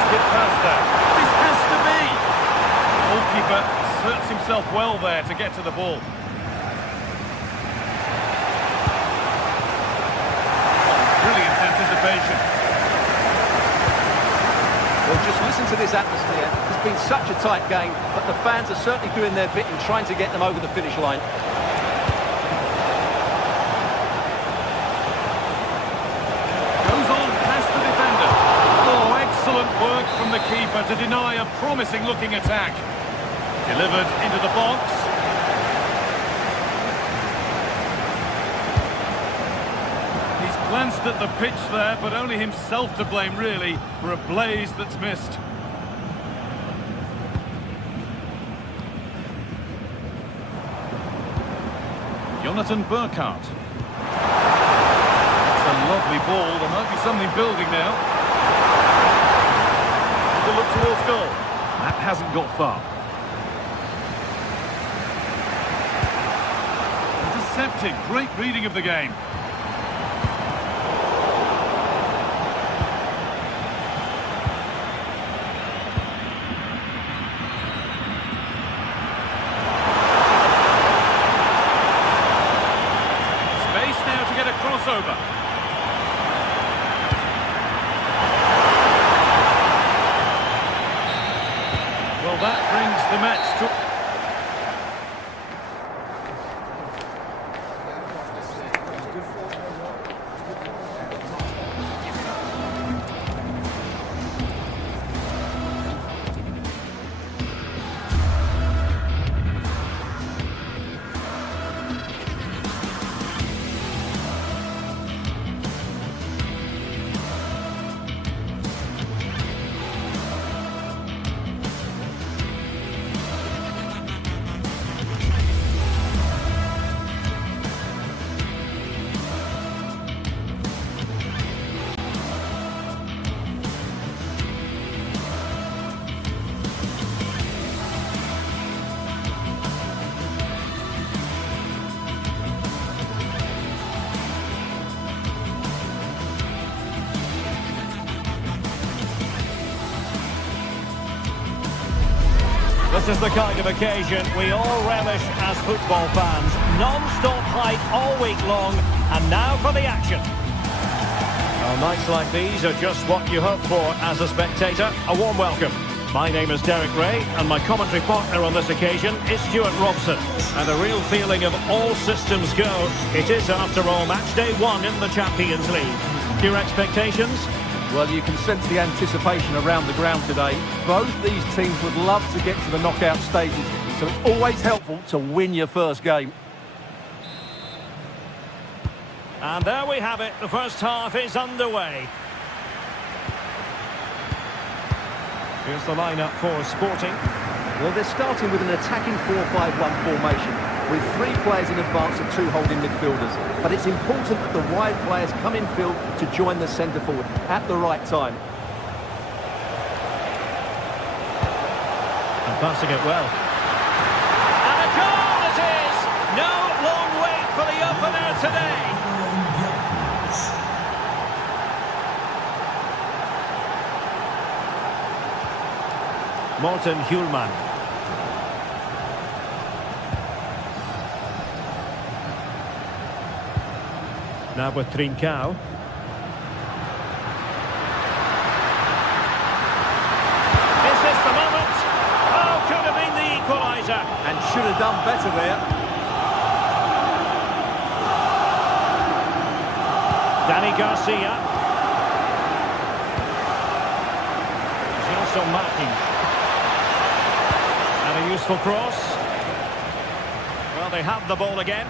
Skip past that. This has to be. Goalkeeper asserts himself well there to get to the ball. Brilliant anticipation. Well, just listen to this atmosphere. It's been such a tight game, but the fans are certainly doing their bit in trying to get them over the finish line. Goes on past the defender. Oh, excellent work from the keeper to deny a promising-looking attack. Delivered into the box. Glanced at the pitch there, but only himself to blame, really, for a blaze that's missed. Jonathan Burkhardt. It's a lovely ball. There might be something building now. To look towards goal. That hasn't got far. Intercepted. Great reading of the game. Crossover. Well, that brings the match to... This is the kind of occasion we all relish as football fans. Non-stop hype all week long, and now for the action. Well, nights like these are just what you hope for as a spectator. A warm welcome. My name is Derek Ray, and my commentary partner on this occasion is Stuart Robson. And a real feeling of all systems go. It is, after all, match day 1 in the Champions League. Your expectations? Well, you can sense the anticipation around the ground today. Both these teams would love to get to the knockout stages, so it's always helpful to win your first game. And there we have it. The first half is underway. Here's the lineup for Sporting. Well, they're starting with an attacking 4-5-1 formation, with 3 players in advance of 2 holding midfielders. But it's important that the wide players come in field to join the centre forward at the right time. And passing it well. And a goal it is! No long wait for the opener today. Morten Hjulman. Now with Trincao. Is this the moment? Oh, could have been the equaliser. And should have done better there. Danny Garcia. Gelson Martins. And a useful cross. Well, they have the ball again.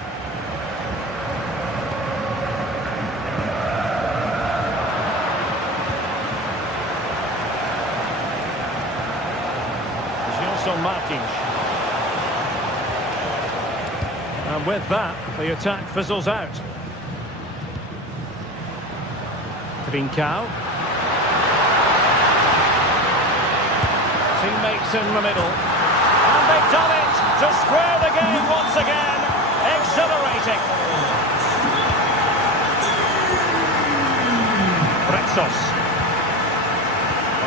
Gelson Martins. And with that, the attack fizzles out. Trincao. Teammates in the middle. And they've done it to square the game once again. Exhilarating. Rexos.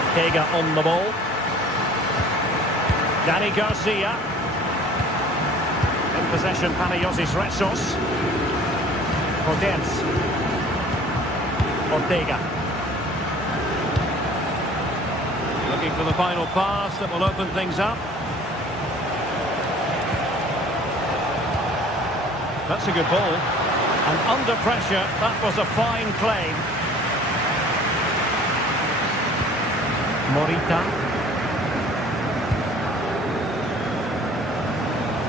Ortega on the ball. Danny Garcia. In possession, Panagiotis Rexos. Podence. Ortega. Looking for the final pass that will open things up. That's a good ball. And under pressure, that was a fine claim. Morita.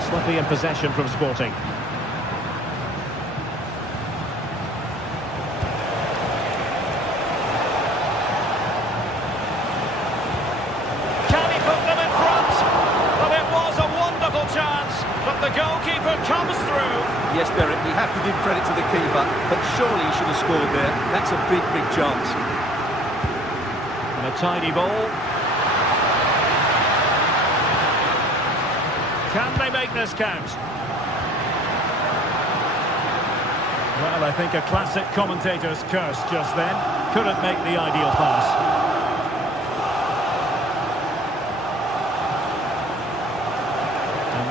Slippy in possession from Sporting. The goalkeeper comes through. Yes, Derek, you have to give credit to the keeper, but surely he should have scored there. That's a big, big chance. And a tidy ball. Can they make this count? Well, I think a classic commentator's curse just then. Couldn't make the ideal pass.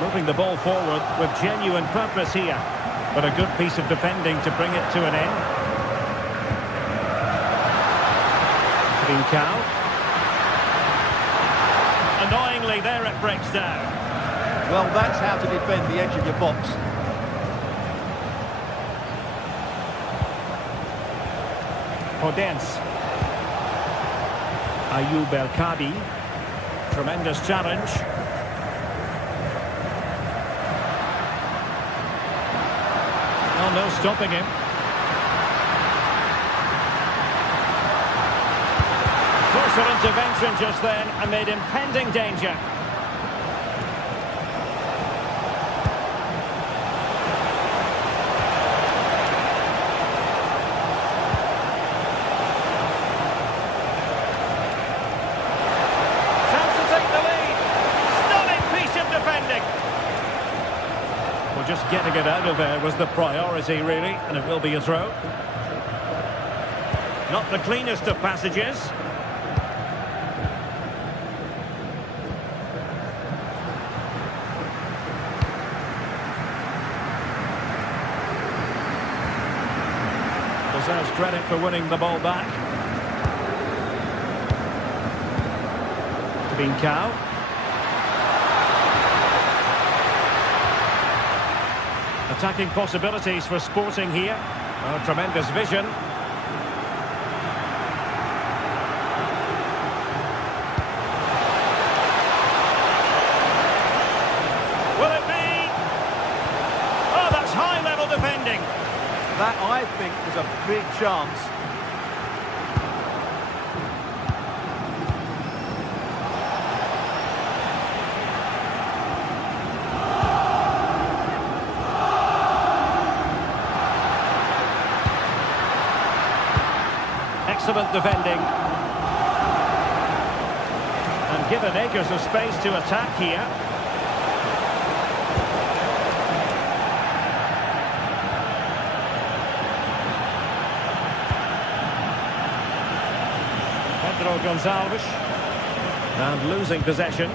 Moving the ball forward with genuine purpose here, but a good piece of defending to bring it to an end. Trincao. Annoyingly, there it breaks down. Well, that's how to defend the edge of your box. Podence. Ayoub El Kadi. Tremendous challenge. No stopping him. Crucial intervention just then amid impending danger. Chance to take the lead. Stunning piece of defending. Well, just getting it out of there was the priority, really, and it will be a throw. Not the cleanest of passages. Deserves credit for winning the ball back. Trincao. Attacking possibilities for Sporting here. Oh, tremendous vision. Will it be? Oh, that's high-level defending. That, I think, was a big chance. Excellent defending. And given acres of space to attack here. Pedro Gonçalves. And losing possession.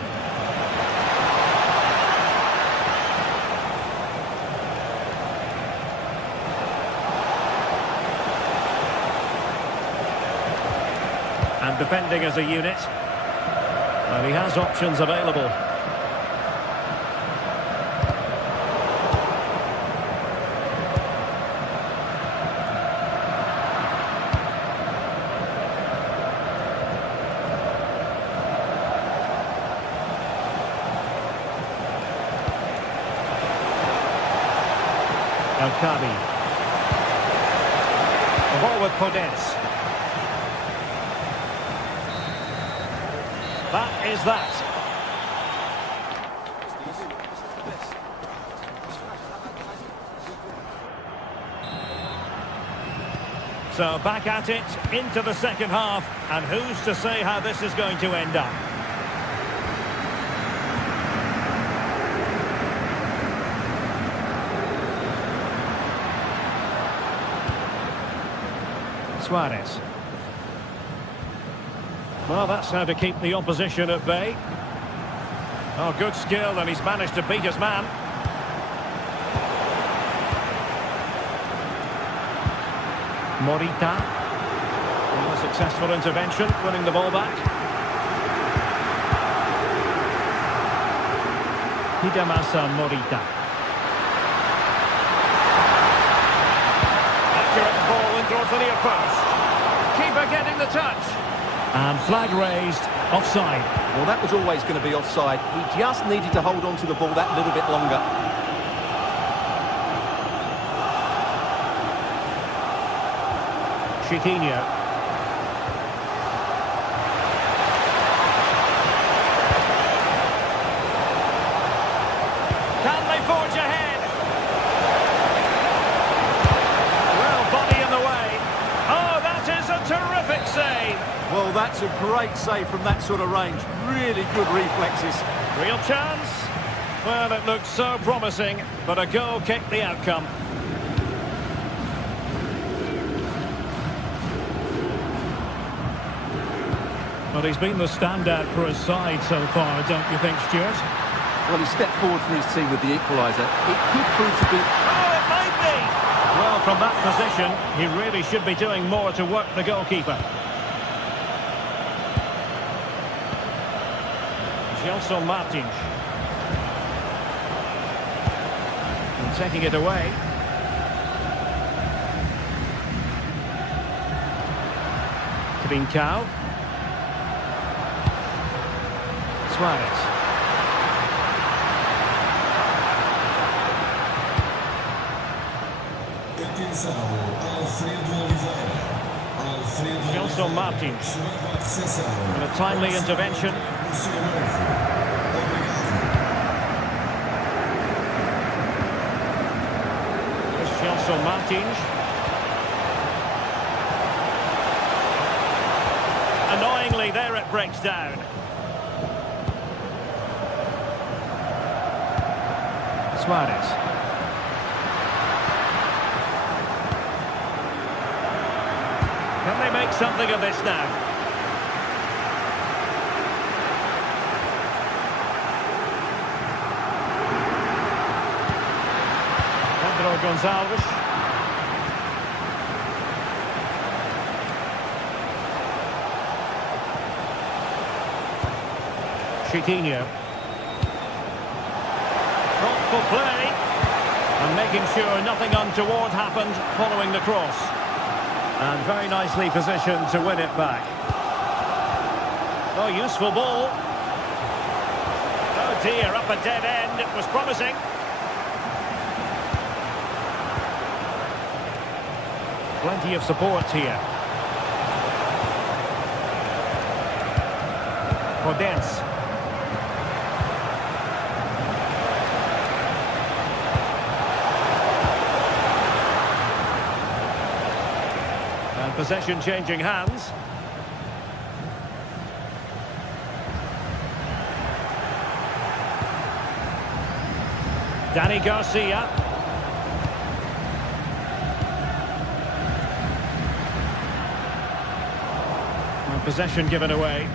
And defending as a unit. And he has options available. Kabi. The ball with Podence. That is that. So back at it, into the second half, and who's to say how this is going to end up? Suarez. Well, that's how to keep the opposition at bay. Oh, good skill, and he's managed to beat his man. Morita. Well, a successful intervention, winning the ball back. Hidemasa Morita. Accurate ball in towards the near post. Keeper getting the touch. And flag raised, offside. Well, that was always going to be offside. He just needed to hold on to the ball that little bit longer. Chiquinho. Can they forge ahead? Well, body in the way. Oh, that is a terrific save. Well, that's a great save from that sort of range. Really good reflexes. Real chance. Well, it looked so promising, but a goal kicked the outcome. Well, he's been the standout for his side so far, don't you think, Stuart? Well, he stepped forward for his team with the equaliser. It could prove to be... Oh, it might be! Well, from that position, he really should be doing more to work the goalkeeper. Gelson Martins. And taking it away. Trincao. Suarez. Gelson Martins. And a timely intervention. Gelson Martins. Annoyingly, there it breaks down. Suarez. Can they make something of this now? Pedro Gonçalves. Chiquinho. Thoughtful play, and making sure nothing untoward happened following the cross. And very nicely positioned to win it back. Oh, useful ball. Oh dear, up a dead end. It was promising. Plenty of support here. Podence. Possession changing hands. Danny Garcia. And possession given away.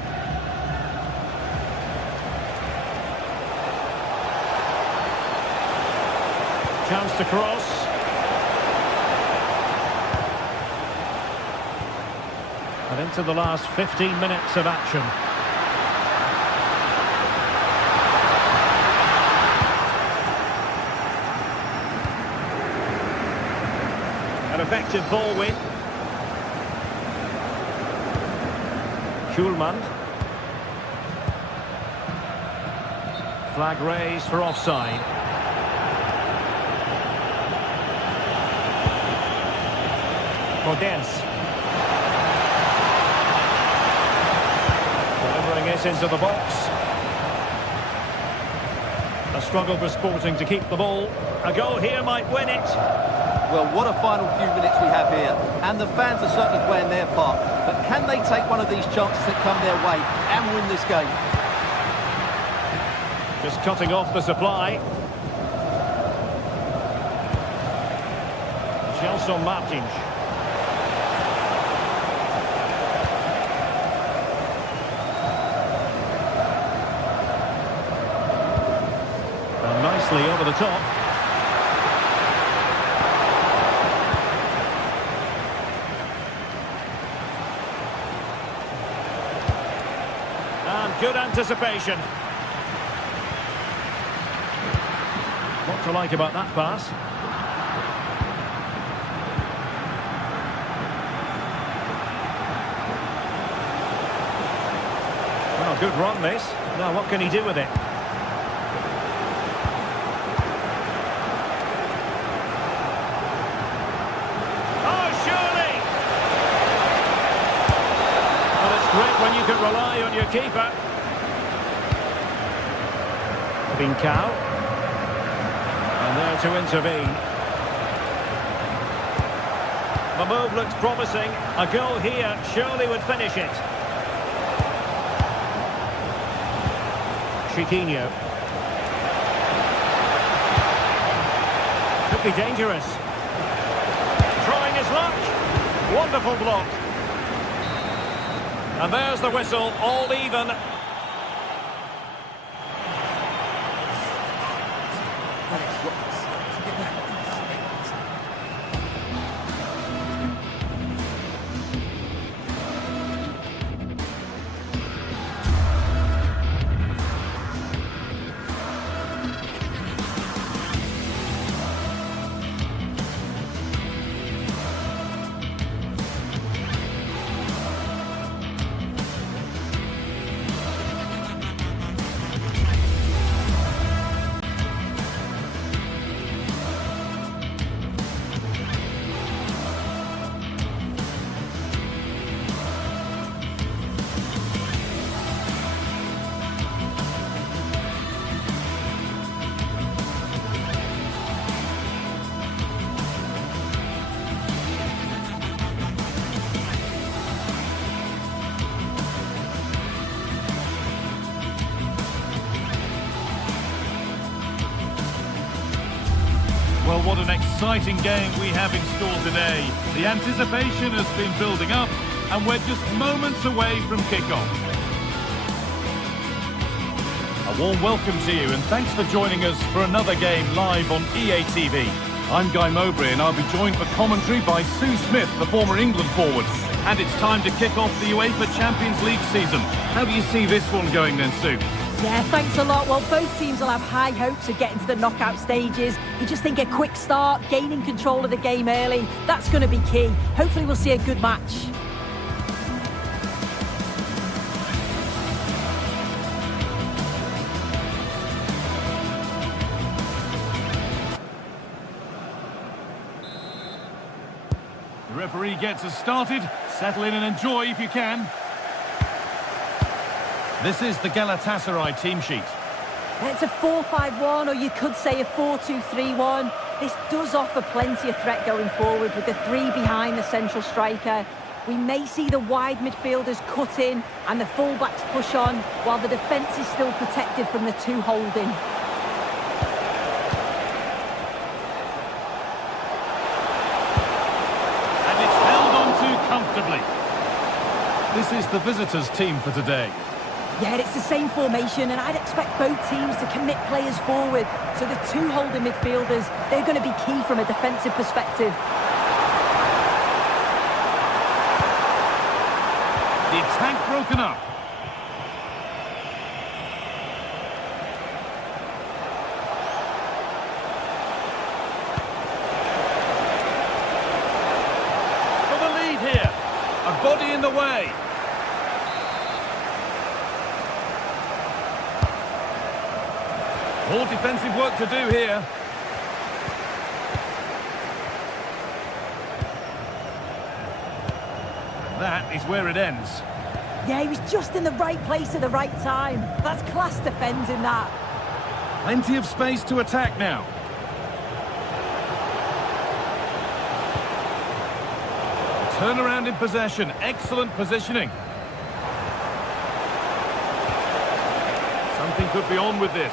Chance to cross. And into the last 15 minutes of action. An effective ball win. Schulman. Flag raised for offside. Podence. Delivering it into the box. A struggle for Sporting to keep the ball. A goal here might win it. Well, what a final few minutes we have here. And the fans are certainly playing their part. But can they take one of these chances that come their way and win this game? Just cutting off the supply. Gelson Martins. And nicely over the top. And good anticipation. What to like about that pass? Oh, good run this. Now what can he do with it? Oh, surely! Well, it's great when you can rely on your keeper. Bincao. And there to intervene. The move looks promising. A goal here surely would finish it. Chiquinho. Could be dangerous. Trying his luck. Wonderful block. And there's the whistle, all even. Well, what an exciting game we have in store today. The anticipation has been building up, and we're just moments away from kickoff. A warm welcome to you, and thanks for joining us for another game live on EA TV. I'm Guy Mowbray, and I'll be joined for commentary by Sue Smith, the former England forward. And it's time to kick off the UEFA Champions League season. How do you see this one going then, Sue? Yeah, thanks a lot. Well, both teams will have high hopes of getting to the knockout stages. You just think a quick start, gaining control of the game early, that's going to be key. Hopefully we'll see a good match. The referee gets us started. Settle in and enjoy if you can. This is the Galatasaray team sheet. It's a 4-5-1, or you could say a 4-2-3-1. This does offer plenty of threat going forward with the three behind the central striker. We may see the wide midfielders cut in and the fullbacks push on, while the defence is still protected from the two holding. And it's held on to comfortably. This This is the visitors' team for today. Yeah, it's the same formation, and I'd expect both teams to commit players forward. So the two holding midfielders, they're going to be key from a defensive perspective. The attack broken up. For the lead here. A body in the way. More defensive work to do here. That is where it ends. Yeah, he was just in the right place at the right time. That's class defending, that. Plenty of space to attack now. Turnaround in possession. Excellent positioning. Something could be on with this,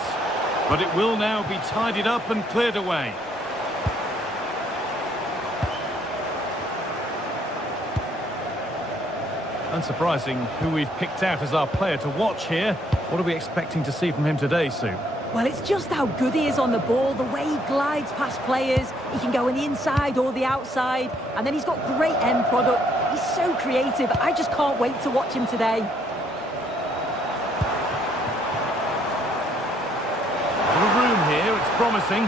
but it will now be tidied up and cleared away. Unsurprising who we've picked out as our player to watch here. What are we expecting to see from him today, Sue? Well, it's just how good he is on the ball, the way he glides past players. He can go on the inside or the outside, and then he's got great end product. He's so creative. I just can't wait to watch him today. Little room here, it's promising.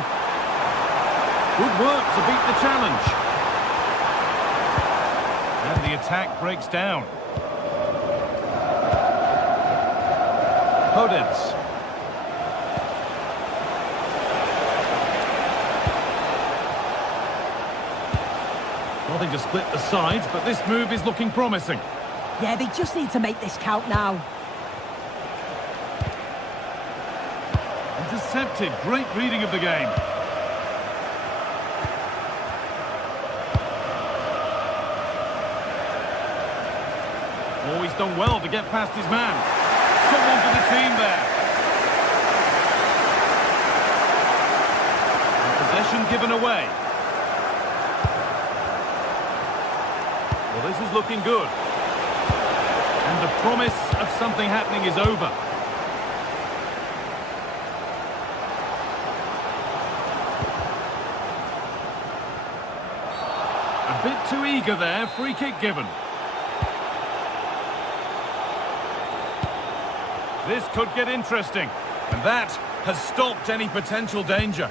Good work to beat the challenge. And the attack breaks down. Podence. Nothing to split the sides, but this move is looking promising. Yeah, they just need to make this count now. Intercepted. Great reading of the game. Oh, he's done well to get past his man. Someone for the team there. Possession given away. Well, this is looking good. And the promise of something happening is over. A bit too eager there. Free kick given. This could get interesting. And that has stopped any potential danger.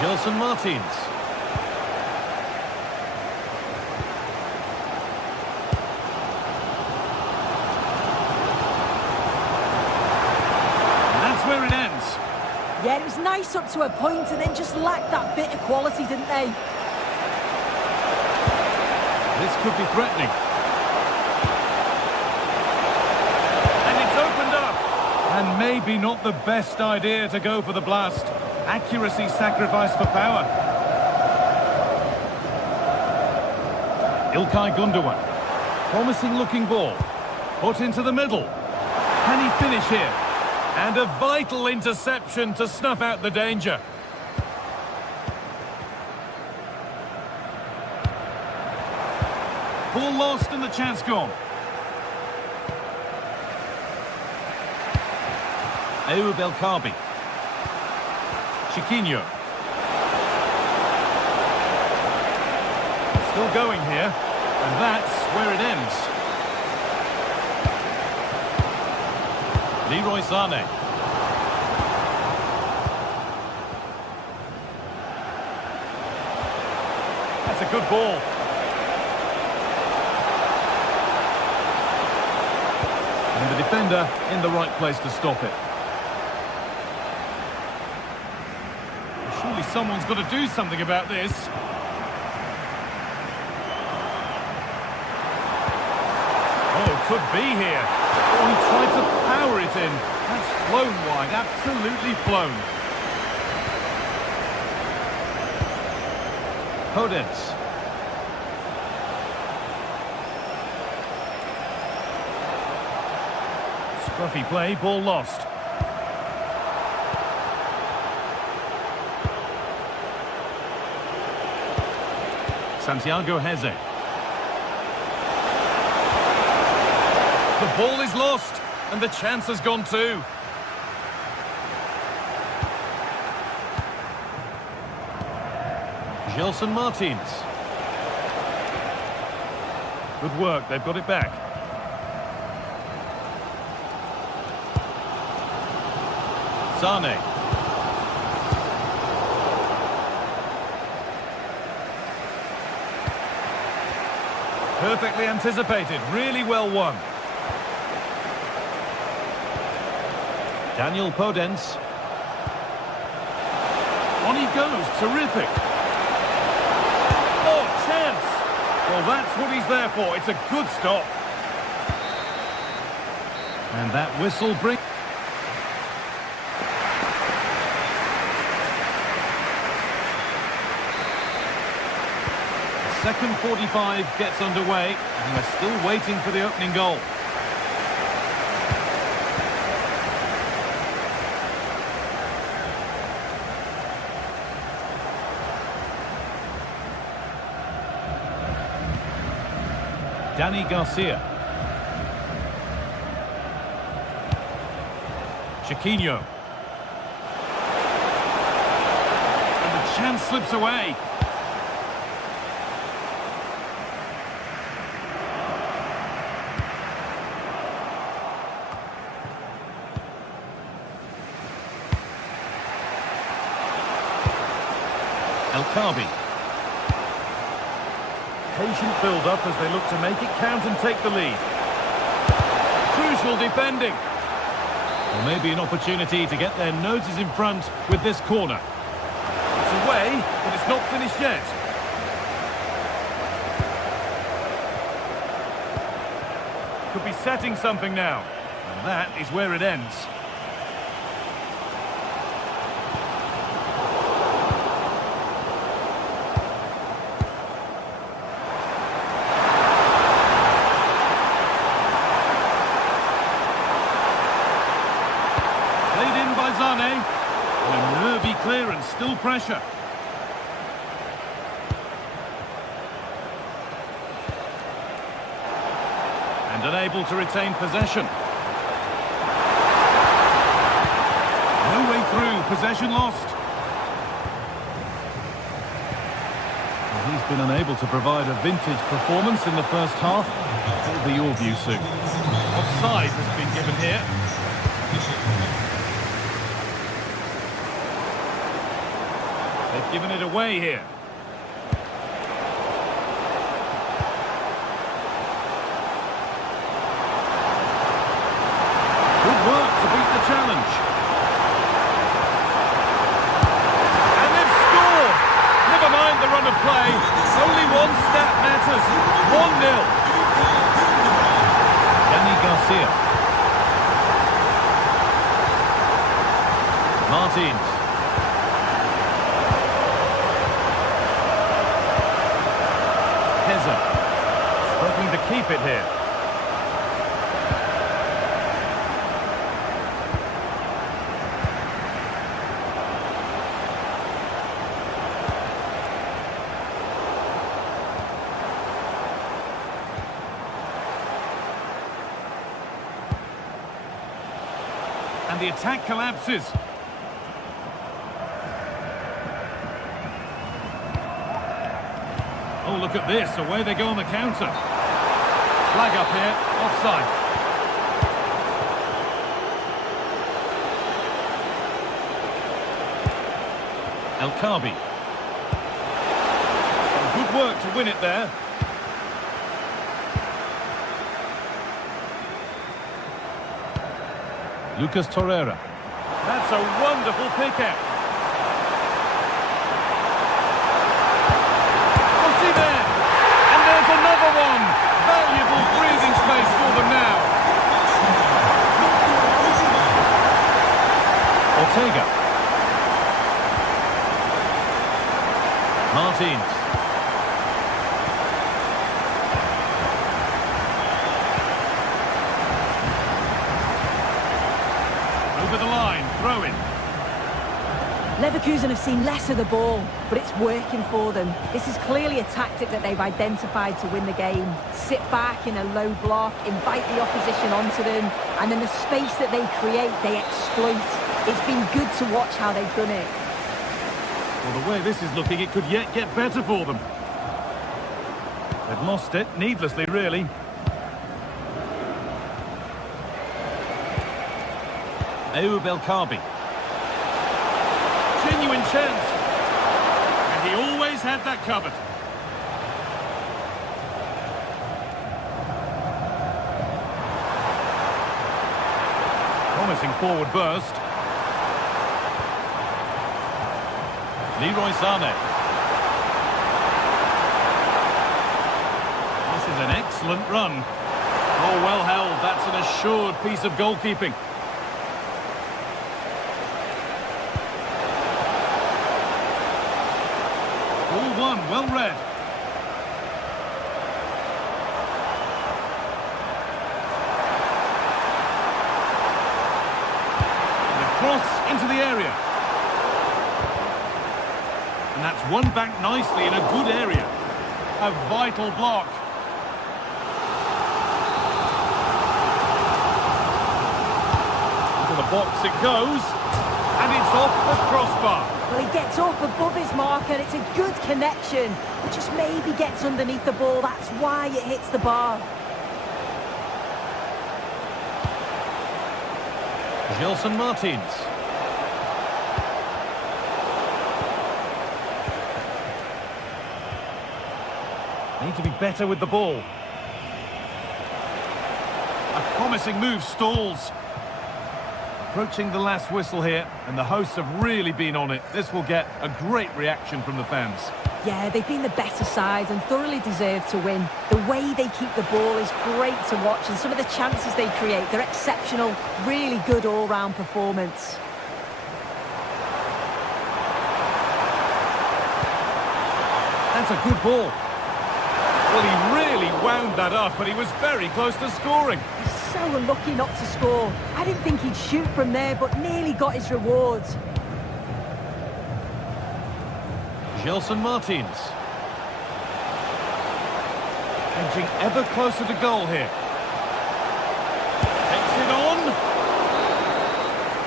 Gelson Martins. Where it ends. Yeah, it was nice up to a point and then just lacked that bit of quality, didn't they? This could be threatening. And it's opened up. And maybe not the best idea to go for the blast. Accuracy sacrificed for power. İlkay Gundogan. Promising looking ball. Put into the middle. Can he finish here? And a vital interception to snuff out the danger. Ball lost and the chance gone. Ayoub El Kaabi. Chiquinho. Still going here. And that's where it ends. Leroy Sané. That's a good ball. And the defender in the right place to stop it. Surely someone's got to do something about this. Oh, could be here. Oh, he tried to power it in. That's flown wide, absolutely flown. Podence. Scruffy play, ball lost. Santiago Heze. The ball is lost, and the chance has gone too. Gelson Martins. Good work, they've got it back. Sane. Perfectly anticipated, really well won. Daniel Podence. On he goes, terrific. Oh, chance! Well, that's what he's there for. It's a good stop. And that whistle brings... Second 45 gets underway, and we're still waiting for the opening goal. Danny Garcia. Chiquinho. And the chance slips away. El-Kabi. Patient build-up as they look to make it count and take the lead. Crucial defending. Well, maybe an opportunity to get their noses in front with this corner. It's away, but it's not finished yet. Could be setting something now. And that is where it ends. A nervy clearance, still pressure. And unable to retain possession. No way through, possession lost. Well, he's been unable to provide a vintage performance in the first half. What will be your view soon? Offside has been given here. They've given it away here. Good work to beat the challenge. And they've scored! Never mind the run of play. Only one stat matters. 1-0. Danny Garcia. Martins. Struggling to keep it here. And the attack collapses. Oh, look at this. Away they go on the counter. Flag up here. Offside. El-Kabi. Good work to win it there. Lucas Torreira. That's a wonderful pick-out. There. And there's another one. Valuable breathing space for them now. Ortega. Martins. Over the line, throw in. Leverkusen have seen less of the ball, but it's working for them. This is clearly a tactic that they've identified to win the game. Sit back in a low block, invite the opposition onto them, and then the space that they create, they exploit. It's been good to watch how they've done it. Well, the way this is looking, it could yet get better for them. They've lost it, needlessly, really. Belkabi. Genuine chance. And he always had that covered. Promising forward burst. Leroy Sané. This is an excellent run. Oh, well held. That's an assured piece of goalkeeping. Ball one, well read. And the cross into the area. And that's won back nicely in a good area. A vital block. Into the box it goes. And it's off the crossbar. Well, he gets up above his marker, it's a good connection. But just maybe gets underneath the ball, that's why it hits the bar. Gelson Martins. Need to be better with the ball. A promising move stalls. Approaching the last whistle here, and the hosts have really been on it. This will get a great reaction from the fans. Yeah, they've been the better side and thoroughly deserve to win. The way they keep the ball is great to watch, and some of the chances they create, they're exceptional. Really good all-round performance. That's a good ball. Well, he really wound that up, but he was very close to scoring. He's so unlucky not to score. I didn't think he'd shoot from there, but nearly got his rewards. Gelson Martins. Edging ever closer to goal here. Takes it on.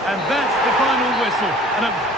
And that's the final whistle. And a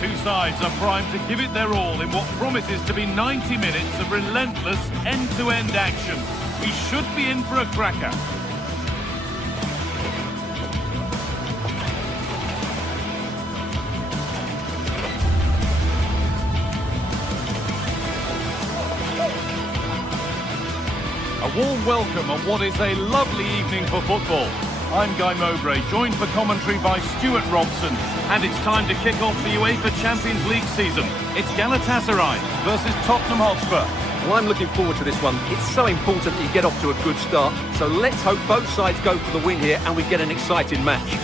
two sides are primed to give it their all in what promises to be 90 minutes of relentless end-to-end action. We should be in for a cracker. A warm welcome on what is a lovely evening for football. I'm Guy Mowbray, joined for commentary by Stuart Robson, and it's time to kick off the UEFA Champions League season. It's Galatasaray versus Tottenham Hotspur. Well, I'm looking forward to this one. It's so important that you get off to a good start, so let's hope both sides go for the win here and we get an exciting match.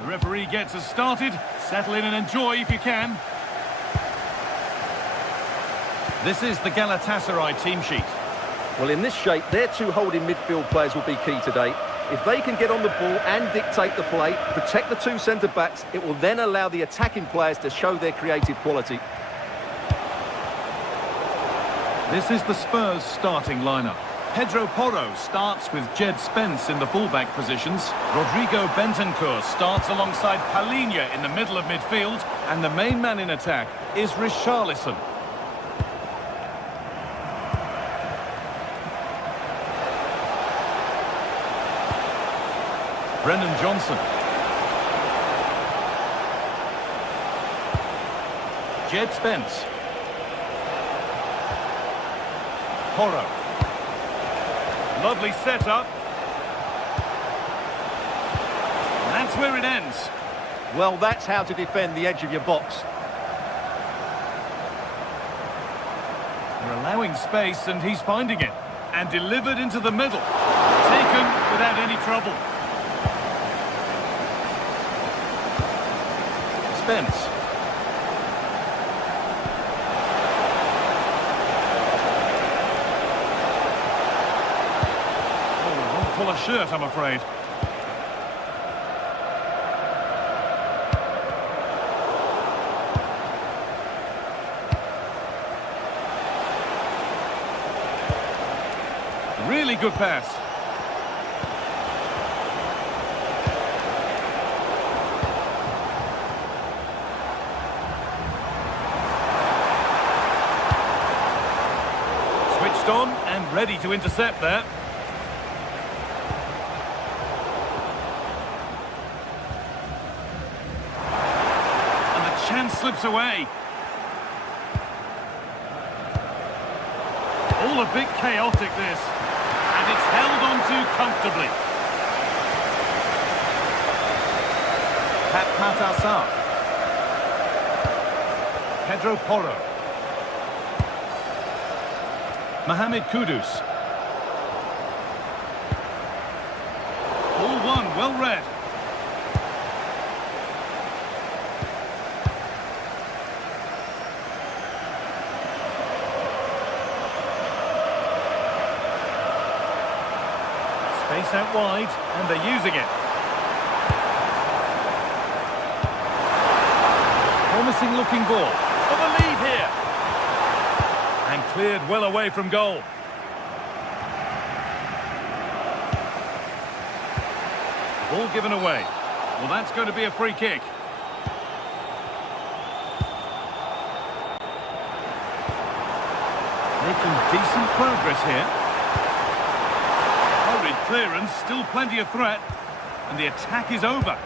The referee gets us started. Settle in and enjoy if you can. This is the Galatasaray team sheet. Well, in this shape, their two holding midfield players will be key today. If they can get on the ball and dictate the play, protect the two centre-backs, it will then allow the attacking players to show their creative quality. This is the Spurs starting lineup. Pedro Porro starts with Jed Spence in the fullback positions. Rodrigo Bentancur starts alongside Palinha in the middle of midfield. And the main man in attack is Richarlison. Brennan Johnson. Jed Spence. Porro. Lovely setup. And that's where it ends. Well, that's how to defend the edge of your box. They're allowing space and he's finding it. And delivered into the middle. Taken without any trouble. Spence. Pull a shirt, I'm afraid. Really good pass. Switched on and ready to intercept there. Chance slips away. All a bit chaotic this. And it's held on to comfortably. Pathé Sarr. Pedro Porro. Mohamed Kudus. All one, well read. Space out wide, and they're using it. Promising looking ball. For the lead here. And cleared well away from goal. Ball given away. Well, that's going to be a free kick. Making decent progress here. Clearance, still plenty of threat, and the attack is over.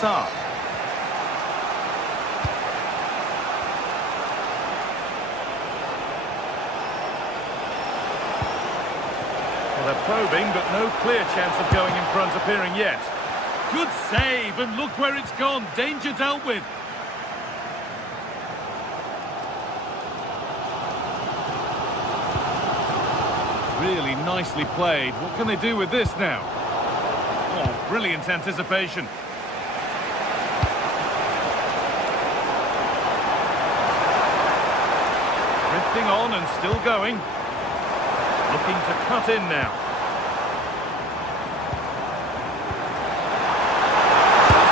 Sarr. Well, they're probing, but no clear chance of going in front appearing yet. Good save, and look where it's gone. Danger dealt with. Really nicely played. What can they do with this now? Oh, brilliant anticipation. Drifting on and still going. Looking to cut in now.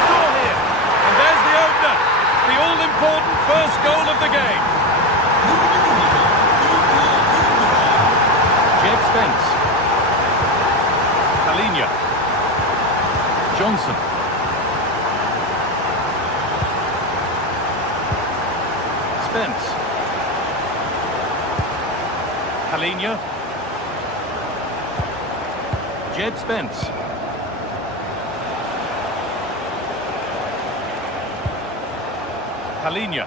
Score here. And there's the opener. The all-important first goal of the game. Jed Spence. Palinha. Johnson. Spence. Palinha. Jed Spence. Palinha.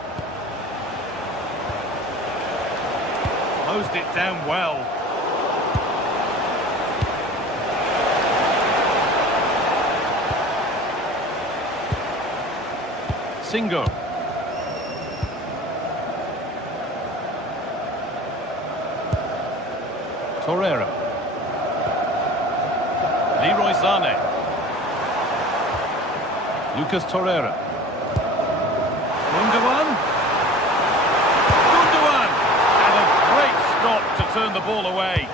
Closed it down well. Singo. Torreira. Leroy Sané. Lucas Torreira. Gundogan. Gundogan! And a great stop to turn the ball away.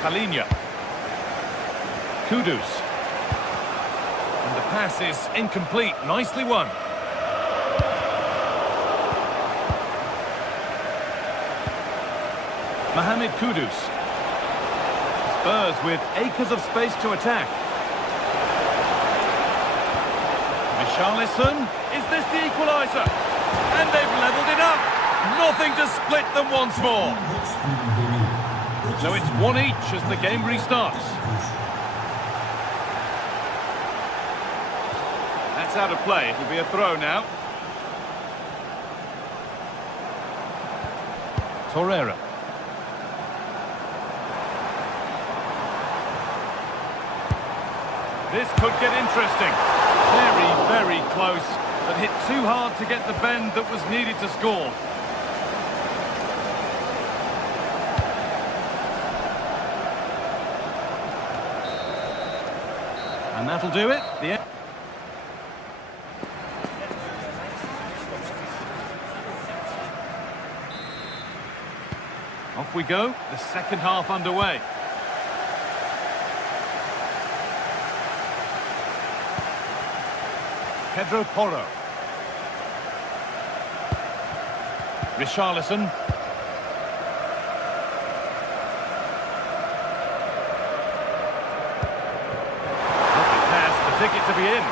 Palinha. Kudus. And the pass is incomplete. Nicely won. Mohamed Kudus. Spurs with acres of space to attack. Richarlison. Is this the equaliser? And they've levelled it up. Nothing to split them once more. So it's one each as the game restarts. That's out of play. It'll be a throw now. Torreira. This could get interesting. Very, very close, but hit too hard to get the bend that was needed to score. And that'll do it. Off we go, the second half underway. Pedro Porro. Richarlison. Lovely pass, the ticket to be in.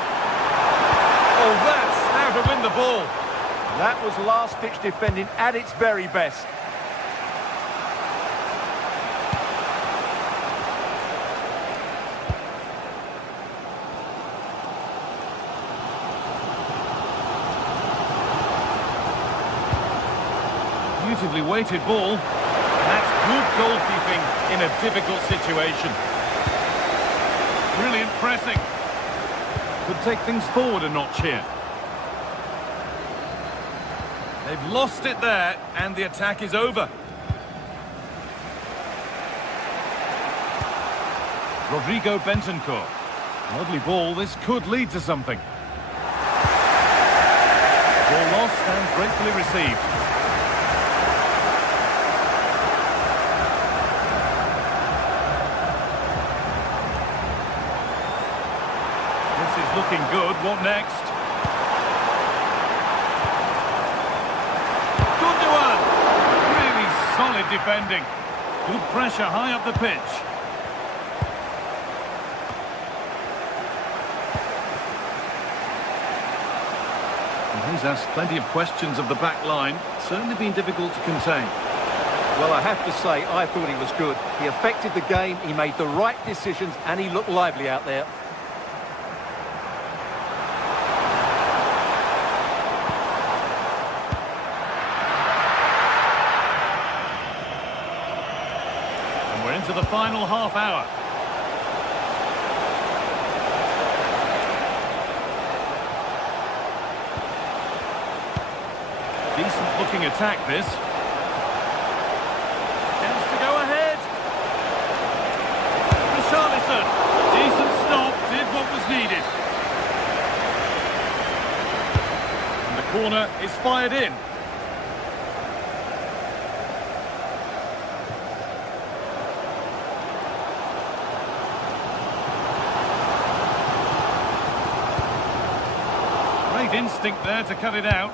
Oh, that's how to win the ball. That was last-ditch defending at its very best. Beautifully weighted ball. That's good goalkeeping in a difficult situation. Brilliant pressing. Could take things forward a notch here. They've lost it there, and the attack is over. Rodrigo Bentancur. Lovely ball. This could lead to something. Ball lost and gratefully received. Looking good. What next? Gundogan! Really solid defending. Good pressure high up the pitch. And he's asked plenty of questions of the back line. Certainly been difficult to contain. Well, I have to say, I thought he was good. He affected the game, he made the right decisions, and he looked lively out there. Into the final half hour. Decent looking attack this. Chance to go ahead. Richarlison. Decent stop, did what was needed. And the corner is fired in. Instinct there to cut it out.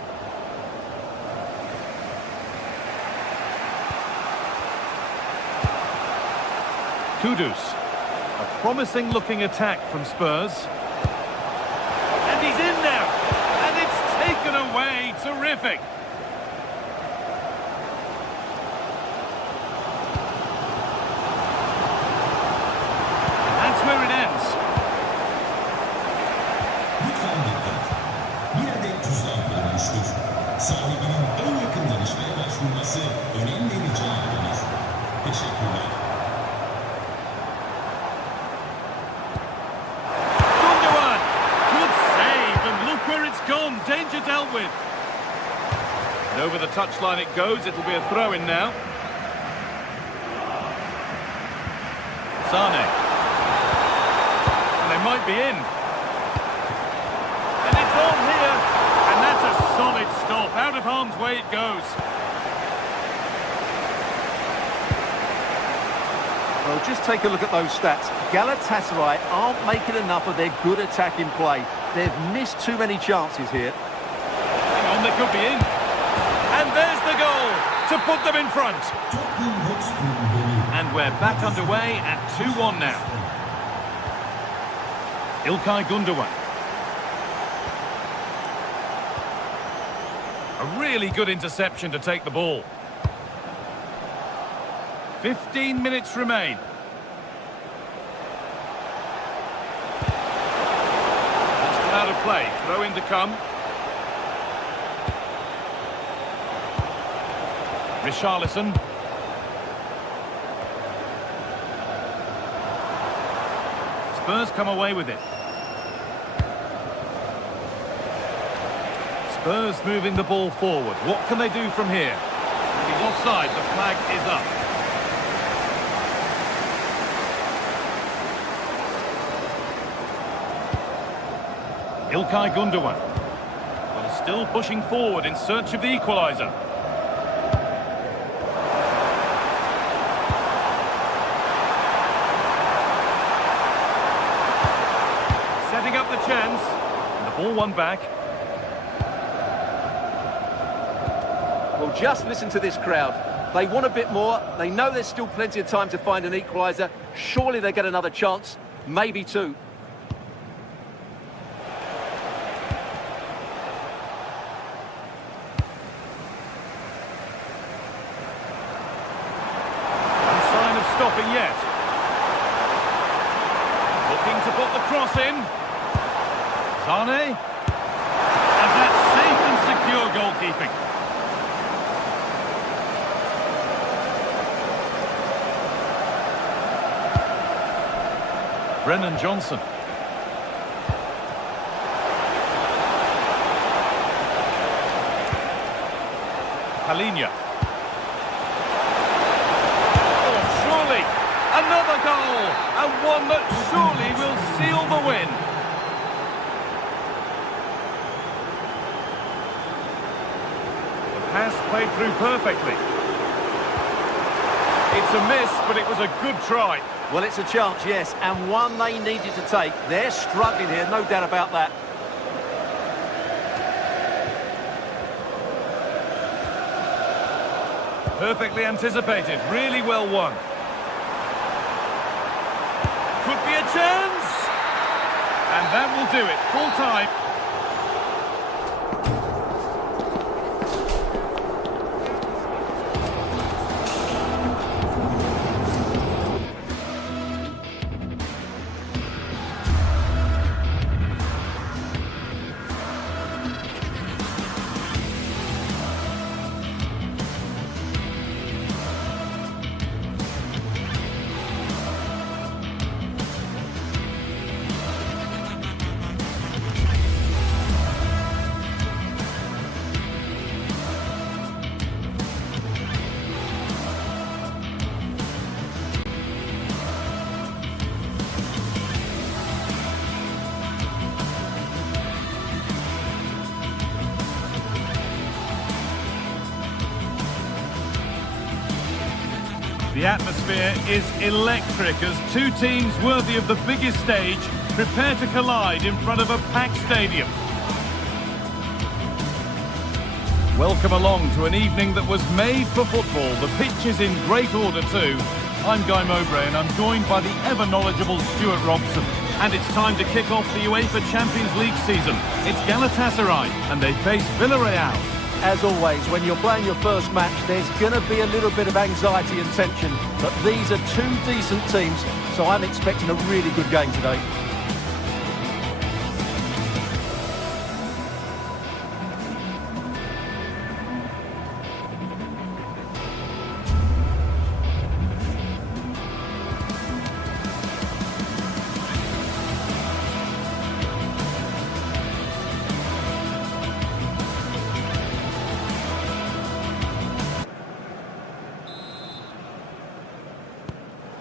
Kudus. A promising looking attack from Spurs. And he's in now. And it's taken away. Terrific. And that's where it ends. Sahibinin en yakın danışmaya başvurması önemli rica edilir. Teşekkürler. Gundogan! Good save, and look where it's gone. Danger dealt with. And over the touchline it goes. It'll be a throw-in now. Sane. And they might be in. And it's on here. And that's a solid stop. Out of harm's way it goes. Well, just take a look at those stats. Galatasaray aren't making enough of their good attacking play. They've missed too many chances here. Hang on, they could be in. And there's the goal to put them in front. And we're back underway at 2-1 now. İlkay Gündoğan. A really good interception to take the ball. 15 minutes remain. That's come out of play. Throw in to come. Richarlison. Spurs come away with it. Spurs moving the ball forward. What can they do from here? He's offside. The flag is up. İlkay Gündoğan. Well, still pushing forward in search of the equaliser. Setting up the chance. And the ball won back. Well, just listen to this crowd. They want a bit more. They know there's still plenty of time to find an equaliser. Surely they get another chance. Maybe two. Stopping yet. Looking to put the cross in. Sane. And that's safe and secure goalkeeping. Brennan Johnson. Palinha. Another goal, and one that surely will seal the win. The pass played through perfectly. It's a miss, but it was a good try. Well, it's a chance, yes, and one they needed to take. They're struggling here, no doubt about that. Perfectly anticipated, really well won. Could be a chance! And that will do it, full time. The atmosphere is electric as two teams worthy of the biggest stage prepare to collide in front of a packed stadium. Welcome along to an evening that was made for football. The pitch is in great order too. I'm Guy Mowbray and I'm joined by the ever-knowledgeable Stuart Robson. And it's time to kick off the UEFA Champions League season. It's Galatasaray and they face Villarreal. As always, when you're playing your first match, there's going to be a little bit of anxiety and tension. But these are two decent teams, so I'm expecting a really good game today.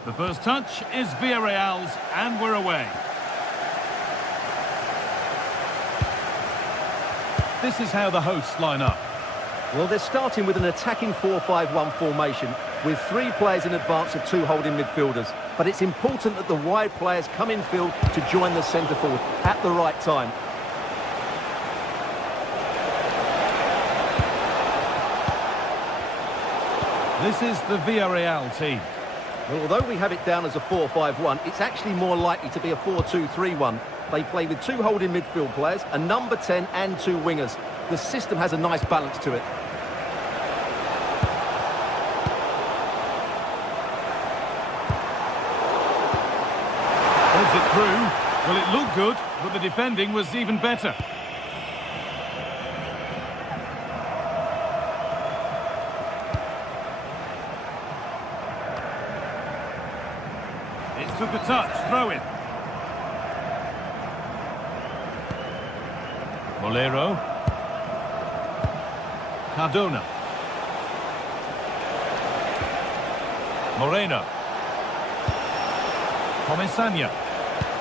The first touch is Villarreal's, and we're away. This is how the hosts line up. Well, they're starting with an attacking 4-5-1 formation with three players in advance of two holding midfielders. But it's important that the wide players come in field to join the centre forward at the right time. This is the Villarreal team. Well, although we have it down as a 4-5-1, it's actually more likely to be a 4-2-3-1. They play with 2 holding midfield players, a number 10 and 2 wingers. The system has a nice balance to it. Heads it through. Well, it looked good, but the defending was even better. It took a touch, throw in. Molero. Cardona. Moreno. Comesaña.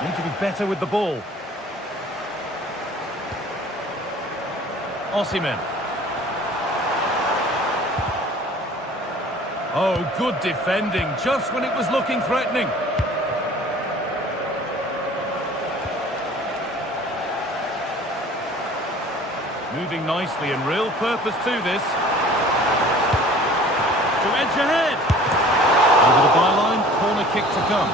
Need to be better with the ball. Osimhen. Oh, good defending, just when it was looking threatening. Moving nicely and real purpose to this. To edge ahead. Over the byline, corner kick to come.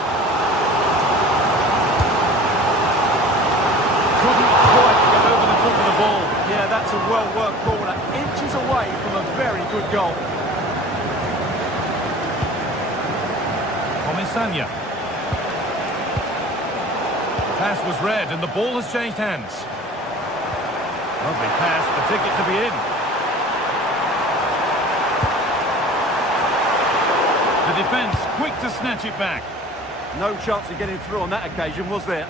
Couldn't quite get over the top of the ball. Yeah, that's a well-worked corner. Inches away from a very good goal. Comesaña. The pass was read and the ball has changed hands. Lovely pass, the ticket to be in. The defence quick to snatch it back. No chance of getting through on that occasion, was there?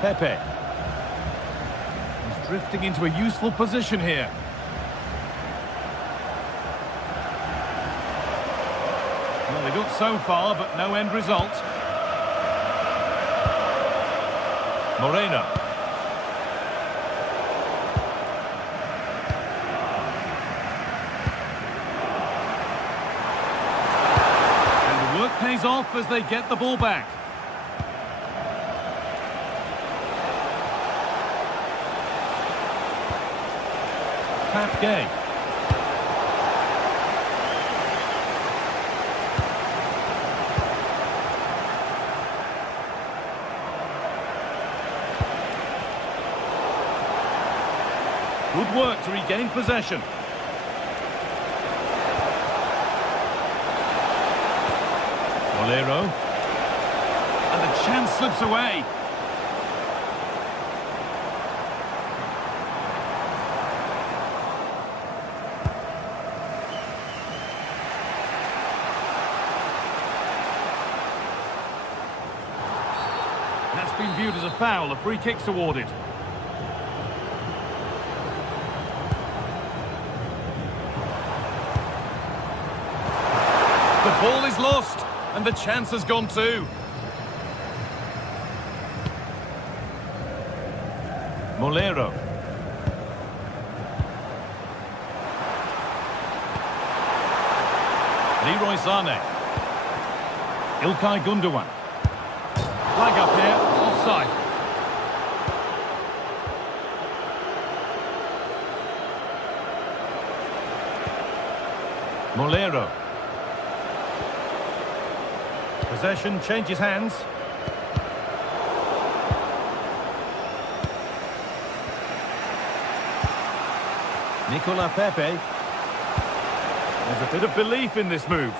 Pepe. He's drifting into a useful position here. Well, they got so far, but no end result. Moreno. And the work pays off as they get the ball back. Pat Gay. Good work to regain possession. Molero. And the chance slips away. That's been viewed as a foul. A free kick's awarded. The ball is lost, and the chance has gone too. Molero. Leroy Sané. Ilkay Gundogan. Flag up here, offside. Molero. Possession changes hands. Nicolas Pepe. There's a bit of belief in this move.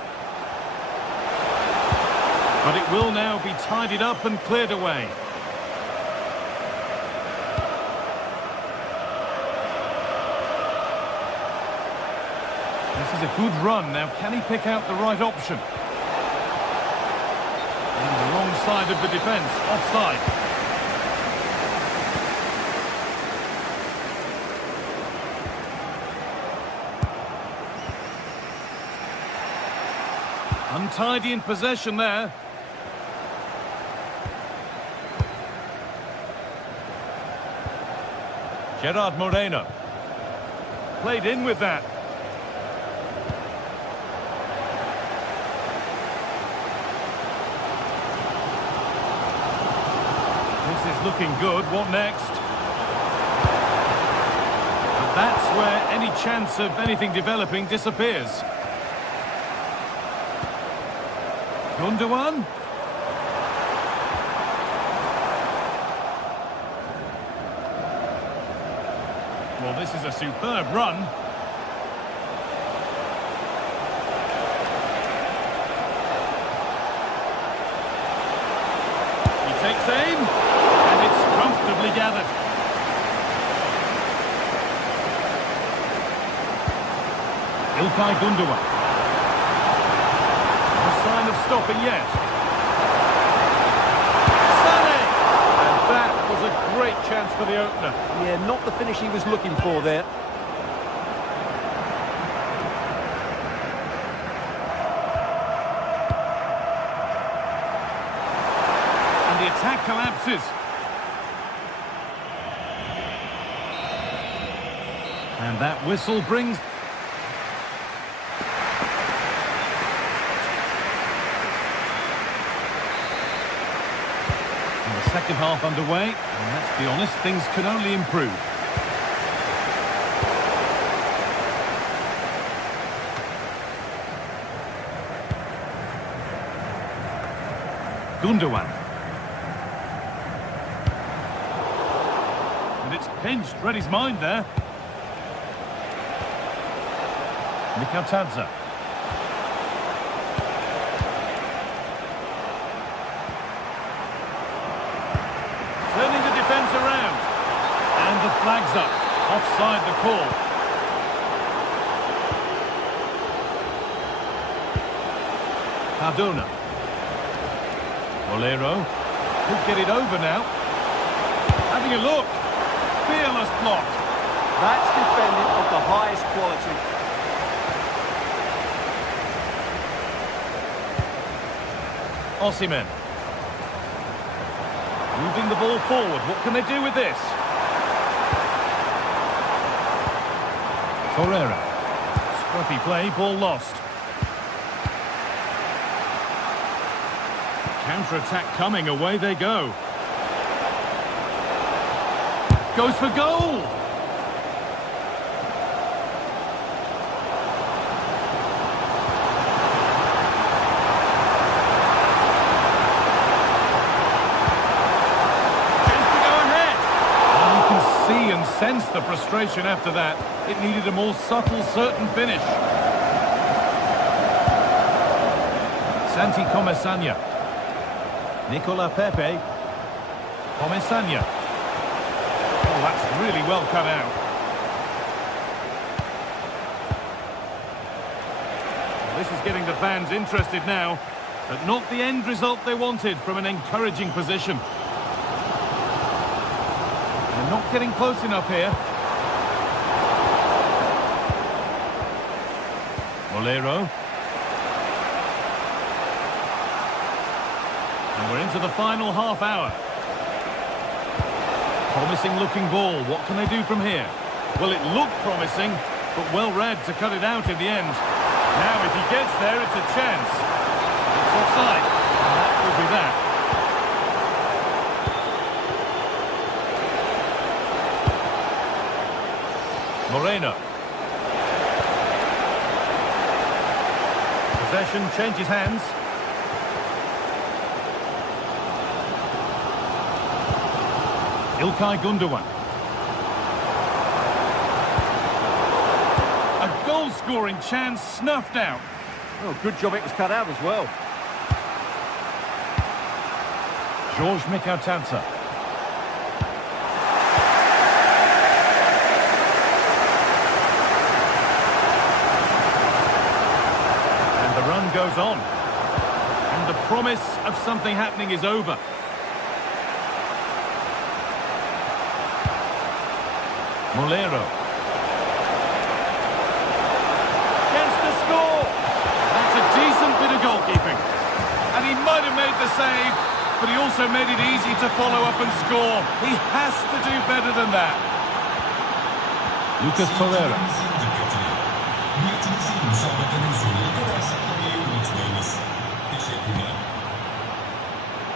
But it will now be tidied up and cleared away. This is a good run. Now, can he pick out the right option? The wrong side of the defence, offside. Untidy in possession there. Gerard Moreno. Played in with that. Looking good. What next? The That's where any chance of anything developing disappears. Gundogan. Well, this is a superb run. He takes aim, and it's comfortably gathered. Ilkay Gundogan. No sign of stopping yet. Sané! And that was a great chance for the opener. Yeah, not the finish he was looking for there. And the attack collapses. And that whistle brings... Second half underway, and let's be honest, things can only improve. Gundogan. And it's pinched, read his mind there. Mikhail. Turning the defence around. And the flag's up. Offside the call. Cardona. Bolero. Could get it over now. Having a look. Fearless block. That's defending of the highest quality. Osimhen. Moving the ball forward. What can they do with this? Torreira. Scruffy play, ball lost. Counter-attack coming, away they go. Goes for goal! Sense the frustration after that. It needed a more subtle, certain finish. Santi Comesanya. Nicola Pepe. Comesanya. Oh, that's really well cut out. Well, this is getting the fans interested now, but not the end result they wanted from an encouraging position. Not getting close enough here. Bolero. And we're into the final half hour. Promising looking ball. What can they do from here? Well, it looked promising, but well read to cut it out in the end. Now, if he gets there, it's a chance. It's offside. And that will be that. Moreno. Possession changes hands. Ilkay Gundogan. A goal-scoring chance snuffed out. Oh, good job it was cut out as well. George Mikhail. Goes on, and the promise of something happening is over. Bolero. Chance to score. That's a decent bit of goalkeeping, and he might have made the save, but he also made it easy to follow up and score. He has to do better than that. Lucas Torreira.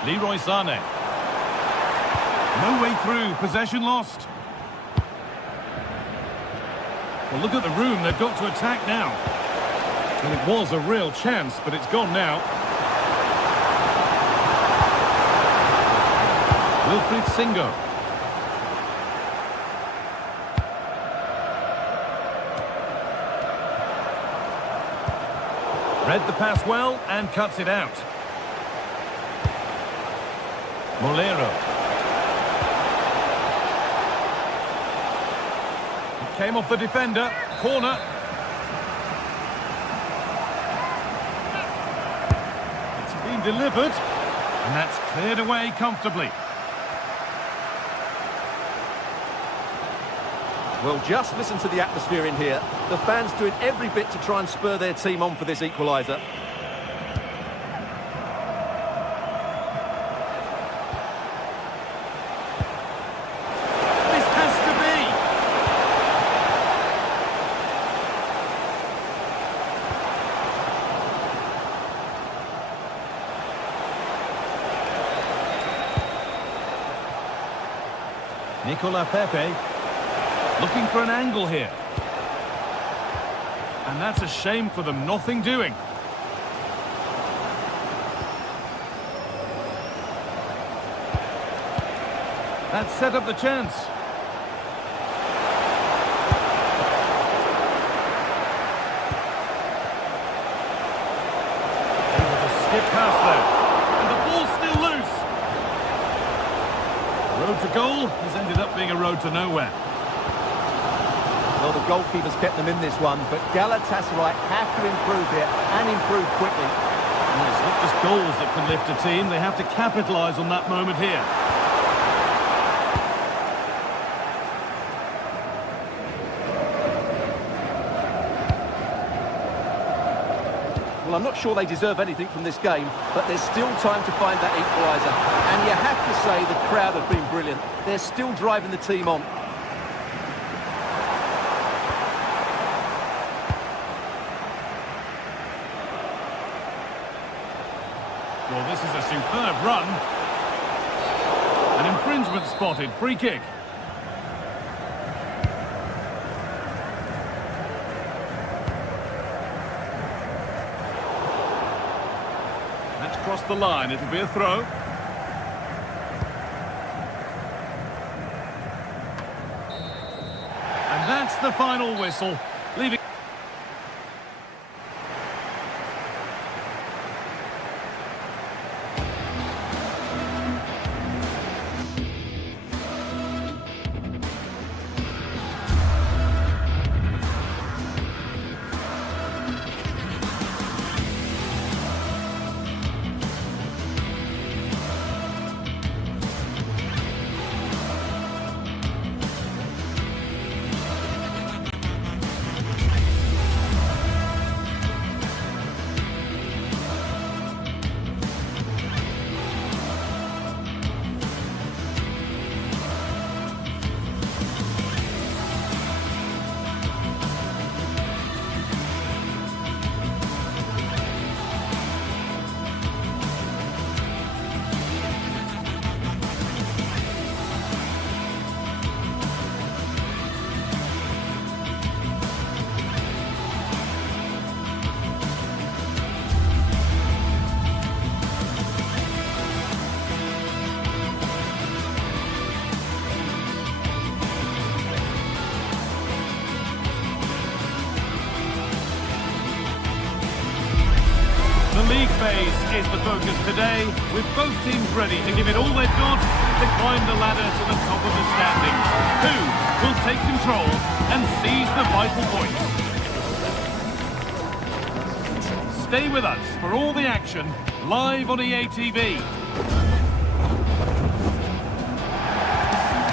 Leroy Sané. No way through, possession lost. Well, look at the room they've got to attack now. Well, it was a real chance, but it's gone now. Wilfried Singo. Read the pass well and cuts it out. Molero. It came off the defender. Corner. It's been delivered. And that's cleared away comfortably. Well, just listen to the atmosphere in here. The fans doing every bit to try and spur their team on for this equaliser. This has to be. Nicola Pepe. Looking for an angle here. And that's a shame for them, nothing doing. That set up the chance. Able to skip past there. And the ball's still loose. Road to goal has ended up being a road to nowhere. Well, the goalkeeper's kept them in this one, but Galatasaray have to improve here, and improve quickly. And it's not just goals that can lift a team, they have to capitalise on that moment here. Well, I'm not sure they deserve anything from this game, but there's still time to find that equaliser. And you have to say the crowd have been brilliant. They're still driving the team on. Well, this is a superb run. An infringement spotted. Free kick. That's crossed the line. It'll be a throw. And that's the final whistle, leaving... The league phase is the focus today, with both teams ready to give it all they've got to climb the ladder to the top of the standings. Who will take control and seize the vital points? Stay with us for all the action, live on EA TV.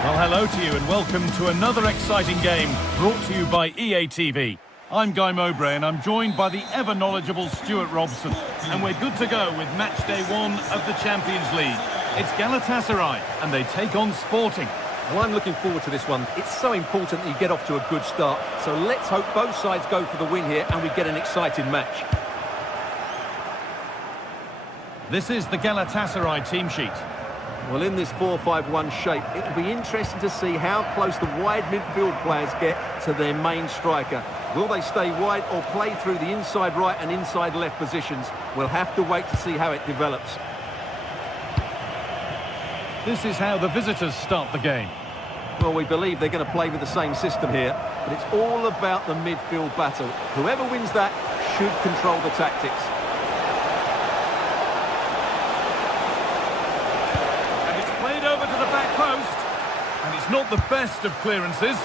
Well, hello to you and welcome to another exciting game brought to you by EA TV. I'm Guy Mowbray and I'm joined by the ever-knowledgeable Stuart Robson. And we're good to go with match day 1 of the Champions League. It's Galatasaray and they take on Sporting. Well, I'm looking forward to this one. It's so important that you get off to a good start. So let's hope both sides go for the win here and we get an exciting match. This is the Galatasaray team sheet. Well, in this 4-5-1 shape, it will be interesting to see how close the wide midfield players get to their main striker. Will they stay wide or play through the inside right and inside left positions? We'll have to wait to see how it develops. This is how the visitors start the game. Well, we believe they're going to play with the same system here, but it's all about the midfield battle. Whoever wins that should control the tactics. And it's played over to the back post. And it's not the best of clearances.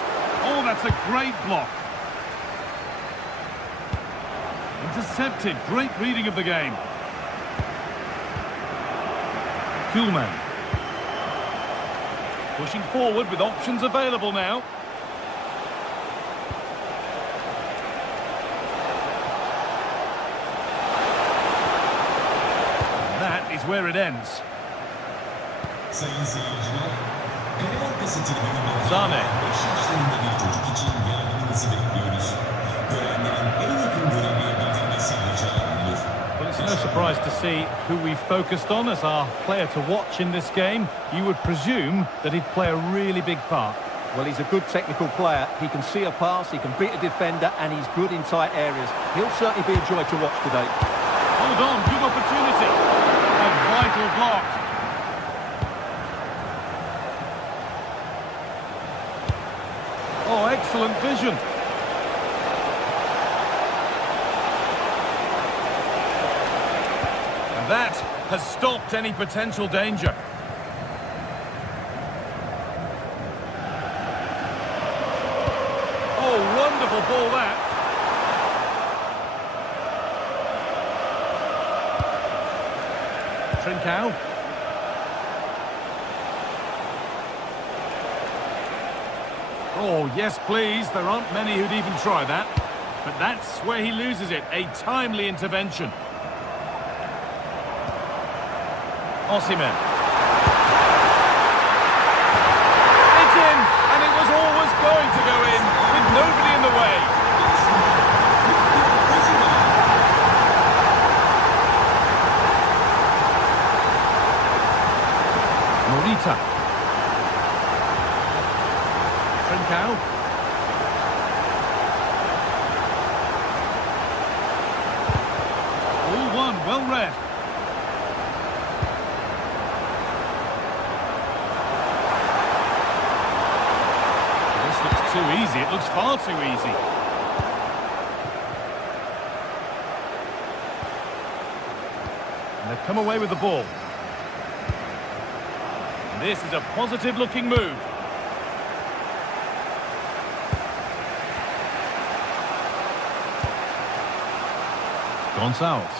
Oh, that's a great block. Intercepted. Great reading of the game. Kuhlmann. Pushing forward with options available now. And that is where it ends. Sayın seyirciler, kale arkası tribününde Zane. yaşlarında bir çocuk için yardımınızı bekliyoruz. Görenlerin en yakın görevliye bildirmesiyle çağrılıyor. Well, it's no surprise to see who we focused on as our player to watch in this game. You would presume that he'd play a really big part. Well, he's a good technical player. He can see a pass, he can beat a defender, and he's good in tight areas. He'll certainly be a joy to watch today. Hold on, good opportunity. A vital block. Oh, excellent vision. And that has stopped any potential danger. Oh, wonderful ball that. Trincao. Oh, yes, please. There aren't many who'd even try that. But that's where he loses it. A timely intervention. Osimhen. It's in, and it was always going to go in, with nobody in the way. Morita. Trincao. All one, well read. This looks too easy. It looks far too easy. And they've come away with the ball. And this is a positive-looking move. Gonçalves.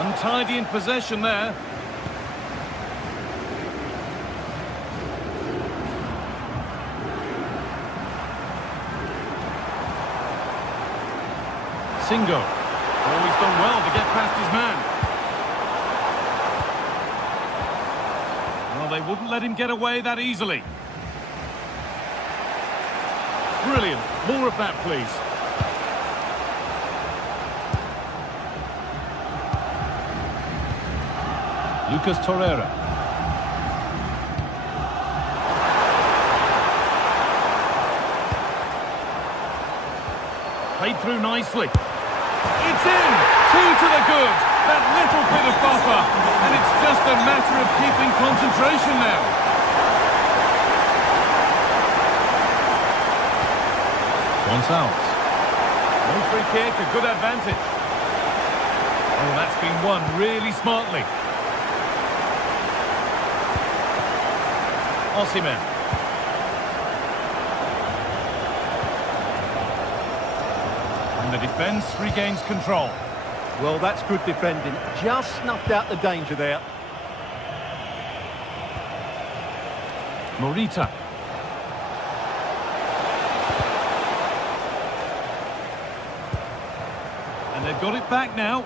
Untidy in possession there. Singo. Oh, he's done well to get past his man. Well, they wouldn't let him get away that easily. Brilliant. More of that, please. Lucas Torreira. Played through nicely. It's in! 2 to the good. That little bit of buffer. And it's just a matter of keeping concentration now. Gonçalves. No free kick, a good advantage. Oh, that's been won really smartly. Osimhen. And the defence regains control. Well, that's good defending. Just snuffed out the danger there. Morita. And they've got it back now.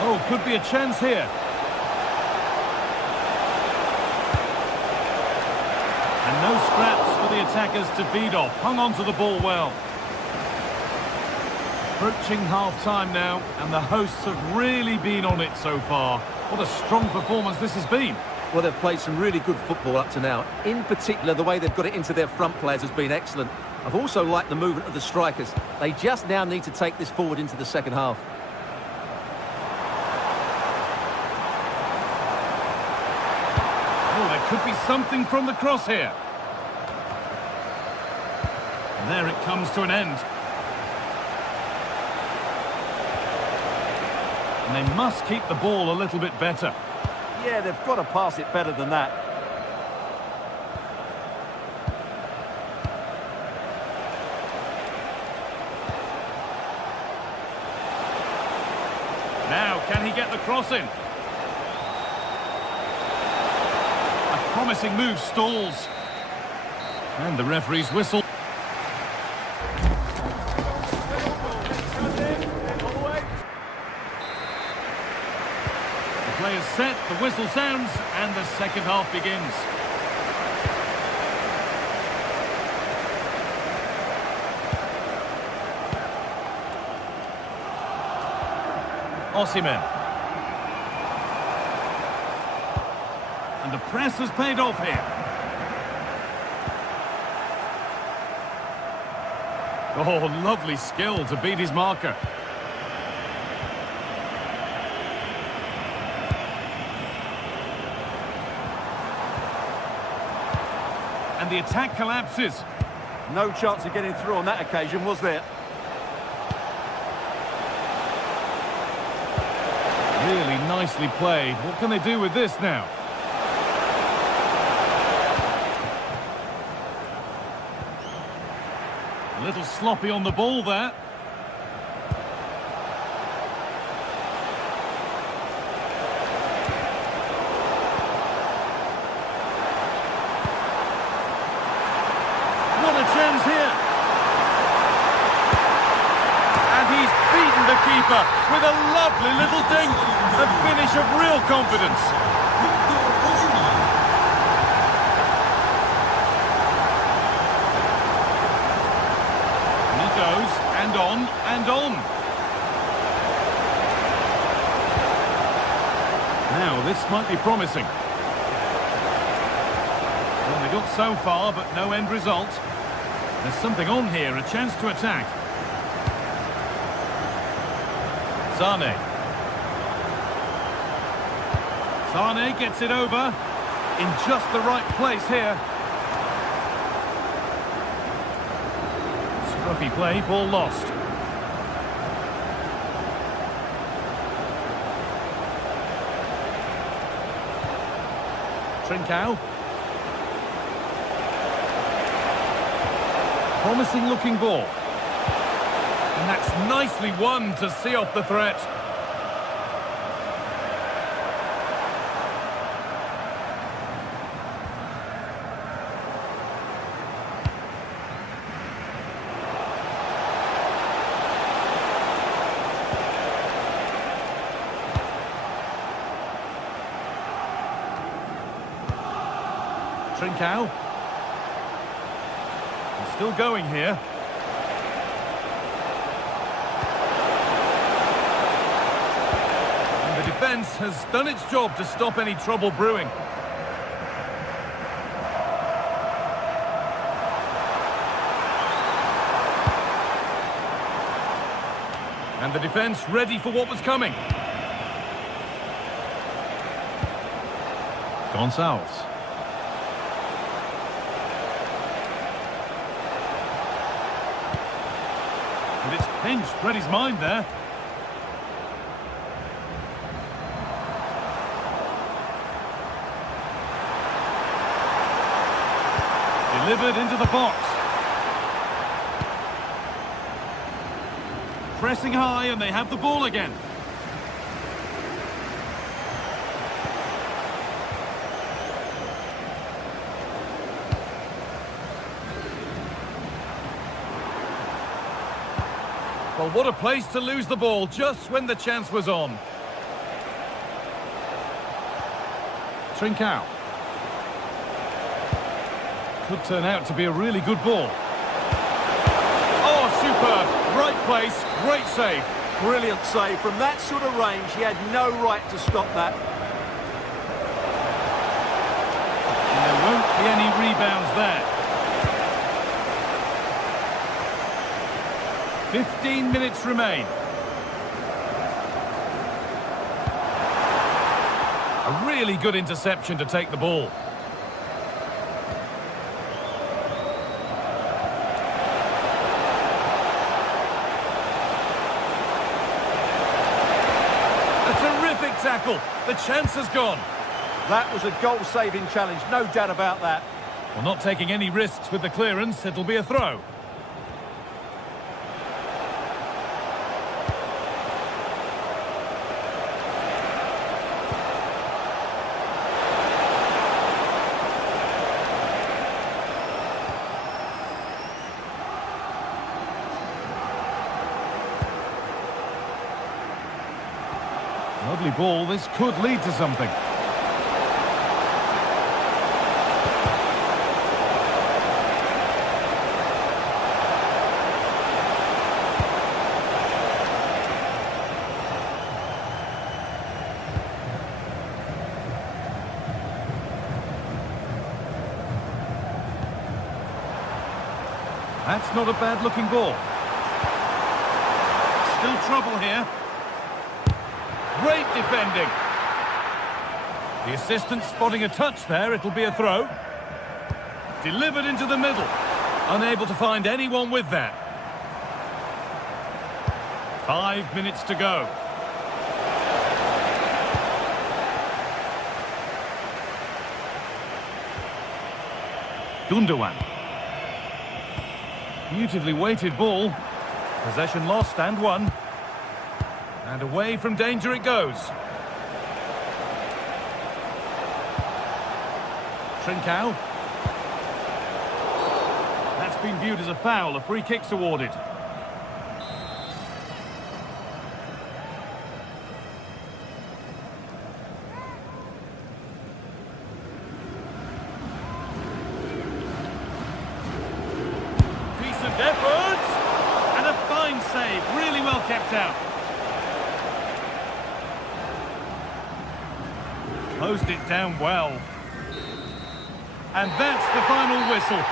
Oh, could be a chance here. And no scraps for the attack. attackers to feed off. Hung on to the ball well. Approaching half-time now, and the hosts have really been on it so far. What a strong performance this has been. Well, they've played some really good football up to now. In particular, the way they've got it into their front players has been excellent. I've also liked the movement of the strikers. They just now need to take this forward into the second half. Oh, there could be something from the cross here. And there it comes to an end. And they must keep the ball a little bit better. Yeah, they've got to pass it better than that. Now, can he get the cross in? A promising move stalls. And the referee's whistle. The player's set, the whistle sounds, and the second half begins. Osimhen. And the press has paid off here. Oh, lovely skill to beat his marker. And the attack collapses. No chance of getting through on that occasion, was there? Really nicely played. What can they do with this now? A little sloppy on the ball there. What a chance here. And he's beaten the keeper with a lovely little dink. A finish of real confidence. And he goes, and on, and on. Now, this might be promising. Well, they got so far, but no end result. There's something on here, a chance to attack. Sane. Sane gets it over in just the right place here. Scruffy play, ball lost. Trincao. Promising looking ball. And that's nicely won to see off the threat. Trincao. He's still going here. And the defence has done its job to stop any trouble brewing. And the defence ready for what was coming. Gonçalves. And it's pinched, read his mind there. Delivered into the box. Pressing high and they have the ball again. Well, what a place to lose the ball just when the chance was on. Trincao. Could turn out to be a really good ball. Oh, superb. Right place, great save. Brilliant save. From that sort of range, he had no right to stop that. And there won't be any rebounds there. 15 minutes remain. A really good interception to take the ball. A terrific tackle. The chance has gone. That was a goal-saving challenge, no doubt about that. Well, not taking any risks with the clearance, it'll be a throw. Lovely ball, this could lead to something. That's not a bad-looking ball. Still trouble here. Great defending. The assistant spotting a touch there, it'll be a throw. Delivered into the middle. Unable to find anyone with that. 5 minutes to go. Gundogan. Beautifully weighted ball. Possession lost and won. And away from danger it goes. Trincao. That's been viewed as a foul. A free kick's awarded. Decent effort. And a fine save. Really well kept out. Closed it down well. And that's the final whistle.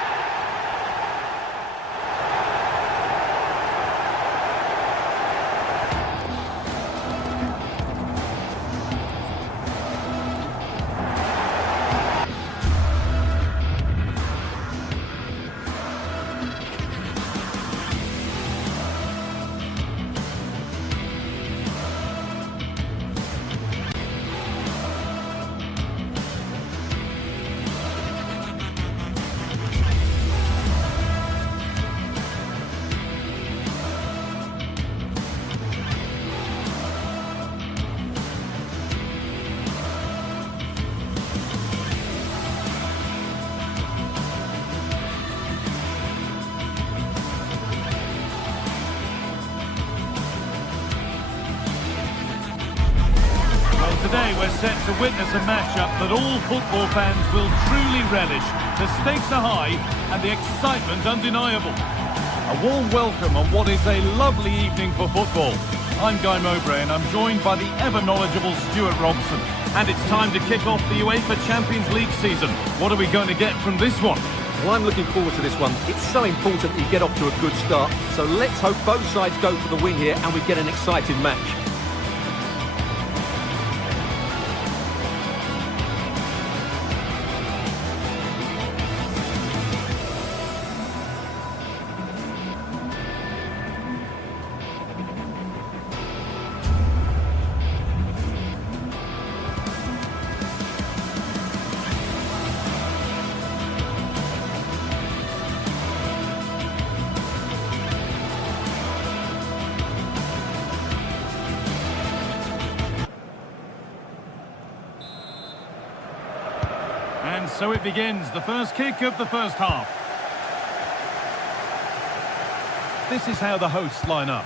Today we're set to witness a matchup that all football fans will truly relish. The stakes are high and the excitement undeniable. A warm welcome on what is a lovely evening for football. I'm Guy Mowbray and I'm joined by the ever-knowledgeable Stuart Robson. And it's time to kick off the UEFA Champions League season. What are we going to get from this one? Well, I'm looking forward to this one. It's so important that you get off to a good start. So let's hope both sides go for the win here and we get an exciting match. And so it begins, the first kick of the first half. This is how the hosts line up.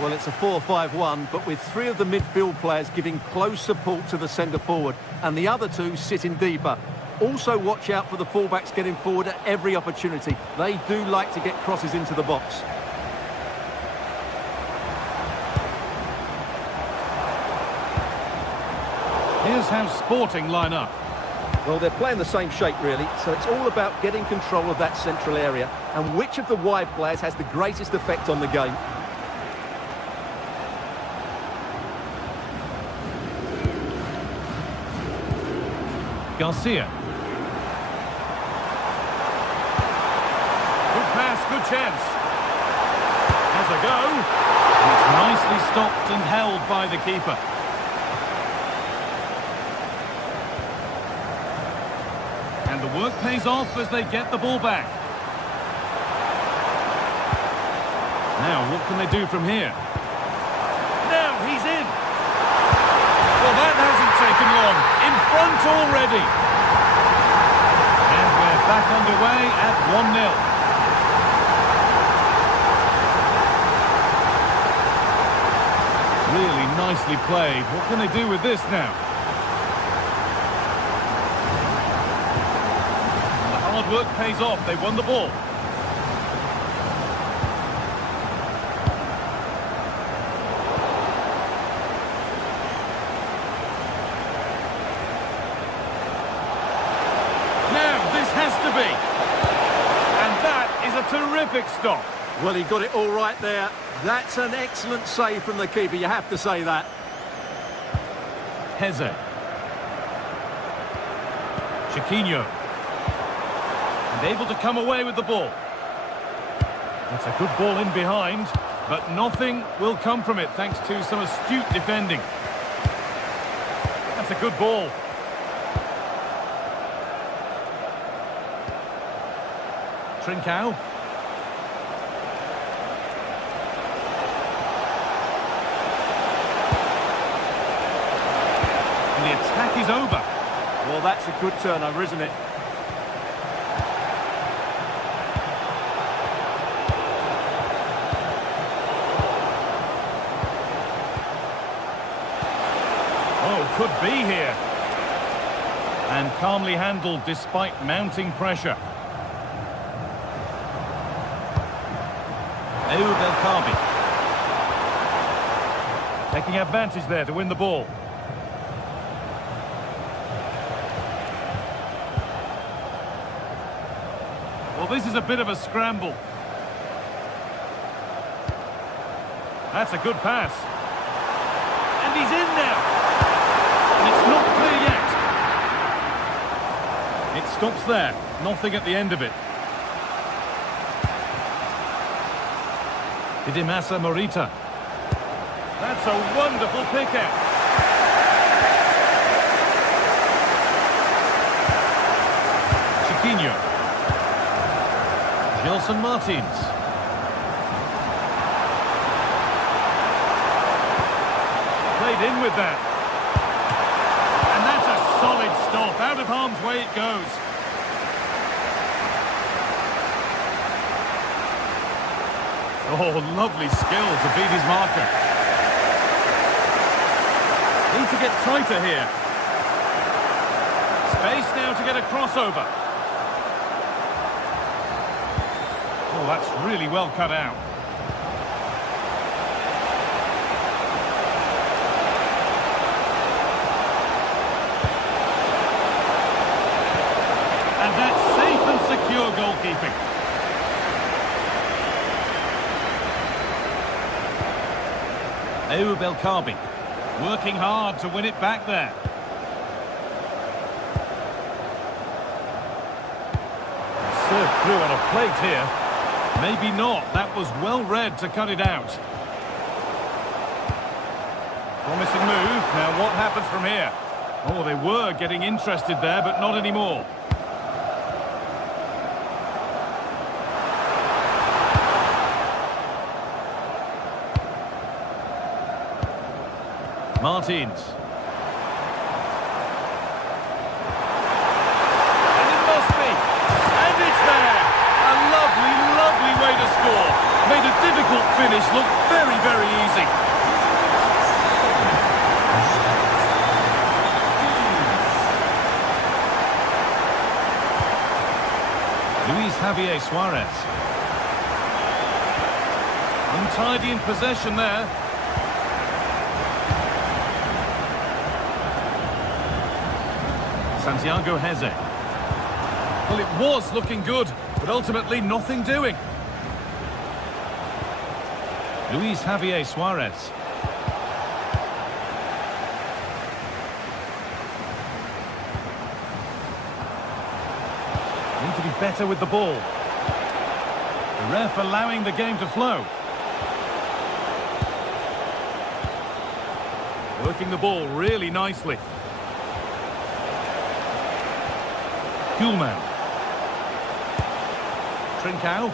Well, it's a 4-5-1, but with three of the midfield players giving close support to the centre forward, and the other two sitting deeper. Also watch out for the fullbacks getting forward at every opportunity. They do like to get crosses into the box. Here's how Sporting line up. Well, they're playing the same shape, really, so it's all about getting control of that central area and which of the wide players has the greatest effect on the game. Garcia. Good pass, good chance. Has a go. It's nicely stopped and held by the keeper. And the work pays off as they get the ball back. Now, what can they do from here? Now, he's in. Well, that hasn't taken long. In front already. And we're back underway at 1-0. Really nicely played. What can they do with this now? The hard work pays off. They won the ball. Terrific stop. Well, he got it all right there. That's an excellent save from the keeper, you have to say that. Heze. Chiquinho. And able to come away with the ball. That's a good ball in behind, but nothing will come from it thanks to some astute defending. That's a good ball. Trincao. The attack is over. Well, that's a good turnover, isn't it? Oh, could be here. And calmly handled despite mounting pressure. Belkabi. Taking advantage there to win the ball. Well, this is a bit of a scramble. That's a good pass. And he's in now. And it's not clear yet. It stops there. Nothing at the end of it. Didimasa Morita. That's a wonderful pick-out. Chiquinho. Gelson Martins. Played in with that. And that's a solid stop. Out of harm's way it goes. Oh, lovely skill to beat his marker. Need to get tighter here. Space now to get a crossover. Oh, that's really well cut out. And that's safe and secure goalkeeping. Belkabi working hard to win it back there. Served through on a plate here. Maybe not. That was well read to cut it out. Promising move. Now what happens from here? Oh, they were getting interested there, but not anymore. Martins. And it must be. And it's there. A lovely, lovely way to score. Made a difficult finish look very, very easy. Javier Suarez. Untidy in possession there. Santiago Heze. Well, it was looking good, but ultimately nothing doing. Luis Javier Suarez. Need to be better with the ball. The ref allowing the game to flow. Working the ball really nicely. Kuhlmann. Trincao.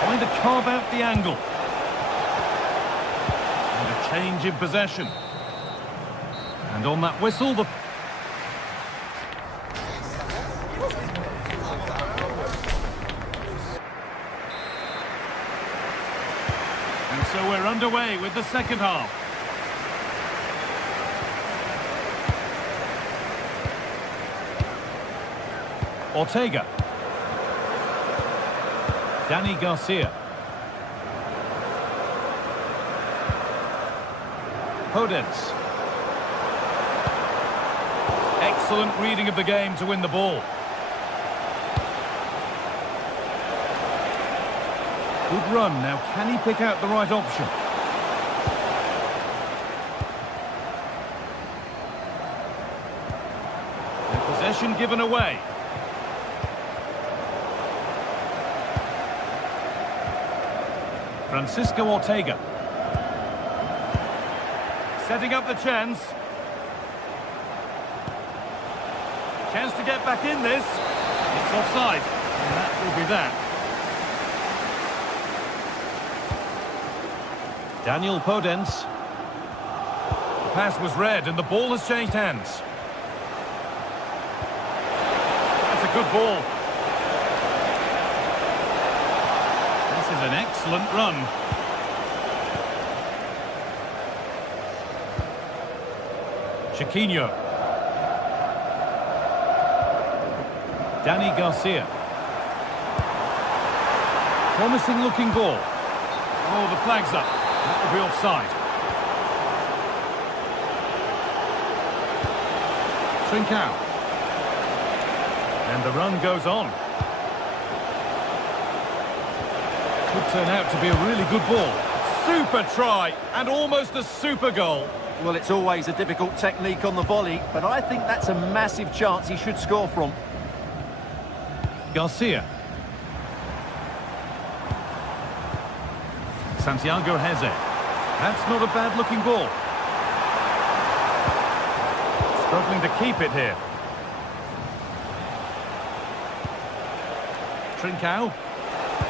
Trying to carve out the angle. And a change in possession. And on that whistle, the... And so we're underway with the second half. Ortega. Dani Garcia. Podence. Excellent reading of the game to win the ball. Good run. Now, can he pick out the right option? And possession given away. Francisco Ortega. Setting up the chance. Chance to get back in this. It's offside. And that will be that. Daniel Podence. The pass was read and the ball has changed hands. That's a good ball. This is an excellent run. Chiquinho. Dani Garcia. Promising looking ball. Oh, the flag's up. That will be offside. Trincao. And the run goes on. Could turn out to be a really good ball. Super try and almost a super goal. Well, it's always a difficult technique on the volley, but I think that's a massive chance he should score from. Garcia. Santiago Heze. That's not a bad-looking ball. Struggling to keep it here. Trincao.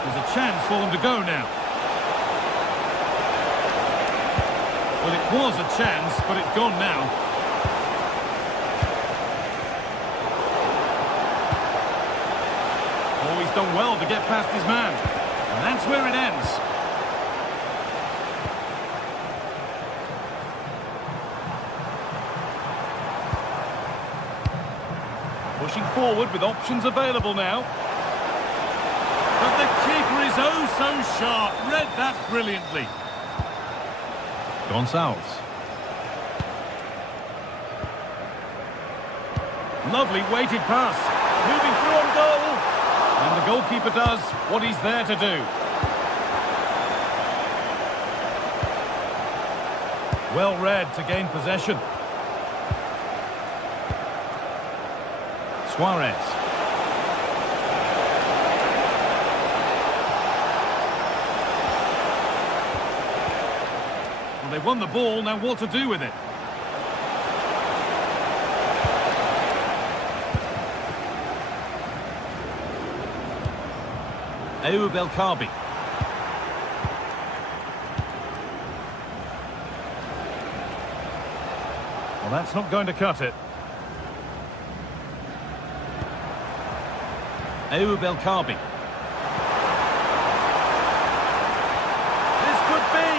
There's a chance for them to go now. Well, it was a chance, but it's gone now. Oh, he's done well to get past his man. And that's where it ends. Pushing forward with options available now. But the keeper is oh so sharp. Read that brilliantly. Gonçalves. Lovely weighted pass. Moving through on goal. And the goalkeeper does what he's there to do. Well read to gain possession. Suarez. Well, they won the ball, now what to do with it? Ayoub El Kaabi. Well, that's not going to cut it. Ayoub El Kaabi. This could be.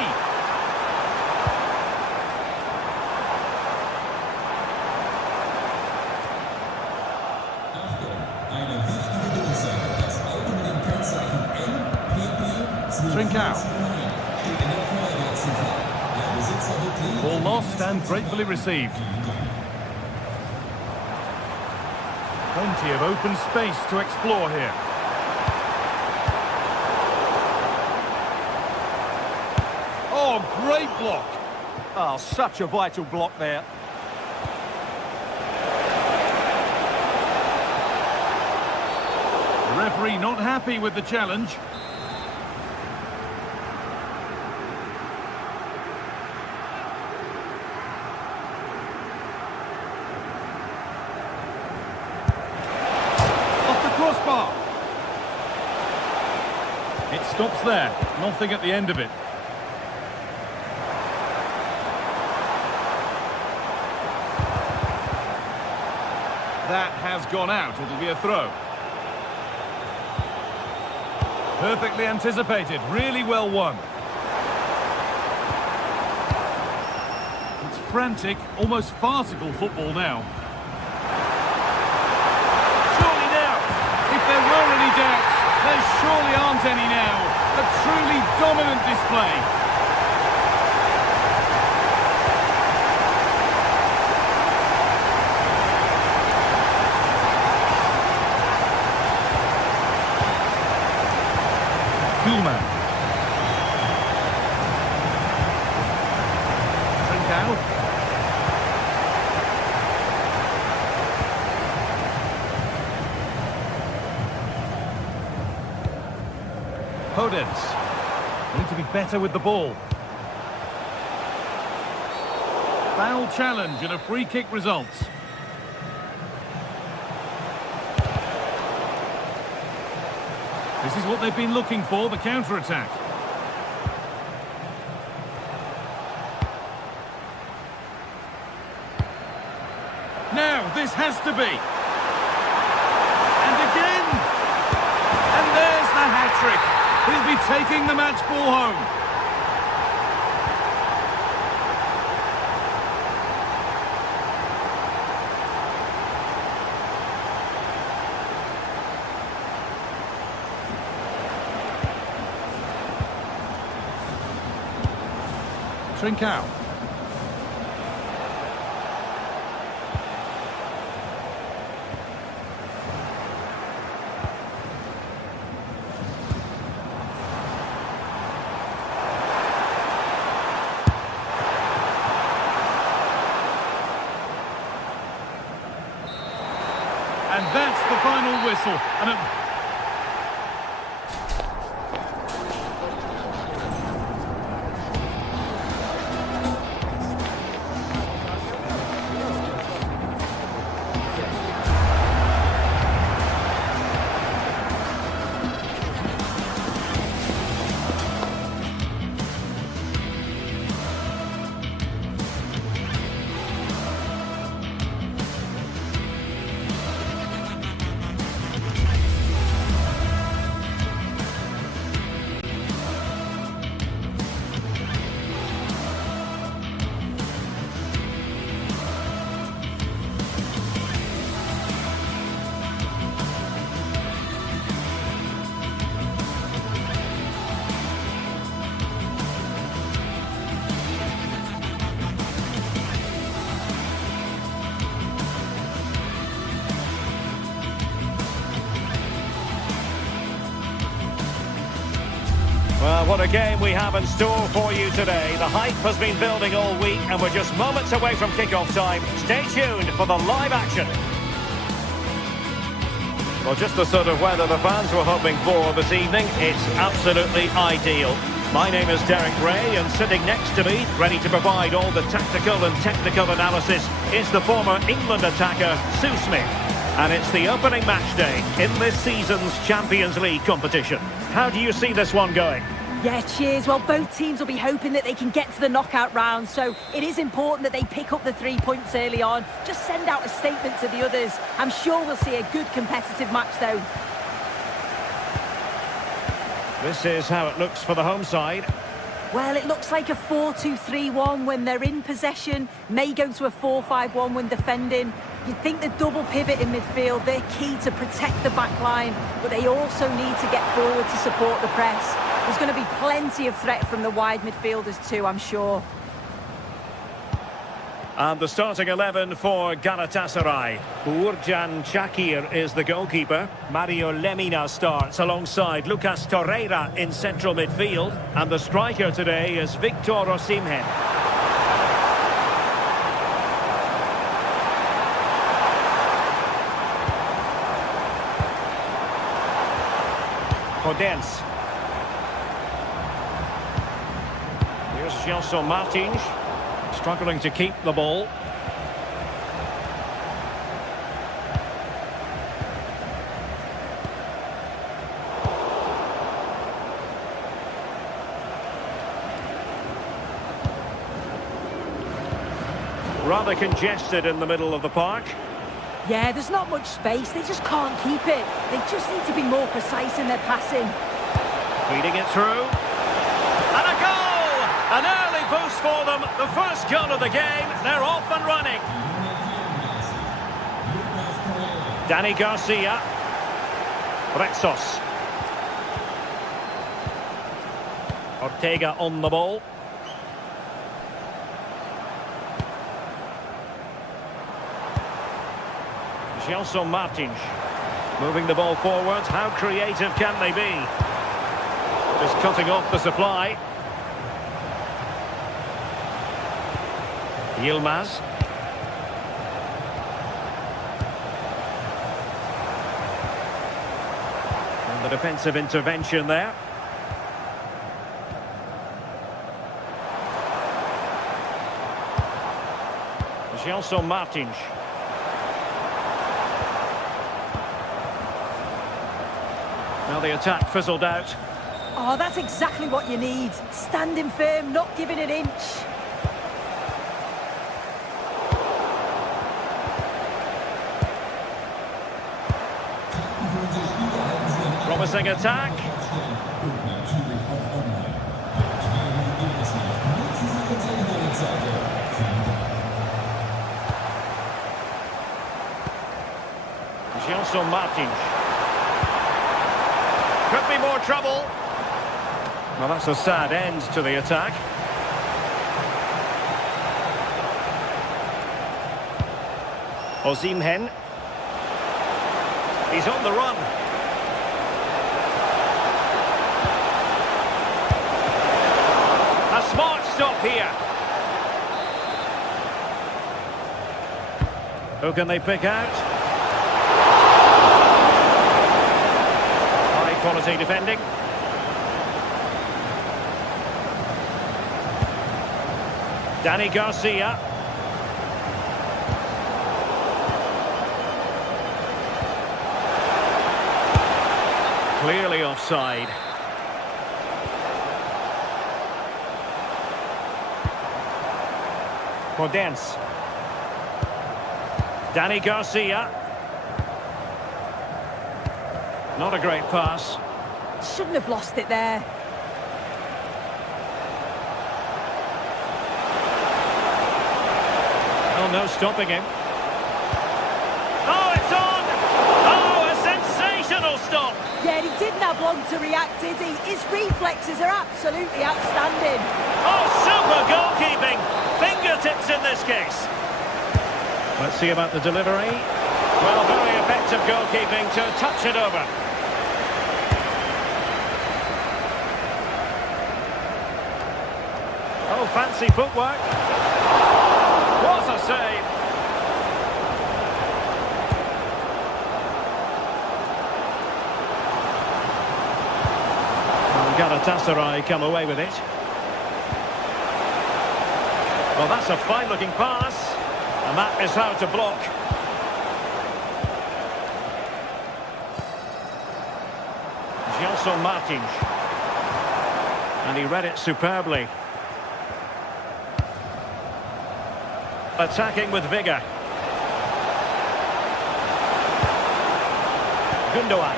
Trincao. Ball lost and gratefully received. Plenty of open space to explore here. Oh, great block. Oh, such a vital block there. The referee not happy with the challenge. Off the crossbar. It stops there. Nothing at the end of it. That has gone out. It'll be a throw. Perfectly anticipated. Really well won. It's frantic, almost farcical football now. Surely now. If there were any doubts, there surely aren't any now. A truly dominant display. Kuhlman. Trincao. Podence. Need to be better with the ball. Foul challenge and a free kick results. This is what they've been looking for, the counter-attack. Now, this has to be. And again! And there's the hat-trick. He'll be taking the match ball home. Trincao. And that's the final whistle. And Well, what a game we have in store for you today. The hype has been building all week and we're just moments away from kick-off time. Stay tuned for the live action. Well, just the sort of weather the fans were hoping for this evening. It's absolutely ideal. My name is Derek Ray, and sitting next to me, ready to provide all the tactical and technical analysis, is the former England attacker, Sue Smith. And it's the opening match day in this season's Champions League competition. How do you see this one going? Yeah, cheers. Well, both teams will be hoping that they can get to the knockout round, so it is important that they pick up the 3 points early on. Just send out a statement to the others. I'm sure we'll see a good competitive match, though. This is how it looks for the home side. Well, it looks like a 4-2-3-1 when they're in possession, may go to a 4-5-1 when defending. You'd think the double pivot in midfield, they're key to protect the back line, but they also need to get forward to support the press. There's going to be plenty of threat from the wide midfielders too, I'm sure. And the starting 11 for Galatasaray. Uğurcan Çakır is the goalkeeper. Mario Lemina starts alongside Lucas Torreira in central midfield. And the striker today is Victor Osimhen. Podence. Here's Gelson Martins. Struggling to keep the ball. Rather congested in the middle of the park. Yeah, there's not much space. They just can't keep it. They just need to be more precise in their passing. Feeding it through. And a goal! An early boost for them. The first goal of the game. They're off and running. Dani Garcia. Rexos. Ortega on the ball. Gelson Martins. Moving the ball forward. How creative can they be? Just cutting off the supply. Yilmaz. And the defensive intervention there. Gelson Martins. Now the attack fizzled out. Oh, that's exactly what you need. Standing firm, not giving an inch. Promising attack. Gelson Martins. Could be more trouble. Well, that's a sad end to the attack. Osimhen. He's on the run. A smart stop here. Who can they pick out? High quality defending. Dani Garcia. Clearly offside. Podence. Dani Garcia. Not a great pass. Shouldn't have lost it there. Oh, no stopping him. Oh, it's on! Oh, a sensational stop! Yeah, he didn't have long to react, did he? His reflexes are absolutely outstanding. Oh, super goalkeeping! Fingertips in this case. Let's see about the delivery. Well, very effective goalkeeping to touch it over. Oh, fancy footwork. What a save. And Galatasaray come away with it. Well, that's a fine-looking pass. And that is how to block. Gelson Martins. And he read it superbly. Attacking with vigour. Gundogan.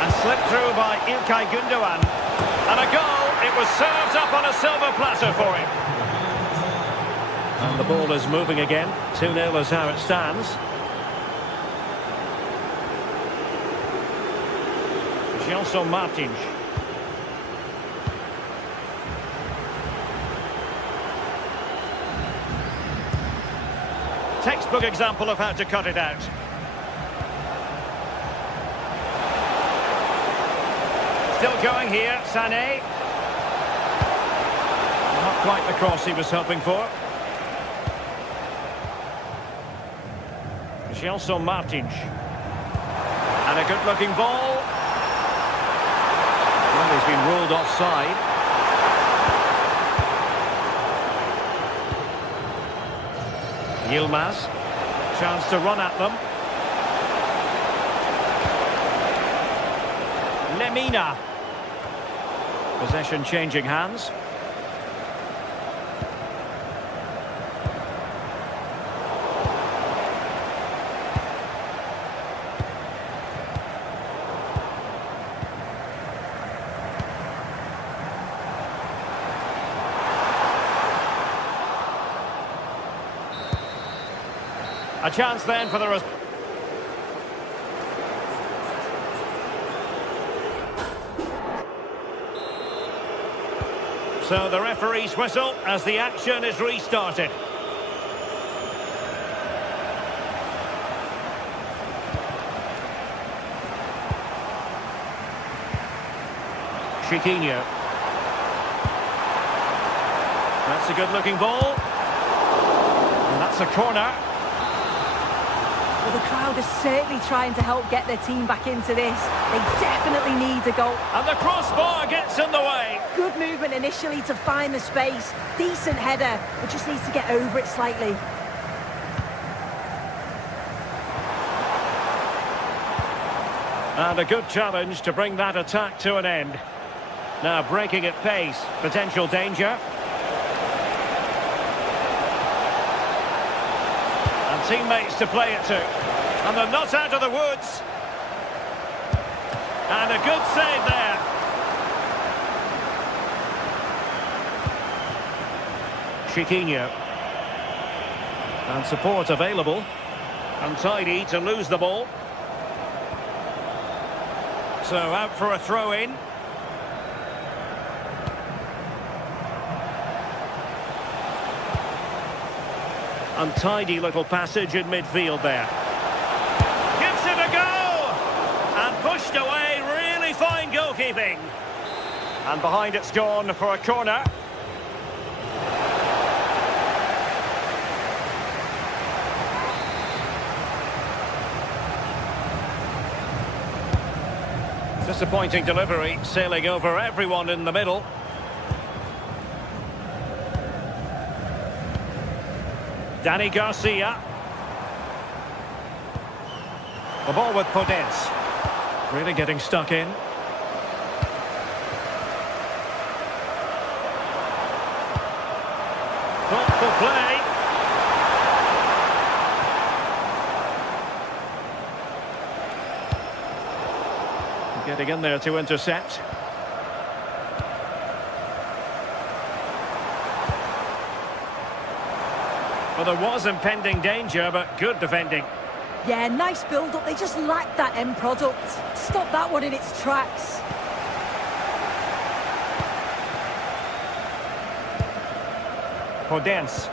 And slipped through by İlkay Gundogan. And a goal. It was served up on a silver platter for him. And the ball is moving again. 2-0 is how it stands. Gelson Martins. textbook example of how to cut it out. Still going here, Sané. Not quite the cross he was hoping for. Gelson Martins. And a good-looking ball. Well, he's been ruled offside. Yilmaz. Chance to run at them. Lemina. Possession changing hands. A chance then for the... So the referee's whistle as the action is restarted. Chiquinho. That's a good-looking ball. And that's a corner. Well, the crowd is certainly trying to help get their team back into this. They definitely need a goal. And the crossbar gets in the way. Good movement initially to find the space. Decent header, but just needs to get over it slightly. And a good challenge to bring that attack to an end. Now breaking at pace, potential danger. And teammates to play it to. And they're not out of the woods. And a good save there. Chiquinho. And support available. Untidy to lose the ball. So out for a throw-in. Untidy little passage in midfield there. Gives it a go! And pushed away, really fine goalkeeping. And behind it's gone for a corner. Disappointing delivery, sailing over everyone in the middle. Dani Garcia. The ball with Podence. Really getting stuck in. Thoughtful play. Getting in there to intercept. Well, there was impending danger, but good defending. Yeah, nice build-up. They just lacked that end product. Stop that one in its tracks. Podence.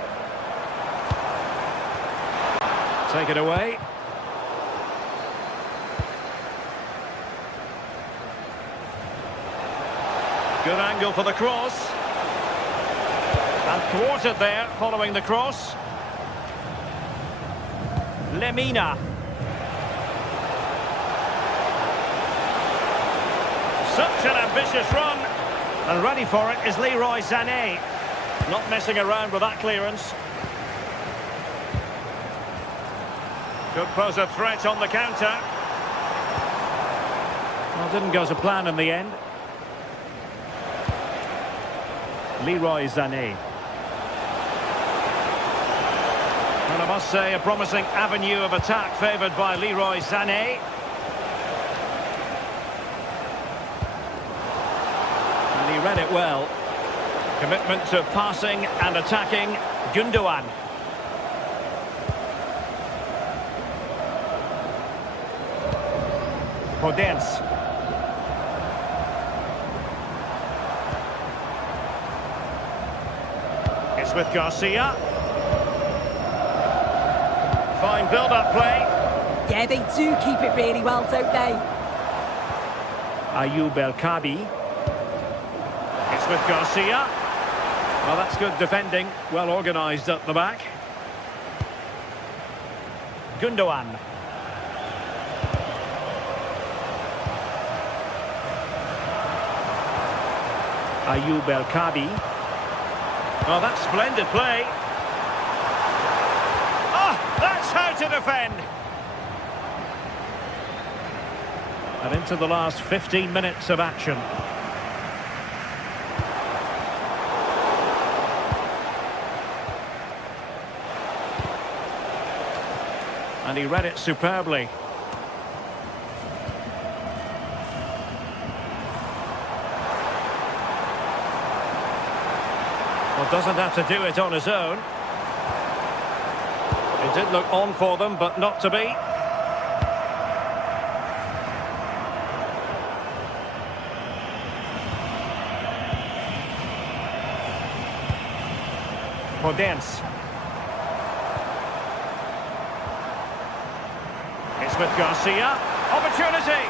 Take it away. Good angle for the cross. And thwarted there following the cross. Lemina. Such an ambitious run. And ready for it is Leroy Sané. Not messing around with that clearance. Could pose a threat on the counter. Well, didn't go to plan in the end. Leroy Sané. And I must say, a promising avenue of attack favoured by Leroy Sané. And he read it well. Commitment to passing and attacking. Gundogan. Podence. It's with Garcia. build-up play. Yeah, they do keep it really well, don't they? Ayoub El Kabi. It's with Garcia. Well, that's good defending. Well organised at the back. Gundogan. Ayoub El Kabi. Oh, that's splendid play. Oh, that's how to defend. And into the last 15 minutes of action. And he read it superbly. Well, doesn't have to do it on his own. It did look on for them, but not to be. Podence. It's with Garcia. Opportunity.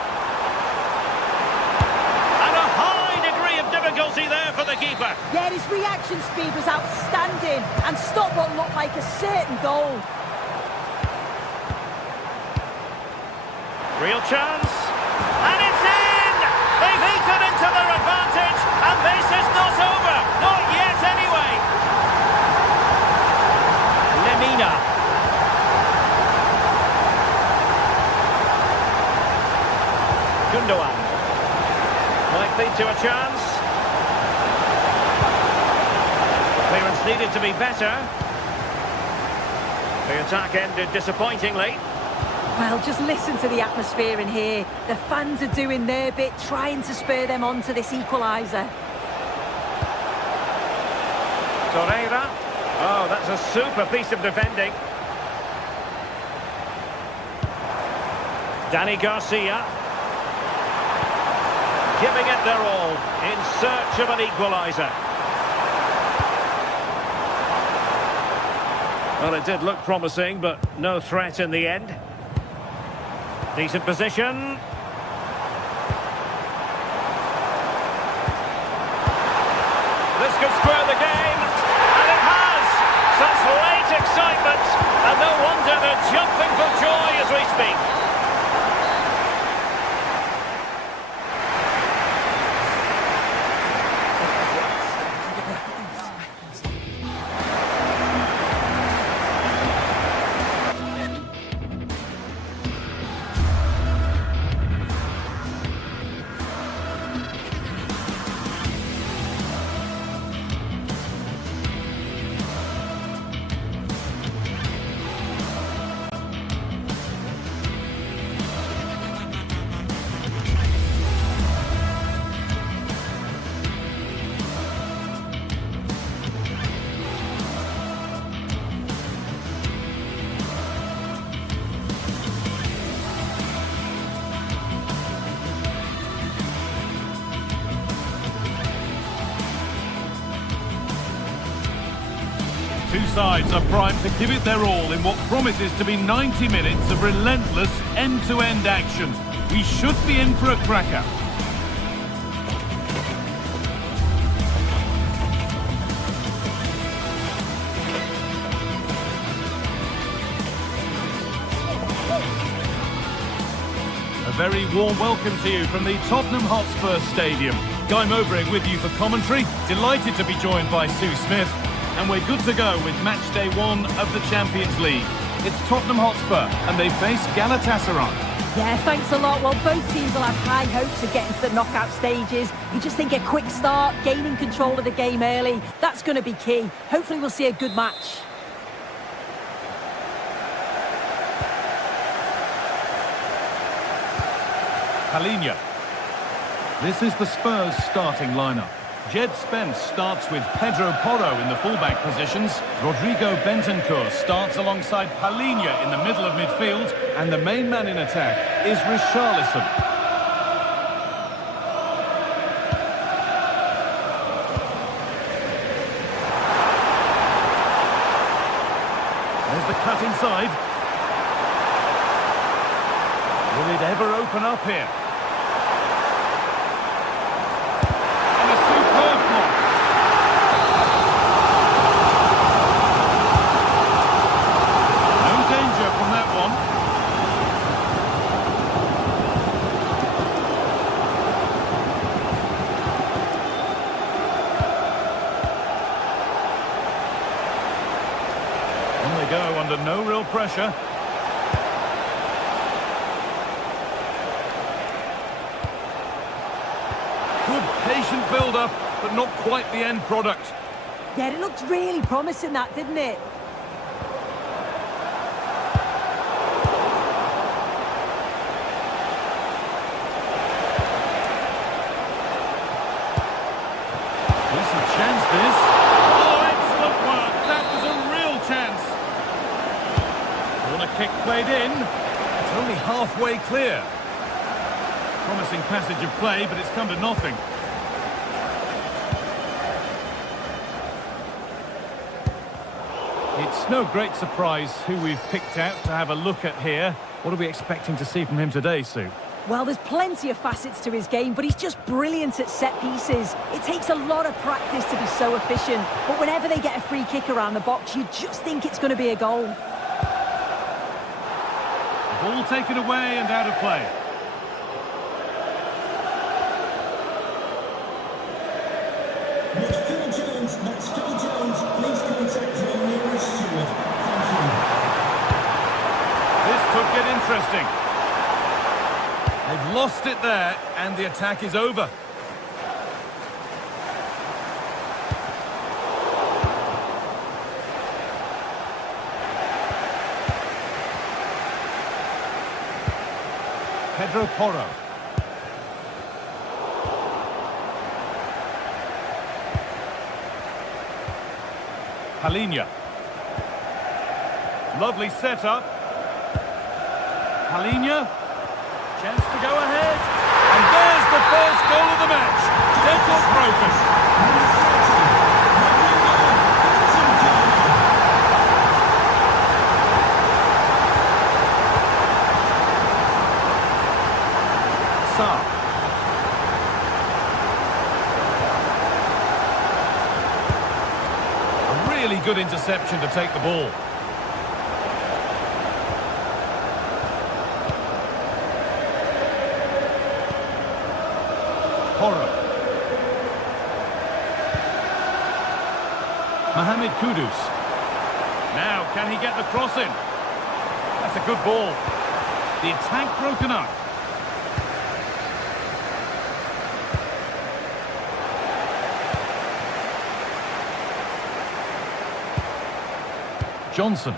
And a high degree of difficulty there for the keeper. Yeah, his reaction speed was outstanding and stopped what looked like a certain goal. Real chance. And it's in! They've eaten into their advantage, and this is not over. Not yet, anyway. Lemina. Gundogan. Might lead to a chance. Clearance needed to be better. The attack ended disappointingly. Well, just listen to the atmosphere in here. The fans are doing their bit, trying to spur them on to this equaliser. Torreira. Oh, that's a super piece of defending. Danny Garcia. Giving it their all in search of an equaliser. Well, it did look promising, but no threat in the end. Decent position. This could square the game, and it has! Such late excitement, and no wonder they're jumping for joy as we speak. Two sides are primed to give it their all in what promises to be 90 minutes of relentless end-to-end action. We should be in for a cracker. A very warm welcome to you from the Tottenham Hotspur Stadium. Guy Mowbray with you for commentary. Delighted to be joined by Sue Smith. And we're good to go with match day 1 of the Champions League. It's Tottenham Hotspur and they face Galatasaray. Yeah, thanks a lot. Well, both teams will have high hopes of getting to the knockout stages. You just think a quick start, gaining control of the game early, that's going to be key. Hopefully we'll see a good match. Palhinha. This is the Spurs starting lineup. Jed Spence starts with Pedro Porro in the fullback positions. Rodrigo Bentancur starts alongside Palhinha in the middle of midfield. And the main man in attack is Richarlison. There's the cut inside. Will it ever open up here? And a superb block. No danger from that one. On they go under no real pressure. Good patient build-up, but not quite the end product. Yeah, it looked really promising, that, didn't it? Decent chance, this. Oh, excellent work. That was a real chance. Corner kick played in. It's only halfway clear. Promising passage of play, but it's come to nothing. It's no great surprise who we've picked out to have a look at here. What are we expecting to see from him today, Sue? Well, there's plenty of facets to his game, but he's just brilliant at set pieces. It takes a lot of practice to be so efficient, but whenever they get a free kick around the box, you just think it's going to be a goal. Ball taken away and out of play. That's Phil Jones. That's Phil Jones. Please contact your nearest steward. Thank you. This could get interesting. They've lost it there, and the attack is over. Pedro Porro. Palinha. Lovely setup. Palinha. Chance to go ahead. And there's the first goal of the match. Deadlock broken. Sarr. Really good interception to take the ball. Porro. Mohamed Kudus. Now, can he get the cross in? That's a good ball. The attack broken up. Johnson.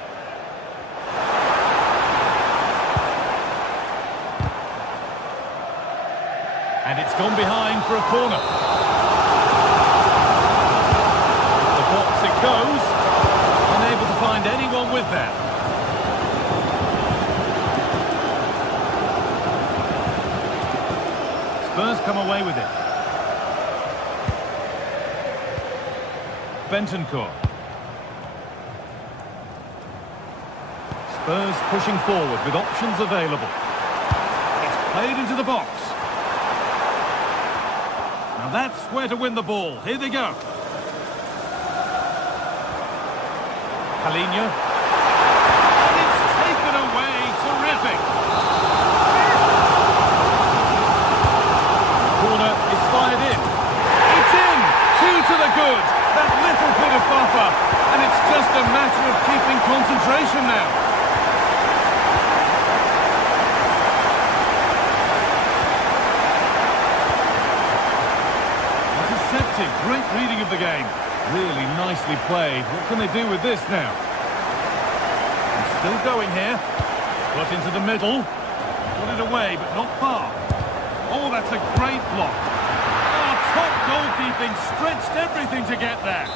And it's gone behind for a corner. The box it goes. Unable to find anyone with that. Spurs come away with it. Bentancur. Spurs pushing forward with options available. It's played into the box. Now that's where to win the ball. Here they go. Palinha. And it's taken away. Terrific. Corner is fired in. It's in. 2 to the good. That little bit of buffer. And it's just a matter of keeping concentration now. Great reading of the game. Really nicely played. What can they do with this now? And still going here. Got into the middle. Got it away, but not far. Oh, that's a great block. Oh, top goalkeeping. Stretched everything to get there.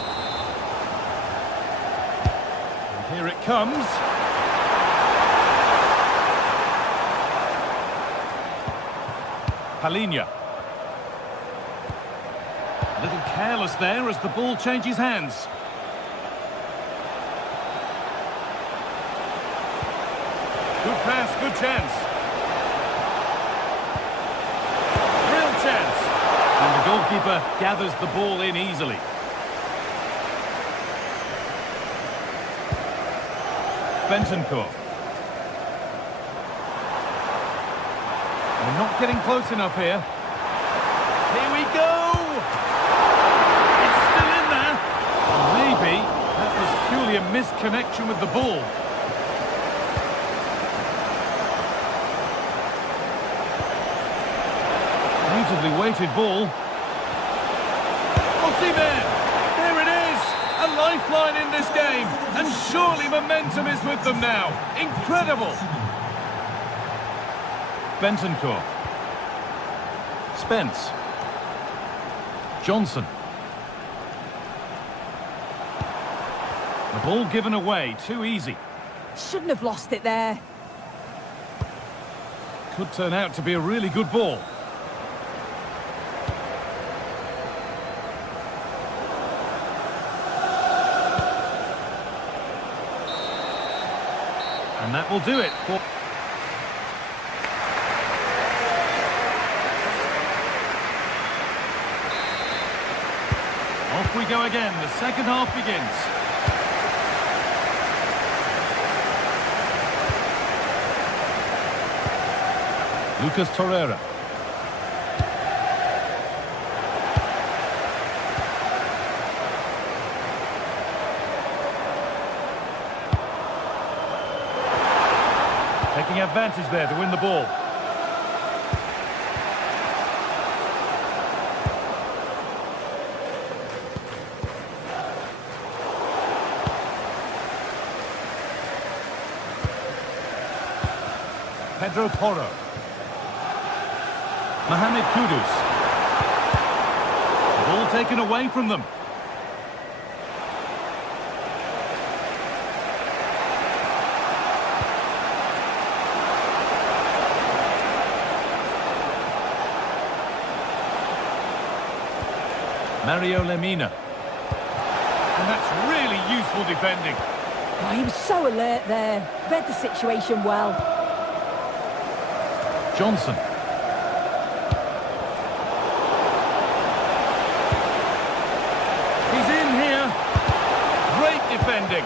And here it comes. Palinha. A little careless there as the ball changes hands. Good pass, good chance. goalkeeper gathers the ball in easily. Bentancur. They're not getting close enough here. Here we go! It's still in there. Maybe that was purely a misconnection with the ball. Beautifully weighted ball. Osimhen! There it is! A lifeline in this game. And surely momentum is with them now. Incredible! Bentancur. Spence. Johnson. The ball given away, too easy. Shouldn't have lost it there. Could turn out to be a really good ball. And that will do it for... Off we go again. The second half begins. Lucas Torreira. Taking advantage there to win the ball. Pedro Porro. Mohamed Kudus. The ball taken away from them. Mario Lemina. And that's really useful defending. Oh, he was so alert there. Read the situation well. Johnson. He's in here. Great defending.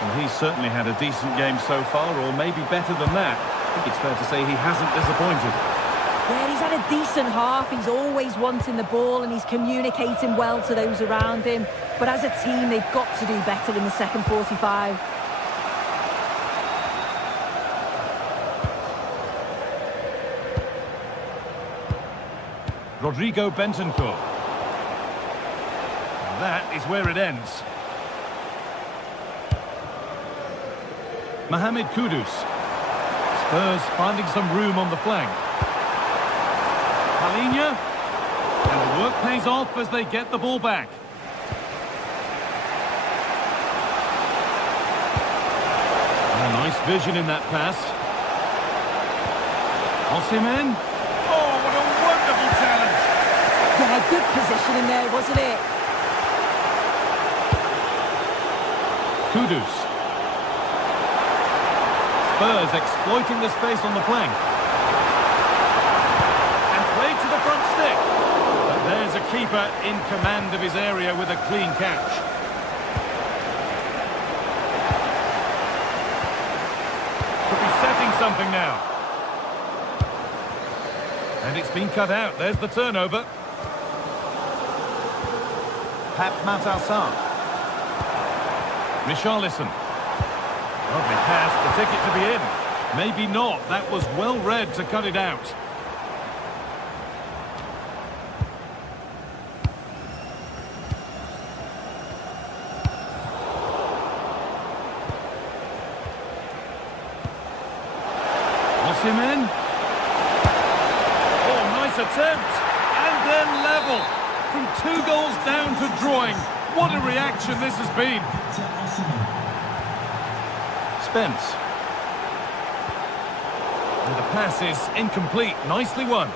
And he's certainly had a decent game so far, or maybe better than that. I think it's fair to say he hasn't disappointed. Yeah, he's had a decent half. He's always wanting the ball and he's communicating well to those around him. But as a team, they've got to do better in the second 45. Rodrigo Bentancur. And that is where it ends. Mohamed Kudus. Spurs finding some room on the flank. Palhinha. And the work pays off as they get the ball back. Oh, nice vision in that pass. Osimhen. Oh, what a wonderful challenge. Yeah, good positioning there, wasn't it? Kudus. Spurs exploiting the space on the flank. And played to the front stick. But there's a keeper in command of his area with a clean catch. Could be setting something now. And it's been cut out. There's the turnover. Pap Matassar. Richarlison. Lovely pass, the ticket to be in. Maybe not. That was well read to cut it out. Osimhen. Oh, nice attempt. And then level. From 2 goals down to drawing. What a reaction this has been. Spence. And the pass is incomplete. Nicely won.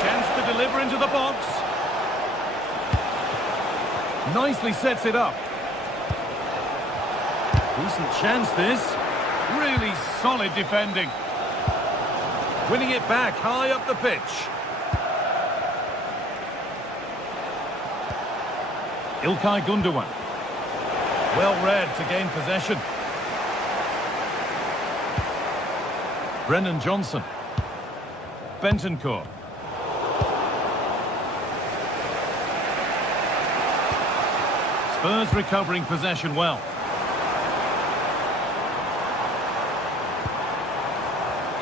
Chance to deliver into the box. Nicely sets it up. Decent chance this. Really solid defending. Winning it back high up the pitch. İlkay Gundogan. Well read to gain possession. Brennan Johnson. Bentancur. Spurs recovering possession well.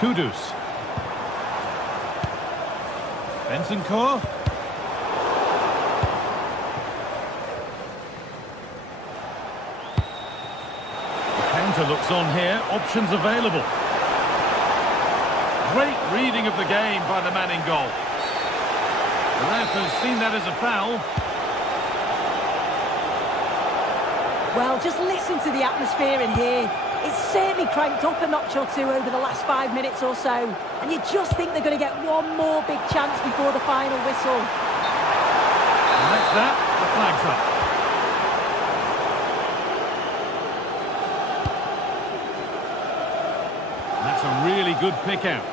Kudus. Bentancur. The counter looks on here. Options available. Great reading of the game by the man in goal. The ref has seen that as a foul. Well, just listen to the atmosphere in here. It's certainly cranked up a notch or two over the last 5 minutes or so. And you just think they're going to get one more big chance before the final whistle. And that's that. The flag's up. That's a really good pick out.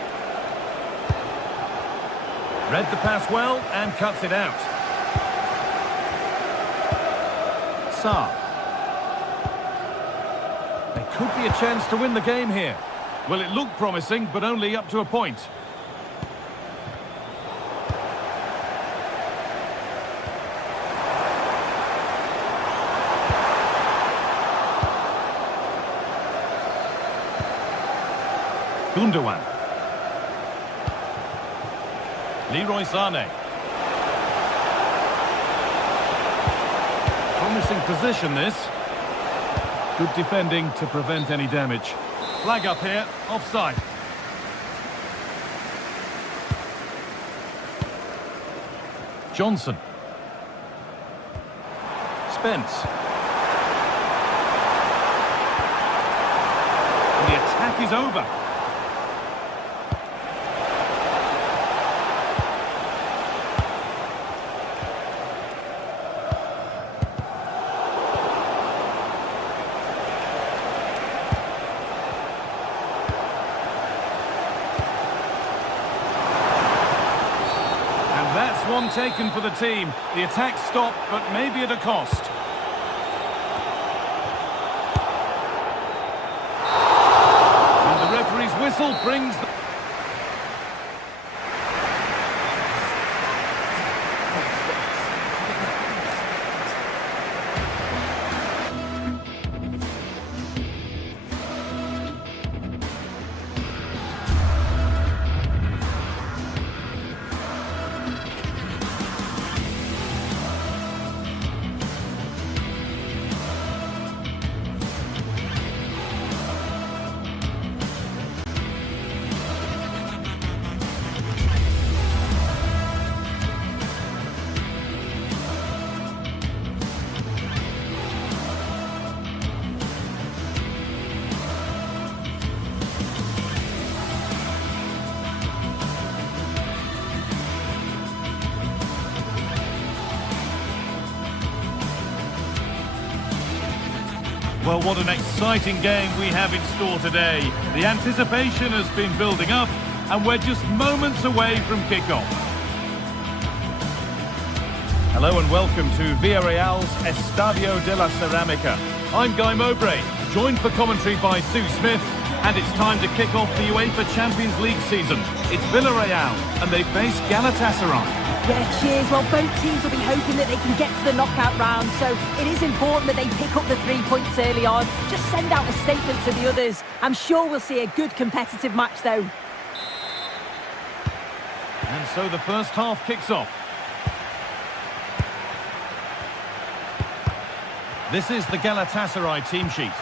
Read the pass well and cuts it out. Sarr. There could be a chance to win the game here. Well, it looked promising, but only up to a point. Gundogan. Leroy Sané. Promising position this. Good defending to prevent any damage. Flag up here, offside. Johnson. Spence. And the attack is over. That's one taken for the team. The attack stopped, but maybe at a cost. And the referee's whistle brings the... Well, what an exciting game we have in store today. The anticipation has been building up, and we're just moments away from kickoff. Hello and welcome to Villarreal's Estadio de la Ceramica. I'm Guy Mowbray, joined for commentary by Sue Smith, and it's time to kick off the UEFA Champions League season. It's Villarreal, and they face Galatasaray. Yeah, cheers. Well, both teams will be hoping that they can get to the knockout round, so it is important that they pick up the 3 points early on. Just send out a statement to the others. I'm sure we'll see a good competitive match, though. And so the first half kicks off. This is the Galatasaray team sheet.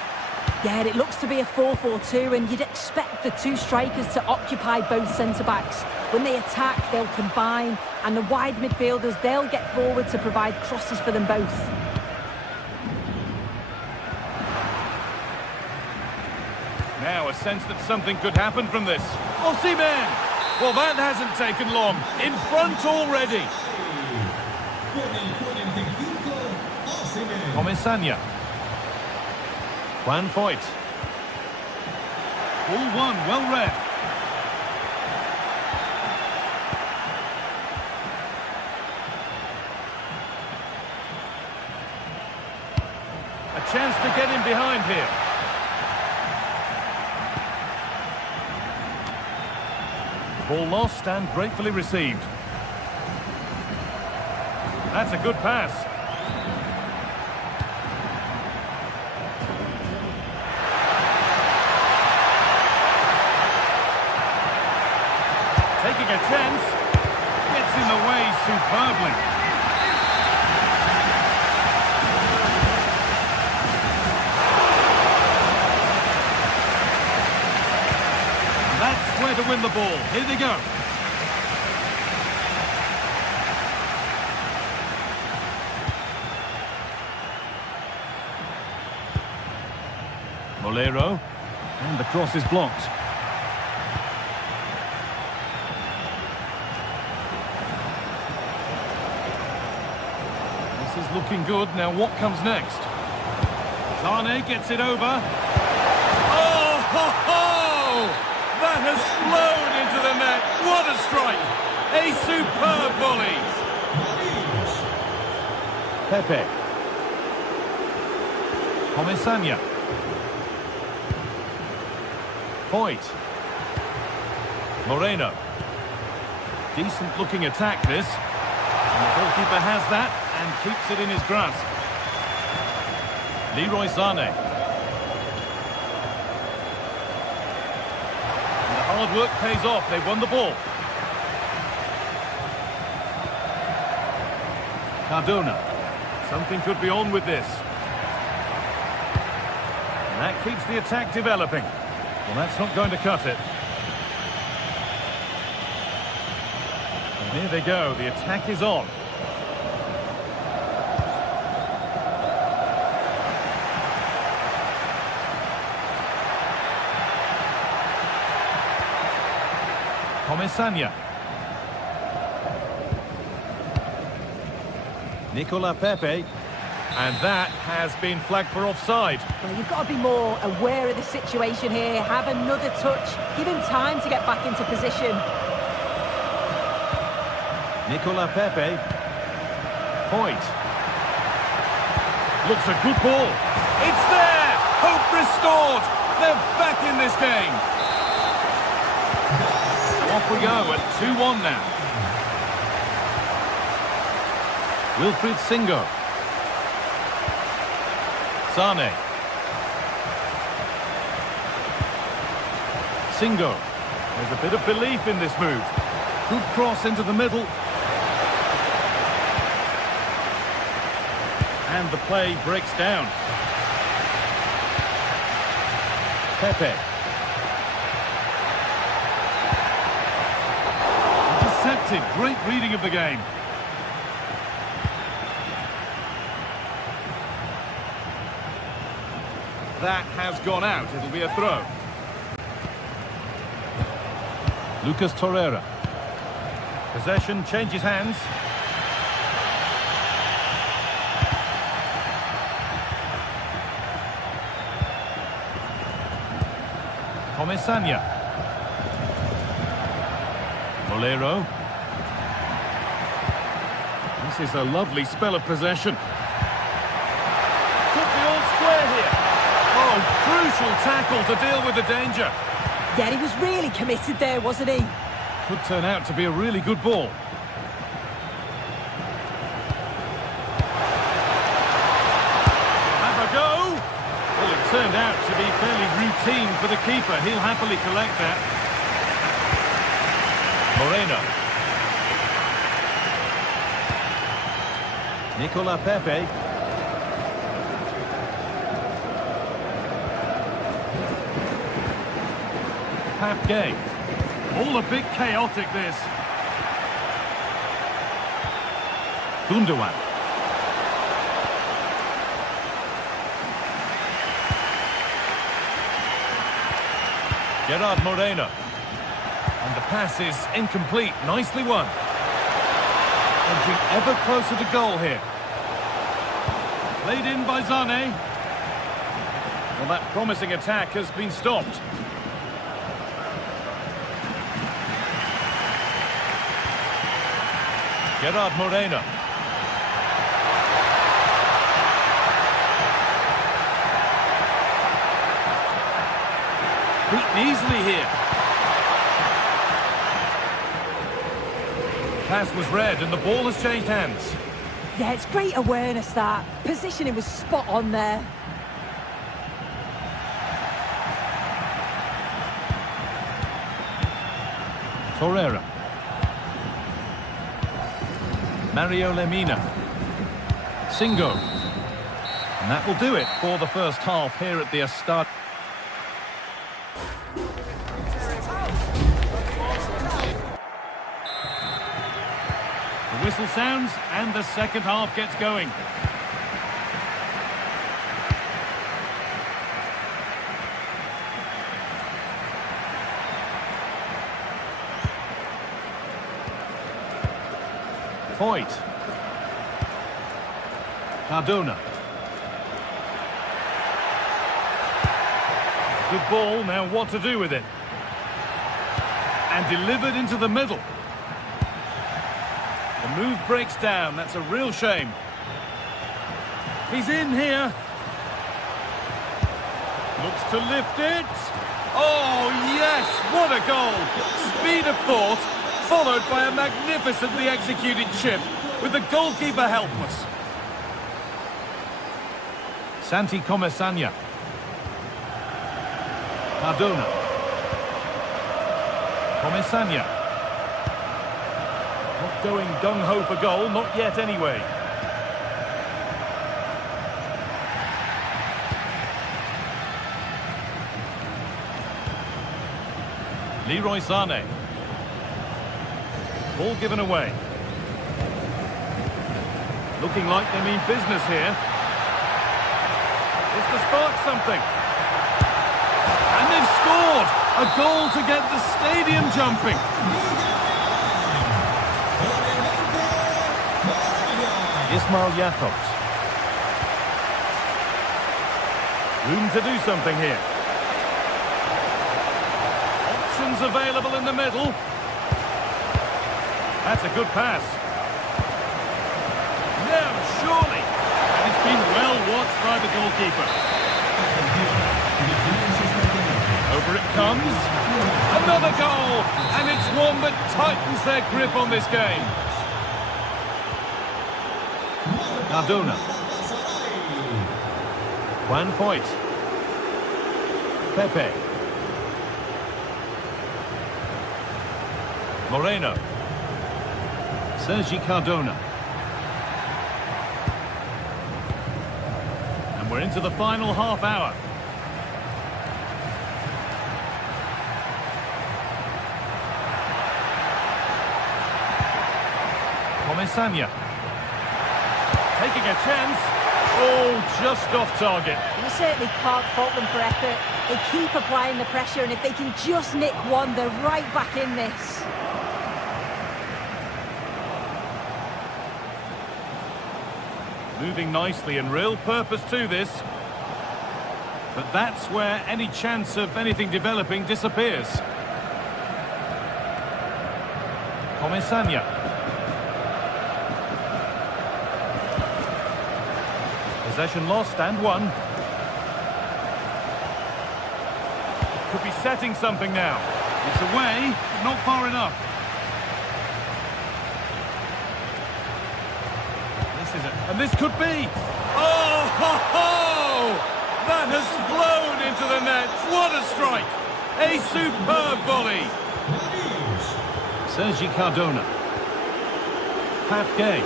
Yeah, it looks to be a 4-4-2, and you'd expect the two strikers to occupy both centre-backs. When they attack, they'll combine, and the wide midfielders, they'll get forward to provide crosses for them both. Now a sense that something could happen from this. Osimhen! Well, that hasn't taken long. In front already. Comesaña. Juan Foyt. Ball one, well read. A chance to get in behind here. Ball lost and gratefully received. That's a good pass. Taking a chance. Gets in the way superbly. That's where to win the ball. Here they go. Molero, and the cross is blocked. This is looking good. Now what comes next? Sane gets it over. Oh, ho, ho! That has flown into the net. What a strike! A superb volley. Pepe. Comesaña. Foyt. Moreno. Decent looking attack this. And the goalkeeper has that and keeps it in his grasp. Leroy Sane. And the hard work pays off. They've won the ball. Cardona. Something could be on with this. And that keeps the attack developing. Well, that's not going to cut it. And here they go. The attack is on. Comesaña. Nicola Pepe. And that has been flagged for offside. Well, you've got to be more aware of the situation here. Have another touch. Give him time to get back into position. Nicola Pepe. Foyt. Looks a good ball. It's there! Hope restored! They're back in this game. Off we go at 2-1 now. Wilfried Singo. Sane. Singo. There's a bit of belief in this move. Good cross into the middle. And the play breaks down. Pepe. Intercepted. Great reading of the game. That has gone out. It'll be a throw. Lucas Torreira. Possession changes hands. Comesaña. Molero. This is a lovely spell of possession. Could be all square here. Oh, crucial tackle to deal with the danger. Yeah, he was really committed there, wasn't he? Could turn out to be a really good ball. Have a go. Well, it turned out to be fairly routine for the keeper. He'll happily collect that. Moreno. Nicola Pepe. Pap Gay. All a bit chaotic, this. Gundogan. Gerard Moreno. And the pass is incomplete. Nicely won. Edging ever closer to goal here. Played in by Zane. Well, that promising attack has been stopped. Gerard Moreno. Beaten easily here. Pass was read and the ball has changed hands. Yeah, it's great awareness, that. Positioning was spot on there. Torreira. Mario Lemina. Singo. And that will do it for the first half here at the Estadio. The whistle sounds and the second half gets going. Foyt. Cardona. Good ball, now what to do with it. And delivered into the middle. The move breaks down, that's a real shame. He's in here. Looks to lift it. Oh yes, what a goal! Speed of thought, followed by a magnificently executed chip, with the goalkeeper helpless. Santi Comesania. Cardona. Comesania. Not going gung-ho for goal, not yet anyway. Leroy Sané. Ball given away. Looking like they mean business here. It's to spark something. And they've scored! A goal to get the stadium jumping. Ismail Jakobs. Room to do something here. Options available in the middle. That's a good pass. No, surely. And it's been well watched by the goalkeeper. Over it comes. Another goal. And it's one that tightens their grip on this game. Cardona. Juan Foyt. Pepe. Moreno. Sergi Cardona. And we're into the final half hour. Comesania. Taking a chance. Oh, just off target. You certainly can't fault them for effort. They keep applying the pressure, and if they can just nick one, they're right back in this. Moving nicely and real purpose to this. But that's where any chance of anything developing disappears. Comesania. Possession lost and won. Could be setting something now. It's away, but not far enough. This is it, and this could be. Oh, ho, ho! That has flown into the net. What a strike! A superb volley. Sergi Cardona. Pat Gay.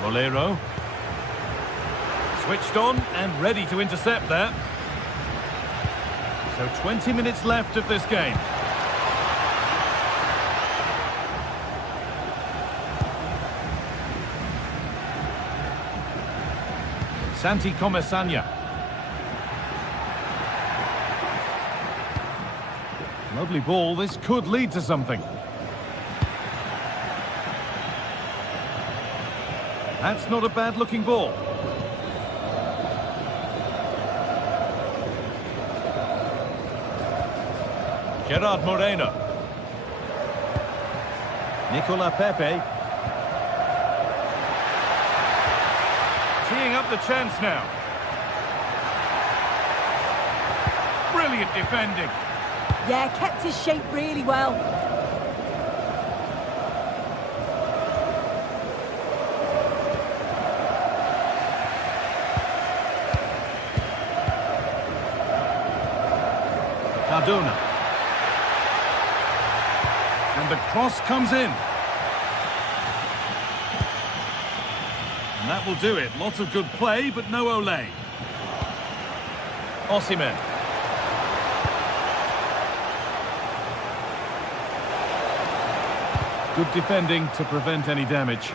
Bolero. Switched on and ready to intercept there. So 20 minutes left of this game. Santi Comesania. Lovely ball, this could lead to something. That's not a bad looking ball. Gerard Moreno. Nicola Pepe. Teeing up the chance now. Brilliant defending. Yeah, kept his shape really well. Cardona. And the cross comes in. And that will do it. Lots of good play, but no Ole. Osimhen. Good defending to prevent any damage.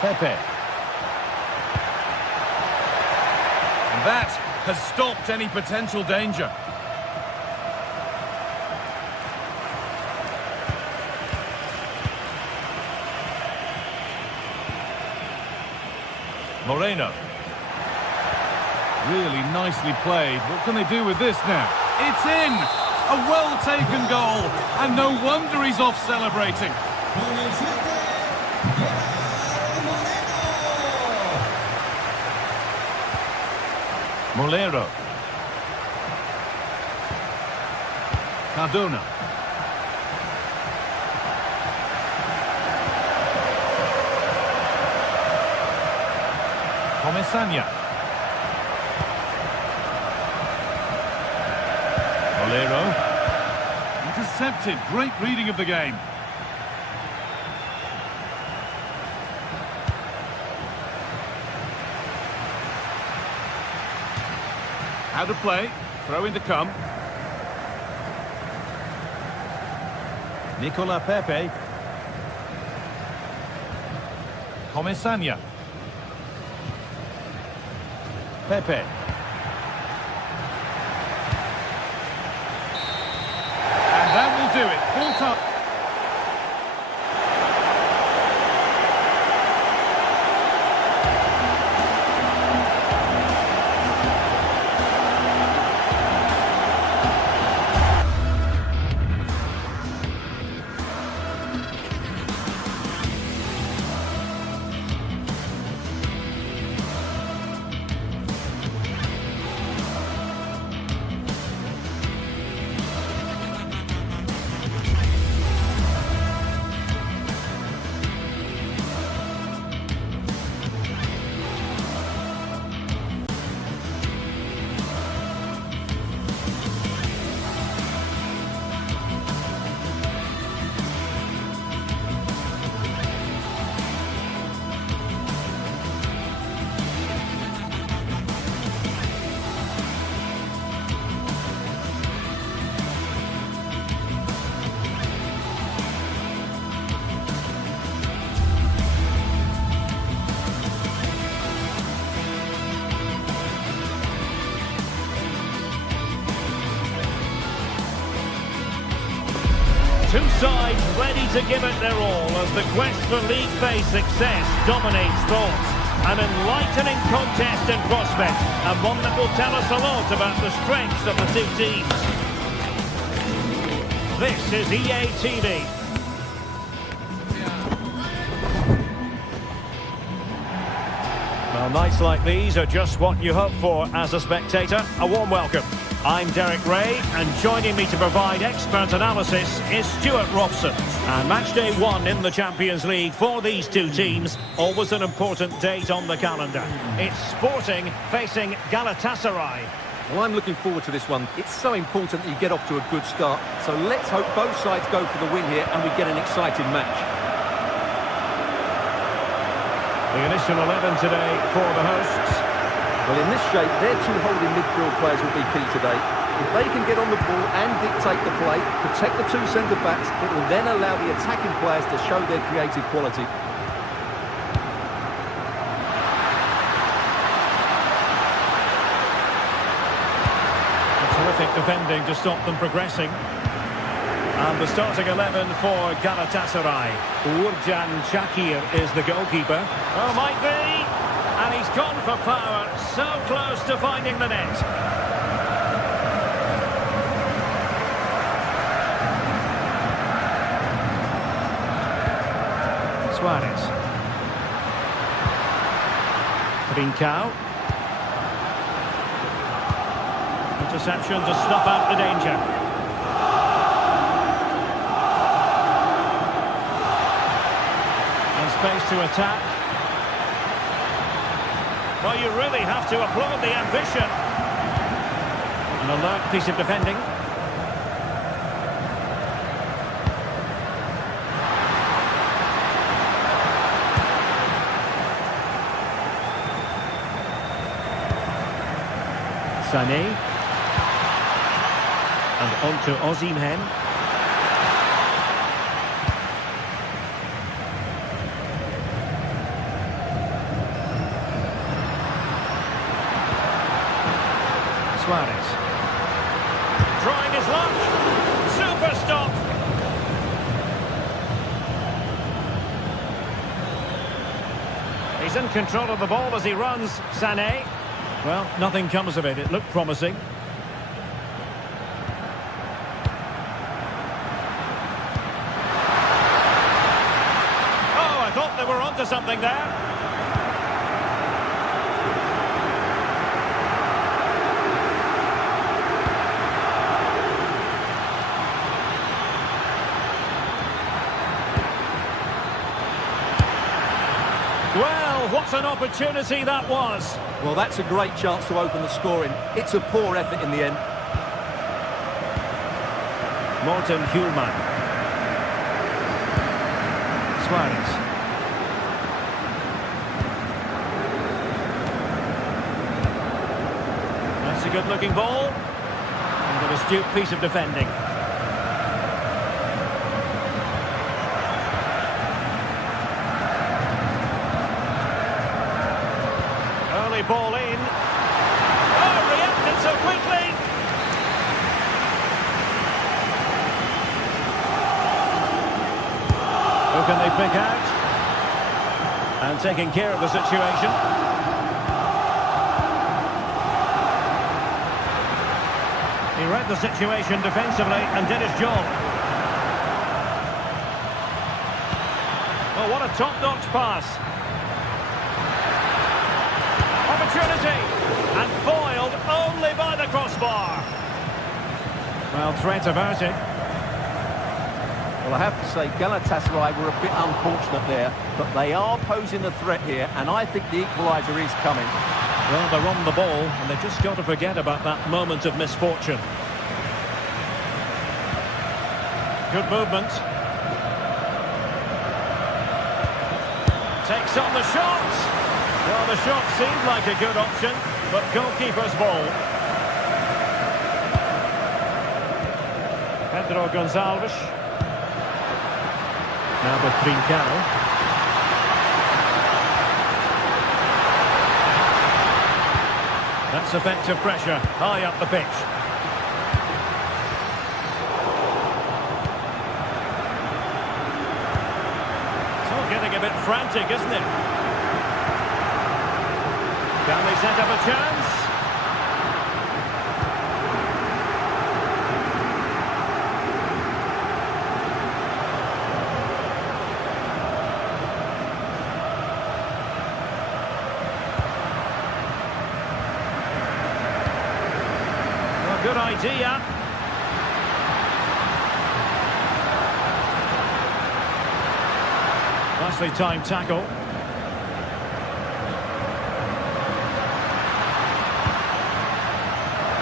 Pepe. And that has stopped any potential danger. Moreno. Really nicely played. What can they do with this now? It's in! A well-taken goal. And no wonder he's off celebrating. Molero. Cardona. Comesaña. Molero. Intercepted. Great reading of the game. How to play. Throw in to come. Nicola Pepe. Comesaña. Pepe. And that will do it. Full time. Two sides ready to give it their all as the quest for league phase success dominates thoughts. An enlightening contest in prospect, and one that will tell us a lot about the strengths of the two teams. This is EA TV. Well, nights like these are just what you hope for as a spectator. A warm welcome. I'm Derek Ray, and joining me to provide expert analysis is Stuart Robson. And match day 1 in the Champions League for these two teams, always an important date on the calendar. It's Sporting facing Galatasaray. Well, I'm looking forward to this one. It's so important that you get off to a good start. So let's hope both sides go for the win here and we get an exciting match. The initial 11 today for the hosts. Well, in this shape, their two holding midfield players will be key today. If they can get on the ball and dictate the play, protect the two centre-backs, it will then allow the attacking players to show their creative quality. Terrific defending to stop them progressing. And the starting 11 for Galatasaray. Uğurcan Çakır is the goalkeeper. Oh, might be. And he's gone for power. So close to finding the net. Suarez. Trincao. Interception to snuff out the danger. And space to attack. Well, you really have to applaud the ambition. An alert piece of defending. Sané. And on to Osimhen. Suarez. Trying his luck. Super stop. He's in control of the ball as he runs, Sané. Well, nothing comes of it. It looked promising. Oh, I thought they were onto something there. Well, what an opportunity that was. Well, that's a great chance to open the scoring. It's a poor effort in the end. Morten Hjulman. Suarez. That's a good-looking ball. And an astute piece of defending. Early ball in. Oh, reacted so quickly. Who can they pick out? And taking care of the situation. He read the situation defensively and did his job. Oh, what a top-notch pass. Opportunity, and foiled only by the crossbar. Well, threat averted. Well, I have to say, Galatasaray were a bit unfortunate there, but they are posing a threat here, and I think the equaliser is coming. Well, they're on the ball, and they've just got to forget about that moment of misfortune. Good movement. Takes on the shot. Well, the shot seemed like a good option, but goalkeeper's ball. Pedro Gonçalves. Now with Trincao. That's effective pressure, high up the pitch. It's all getting a bit frantic, isn't it? Can they set up a chance? Well, good idea. Nicely timed tackle.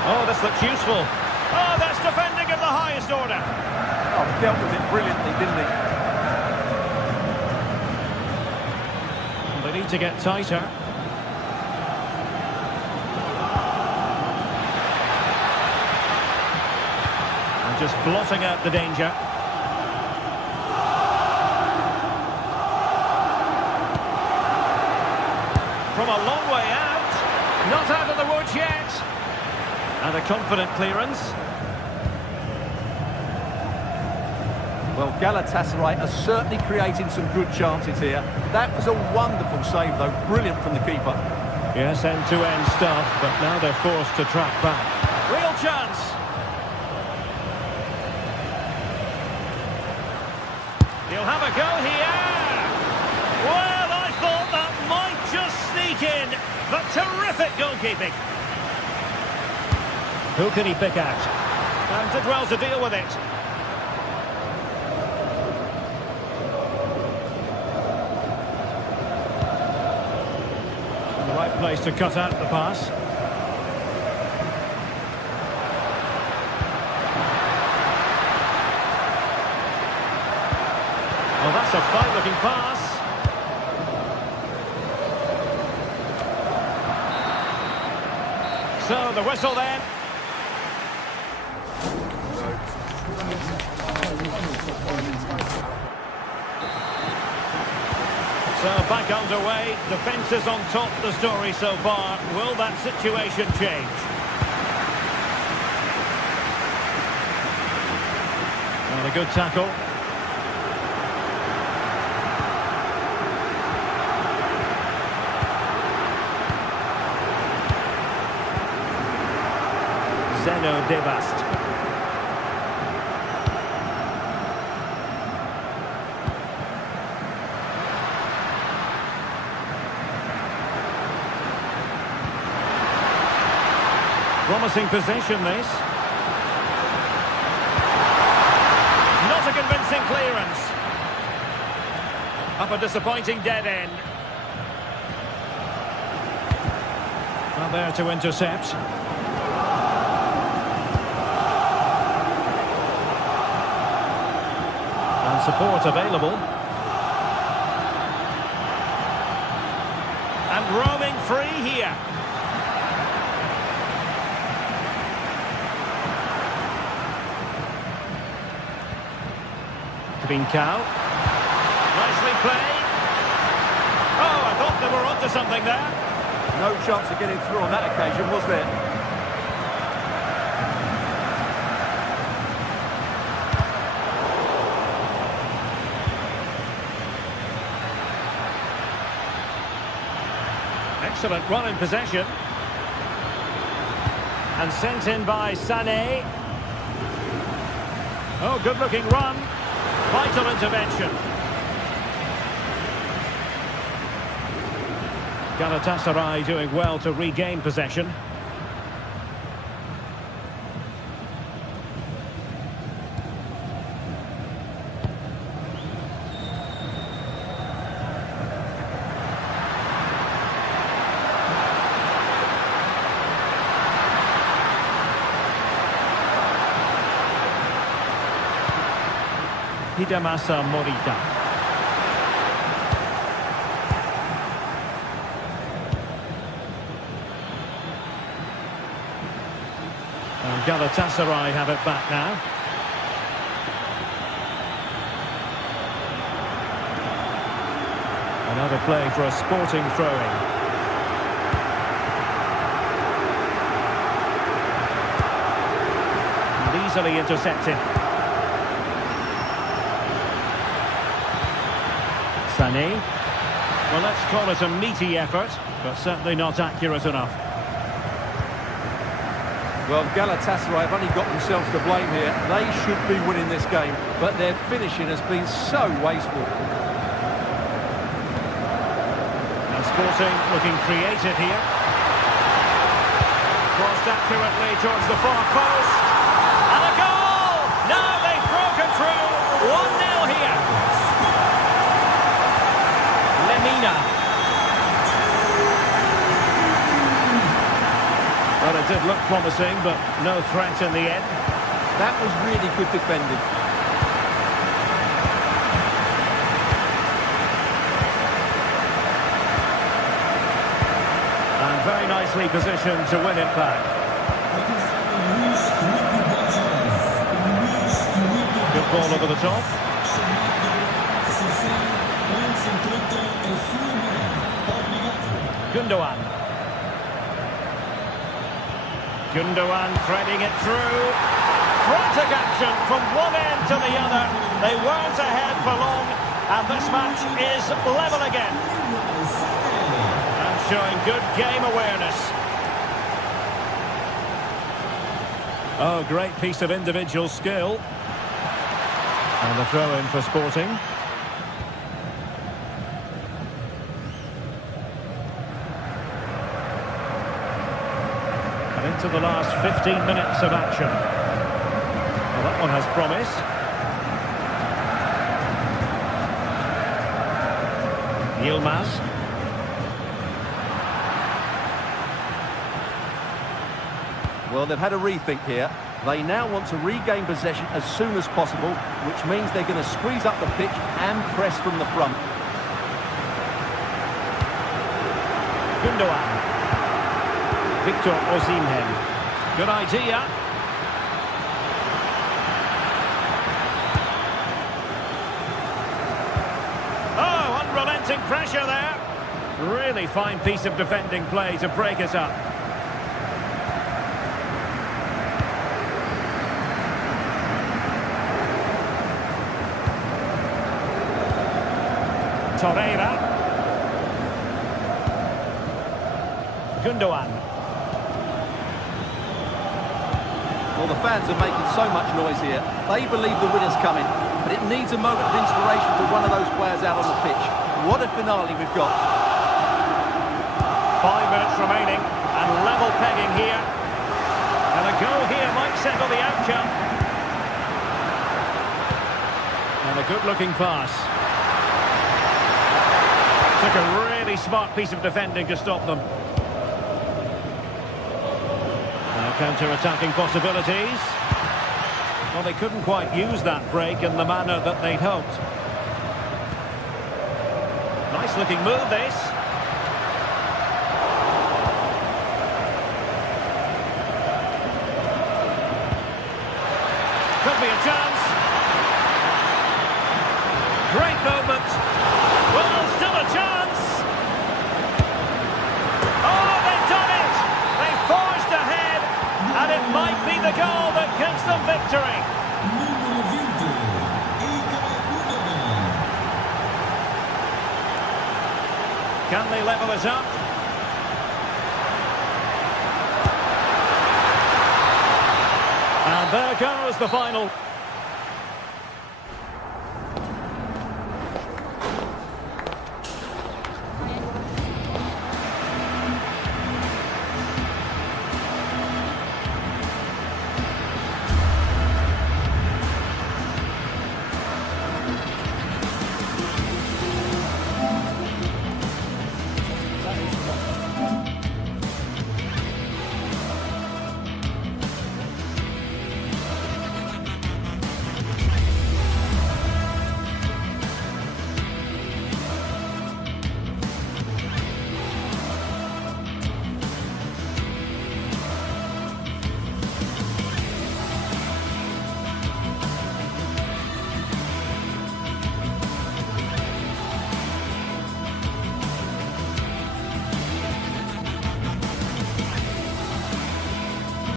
Oh, this looks useful. Oh, that's defending of the highest order. Oh, dealt with it brilliantly, didn't he? Well, they need to get tighter. And just blotting out the danger. From a long way out. Not out of the woods yet. And a confident clearance. Well, Galatasaray are certainly creating some good chances here. That was a wonderful save, though. Brilliant from the keeper. Yes, end-to-end stuff, but now they're forced to track back. Real chance. He'll have a go here. Well, I thought that might just sneak in, but terrific goalkeeping. Who can he pick out? And did well to deal with it. The right place to cut out the pass. Well, that's a fine-looking pass. So, the whistle then. So, back underway. Defence is on top of the story so far. Will that situation change? Well, a good tackle. Zeno Debast. Promising possession, this. Not a convincing clearance. Up a disappointing dead end. Not there to intercept. And support available. And roaming free here. Trincao. Nicely played. Oh, I thought they were onto something there. No chance of getting through on that occasion, was there? Excellent run in possession. And sent in by Sané. Oh, good-looking run. Vital intervention. Galatasaray doing well to regain possession. Hidemasa Morita. And Galatasaray have it back now. Another play for a sporting throw-in. And easily intercepted. Sané. Well, let's call it a meaty effort, but certainly not accurate enough. Well, Galatasaray have only got themselves to blame here. They should be winning this game, but their finishing has been so wasteful. And Sporting looking creative here. Crossed accurately towards the far post. And a goal! Now they've broken through. 1-0 here. Well, it did look promising, but no threat in the end. That was really good defending. And very nicely positioned to win it back. Good ball over the top. Gundogan. Gundogan threading it through. Frantic action from one end to the other. They weren't ahead for long, and this match is level again. And showing good game awareness. Oh, great piece of individual skill. And a throw in for Sporting. And into the last 15 minutes of action. Well, that one has promise. Yilmaz. Well, they've had a rethink here. They now want to regain possession as soon as possible, which means they're going to squeeze up the pitch and press from the front. Gundogan. Victor Osimhen. Good idea. Oh, unrelenting pressure there. Really fine piece of defending play to break us up. Torreira. Gundogan. Well, the fans are making so much noise here. They believe the winner's coming, but it needs a moment of inspiration for one of those players out on the pitch. What a finale we've got. 5 minutes remaining, and level pegging here. And a goal here might settle the outcome. And a good-looking pass. Took a really smart piece of defending to stop them. Now counter-attacking possibilities. Well, they couldn't quite use that break in the manner that they'd hoped. Nice-looking move, this. Could be a chance. Great moment. Well, still a chance. Oh, they've done it. They forged ahead, and it might be the goal that gives them victory. Can they level it up? And there goes the final.